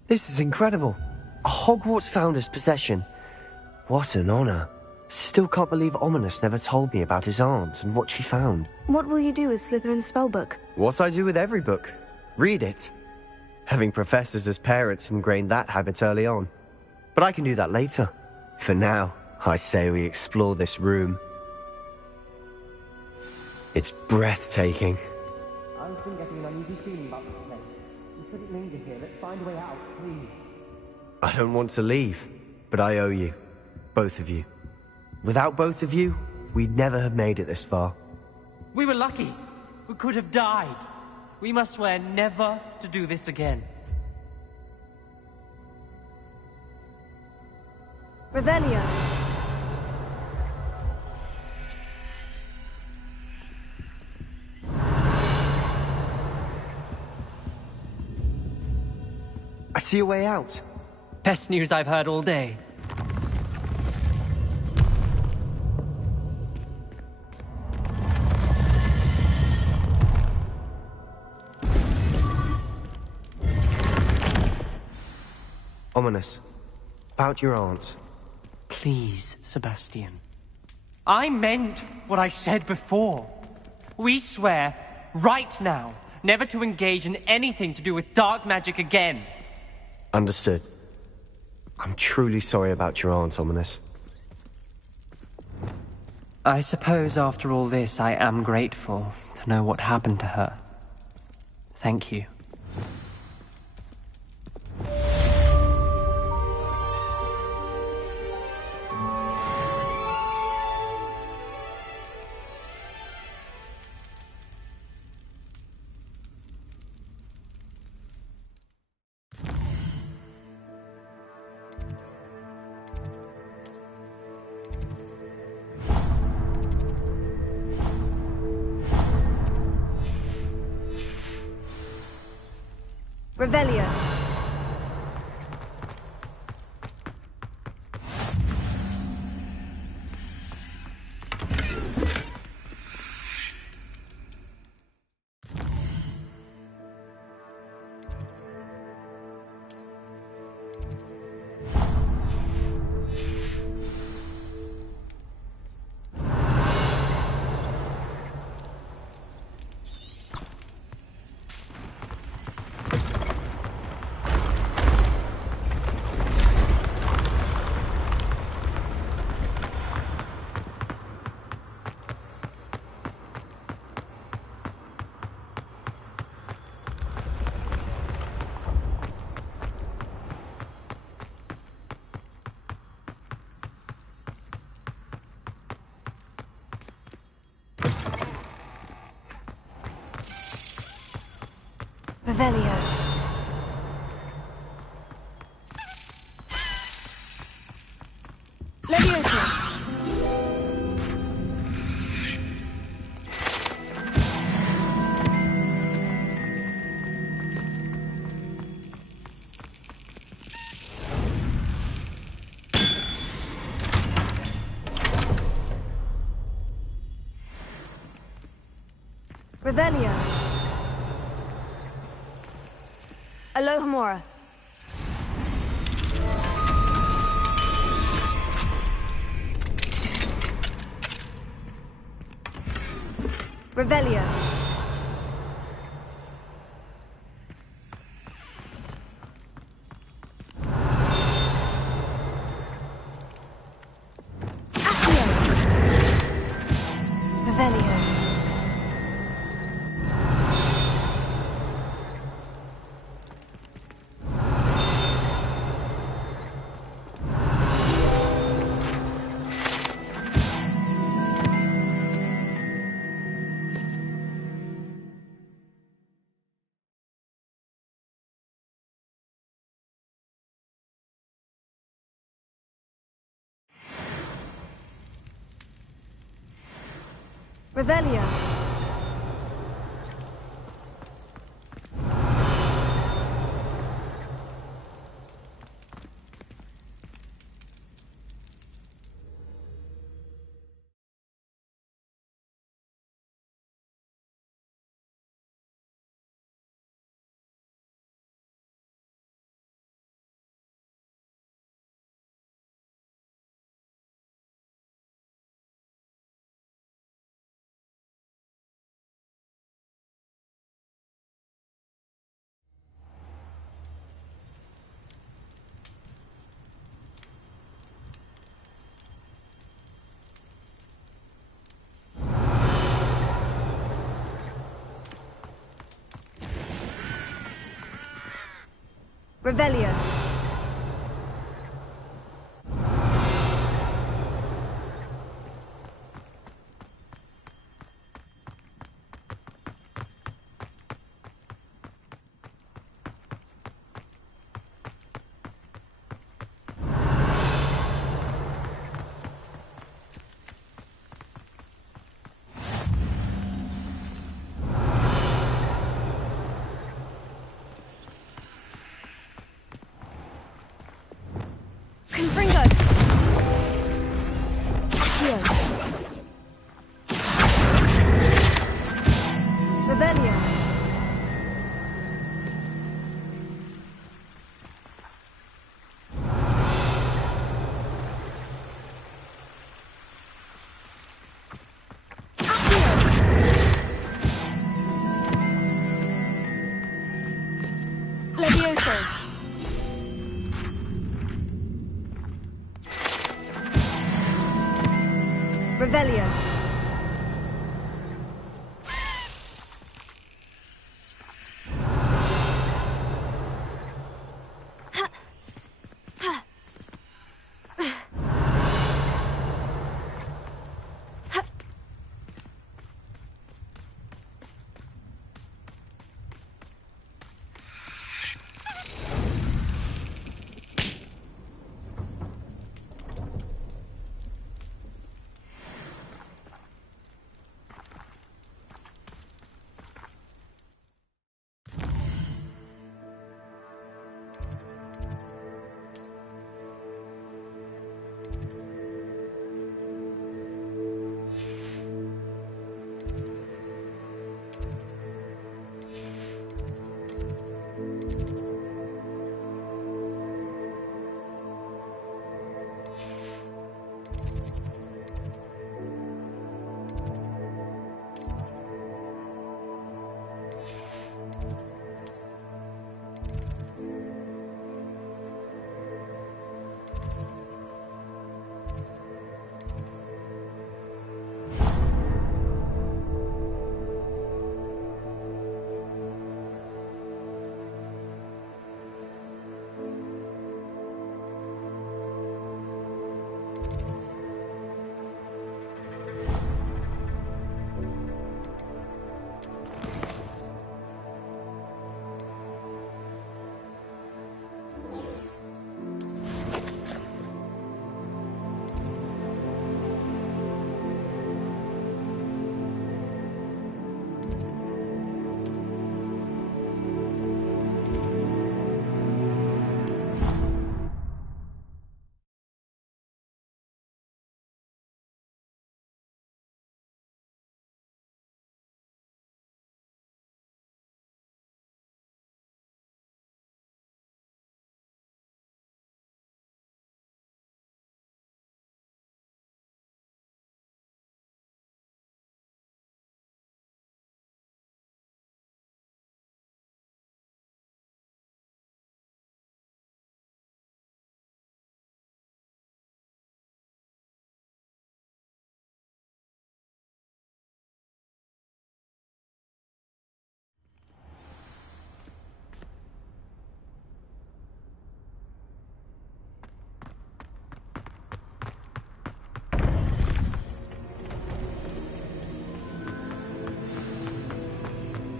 This is incredible. A Hogwarts founder's possession. What an honor. Still can't believe Ominous never told me about his aunt and what she found. What will you do with Slytherin's spellbook? What I do with every book. Read it. Having professors as parents ingrained that habit early on. But I can do that later. For now, I say we explore this room. It's breathtaking. I've been getting an uneasy feeling about this place. We shouldn't linger here. Let's find a way out, please. I don't want to leave, but I owe you. Both of you. Without both of you, we'd never have made it this far. We were lucky. We could have died. We must swear never to do this again. Revelio. I see a way out. Best news I've heard all day. Ominous. About your aunt. Please, Sebastian. I meant what I said before. We swear, right now, never to engage in anything to do with dark magic again. Understood. I'm truly sorry about your aunt, Ominous. I suppose after all this, I am grateful to know what happened to her. Thank you. Revelio. Revelio. Leviosa. Revelio. Alohomora. Revelio. Revelio. Revelio. Confringo! Accio! Revelio! Accio! Levioso! Revelio.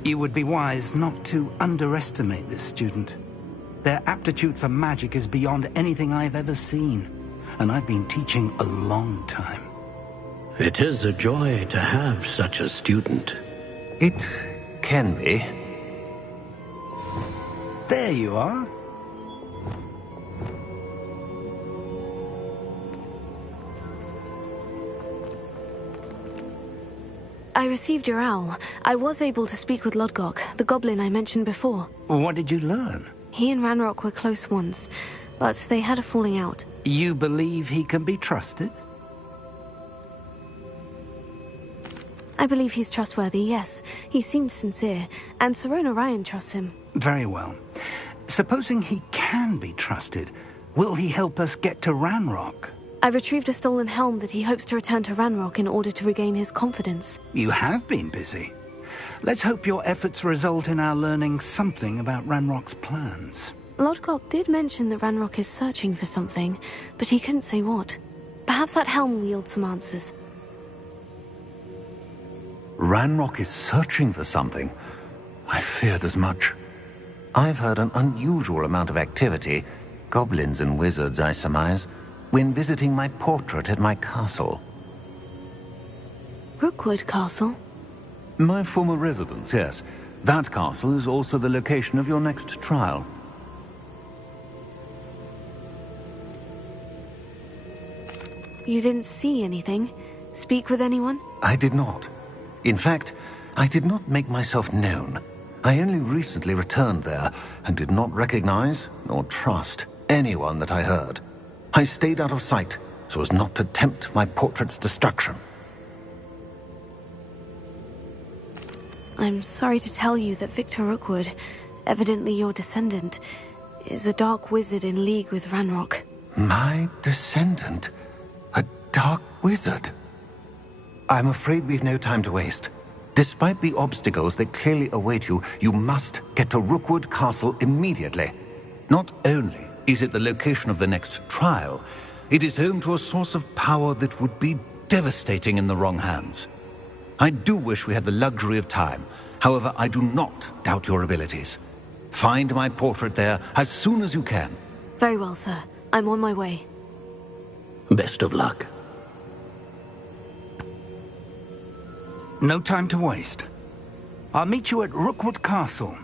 You would be wise not to underestimate this student. Their aptitude for magic is beyond anything I've ever seen, and I've been teaching a long time. It is a joy to have such a student. It can be. There you are. I received your owl. I was able to speak with Lodgok, the goblin I mentioned before. What did you learn? He and Ranrock were close once, but they had a falling out. You believe he can be trusted? I believe he's trustworthy, yes. He seemed sincere, and Sirona Ryan trusts him. Very well. Supposing he can be trusted, will he help us get to Ranrock? I retrieved a stolen helm that he hopes to return to Ranrock in order to regain his confidence. You have been busy. Let's hope your efforts result in our learning something about Ranrock's plans. Lodgok did mention that Ranrock is searching for something, but he couldn't say what. Perhaps that helm will yield some answers. Ranrock is searching for something. I feared as much. I've heard an unusual amount of activity, goblins and wizards, I surmise, when visiting my portrait at my castle. Rookwood Castle? My former residence, yes. That castle is also the location of your next trial. You didn't see anything? Speak with anyone? I did not. In fact, I did not make myself known. I only recently returned there and did not recognize nor trust anyone that I heard. I stayed out of sight so as not to tempt my portrait's destruction. I'm sorry to tell you that Victor Rookwood, evidently your descendant, is a dark wizard in league with Ranrock. My descendant? A dark wizard? I'm afraid we've no time to waste. Despite the obstacles that clearly await you, you must get to Rookwood Castle immediately. Not only is it the location of the next trial, it is home to a source of power that would be devastating in the wrong hands. I do wish we had the luxury of time. However, I do not doubt your abilities. Find my portrait there as soon as you can. Very well, sir. I'm on my way. Best of luck. No time to waste. I'll meet you at Rookwood Castle.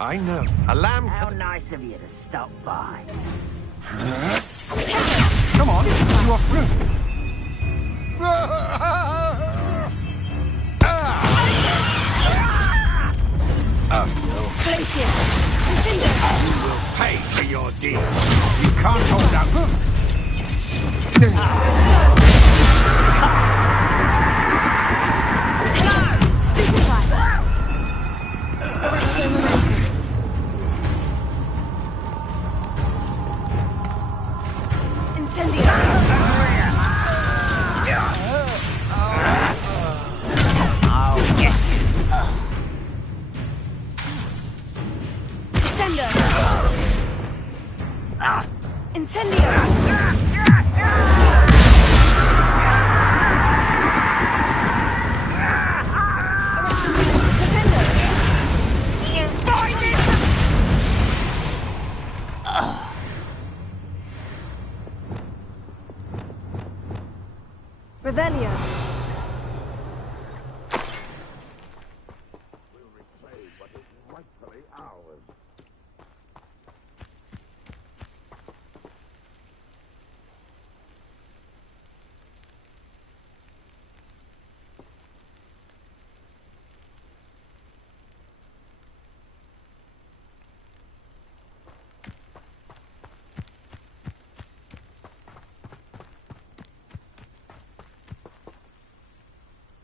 I know. A lamb. How nice of you to stop by. Come on, you are through. You will pay for your deed. You can't hold out. Stupefy! Arrest their momentum. Incendio! Descendo! Incendio! Revelio. We'll reclaim what is rightfully ours.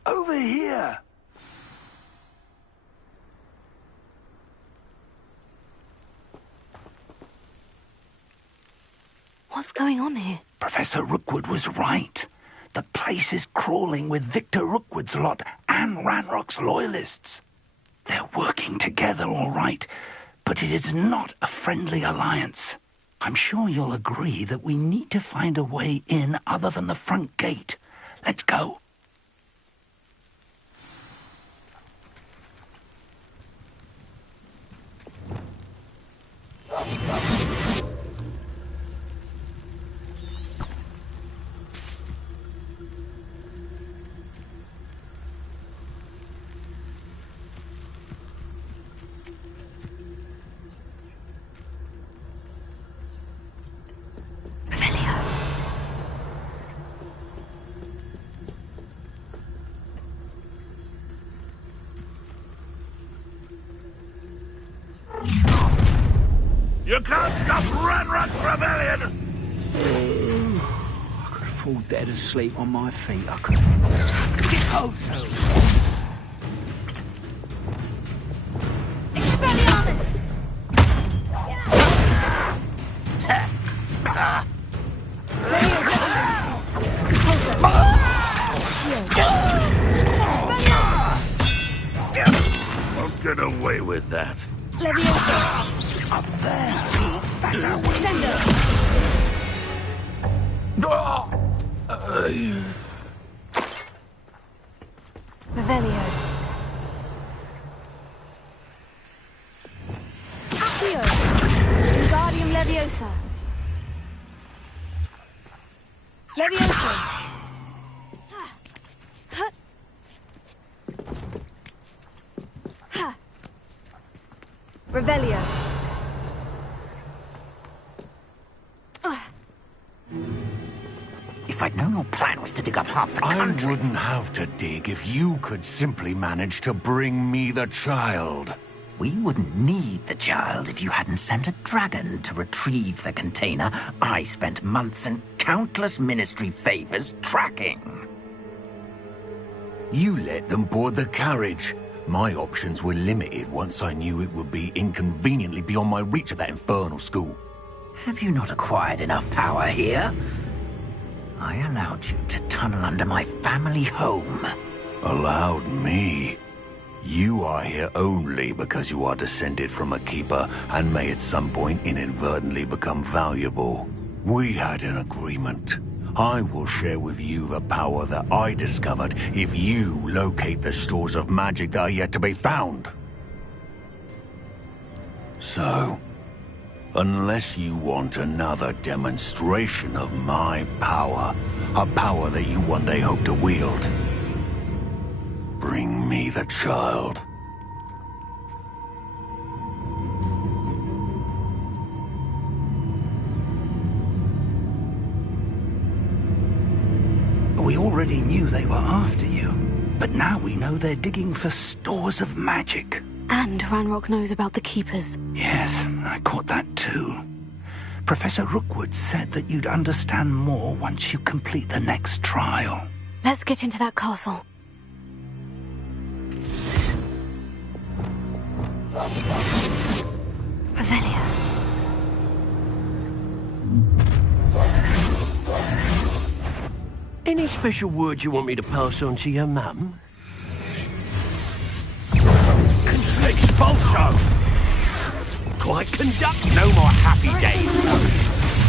Over here! What's going on here? Professor Rookwood was right. The place is crawling with Victor Rookwood's lot and Ranrock's loyalists. They're working together, all right, but it is not a friendly alliance. I'm sure you'll agree that we need to find a way in other than the front gate. Let's go. You can't stop Ranrock's rebellion! I could fall dead asleep on my feet, I could. Also. Expelliarmus! Won't get away with that. Leviosa! Up there. That's our way. Sendo! Revelio. Accio! Wingardium Leviosa. Leviosa! Revelio. If I'd known your plan was to dig up half the country... I wouldn't have to dig if you could simply manage to bring me the child. We wouldn't need the child if you hadn't sent a dragon to retrieve the container I spent months and countless ministry favors tracking. You let them board the carriage. My options were limited once I knew it would be inconveniently beyond my reach at that infernal school. Have you not acquired enough power here? I allowed you to tunnel under my family home. Allowed me? You are here only because you are descended from a keeper and may at some point inadvertently become valuable. We had an agreement. I will share with you the power that I discovered if you locate the stores of magic that are yet to be found. So, unless you want another demonstration of my power, a power that you one day hope to wield, bring me the child. We already knew they were after you, but now we know they're digging for stores of magic. And Ranrock knows about the Keepers. Yes, I caught that too. Professor Rookwood said that you'd understand more once you complete the next trial. Let's get into that castle. Revelio. Any special words you want me to pass on to your mum? Expulso! Quite conduct. No more happy days.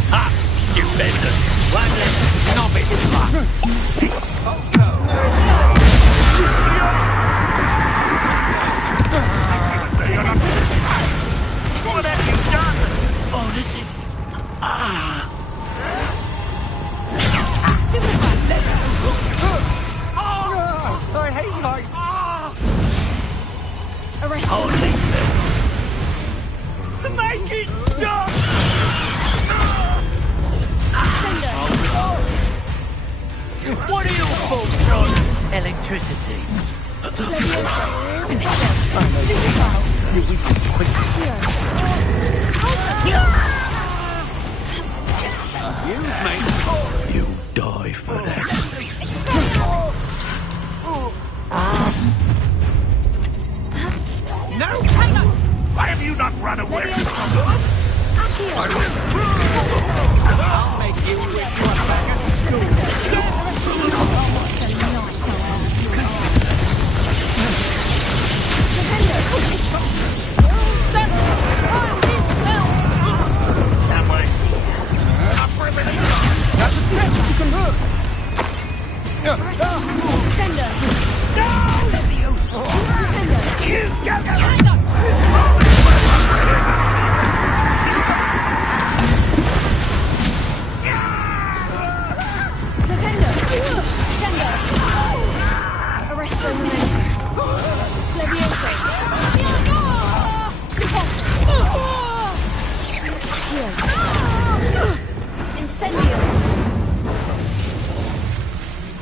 Ha! Stupendous. One less novice luck. Expulso! What have you done? Oh, this is... I hate heights. Arrest Hardly. Make it stop! What are your thoughts on electricity? You die for that. No! Why have you not run away? I'll make you wish you were back at school. Somewhere. That's a test you can look. Sender! No! You don't have Arrest the momentum. Levioso. Incendio.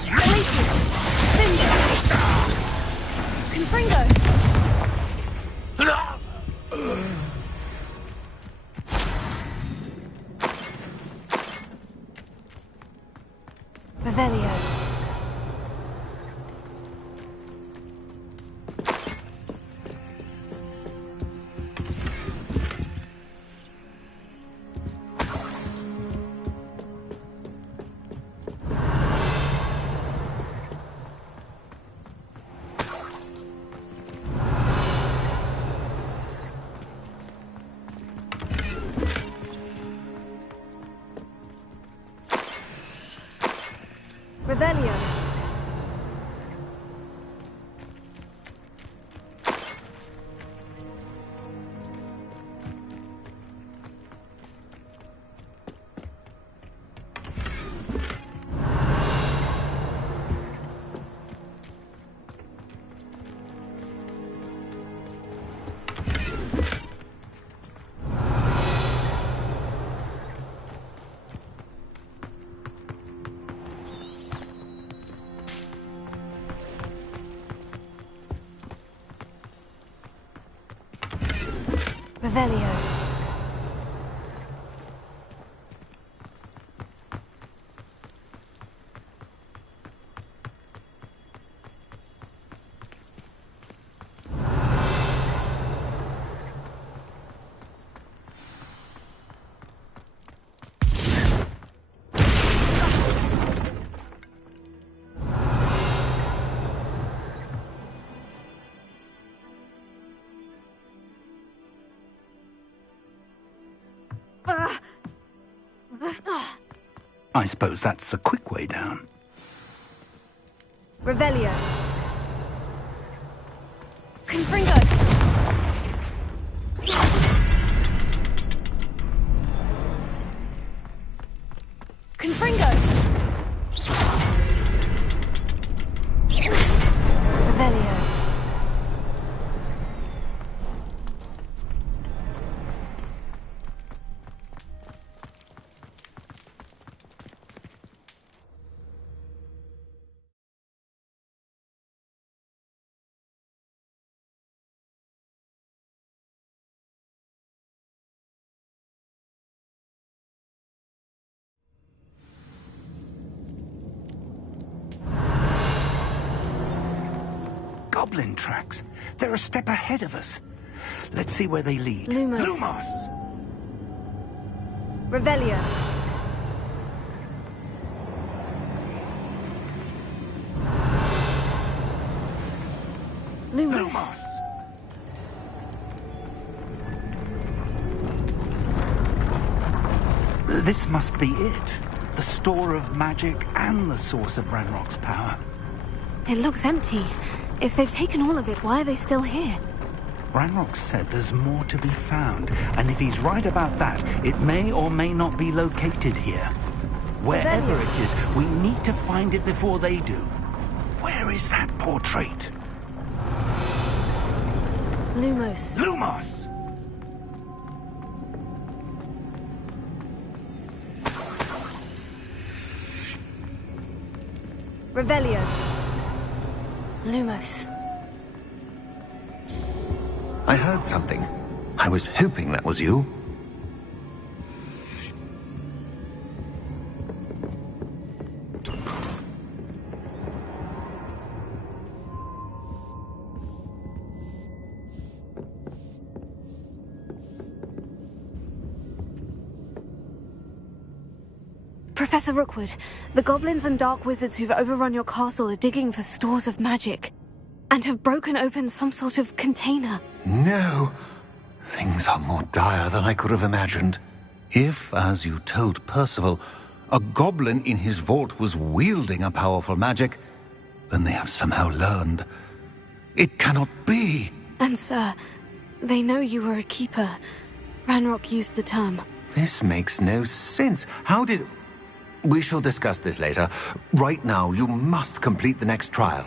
Glacius. Finger. Confringo. Revelio. Revelio. Revelio. I suppose that's the quick way down. Revelio. Confringo. Confringo. Revelio. goblin tracks. They're a step ahead of us. Let's see where they lead. Lumos. Lumos! Revelio. Lumos. This must be it. The store of magic and the source of Ranrock's power. It looks empty. If they've taken all of it, why are they still here? Ranrock said there's more to be found, and if he's right about that, it may or may not be located here. Wherever it is, we need to find it before they do. Where is that portrait? Lumos. Lumos! Revelio. Lumos. I heard something. I was hoping that was you. Professor Rookwood, the goblins and dark wizards who've overrun your castle are digging for stores of magic, and have broken open some sort of container. No. Things are more dire than I could have imagined. If, as you told Percival, a goblin in his vault was wielding a powerful magic, then they have somehow learned. It cannot be. And sir, they know you were a keeper. Ranrock used the term. This makes no sense. How did... We shall discuss this later. Right now, you must complete the next trial.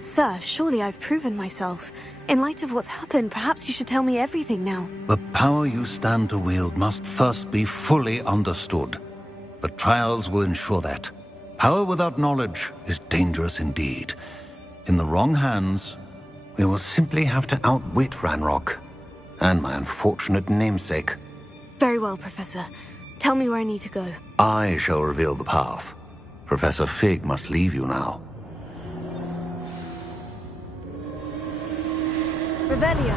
Sir, surely I've proven myself. In light of what's happened, perhaps you should tell me everything now. The power you stand to wield must first be fully understood. The trials will ensure that. Power without knowledge is dangerous indeed. In the wrong hands, we will simply have to outwit Ranrock and my unfortunate namesake. Very well, Professor. Tell me where I need to go. I shall reveal the path. Professor Fig must leave you now. Revelio.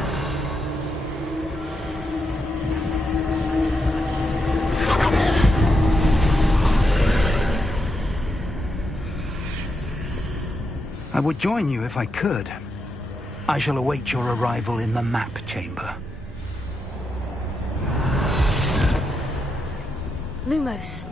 I would join you if I could. I shall await your arrival in the map chamber. Lumos.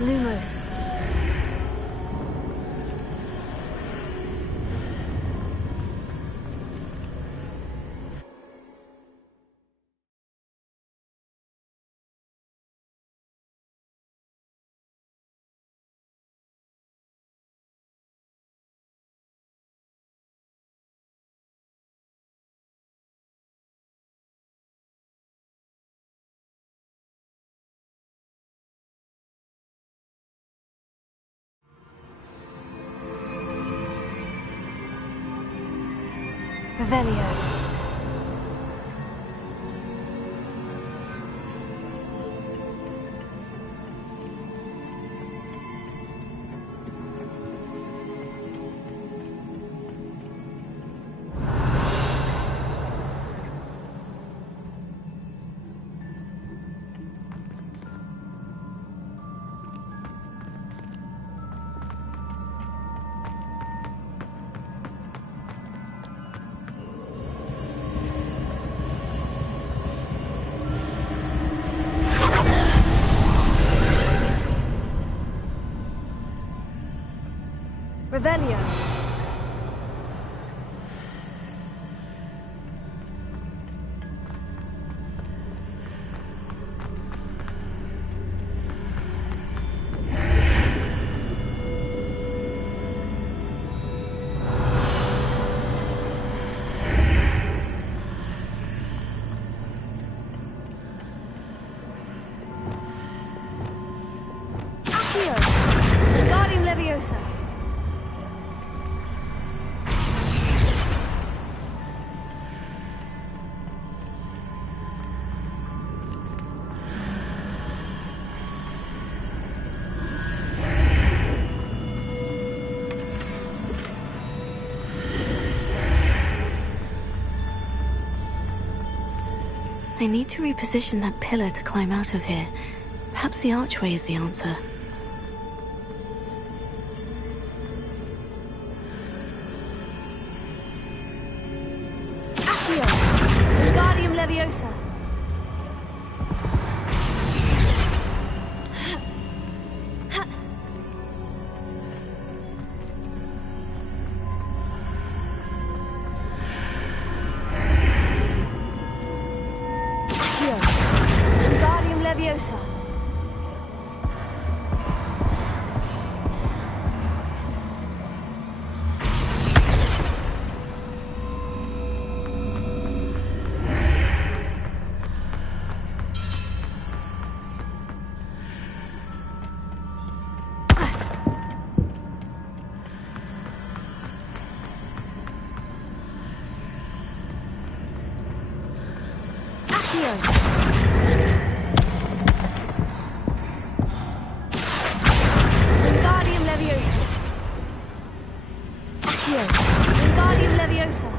Lumos. Revelio. Revelio. I need to reposition that pillar to climb out of here. Perhaps the archway is the answer. Accio! Wingardium Leviosa! Leviosa. Wingardium Leviosa.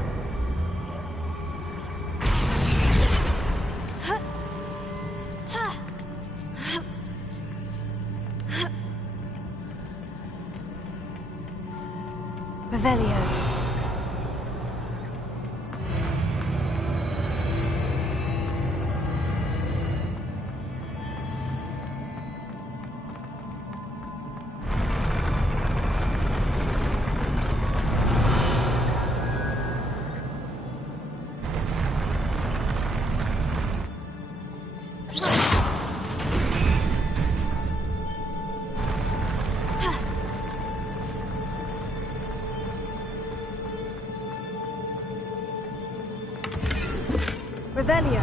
Revelio. Revelio.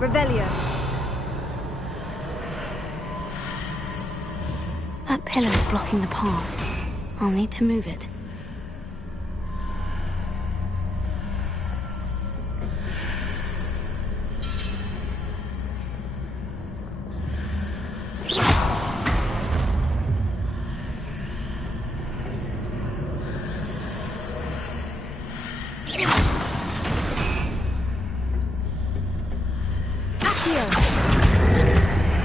Revelio. That pillar is blocking the path. I'll need to move it.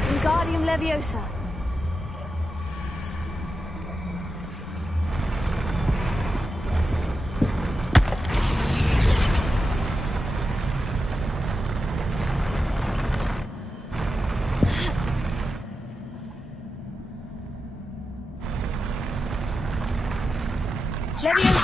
Wingardium Leviosa. Leviosa.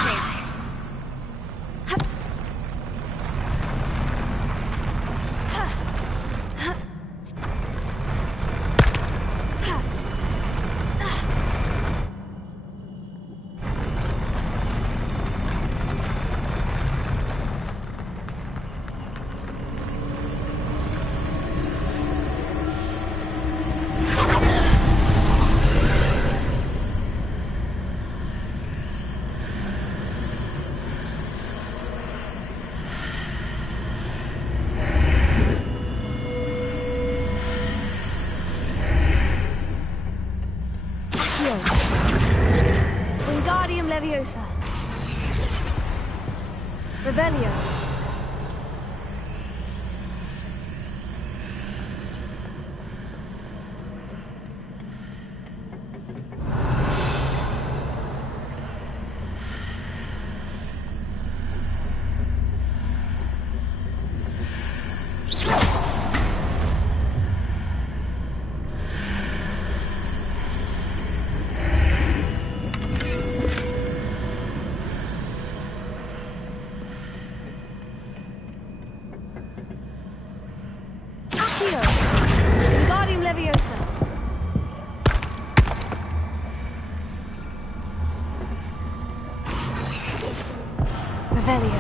Revelio. Wingardium Leviosa. Revelio.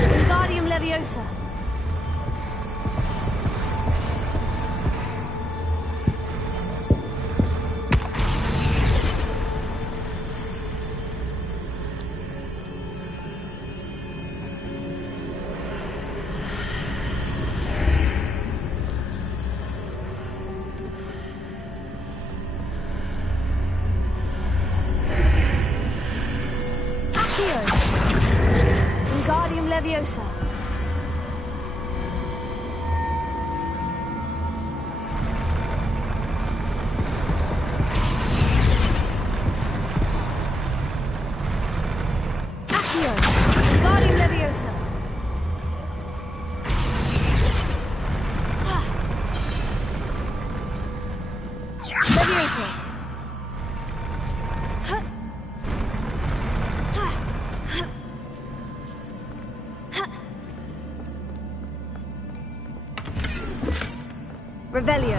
Wingardium Leviosa. Wingardium Leviosa. Accio. Wingardium Leviosa. Leviosa. Revelio.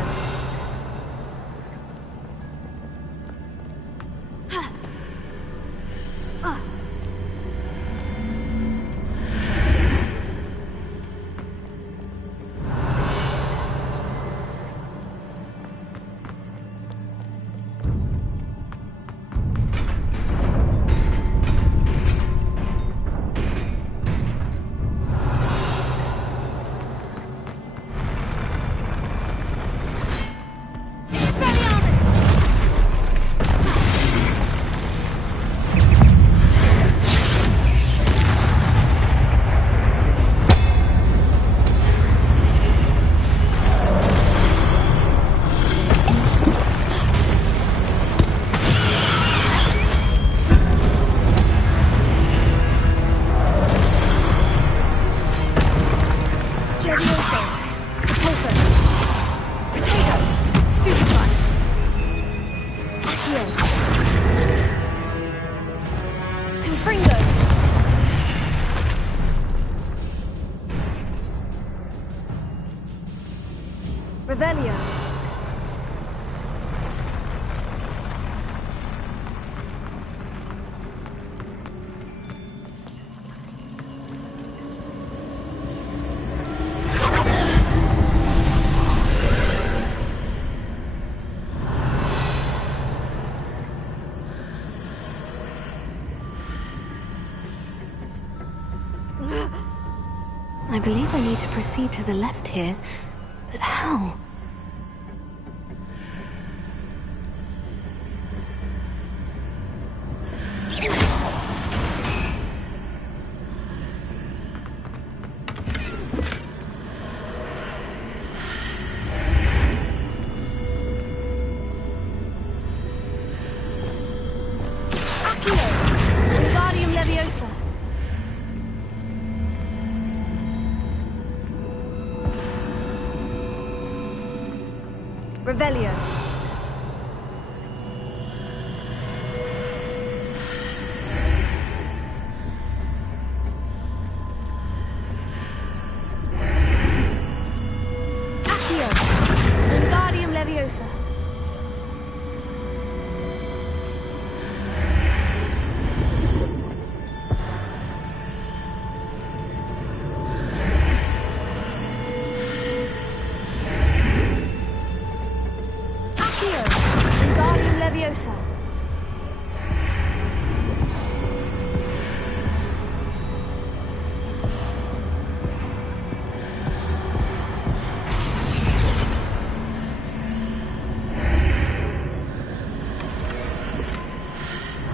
Revelio. I believe I need to proceed to the left here, but how? Revelio. Accio. Wingardium Leviosa. Leviosa.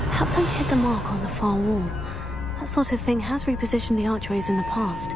Perhaps I've hit the mark on the far wall. That sort of thing has repositioned the archways in the past.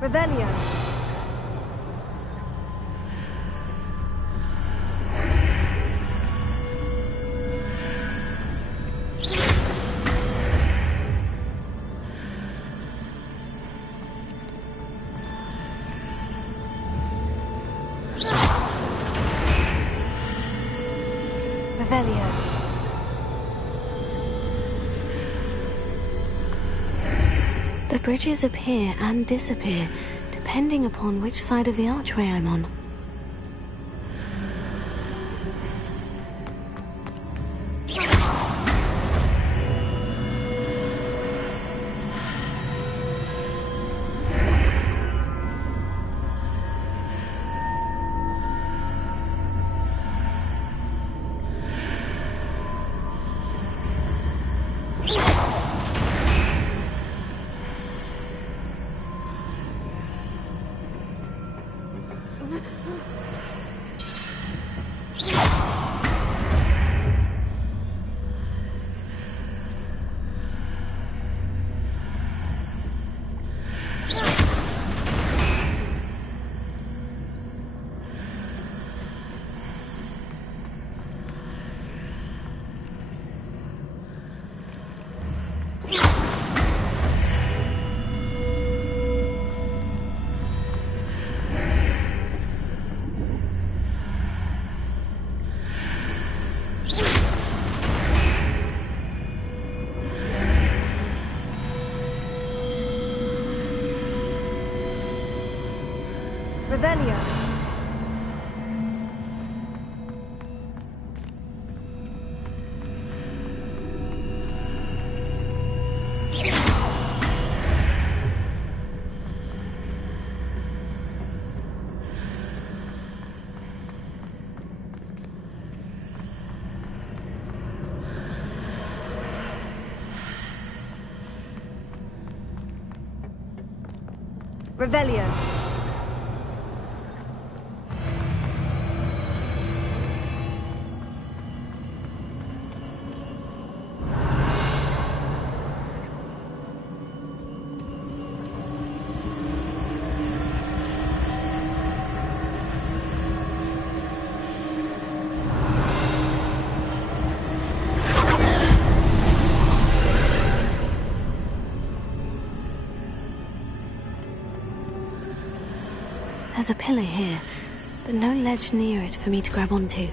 Revelio. Revelio. The bridges appear and disappear, depending upon which side of the archway I'm on. Revelio. Revelio. There's a pillar here, but no ledge near it for me to grab onto.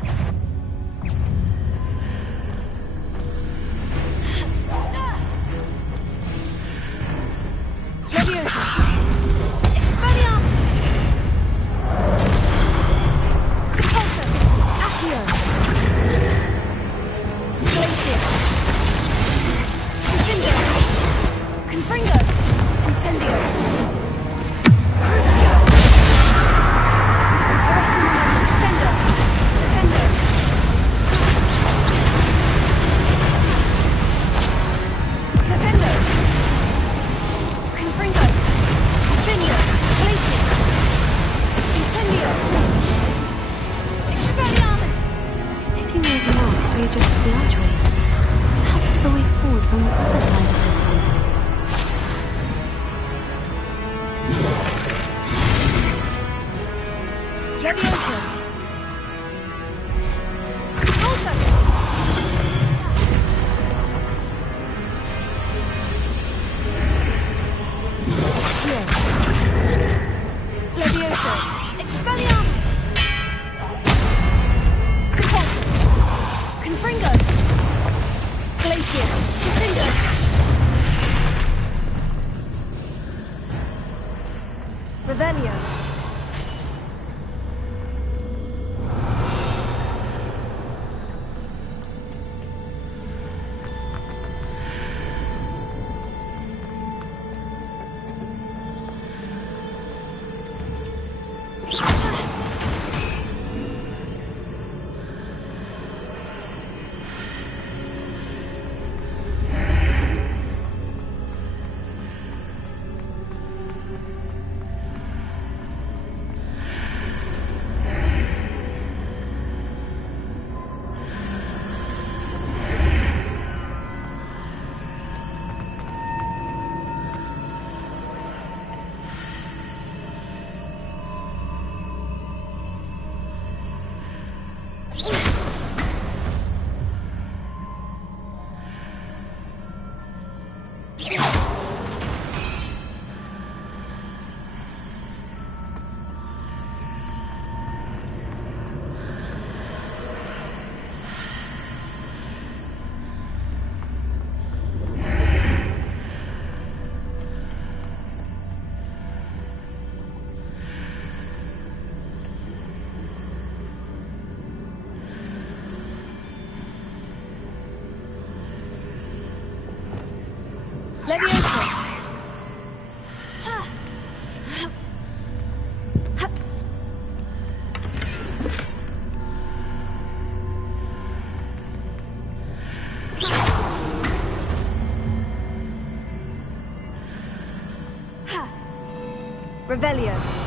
Revelio.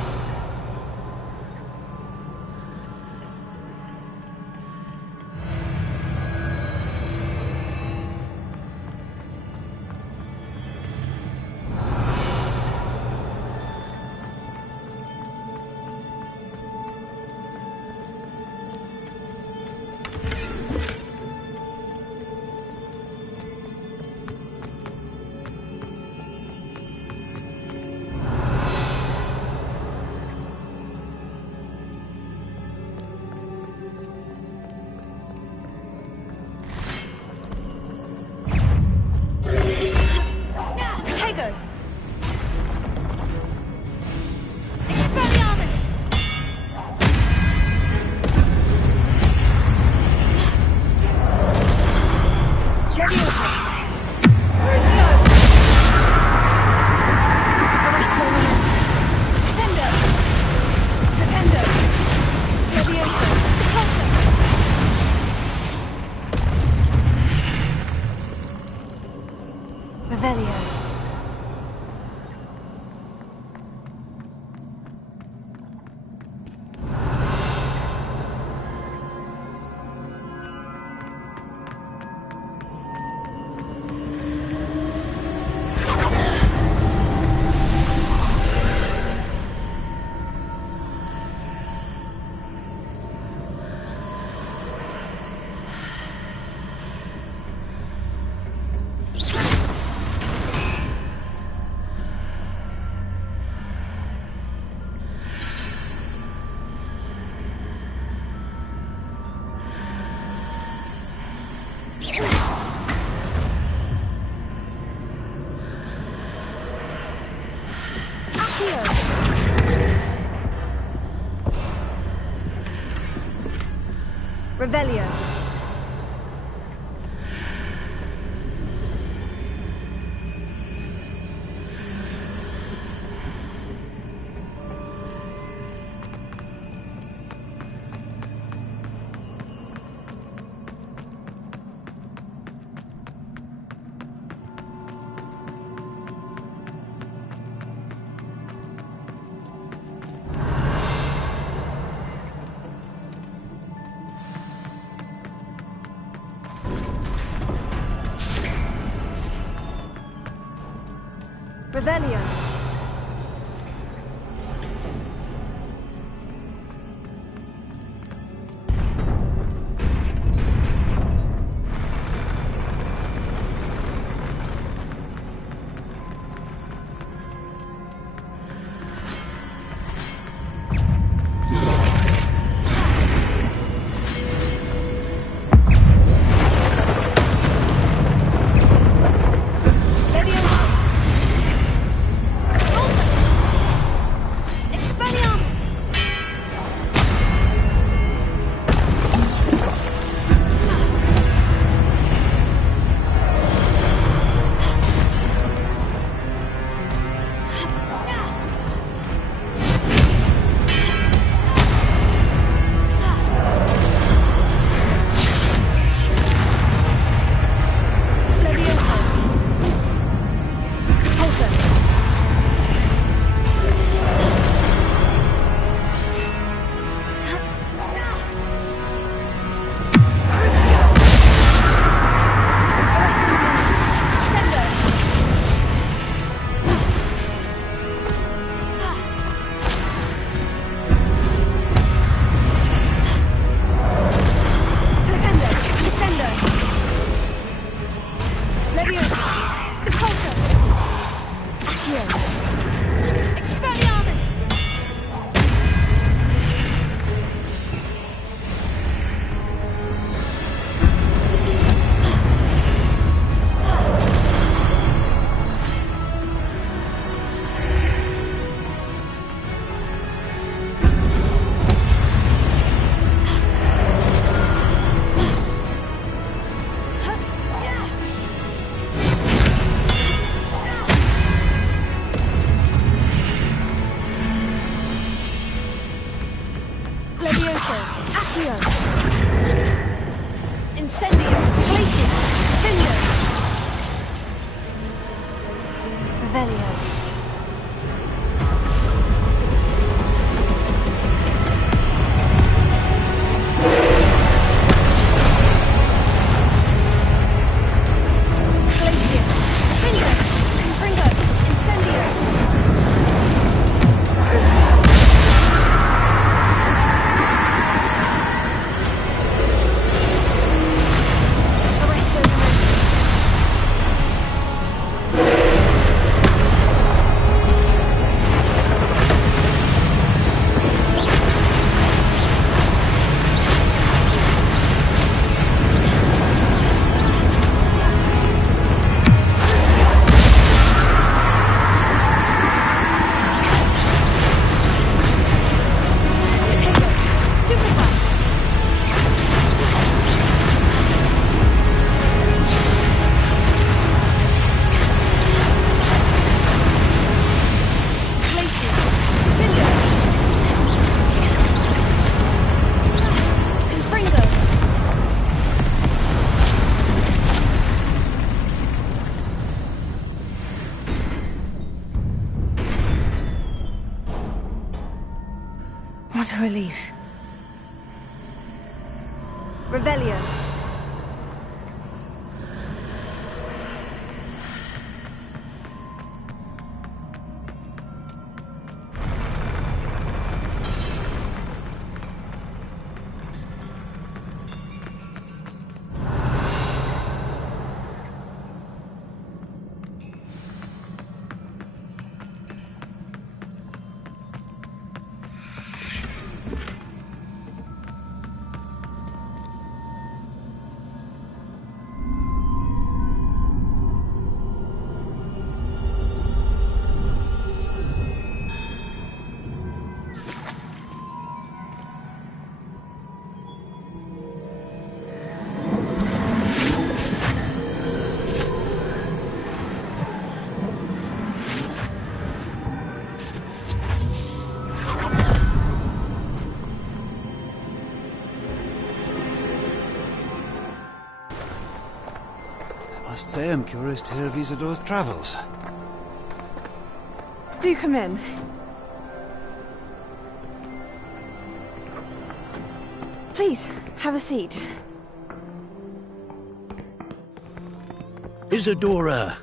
Revelio. Revelio. What a relief. Revelio. Must say I'm curious to hear of Isadora's travels. Do come in. Please, have a seat. Isadora,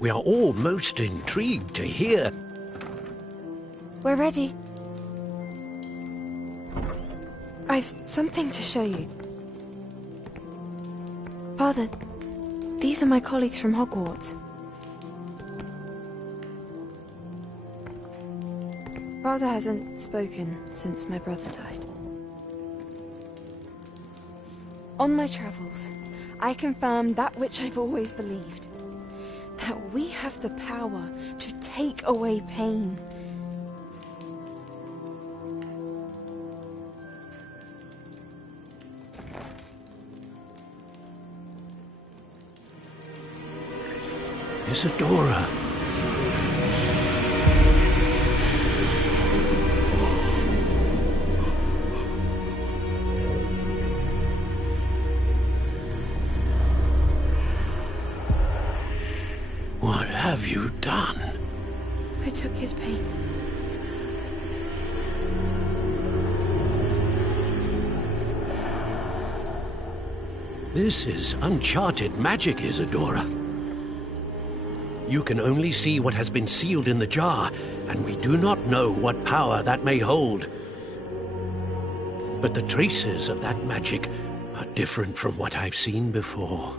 we are all most intrigued to hear. We're ready. I've something to show you. Father, these are my colleagues from Hogwarts. Father hasn't spoken since my brother died. On my travels, I confirmed that which I've always believed. That we have the power to take away pain. Isadora. What have you done? I took his pain. This is uncharted magic, Isadora. You can only see what has been sealed in the jar, and we do not know what power that may hold. But the traces of that magic are different from what I've seen before.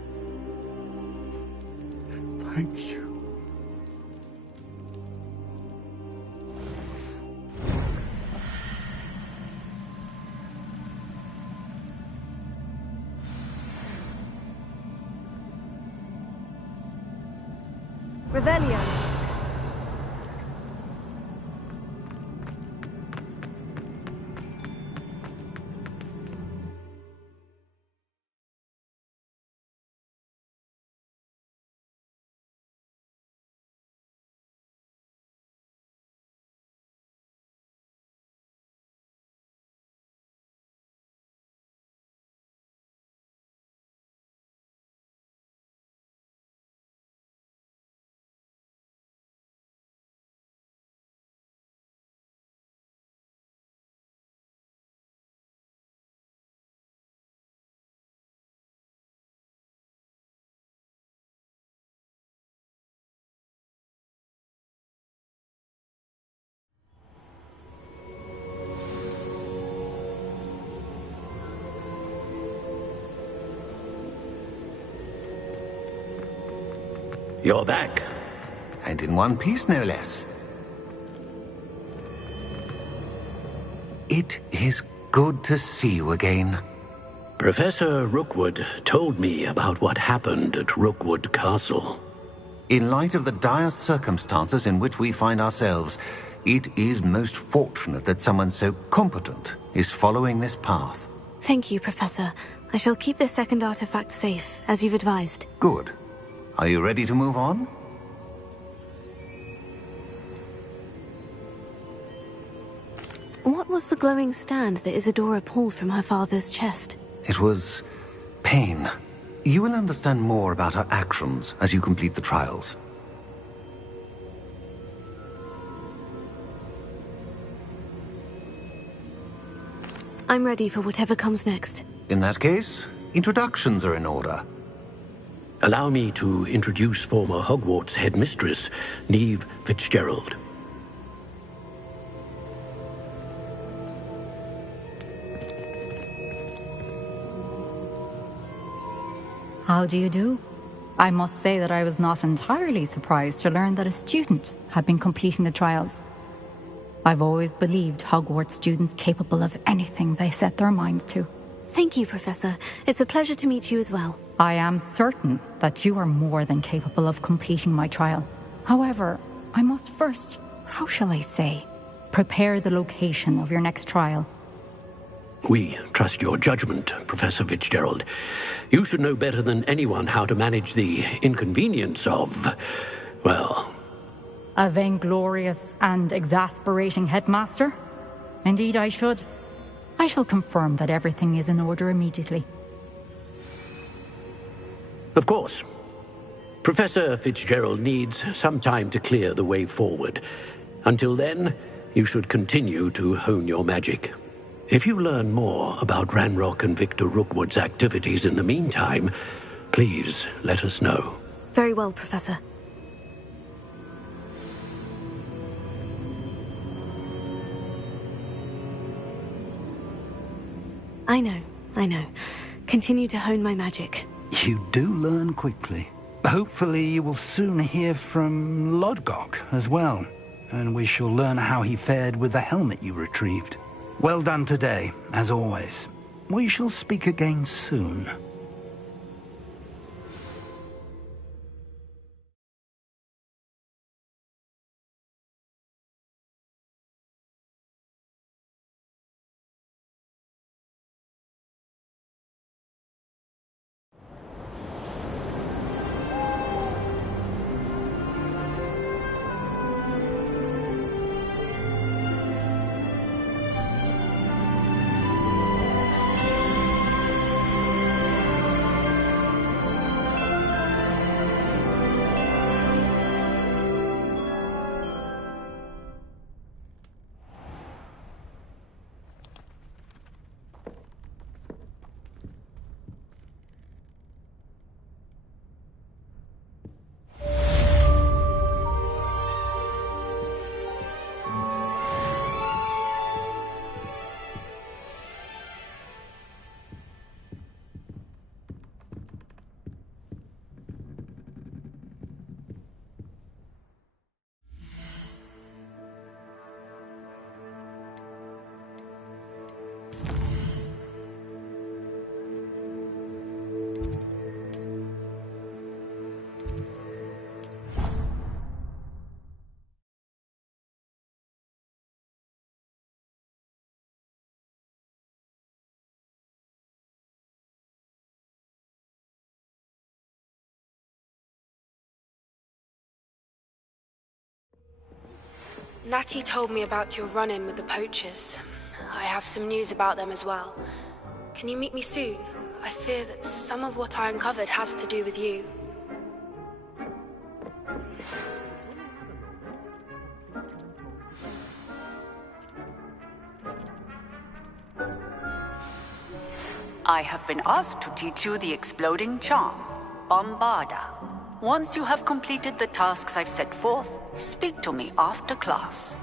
Thank you. Revelio. You're back. And in one piece, no less. It is good to see you again. Professor Rookwood told me about what happened at Rookwood Castle. In light of the dire circumstances in which we find ourselves, it is most fortunate that someone so competent is following this path. Thank you, Professor. I shall keep this second artifact safe, as you've advised. Good. Are you ready to move on? What was the glowing stand that Isadora pulled from her father's chest? It was pain. You will understand more about her actions as you complete the trials. I'm ready for whatever comes next. In that case, introductions are in order. Allow me to introduce former Hogwarts headmistress, Neve Fitzgerald. How do you do? I must say that I was not entirely surprised to learn that a student had been completing the trials. I've always believed Hogwarts students capable of anything they set their minds to. Thank you, Professor. It's a pleasure to meet you as well. I am certain that you are more than capable of completing my trial. However, I must first, how shall I say, prepare the location of your next trial. We trust your judgment, Professor Fitzgerald. You should know better than anyone how to manage the inconvenience of, well... A vainglorious and exasperating headmaster? Indeed I should. I shall confirm that everything is in order immediately. Of course. Professor Fitzgerald needs some time to clear the way forward. Until then, you should continue to hone your magic. If you learn more about Ranrock and Victor Rookwood's activities in the meantime, please let us know. Very well, Professor. I know. Continue to hone my magic. You do learn quickly. Hopefully you will soon hear from Lodgok as well, and we shall learn how he fared with the helmet you retrieved. Well done today, as always. We shall speak again soon. Natty told me about your run-in with the poachers. I have some news about them as well. Can you meet me soon? I fear that some of what I uncovered has to do with you. I have been asked to teach you the exploding charm, Bombarda. Once you have completed the tasks I've set forth, speak to me after class.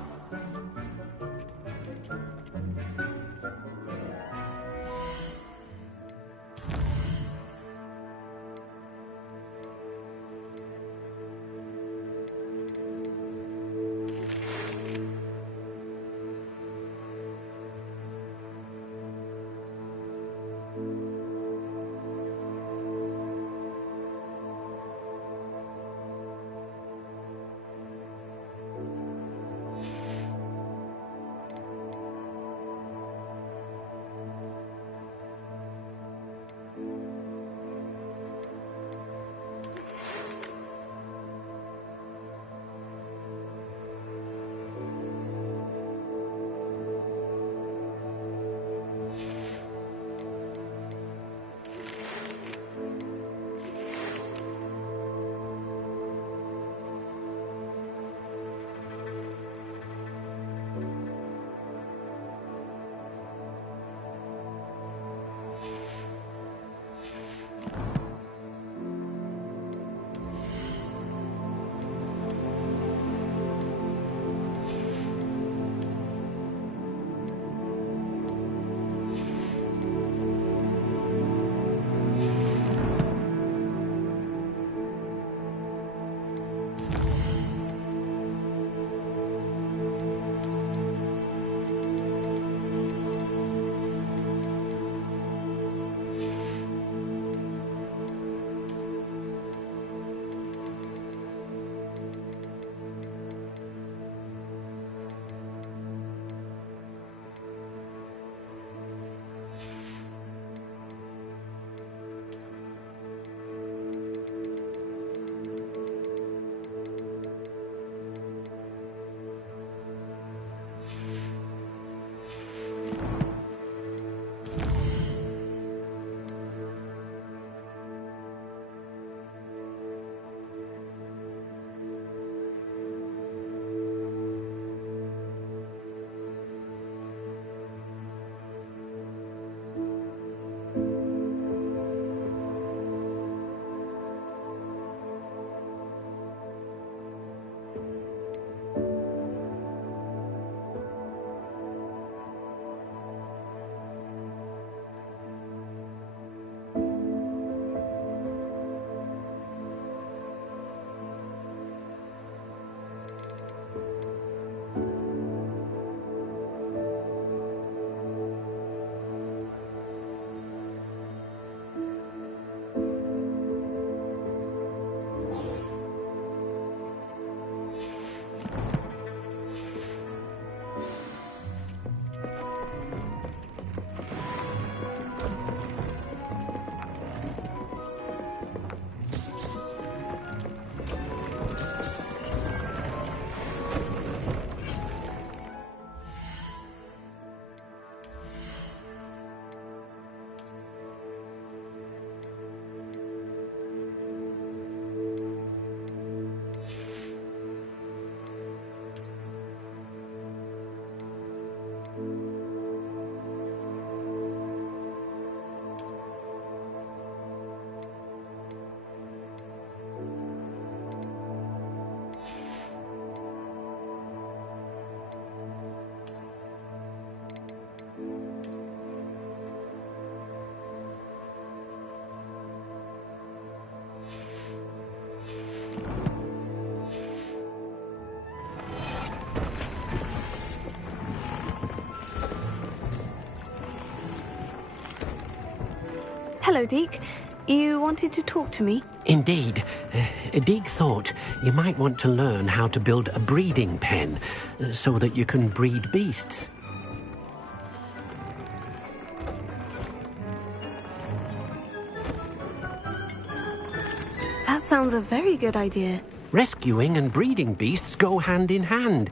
Hello, Deke. You wanted to talk to me? Indeed. Deke thought you might want to learn how to build a breeding pen so that you can breed beasts. That sounds a very good idea. Rescuing and breeding beasts go hand in hand.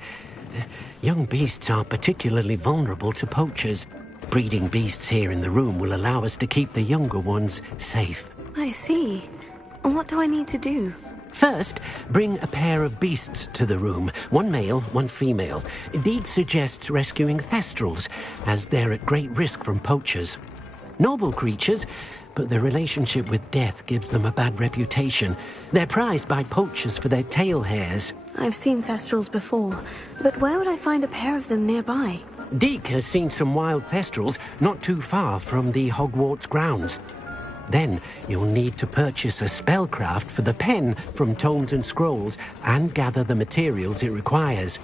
Young beasts are particularly vulnerable to poachers. Breeding beasts here in the room will allow us to keep the younger ones safe. I see. And what do I need to do? First, bring a pair of beasts to the room. One male, one female. Deke suggests rescuing thestrals, as they're at great risk from poachers. Noble creatures, but their relationship with death gives them a bad reputation. They're prized by poachers for their tail hairs. I've seen thestrals before, but where would I find a pair of them nearby? Deke has seen some wild thestrals not too far from the Hogwarts grounds. Then you'll need to purchase a spellcraft for the pen from Tomes and Scrolls and gather the materials it requires.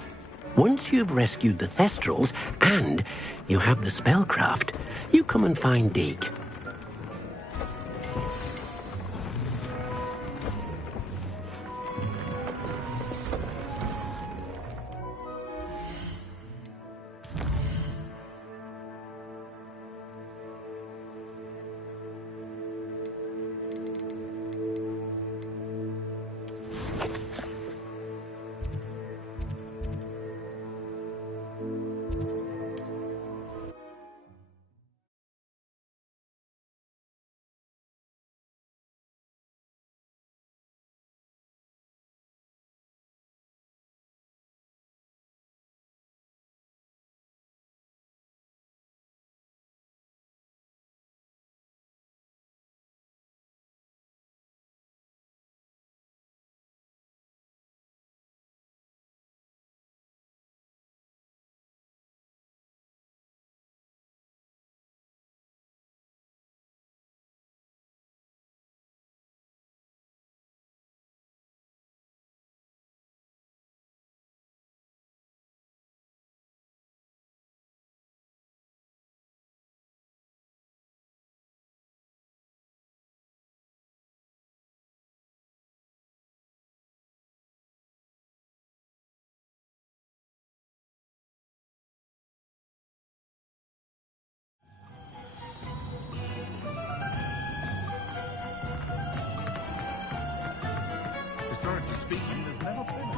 Once you've rescued the thestrals and you have the spellcraft, you come and find Deke. Historically speaking, there's never been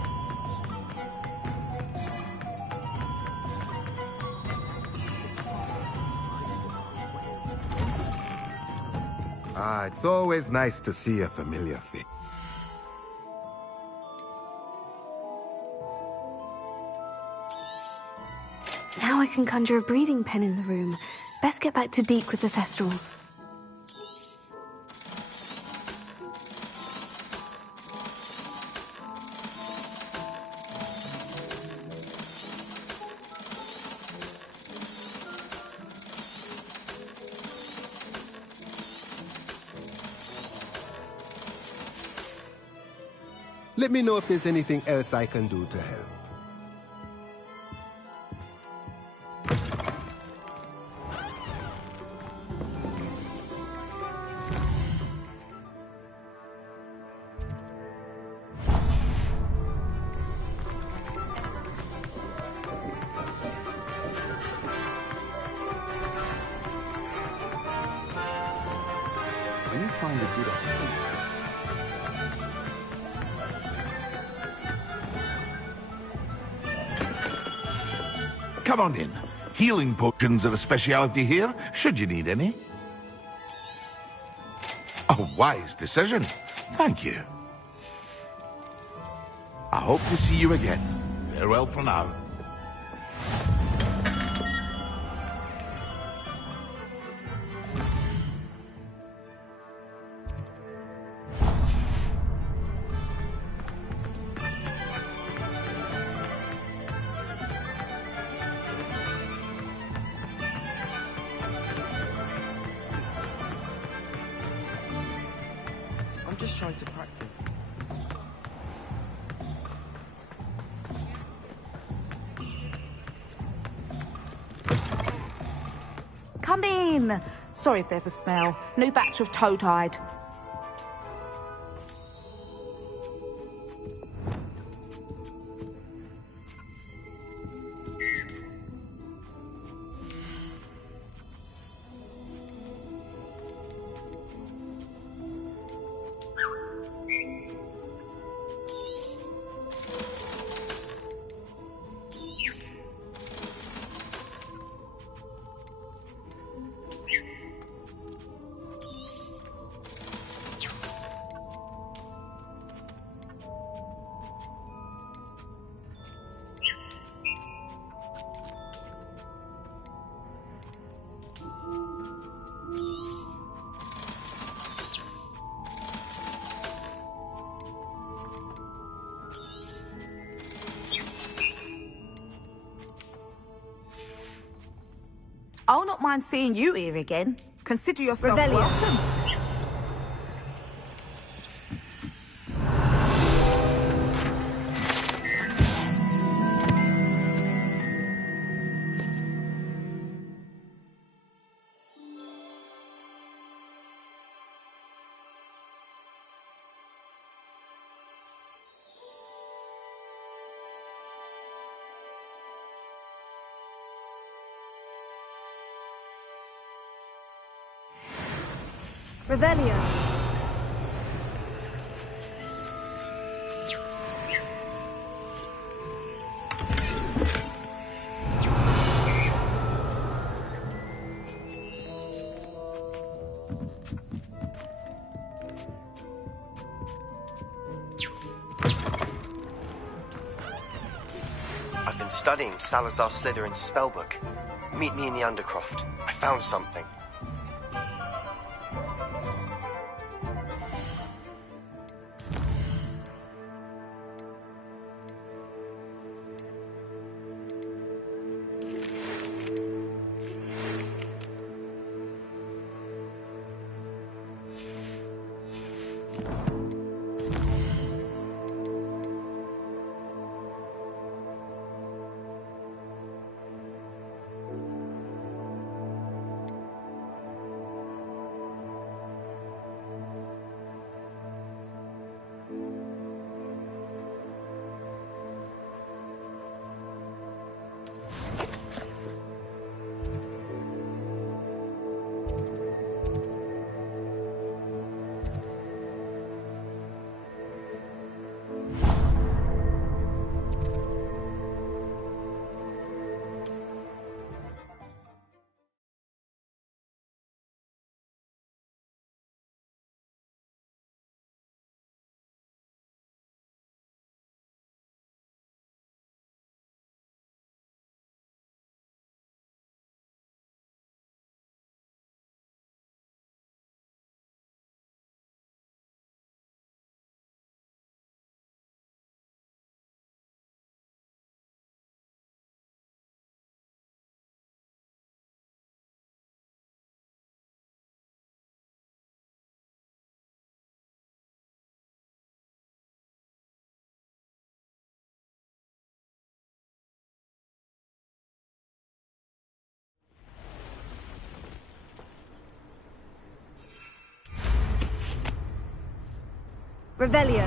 a... It's always nice to see a familiar face. Now I can conjure a breeding pen in the room. Best get back to Deke with the thestrals. Let me know if there's anything else I can do to help. When you find a good opportunity... Come on in. Healing potions are a speciality here, should you need any. A wise decision. Thank you. I hope to see you again. Farewell for now. Just trying to practice. Come in! Sorry if there's a smell. New batch of toad-hide. I'll not mind seeing you here again. Consider yourself Revelio. welcome. Revelio. I've been studying Salazar Slytherin's spellbook. Meet me in the Undercroft. I found something. Revelio.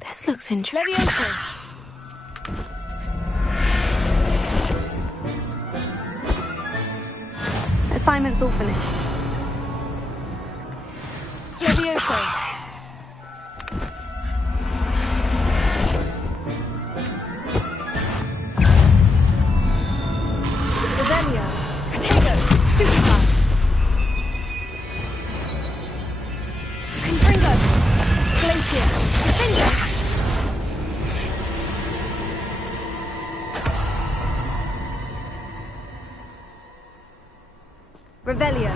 This looks interesting. Levioso. Assignment's all finished. Levioso. Revelio. Protego. Stupefy. Confringo. Glacier. Defender. Revelio.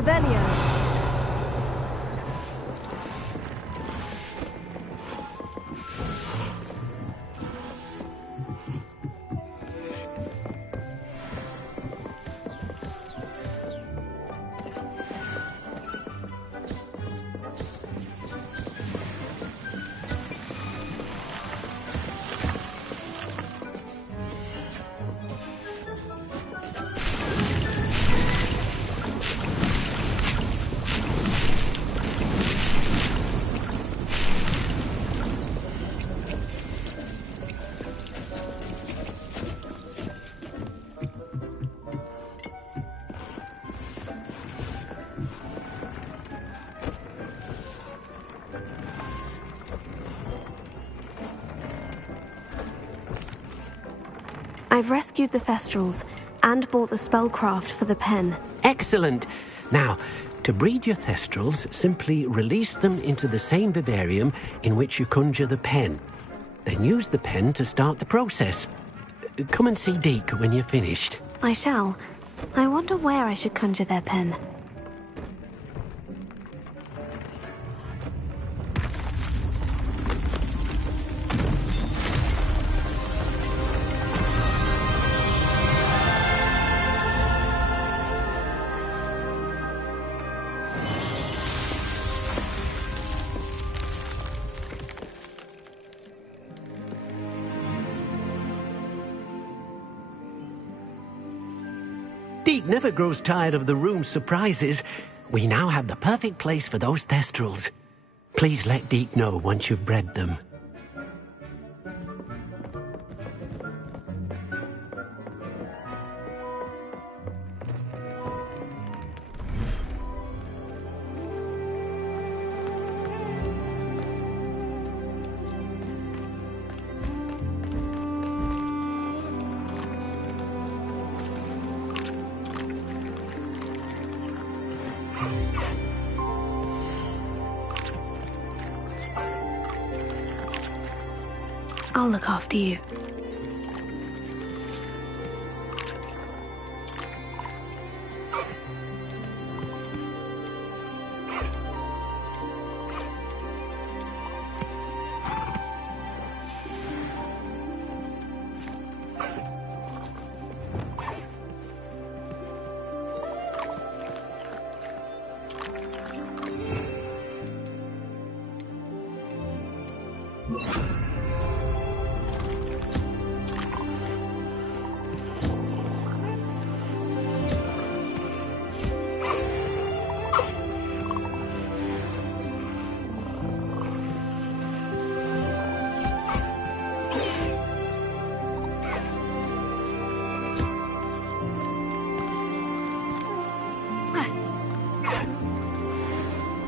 Revelio. I've rescued the Thestrals and bought the spellcraft for the pen. Excellent. Now, to breed your Thestrals, simply release them into the same vivarium in which you conjure the pen. Then use the pen to start the process. Come and see Deke when you're finished. I shall. I wonder where I should conjure their pen. Deke never grows tired of the room's surprises. We now have the perfect place for those Thestrals. Please let Deke know once you've bred them. I'll look after you.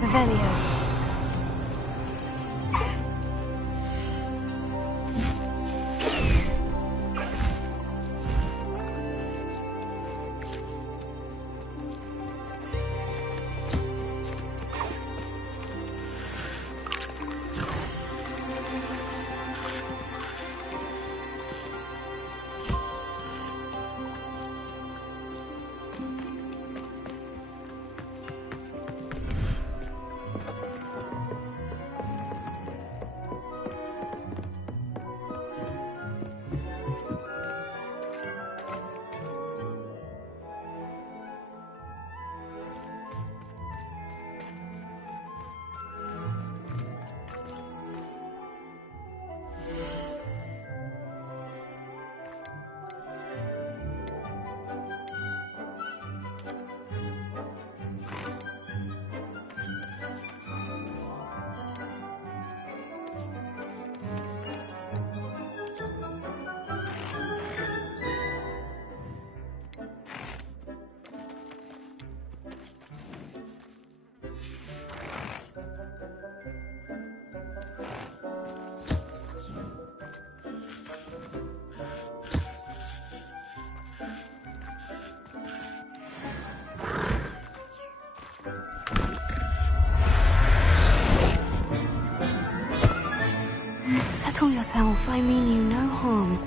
Revelio. Settle yourself. I mean you no harm.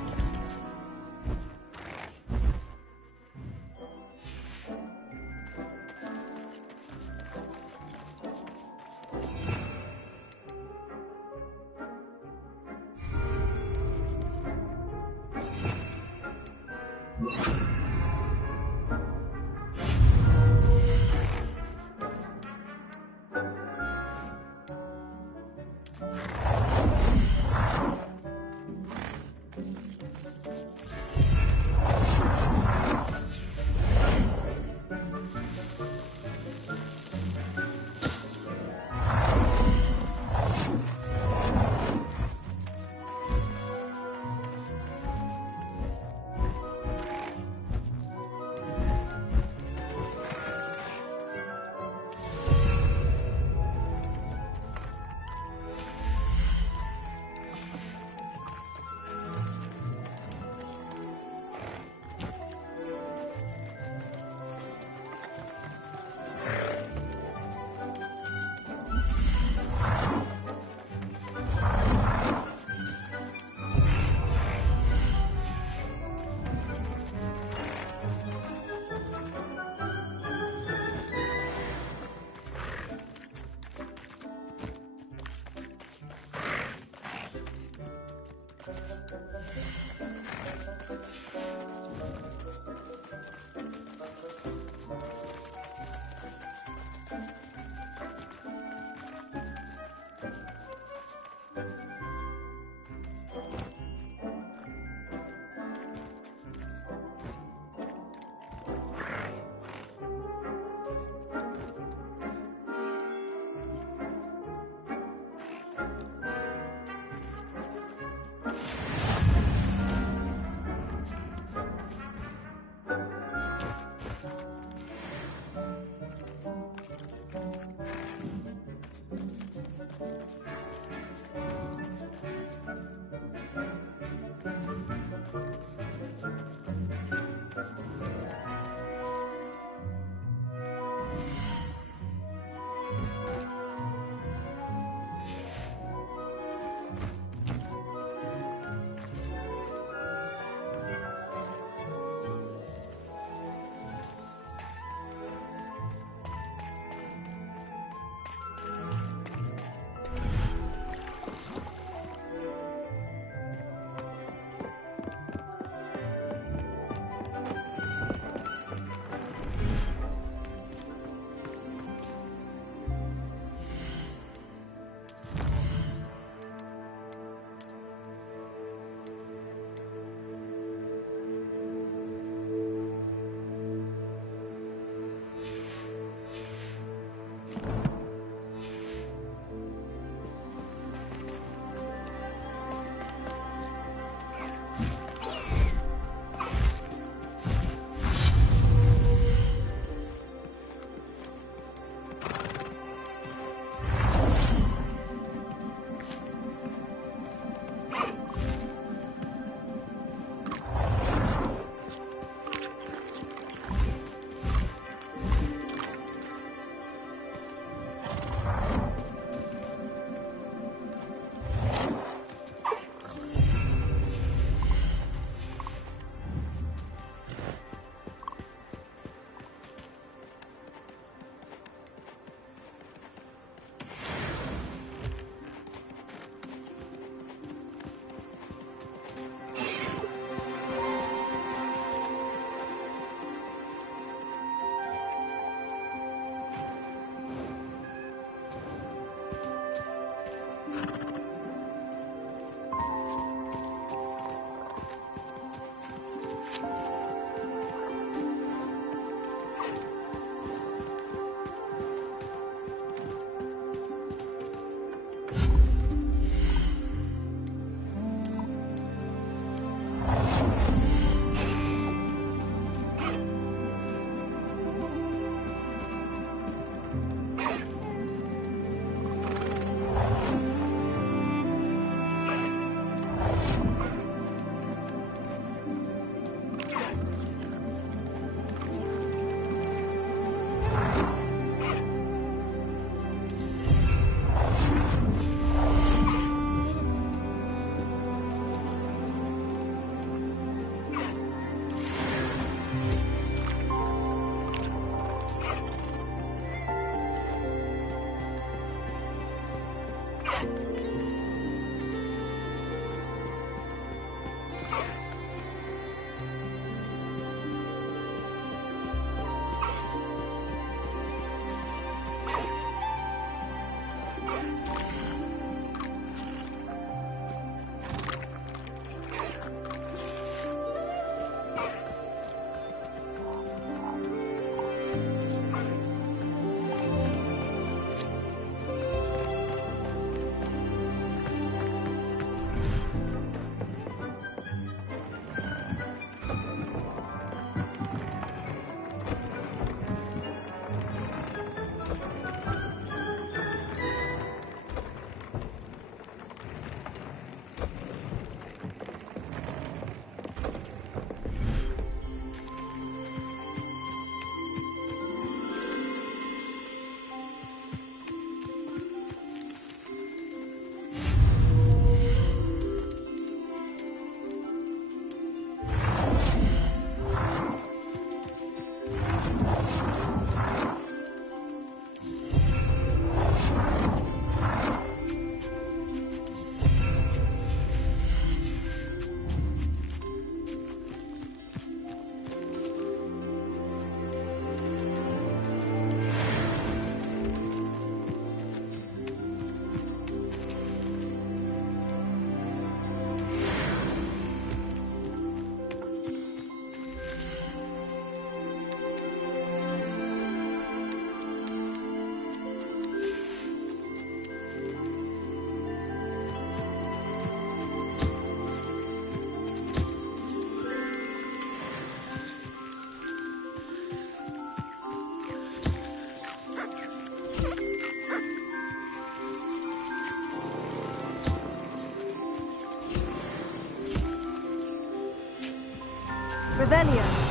here.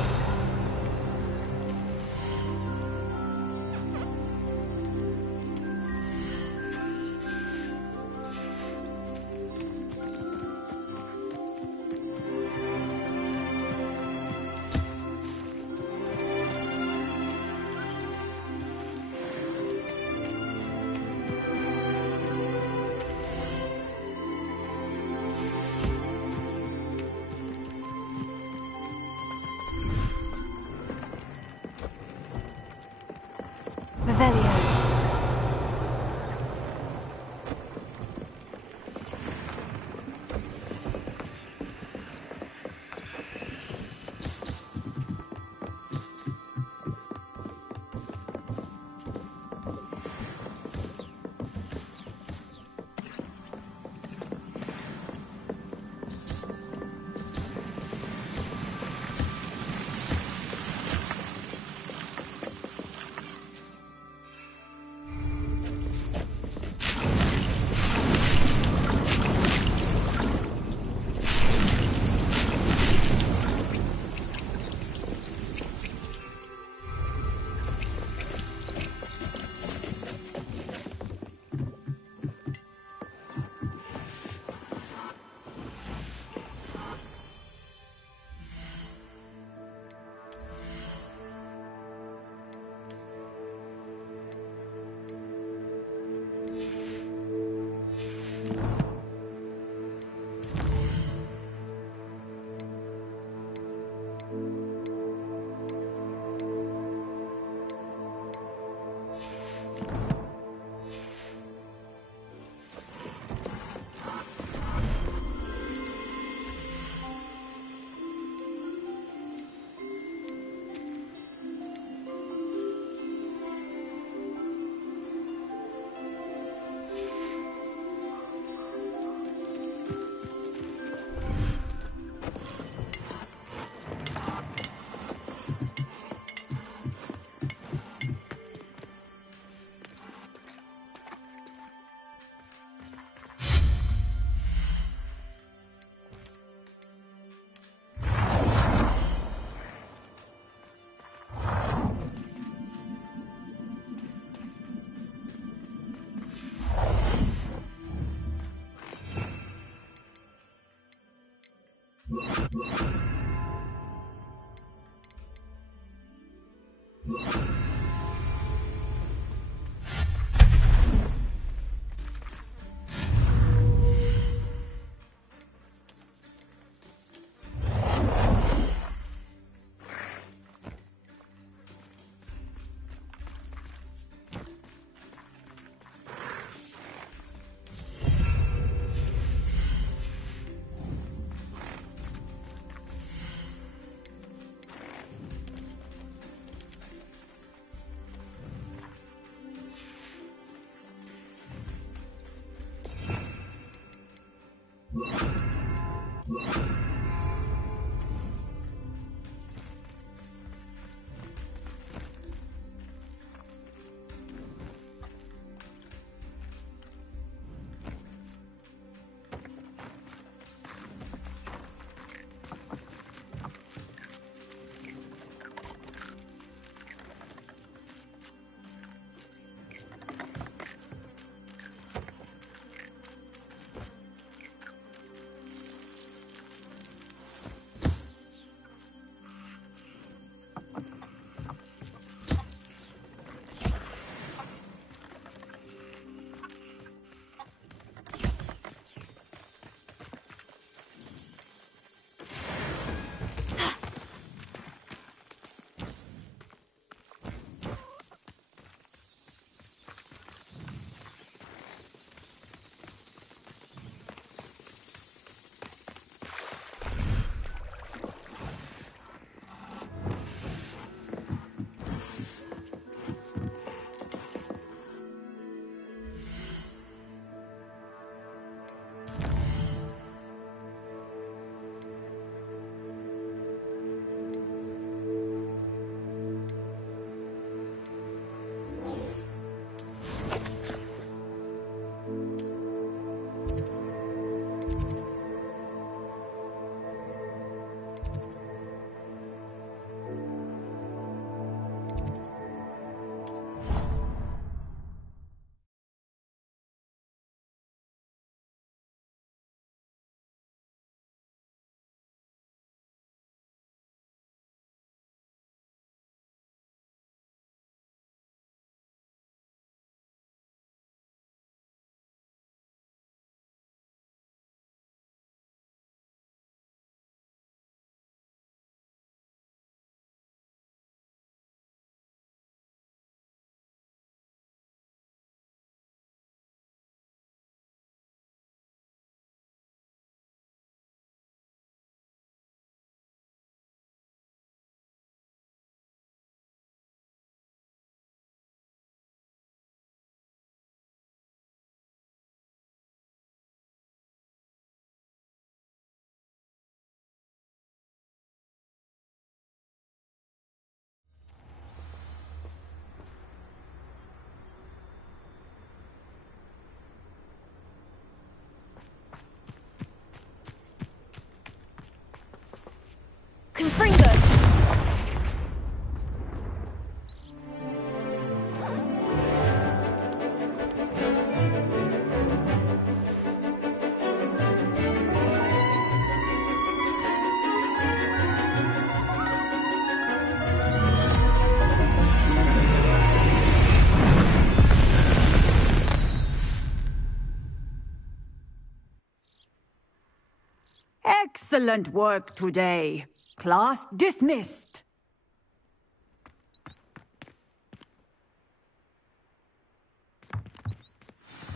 Excellent work today. Class dismissed.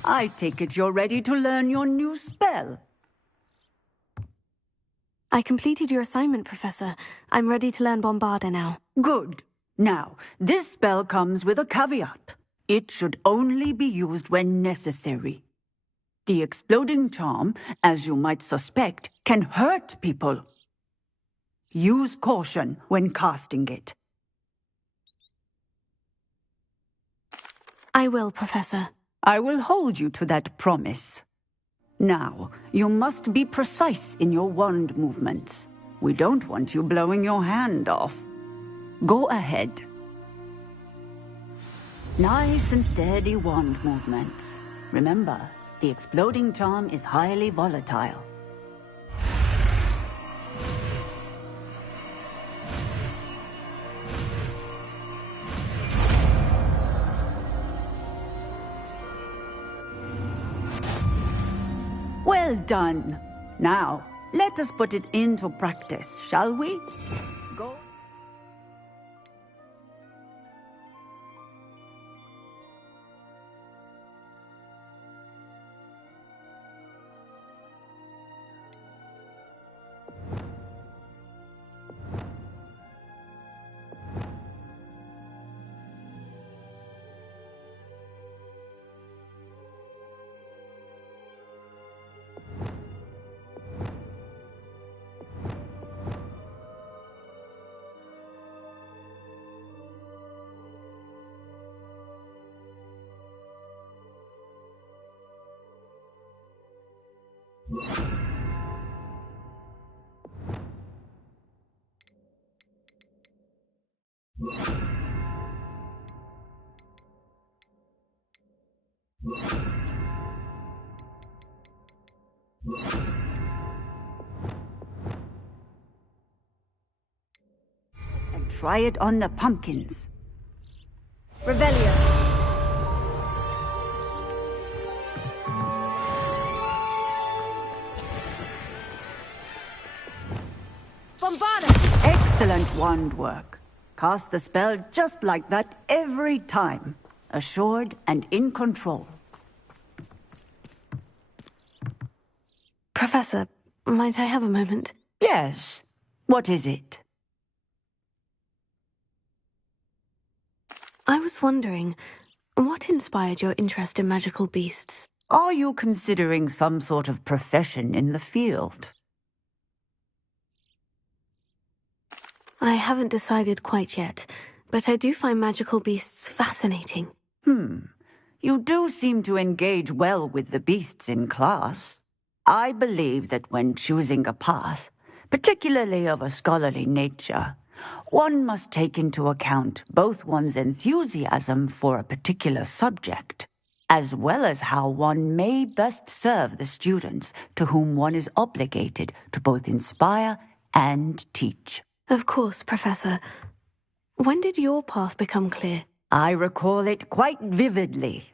I take it you're ready to learn your new spell. I completed your assignment, Professor. I'm ready to learn Bombarda now. Good. Now, this spell comes with a caveat. It should only be used when necessary. The exploding charm, as you might suspect, can hurt people. Use caution when casting it. I will, Professor. I will hold you to that promise. Now, you must be precise in your wand movements. We don't want you blowing your hand off. Go ahead. Nice and steady wand movements. Remember, the exploding charm is highly volatile. Well done. Now, let us put it into practice, shall we? Go. And try it on the pumpkins. Revelio. Bombarda! Excellent wand work. Cast the spell just like that every time. Assured and in control. Professor, might I have a moment? Yes. What is it? I was wondering, what inspired your interest in magical beasts? Are you considering some sort of profession in the field? I haven't decided quite yet, but I do find magical beasts fascinating. You do seem to engage well with the beasts in class. I believe that when choosing a path, particularly of a scholarly nature, one must take into account both one's enthusiasm for a particular subject, as well as how one may best serve the students to whom one is obligated to both inspire and teach. Of course, Professor. When did your path become clear? I recall it quite vividly.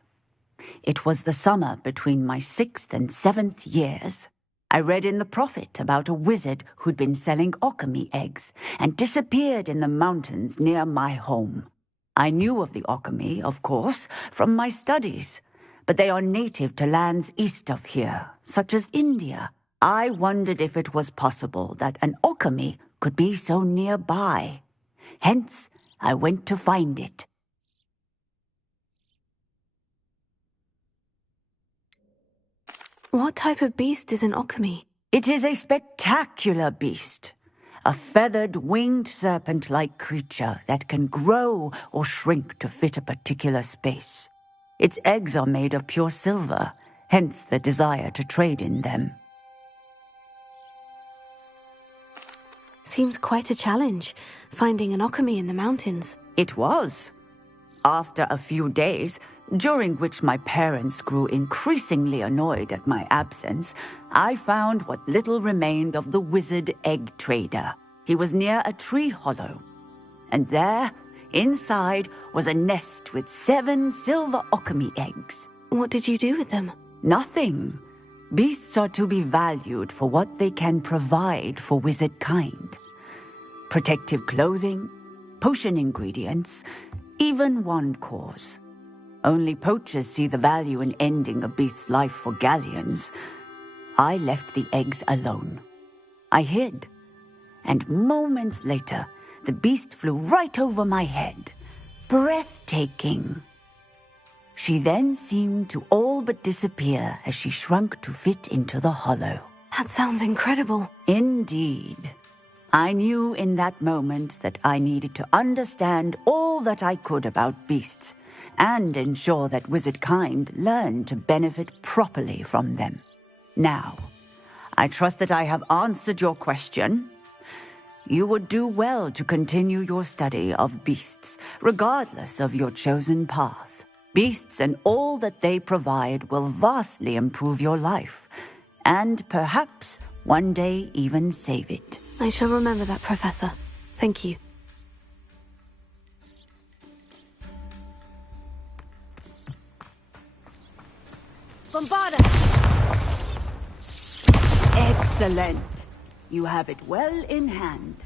It was the summer between my 6th and 7th years. I read in the Prophet about a wizard who'd been selling alchemy eggs and disappeared in the mountains near my home. I knew of the alchemy, of course, from my studies, but they are native to lands east of here, such as India. I wondered if it was possible that an alchemy could be so nearby. Hence, I went to find it. What type of beast is an alchemy? It is a spectacular beast. A feathered, winged serpent-like creature that can grow or shrink to fit a particular space. Its eggs are made of pure silver, hence the desire to trade in them. Seems quite a challenge, finding an alchemy in the mountains. It was. After a few days, during which my parents grew increasingly annoyed at my absence, I found what little remained of the wizard egg trader. He was near a tree hollow. And there, inside, was a nest with 7 silver alchemy eggs. What did you do with them? Nothing. Beasts are to be valued for what they can provide for wizard kind. Protective clothing, potion ingredients, even wand cores. Only poachers see the value in ending a beast's life for galleons. I left the eggs alone. I hid, and moments later, the beast flew right over my head. Breathtaking. She then seemed to all but disappear as she shrunk to fit into the hollow. That sounds incredible. Indeed. I knew in that moment that I needed to understand all that I could about beasts and ensure that wizard kind learned to benefit properly from them. Now, I trust that I have answered your question. You would do well to continue your study of beasts, regardless of your chosen path. Beasts and all that they provide will vastly improve your life, and perhaps one day even save it. I shall remember that, Professor. Thank you. Bombarda! Excellent. You have it well in hand.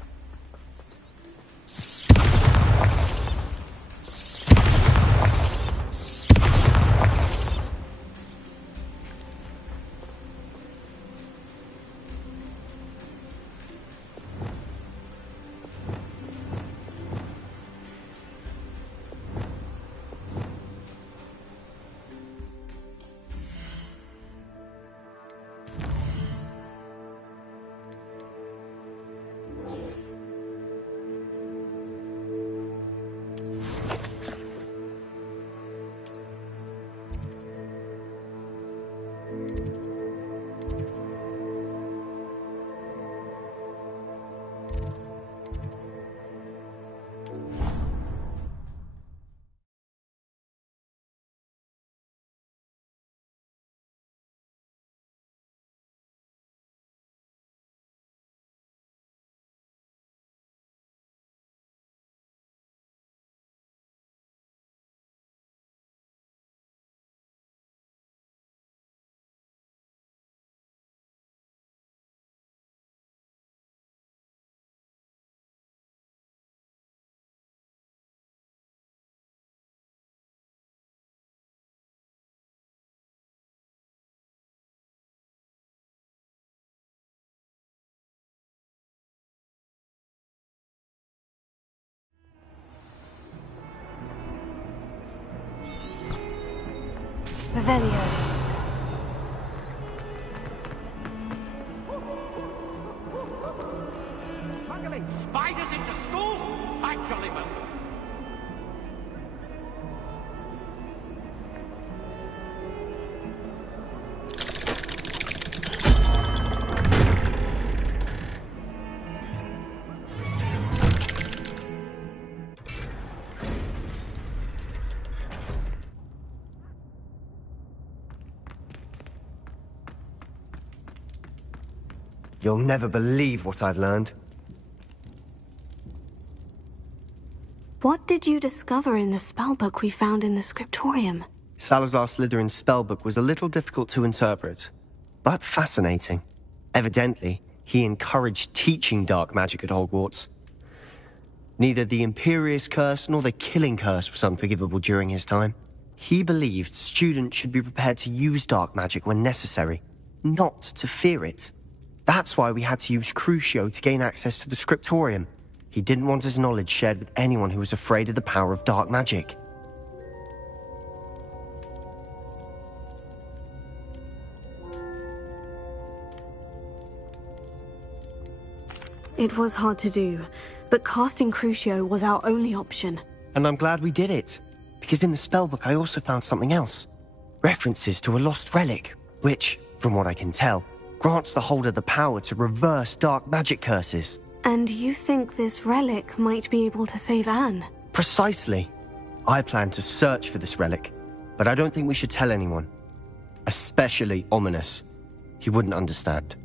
Revelio. Smuggling spiders into school? I jolly well. You'll never believe what I've learned. What did you discover in the spellbook we found in the scriptorium? Salazar Slytherin's spellbook was a little difficult to interpret, but fascinating. Evidently, he encouraged teaching dark magic at Hogwarts. Neither the Imperious Curse nor the Killing Curse was unforgivable during his time. He believed students should be prepared to use dark magic when necessary, not to fear it. That's why we had to use Crucio to gain access to the scriptorium. He didn't want his knowledge shared with anyone who was afraid of the power of dark magic. It was hard to do, but casting Crucio was our only option. And I'm glad we did it, because in the spellbook I also found something else. References to a lost relic, which, from what I can tell, grants the holder the power to reverse dark magic curses. And you think this relic might be able to save Anne? Precisely. I plan to search for this relic, but I don't think we should tell anyone. Especially Ominous. He wouldn't understand.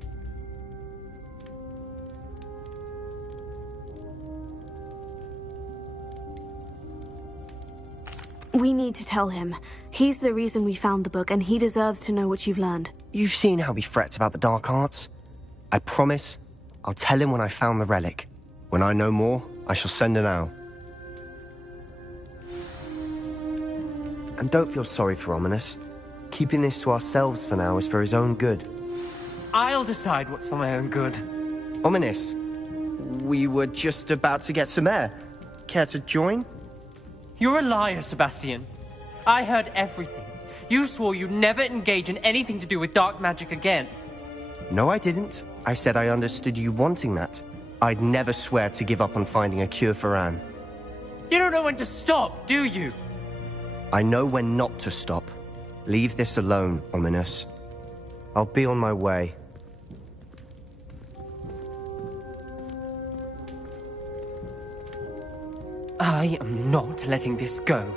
We need to tell him. He's the reason we found the book, and he deserves to know what you've learned. You've seen how he frets about the dark arts. I promise I'll tell him when I found the relic. When I know more, I shall send an owl. And don't feel sorry for Ominous. Keeping this to ourselves for now is for his own good. I'll decide what's for my own good. Ominous, we were just about to get some air. Care to join? You're a liar, Sebastian. I heard everything. You swore you'd never engage in anything to do with dark magic again. No, I didn't. I said I understood you wanting that. I'd never swear to give up on finding a cure for Anne. You don't know when to stop, do you? I know when not to stop. Leave this alone, Ominous. I'll be on my way. I am not letting this go.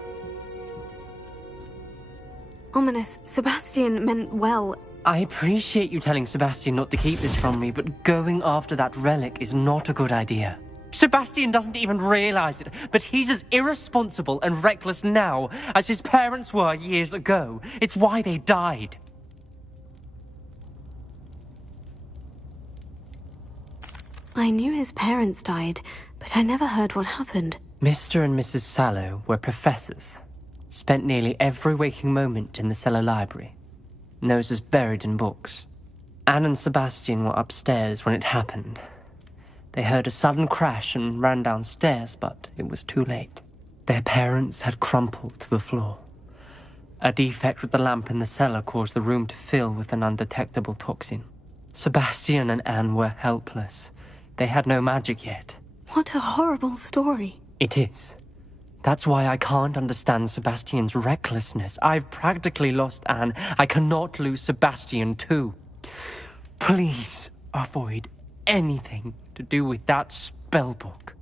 Ominous, Sebastian meant well. I appreciate you telling Sebastian not to keep this from me, but going after that relic is not a good idea. Sebastian doesn't even realize it, but he's as irresponsible and reckless now as his parents were years ago. It's why they died. I knew his parents died, but I never heard what happened. Mr. and Mrs. Sallow were professors. Spent nearly every waking moment in the cellar library. Noses buried in books. Anne and Sebastian were upstairs when it happened. They heard a sudden crash and ran downstairs, but it was too late. Their parents had crumpled to the floor. A defect with the lamp in the cellar caused the room to fill with an undetectable toxin. Sebastian and Anne were helpless. They had no magic yet. What a horrible story. It is. That's why I can't understand Sebastian's recklessness. I've practically lost Anne. I cannot lose Sebastian too. Please avoid anything to do with that spellbook.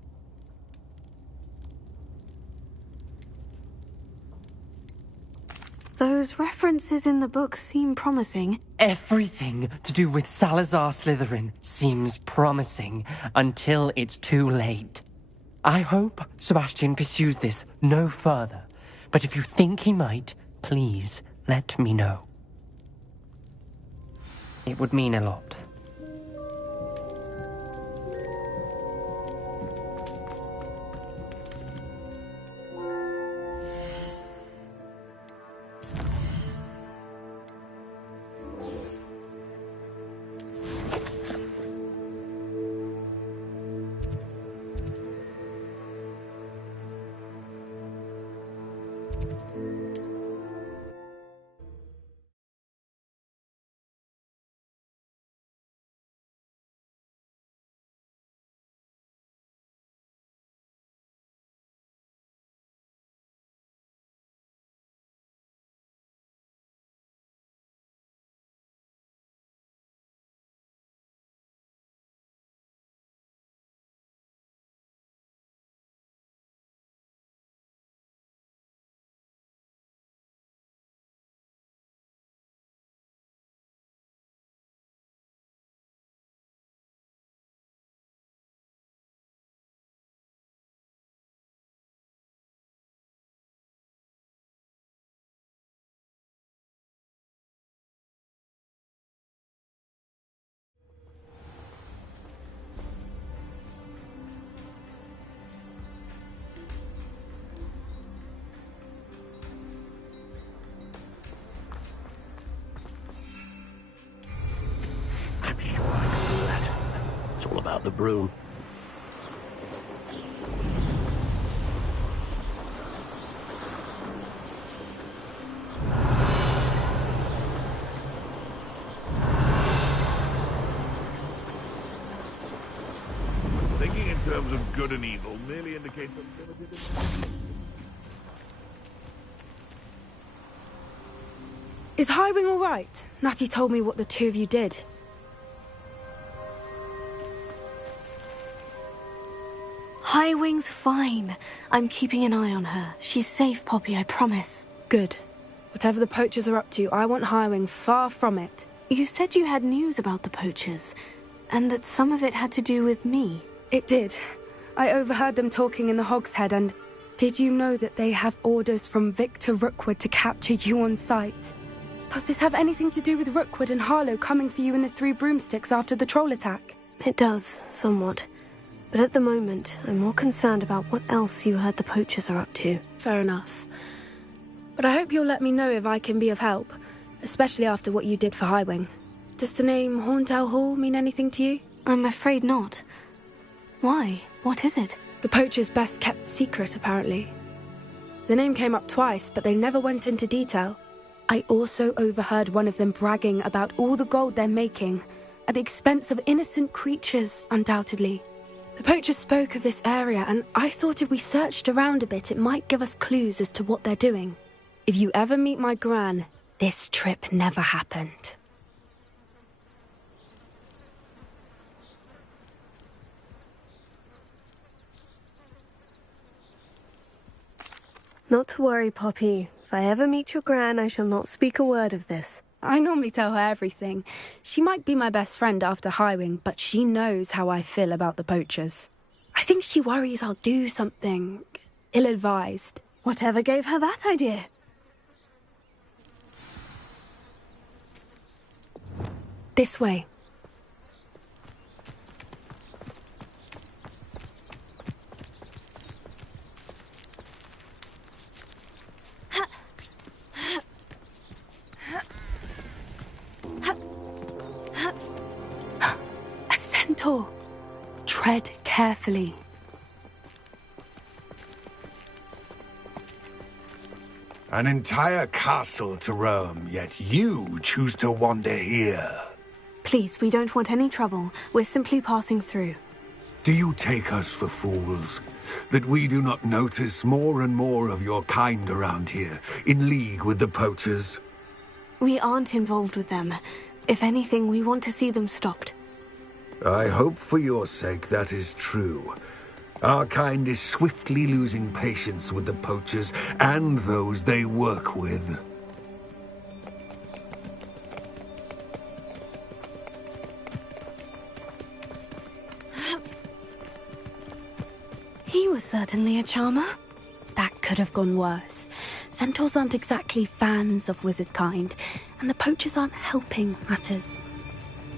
Those references in the book seem promising. Everything to do with Salazar Slytherin seems promising until it's too late. I hope Sebastian pursues this no further, but if you think he might, please let me know. It would mean a lot. About the broom. Thinking in terms of good and evil merely indicates that... Is Highwing all right? Natty told me what the two of you did. Highwing's fine. I'm keeping an eye on her. She's safe, Poppy, I promise. Good. Whatever the poachers are up to, I want Highwing far from it. You said you had news about the poachers, and that some of it had to do with me. It did. I overheard them talking in the Hogshead, and did you know that they have orders from Victor Rookwood to capture you on sight? Does this have anything to do with Rookwood and Harlow coming for you in the Three Broomsticks after the troll attack? It does, somewhat. But at the moment, I'm more concerned about what else you heard the poachers are up to. Fair enough. But I hope you'll let me know if I can be of help, especially after what you did for Highwing. Does the name Horndale Hall mean anything to you? I'm afraid not. Why? What is it? The poachers' best kept secret, apparently. The name came up twice, but they never went into detail. I also overheard one of them bragging about all the gold they're making, at the expense of innocent creatures, undoubtedly. The poachers spoke of this area, and I thought if we searched around a bit, it might give us clues as to what they're doing. If you ever meet my gran, this trip never happened. Not to worry, Poppy. If I ever meet your gran, I shall not speak a word of this. I normally tell her everything. She might be my best friend after Highwing, but she knows how I feel about the poachers. I think she worries I'll do something ill-advised. Whatever gave her that idea? This way. A centaur. Tread carefully. An entire castle to roam, yet you choose to wander here. Please, we don't want any trouble. We're simply passing through. Do you take us for fools? That we do not notice more and more of your kind around here, in league with the poachers? We aren't involved with them. If anything, we want to see them stopped. I hope for your sake that is true. Our kind is swiftly losing patience with the poachers and those they work with. He was certainly a charmer. That could have gone worse. Centaurs aren't exactly fans of wizard kind, and the poachers aren't helping matters.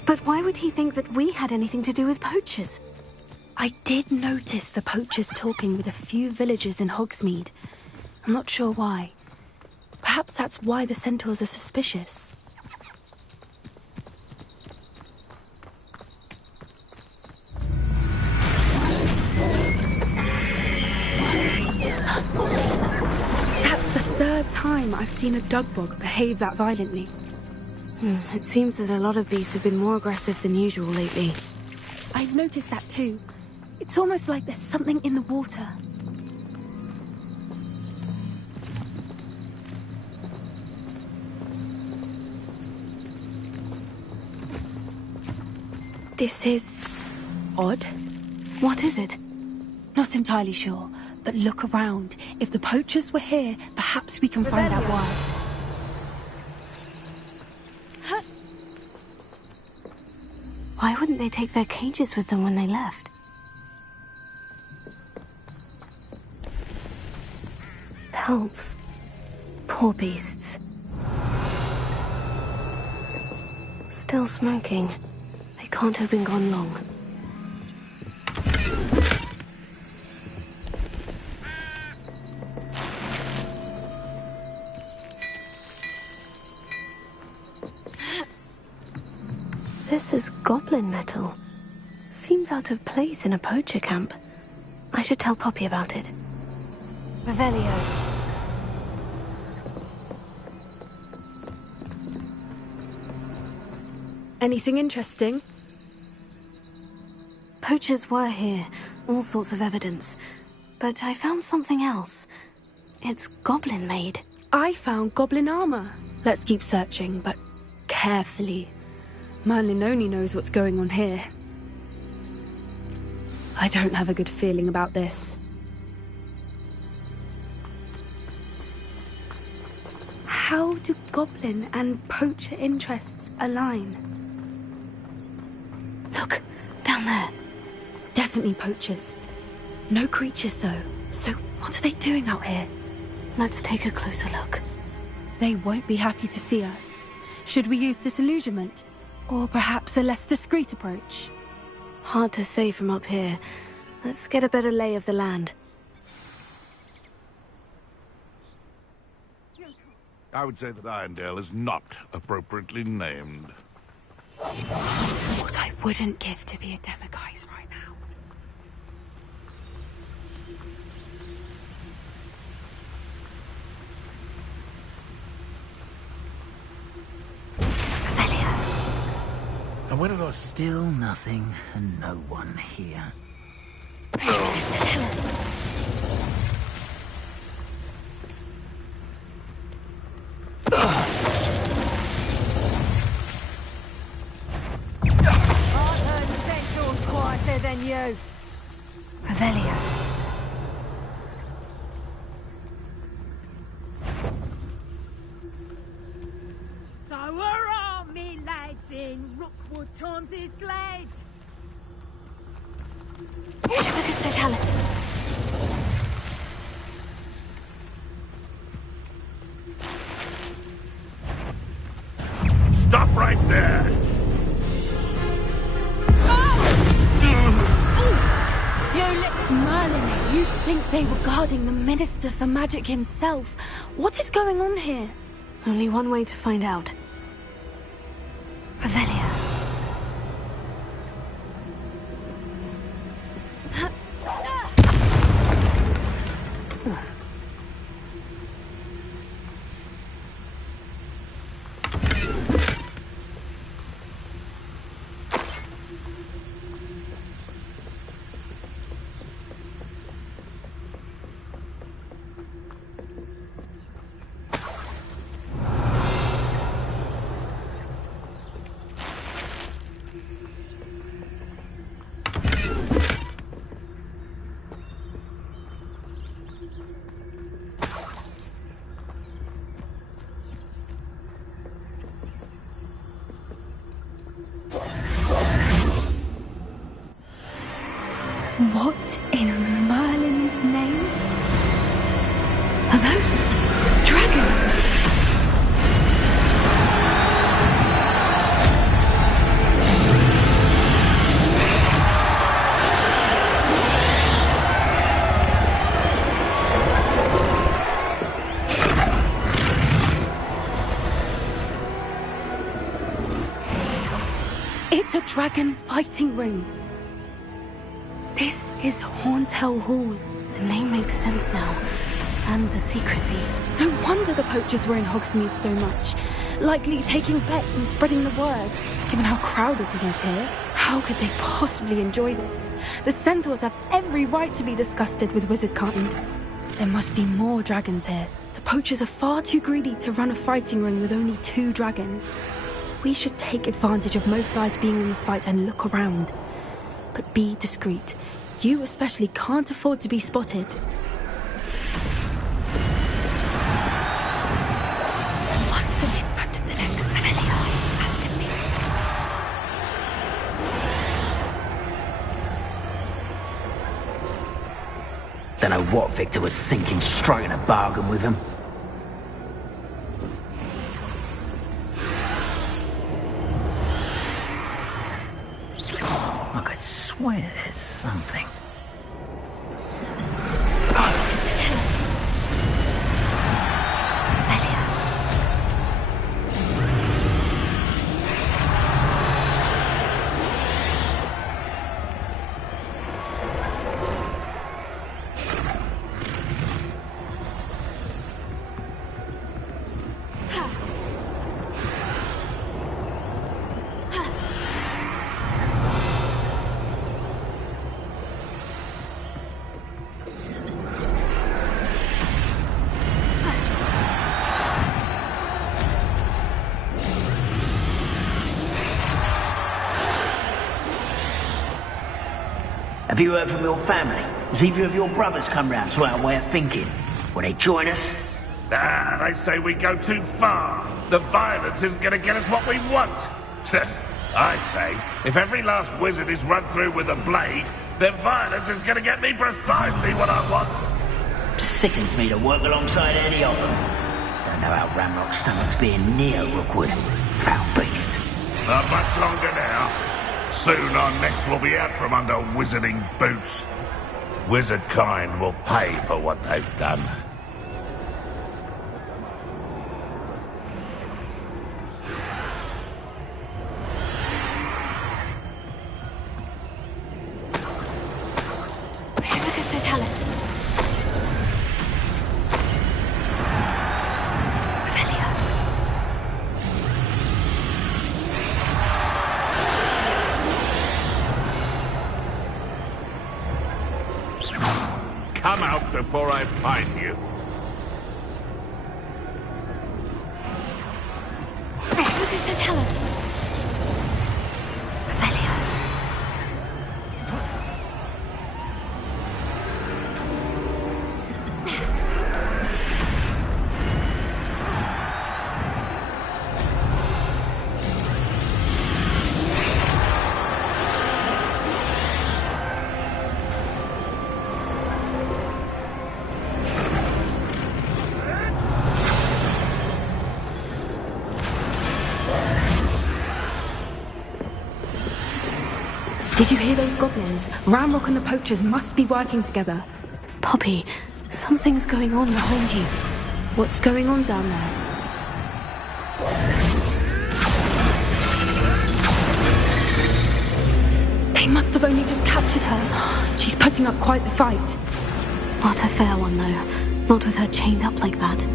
But why would he think that we had anything to do with poachers? I did notice the poachers talking with a few villagers in Hogsmeade. I'm not sure why. Perhaps that's why the centaurs are suspicious. That's the third time I've seen a dugbog behave that violently. It seems that a lot of beasts have been more aggressive than usual lately. I've noticed that too. It's almost like there's something in the water. This is odd. What is it? Not entirely sure, but look around. If the poachers were here, perhaps we can find out why. Why wouldn't they take their cages with them when they left? Pelts. Poor beasts. Still smoking. They can't have been gone long. This is goblin metal. Seems out of place in a poacher camp. I should tell Poppy about it. Revelio. Anything interesting? Poachers were here. All sorts of evidence. But I found something else. It's goblin-made. I found goblin armor. Let's keep searching, but carefully. Merlin only knows what's going on here. I don't have a good feeling about this. How do goblin and poacher interests align? Look, down there. Definitely poachers. No creatures, though. So what are they doing out here? Let's take a closer look. They won't be happy to see us. Should we use disillusionment? Or perhaps a less discreet approach? Hard to say from up here. Let's get a better lay of the land. I would say that Irondale is not appropriately named. What I wouldn't give to be a demiguise right now. And when did I... Still nothing and no one here. Quieter than you. Revelio. So where are me lads in Rookwood Tom's glade? Utricus Totalis. Stop right there! Merlin, you'd think they were guarding the Minister for Magic himself. What is going on here? Only one way to find out. Revelio. What in Merlin's name? Are those dragons? It's a dragon fighting ring. This is Hauntel Hall. The name makes sense now. And the secrecy. No wonder the poachers were in Hogsmeade so much. Likely taking bets and spreading the word. Given how crowded it is here, how could they possibly enjoy this? The centaurs have every right to be disgusted with wizard kind. There must be more dragons here. The poachers are far too greedy to run a fighting ring with only 2 dragons. We should take advantage of most eyes being in the fight and look around. But be discreet. You especially can't afford to be spotted. One foot in front of the next, Revelio, as can be. Don't know what Victor was thinking, striking a bargain with him. I could swear there's something. Have you heard from your family? Has either of your brothers come round to our way of thinking? Will they join us? Ah, they say we go too far. The violence isn't going to get us what we want. I say, if every last wizard is run through with a blade, then violence is going to get me precisely what I want. Sickens me to work alongside any of them. Don't know how Ramrock's stomach's being near Rookwood. Foul beast. Not much longer now. Soon our necks will be out from under wizarding boots. Wizard kind will pay for what they've done. Come out before I find you. Lucas, don't tell us. Did you hear those goblins? Ramrock and the poachers must be working together. Poppy, something's going on behind you. What's going on down there? They must have only just captured her. She's putting up quite the fight. Not a fair one, though. Not with her chained up like that.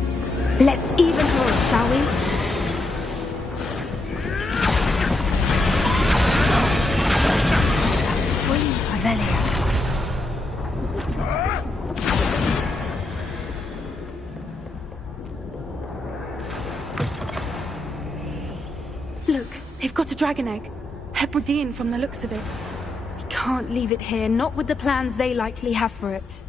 Let's even her up, shall we? Look, they've got a dragon egg. Hebridean from the looks of it. We can't leave it here, not with the plans they likely have for it.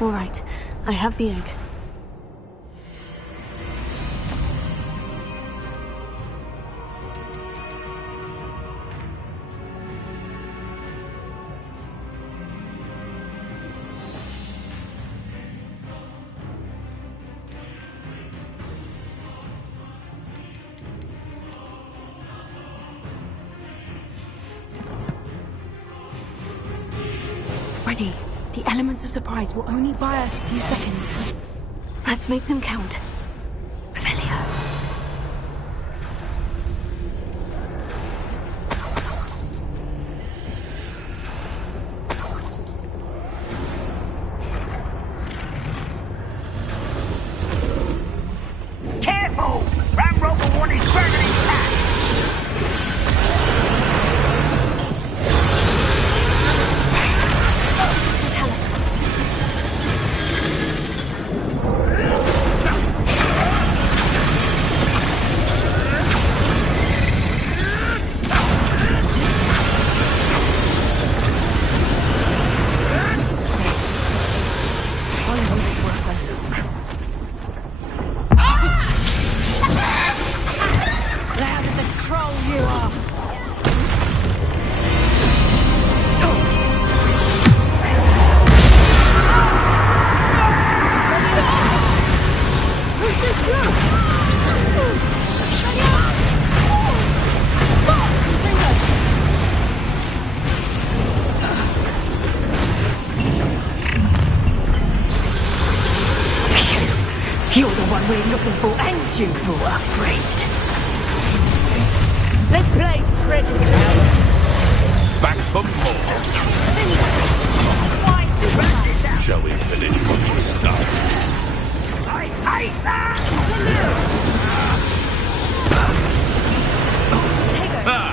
All right, I have the egg. Ready. The elements of surprise will only buy us a few seconds. Let's make them count. Careful! Ramrock will want his dragon intact! You're the one we're looking for, and you were afraid. Let's play Predator. Back for more. Shall we finish what we started? I hate that! Ah!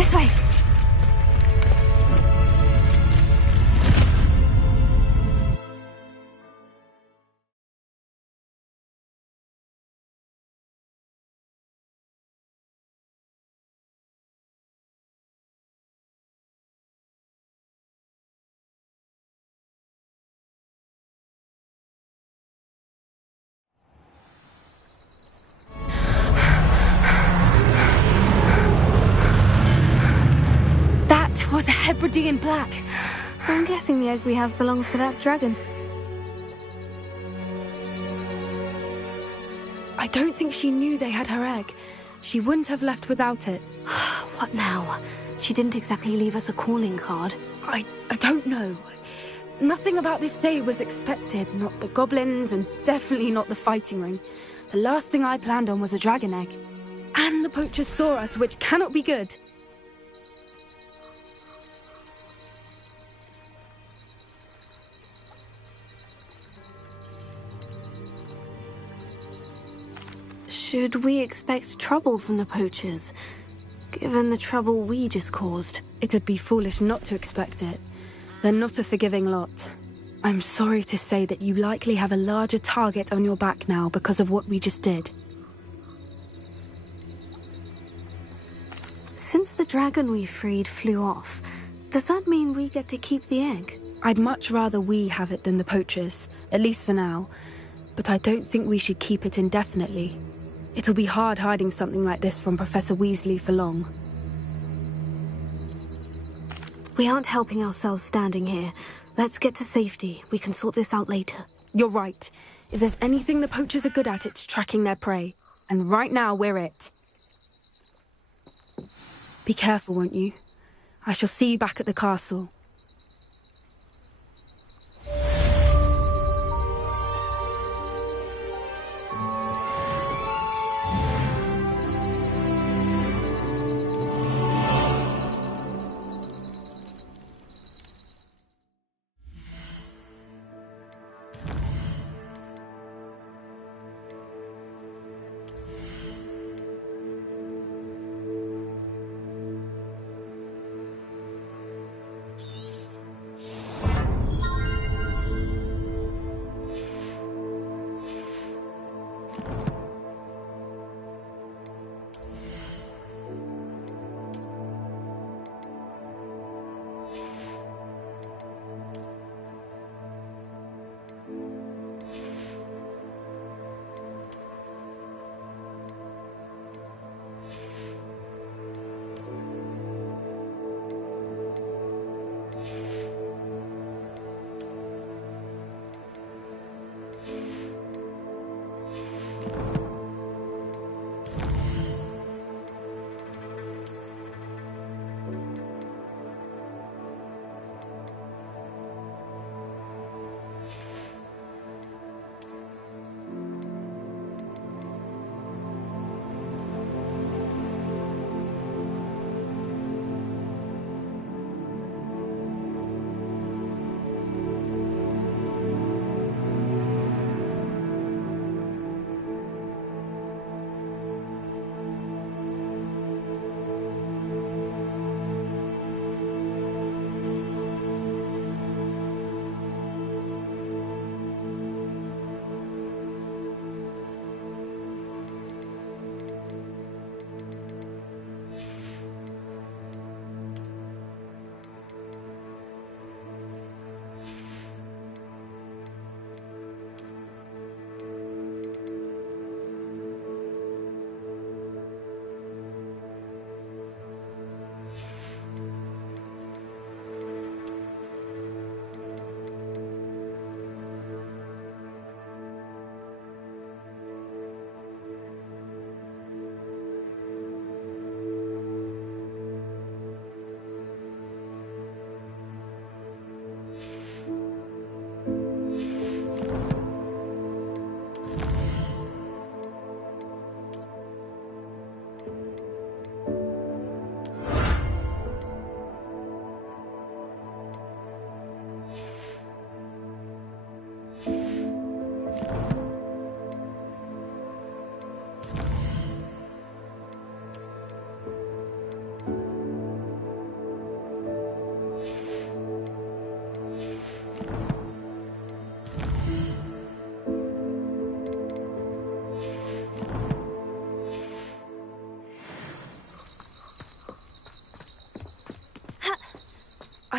This way. Was a Hebridean black. I'm guessing the egg we have belongs to that dragon. I don't think she knew they had her egg. She wouldn't have left without it. What now? She didn't exactly leave us a calling card. I don't know. Nothing about this day was expected. Not the goblins, and definitely not the fighting ring. The last thing I planned on was a dragon egg. And the poachers saw us, which cannot be good. Should we expect trouble from the poachers, given the trouble we just caused? It'd be foolish not to expect it. They're not a forgiving lot. I'm sorry to say that you likely have a larger target on your back now because of what we just did. Since the dragon we freed flew off, does that mean we get to keep the egg? I'd much rather we have it than the poachers, at least for now. But I don't think we should keep it indefinitely. It'll be hard hiding something like this from Professor Weasley for long. We aren't helping ourselves standing here. Let's get to safety. We can sort this out later. You're right. If there's anything the poachers are good at, it's tracking their prey. And right now, we're it. Be careful, won't you? I shall see you back at the castle.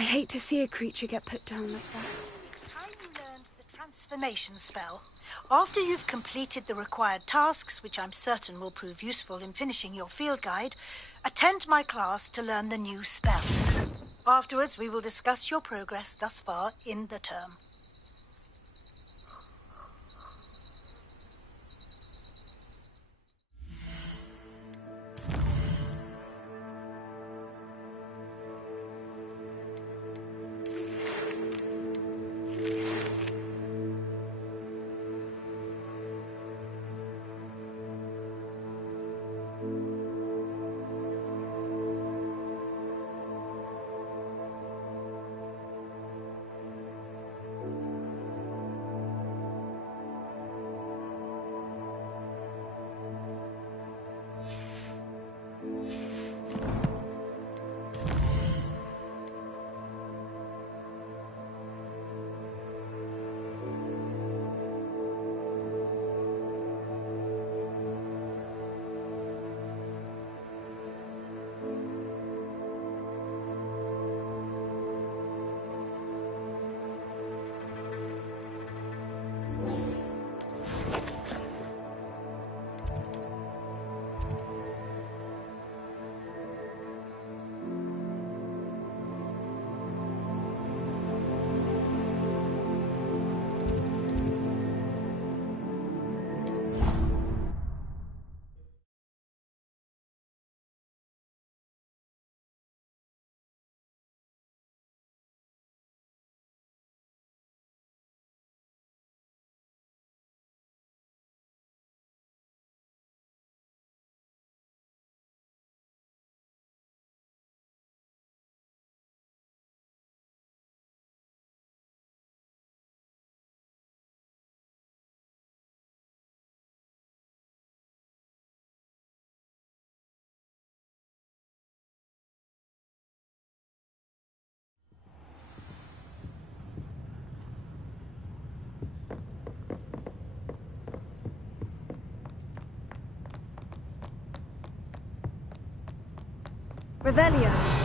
I hate to see a creature get put down like that. It's time you learned the transformation spell. After you've completed the required tasks, which I'm certain will prove useful in finishing your field guide, attend my class to learn the new spell. Afterwards, we will discuss your progress thus far in the term. Revelio.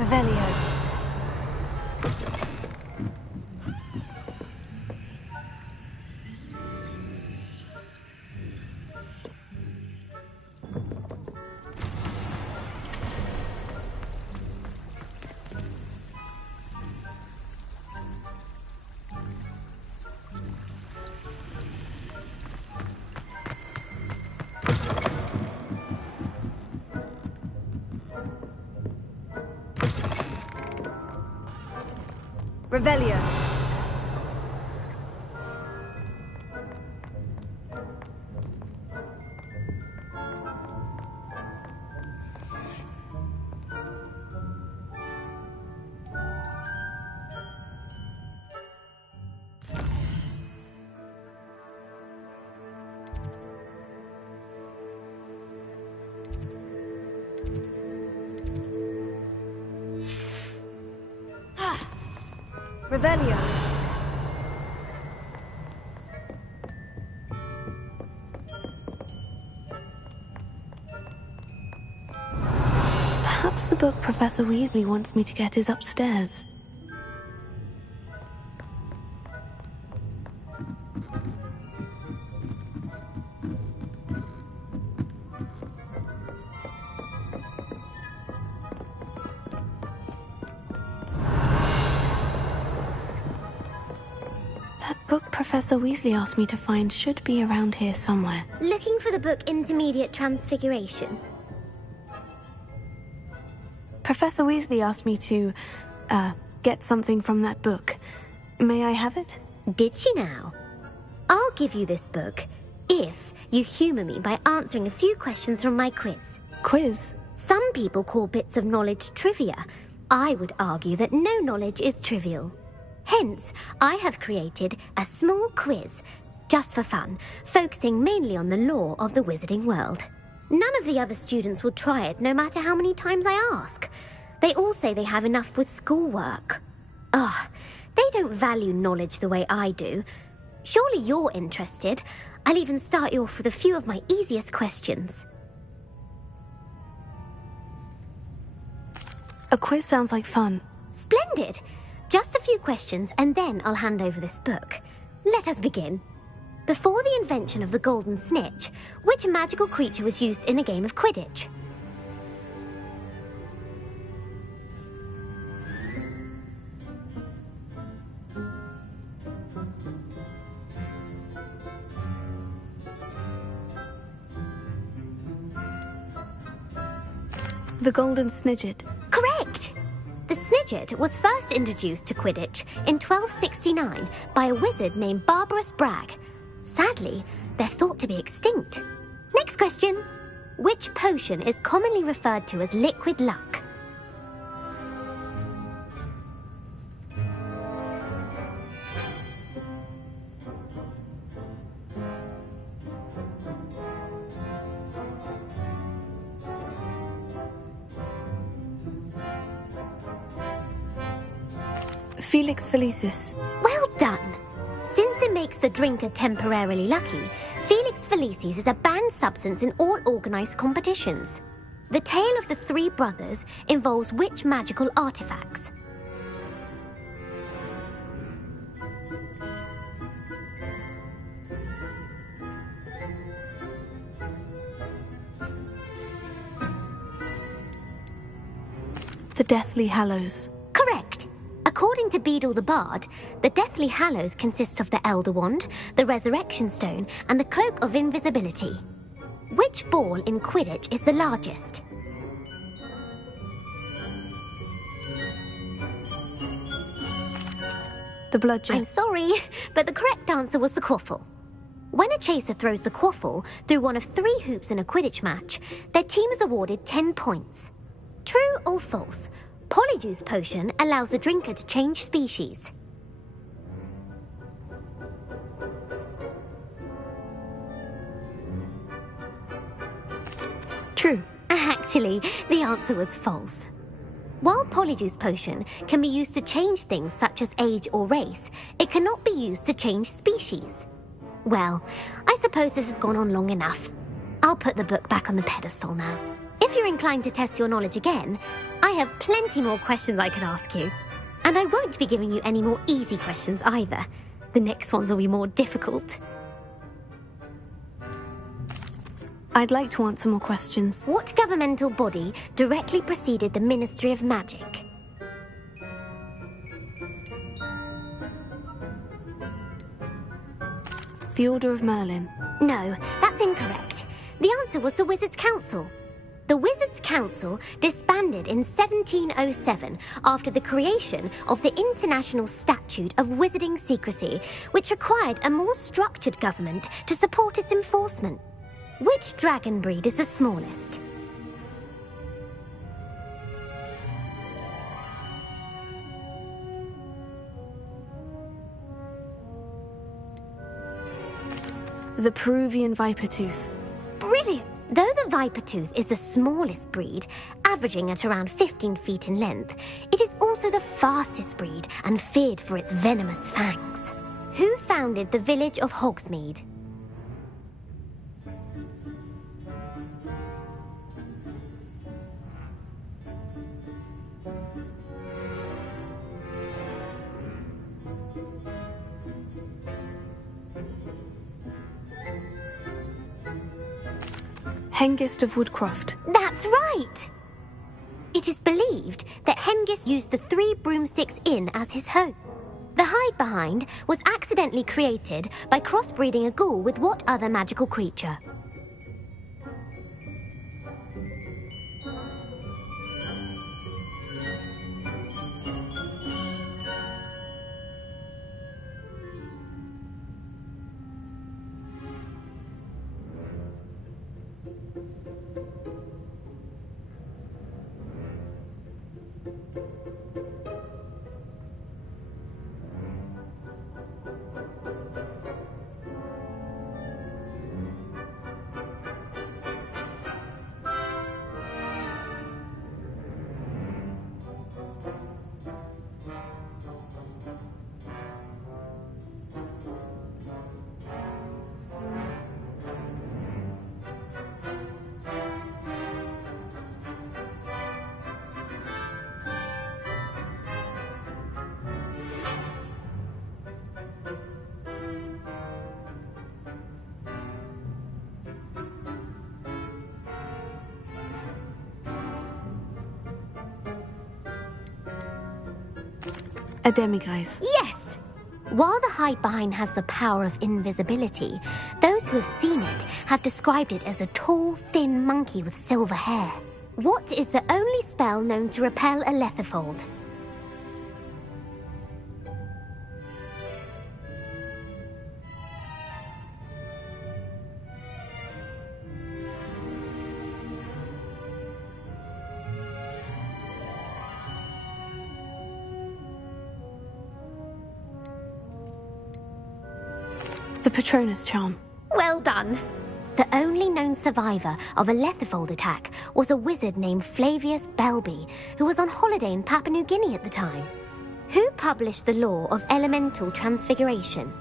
Revelio. Revelio. Revelio. Perhaps the book Professor Weasley wants me to get is upstairs. Book Professor Weasley asked me to find should be around here somewhere. Looking for the book Intermediate Transfiguration. Professor Weasley asked me to, get something from that book. May I have it? Did she now? I'll give you this book if you humour me by answering a few questions from my quiz. Quiz? Some people call bits of knowledge trivia. I would argue that no knowledge is trivial. Hence, I have created a small quiz, just for fun, focusing mainly on the lore of the wizarding world. None of the other students will try it, no matter how many times I ask. They all say they have enough with schoolwork. Ugh, they don't value knowledge the way I do. Surely you're interested. I'll even start you off with a few of my easiest questions. A quiz sounds like fun. Splendid! Just a few questions and then I'll hand over this book. Let us begin. Before the invention of the golden snitch, which magical creature was used in a game of Quidditch? The golden snidget. Correct! The snidget was first introduced to Quidditch in 1269 by a wizard named Barbarous Bragg. Sadly, they're thought to be extinct. Next question. Which potion is commonly referred to as liquid luck? Felix Felicis. Well done! Since it makes the drinker temporarily lucky, Felix Felicis is a banned substance in all organised competitions. The tale of the three brothers involves which magical artifacts? The Deathly Hallows. Correct! According to Beadle the Bard, the Deathly Hallows consists of the Elder Wand, the Resurrection Stone, and the Cloak of Invisibility. Which ball in Quidditch is the largest? The bludgeon. I'm sorry, but the correct answer was the quaffle. When a chaser throws the quaffle through one of 3 hoops in a Quidditch match, their team is awarded 10 points. True or false? Polyjuice potion allows the drinker to change species. True. Actually, the answer was false. While Polyjuice potion can be used to change things such as age or race, it cannot be used to change species. Well, I suppose this has gone on long enough. I'll put the book back on the pedestal now. If you're inclined to test your knowledge again, I have plenty more questions I could ask you. And I won't be giving you any more easy questions either. The next ones will be more difficult. I'd like to answer more questions. What governmental body directly preceded the Ministry of Magic? The Order of Merlin. No, that's incorrect. The answer was the Wizards' Council. The Wizards' Council disbanded in 1707 after the creation of the International Statute of Wizarding Secrecy, which required a more structured government to support its enforcement. Which dragon breed is the smallest? The Peruvian Vipertooth. Brilliant! Though the Vipertooth is the smallest breed, averaging at around 15 feet in length, it is also the fastest breed and feared for its venomous fangs. Who founded the village of Hogsmeade? Hengist of Woodcroft. That's right! It is believed that Hengist used the 3 Broomsticks Inn as his home. The hide-behind was accidentally created by crossbreeding a ghoul with what other magical creature? A demiguise. Yes! While the hide-behind has the power of invisibility, those who have seen it have described it as a tall, thin monkey with silver hair. What is the only spell known to repel a lethifold? The Patronus charm. Well done. The only known survivor of a lethifold attack was a wizard named Flavius Belby, who was on holiday in Papua New Guinea at the time. Who published the law of elemental transfiguration?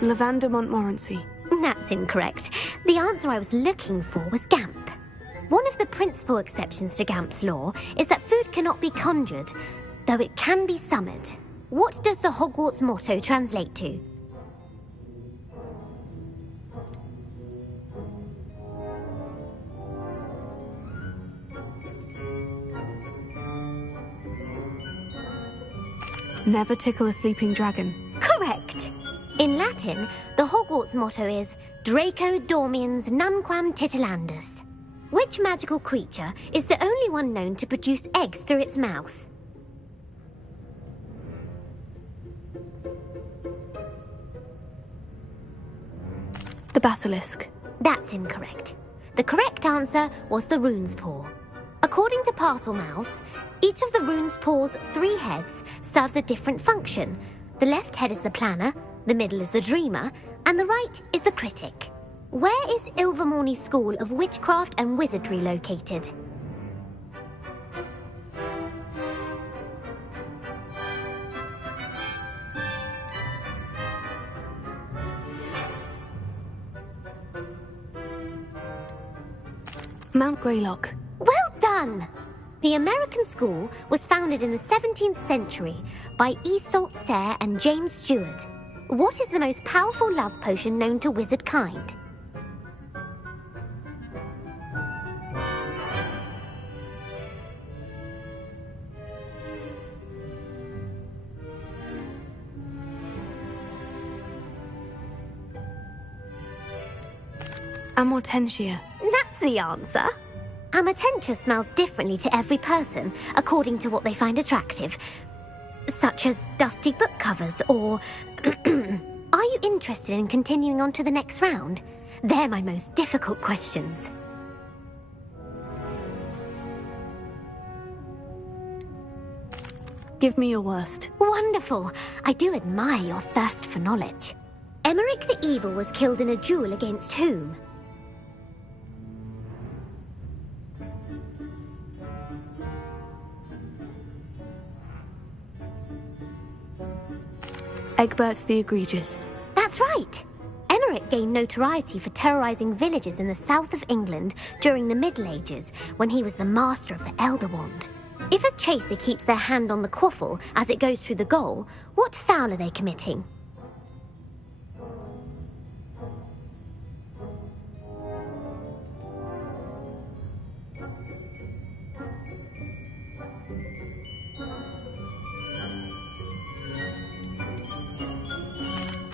Lavanda Montmorency. That's incorrect. The answer I was looking for was Gamp. One of the principal exceptions to Gamp's law is that food cannot be conjured, though it can be summoned. What does the Hogwarts motto translate to? Never tickle a sleeping dragon. Correct. In Latin, the Hogwarts motto is Draco Dormiens Nunquam Titilandus. Which magical creature is the only one known to produce eggs through its mouth? The basilisk. That's incorrect. The correct answer was the rune's paw. According to Parselmouths, each of the rune's paw's 3 heads serves a different function. The left head is the planner, the middle is the dreamer, and the right is the critic. Where is Ilvermorny School of Witchcraft and Wizardry located? Mount Greylock. Well done! The American school was founded in the 17th century by Iseult Sayre and James Stewart. What is the most powerful love potion known to wizard kind? Amortentia. That's the answer. Amortentia smells differently to every person, according to what they find attractive, such as dusty book covers or... Are you interested in continuing on to the next round? They're my most difficult questions. Give me your worst. Wonderful. I do admire your thirst for knowledge. Emmerich the Evil was killed in a duel against whom? Egbert the Egregious. That's right. Emmerich gained notoriety for terrorizing villages in the south of England during the Middle Ages, when he was the master of the Elder Wand. If a chaser keeps their hand on the quaffle as it goes through the goal, what foul are they committing?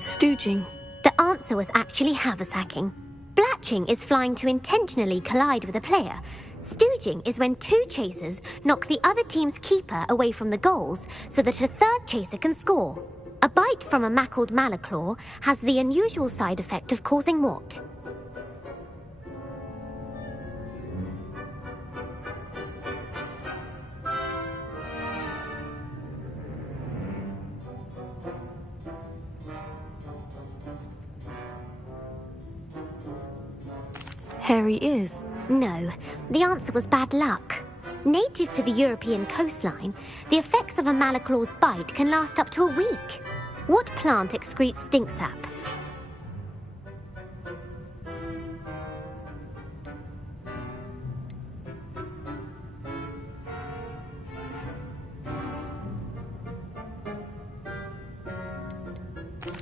Stooging. The answer was actually haversacking. Blatching is flying to intentionally collide with a player. Stooging is when 2 chasers knock the other team's keeper away from the goals so that a third chaser can score. A bite from a mackled malaclaw has the unusual side effect of causing what? Hairy ears? No, the answer was bad luck. Native to the European coastline, the effects of a malaclaw's bite can last up to a week. What plant excretes stink sap?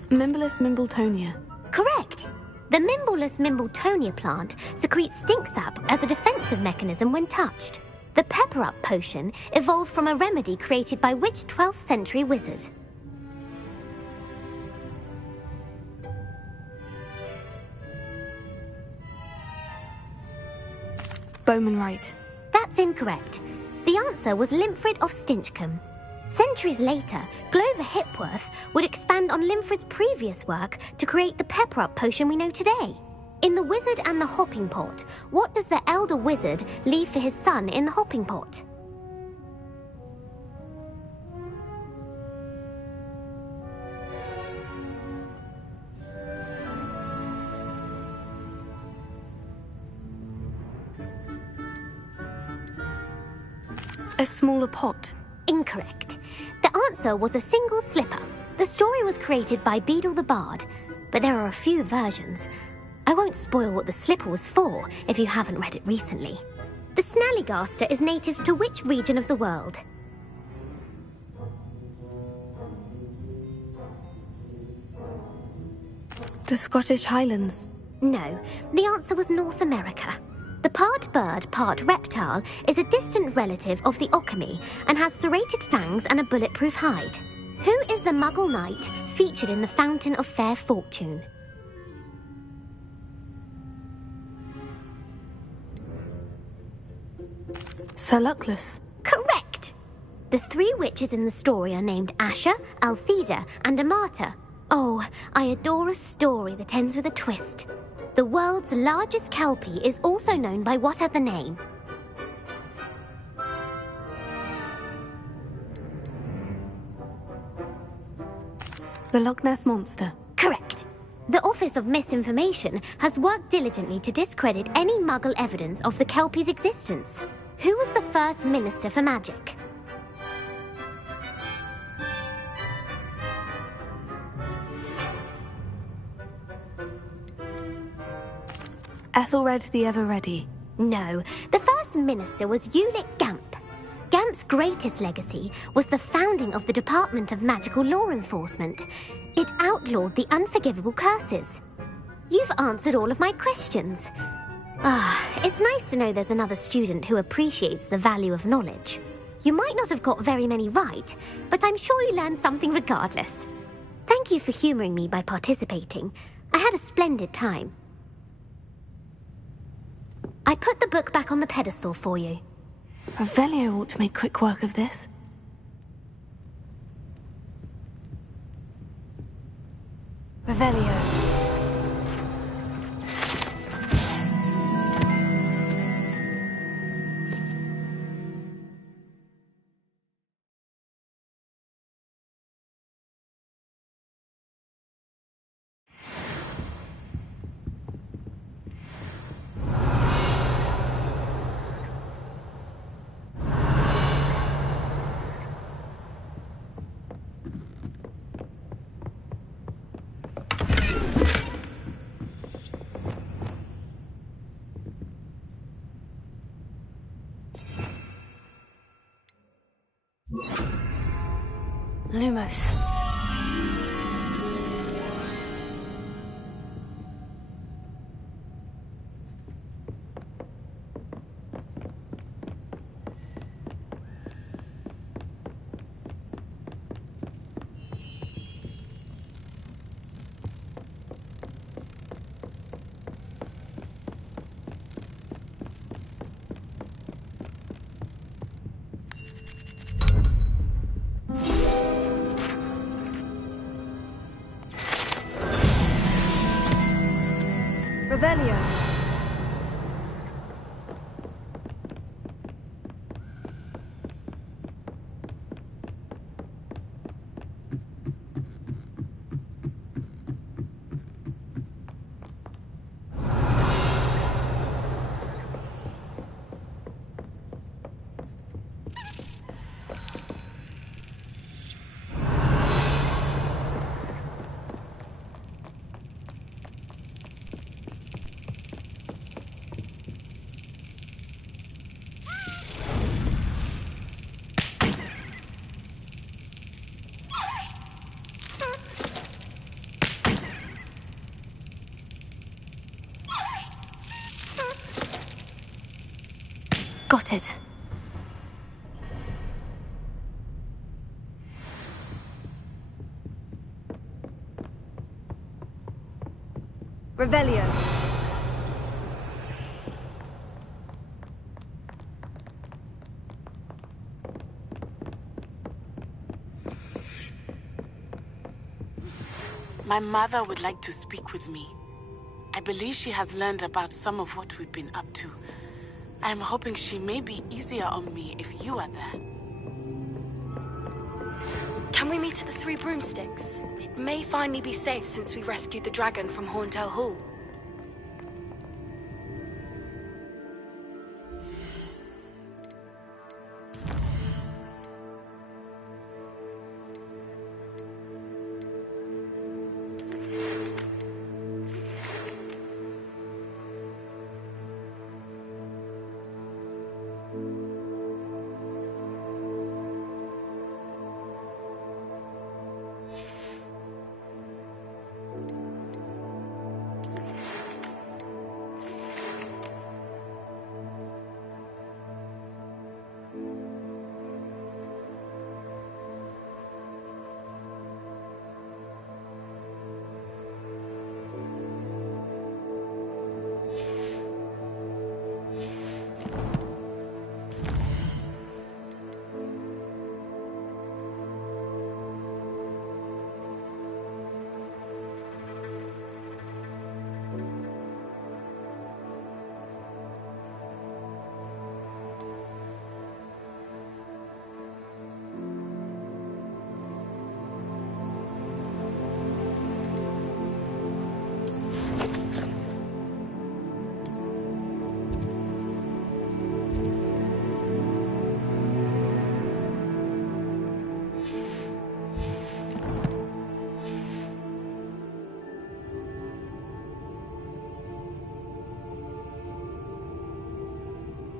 Mimblus mimbletonia. Correct! The Mimblus mimbletonia plant secretes stink sap as a defensive mechanism when touched. The pepper-up potion evolved from a remedy created by which 12th century wizard? Bowman Wright. That's incorrect. The answer was Limfrid of Stinchcombe. Centuries later, Glover Hipworth would expand on Limfrid's previous work to create the pepper-up potion we know today. In The Wizard and the Hopping Pot, what does the elder wizard leave for his son in the hopping pot? A smaller pot. Incorrect. The answer was a single slipper. The story was created by Beadle the Bard, but there are a few versions. I won't spoil what the slipper was for if you haven't read it recently. The Snallygaster is native to which region of the world? The Scottish Highlands. No, the answer was North America. The part bird, part reptile is a distant relative of the Occamy and has serrated fangs and a bulletproof hide. Who is the Muggle knight featured in the Fountain of Fair Fortune? Sir Luckless. Correct! The three witches in the story are named Asha, Altheda, and Amata. Oh, I adore a story that ends with a twist. The world's largest kelpie is also known by what other name? The Loch Ness Monster. Correct. The Office of Misinformation has worked diligently to discredit any Muggle evidence of the kelpie's existence. Who was the first Minister for Magic? Ethelred the Ever-Ready. No, the first minister was Ulick Gamp. Gamp's greatest legacy was the founding of the Department of Magical Law Enforcement. It outlawed the unforgivable curses. You've answered all of my questions. It's nice to know there's another student who appreciates the value of knowledge. You might not have got very many right, but I'm sure you learned something regardless. Thank you for humouring me by participating. I had a splendid time. I put the book back on the pedestal for you. Revelio ought to make quick work of this. Revelio. Lumos. Revelio. Got it. Revelio. My mother would like to speak with me. I believe she has learned about some of what we've been up to. I'm hoping she may be easier on me if you are there. Can we meet at the Three Broomsticks? It may finally be safe since we rescued the dragon from Horntail Hall.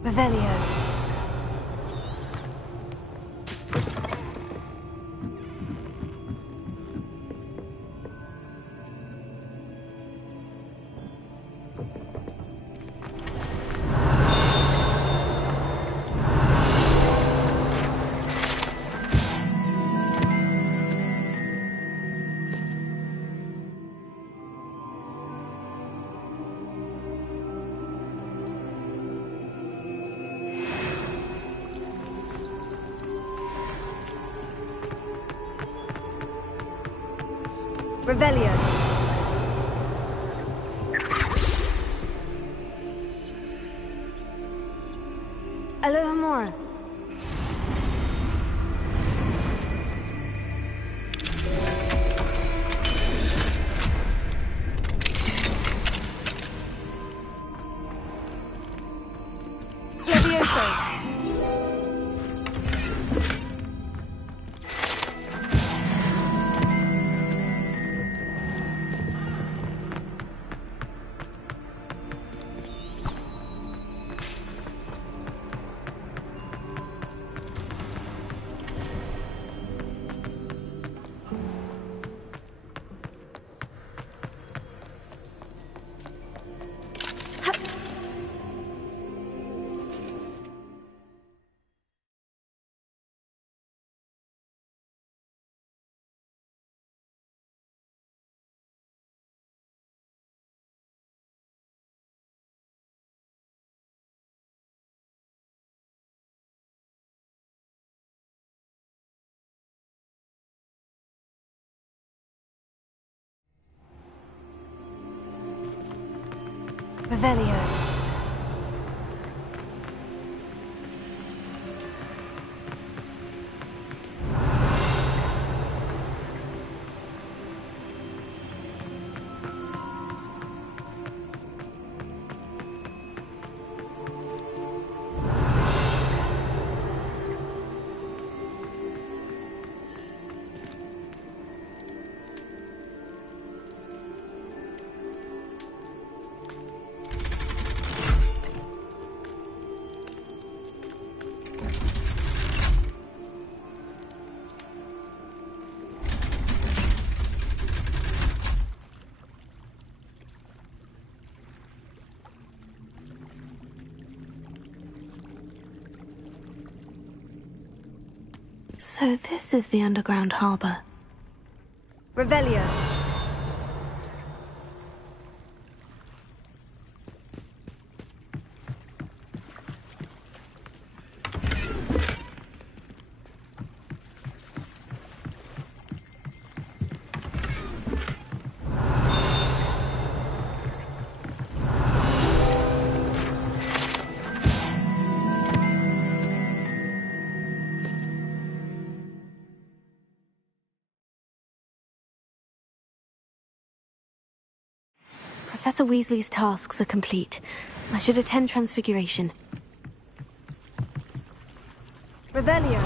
Revelio. Revelio. Alohomora. Levioso. Revelio. So this is the underground harbor. Revelio. Professor Weasley's tasks are complete. I should attend Transfiguration. Revelio.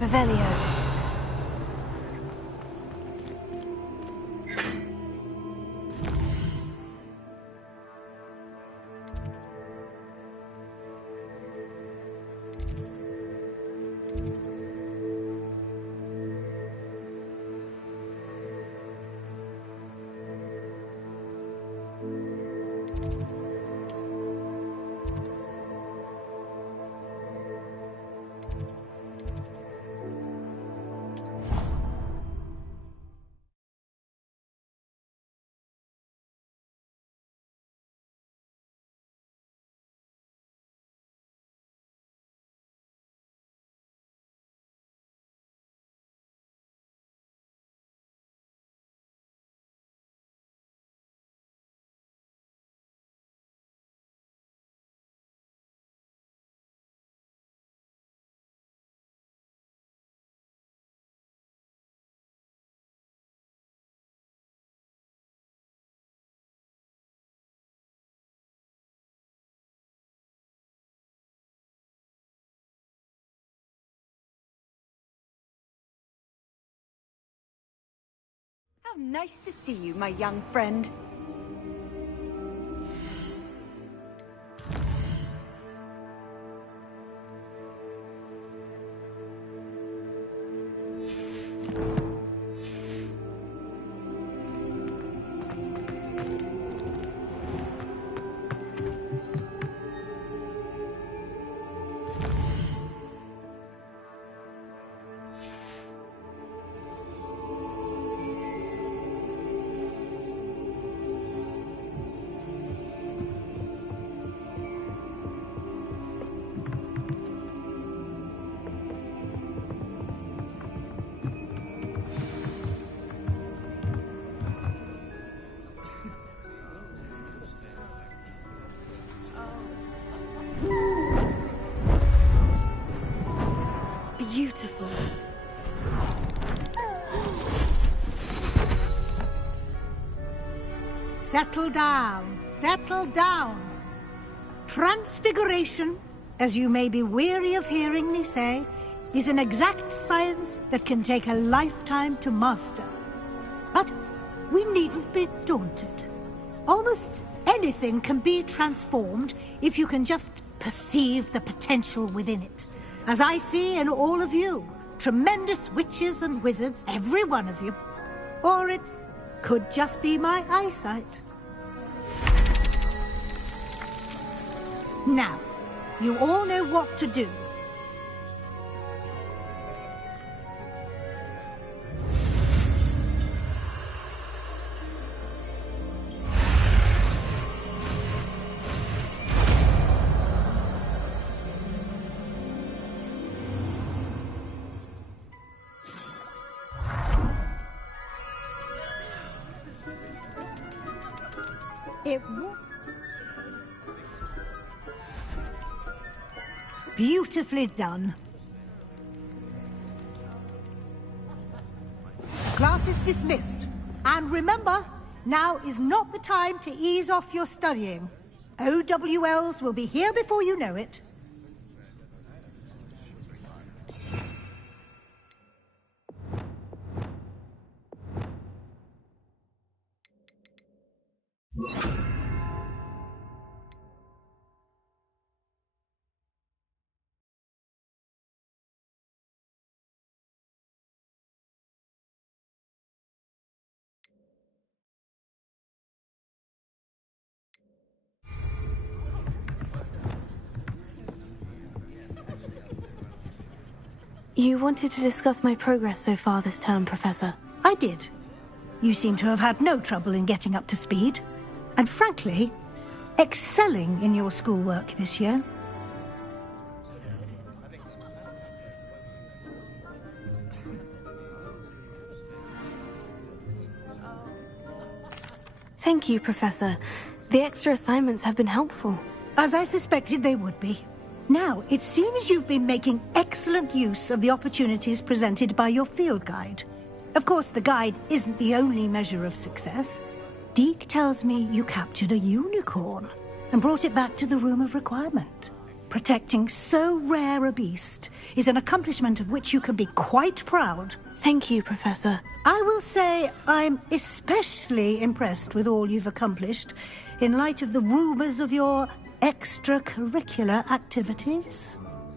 Revelio. How nice to see you, my young friend. Beautiful. Settle down, settle down. Transfiguration, as you may be weary of hearing me say, is an exact science that can take a lifetime to master. But we needn't be daunted. Almost anything can be transformed if you can just perceive the potential within it. As I see in all of you, tremendous witches and wizards, every one of you. Or it could just be my eyesight. Now, you all know what to do. Beautifully done. Class is dismissed. And remember, now is not the time to ease off your studying. OWLs will be here before you know it. You wanted to discuss my progress so far this term, Professor. I did. You seem to have had no trouble in getting up to speed. And frankly, excelling in your schoolwork this year. Thank you, Professor. The extra assignments have been helpful. As I suspected they would be. Now, it seems you've been making excellent use of the opportunities presented by your field guide. Of course, the guide isn't the only measure of success. Deke tells me you captured a unicorn and brought it back to the Room of Requirement. Protecting so rare a beast is an accomplishment of which you can be quite proud. Thank you, Professor. I will say I'm especially impressed with all you've accomplished in light of the rumors of your extracurricular activities.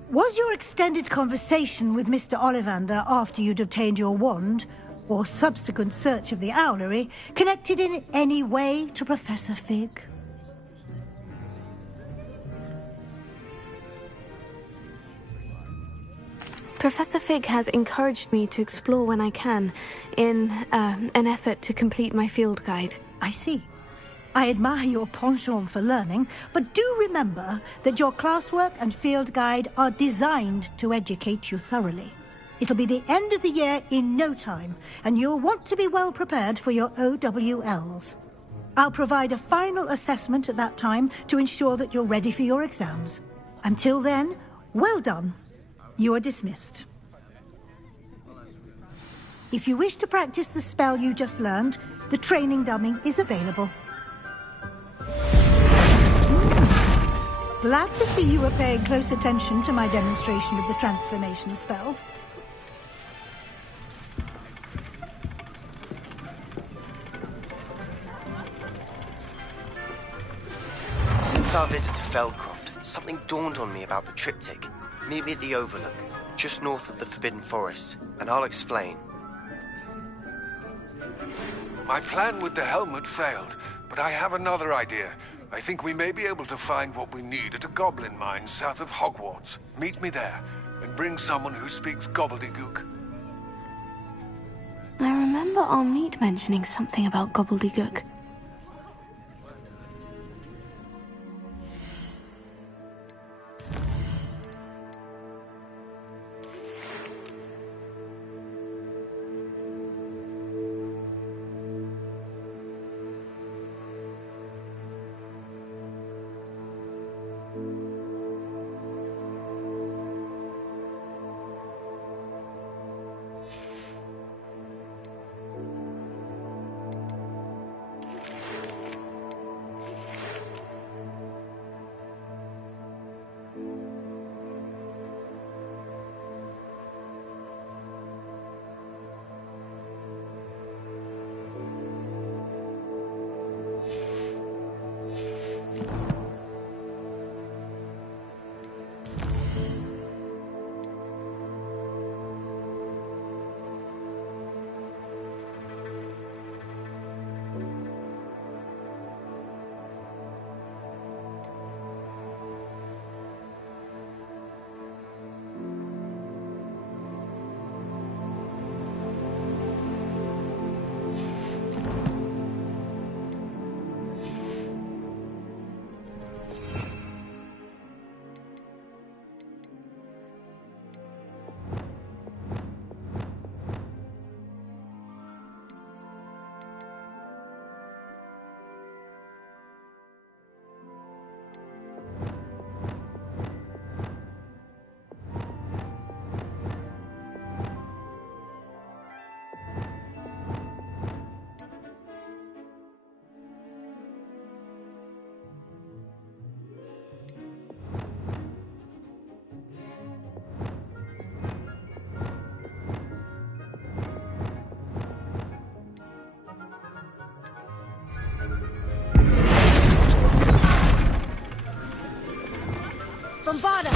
Was your extended conversation with Mr. Ollivander after you'd obtained your wand, or subsequent search of the owlery, connected in any way to Professor Fig? Professor Fig has encouraged me to explore when I can, in an effort to complete my field guide. I see. I admire your penchant for learning, but do remember that your classwork and field guide are designed to educate you thoroughly. It'll be the end of the year in no time, and you'll want to be well prepared for your OWLs. I'll provide a final assessment at that time to ensure that you're ready for your exams. Until then, well done. You are dismissed. If you wish to practice the spell you just learned, the training dummy is available. Glad to see you were paying close attention to my demonstration of the transformation spell. Since our visit to Feldcroft, something dawned on me about the triptych. Meet me at the Overlook, just north of the Forbidden Forest, and I'll explain. My plan with the helmet failed, but I have another idea. I think we may be able to find what we need at a goblin mine south of Hogwarts. Meet me there, and bring someone who speaks gobbledygook. I remember our meet mentioning something about gobbledygook. Bombarda!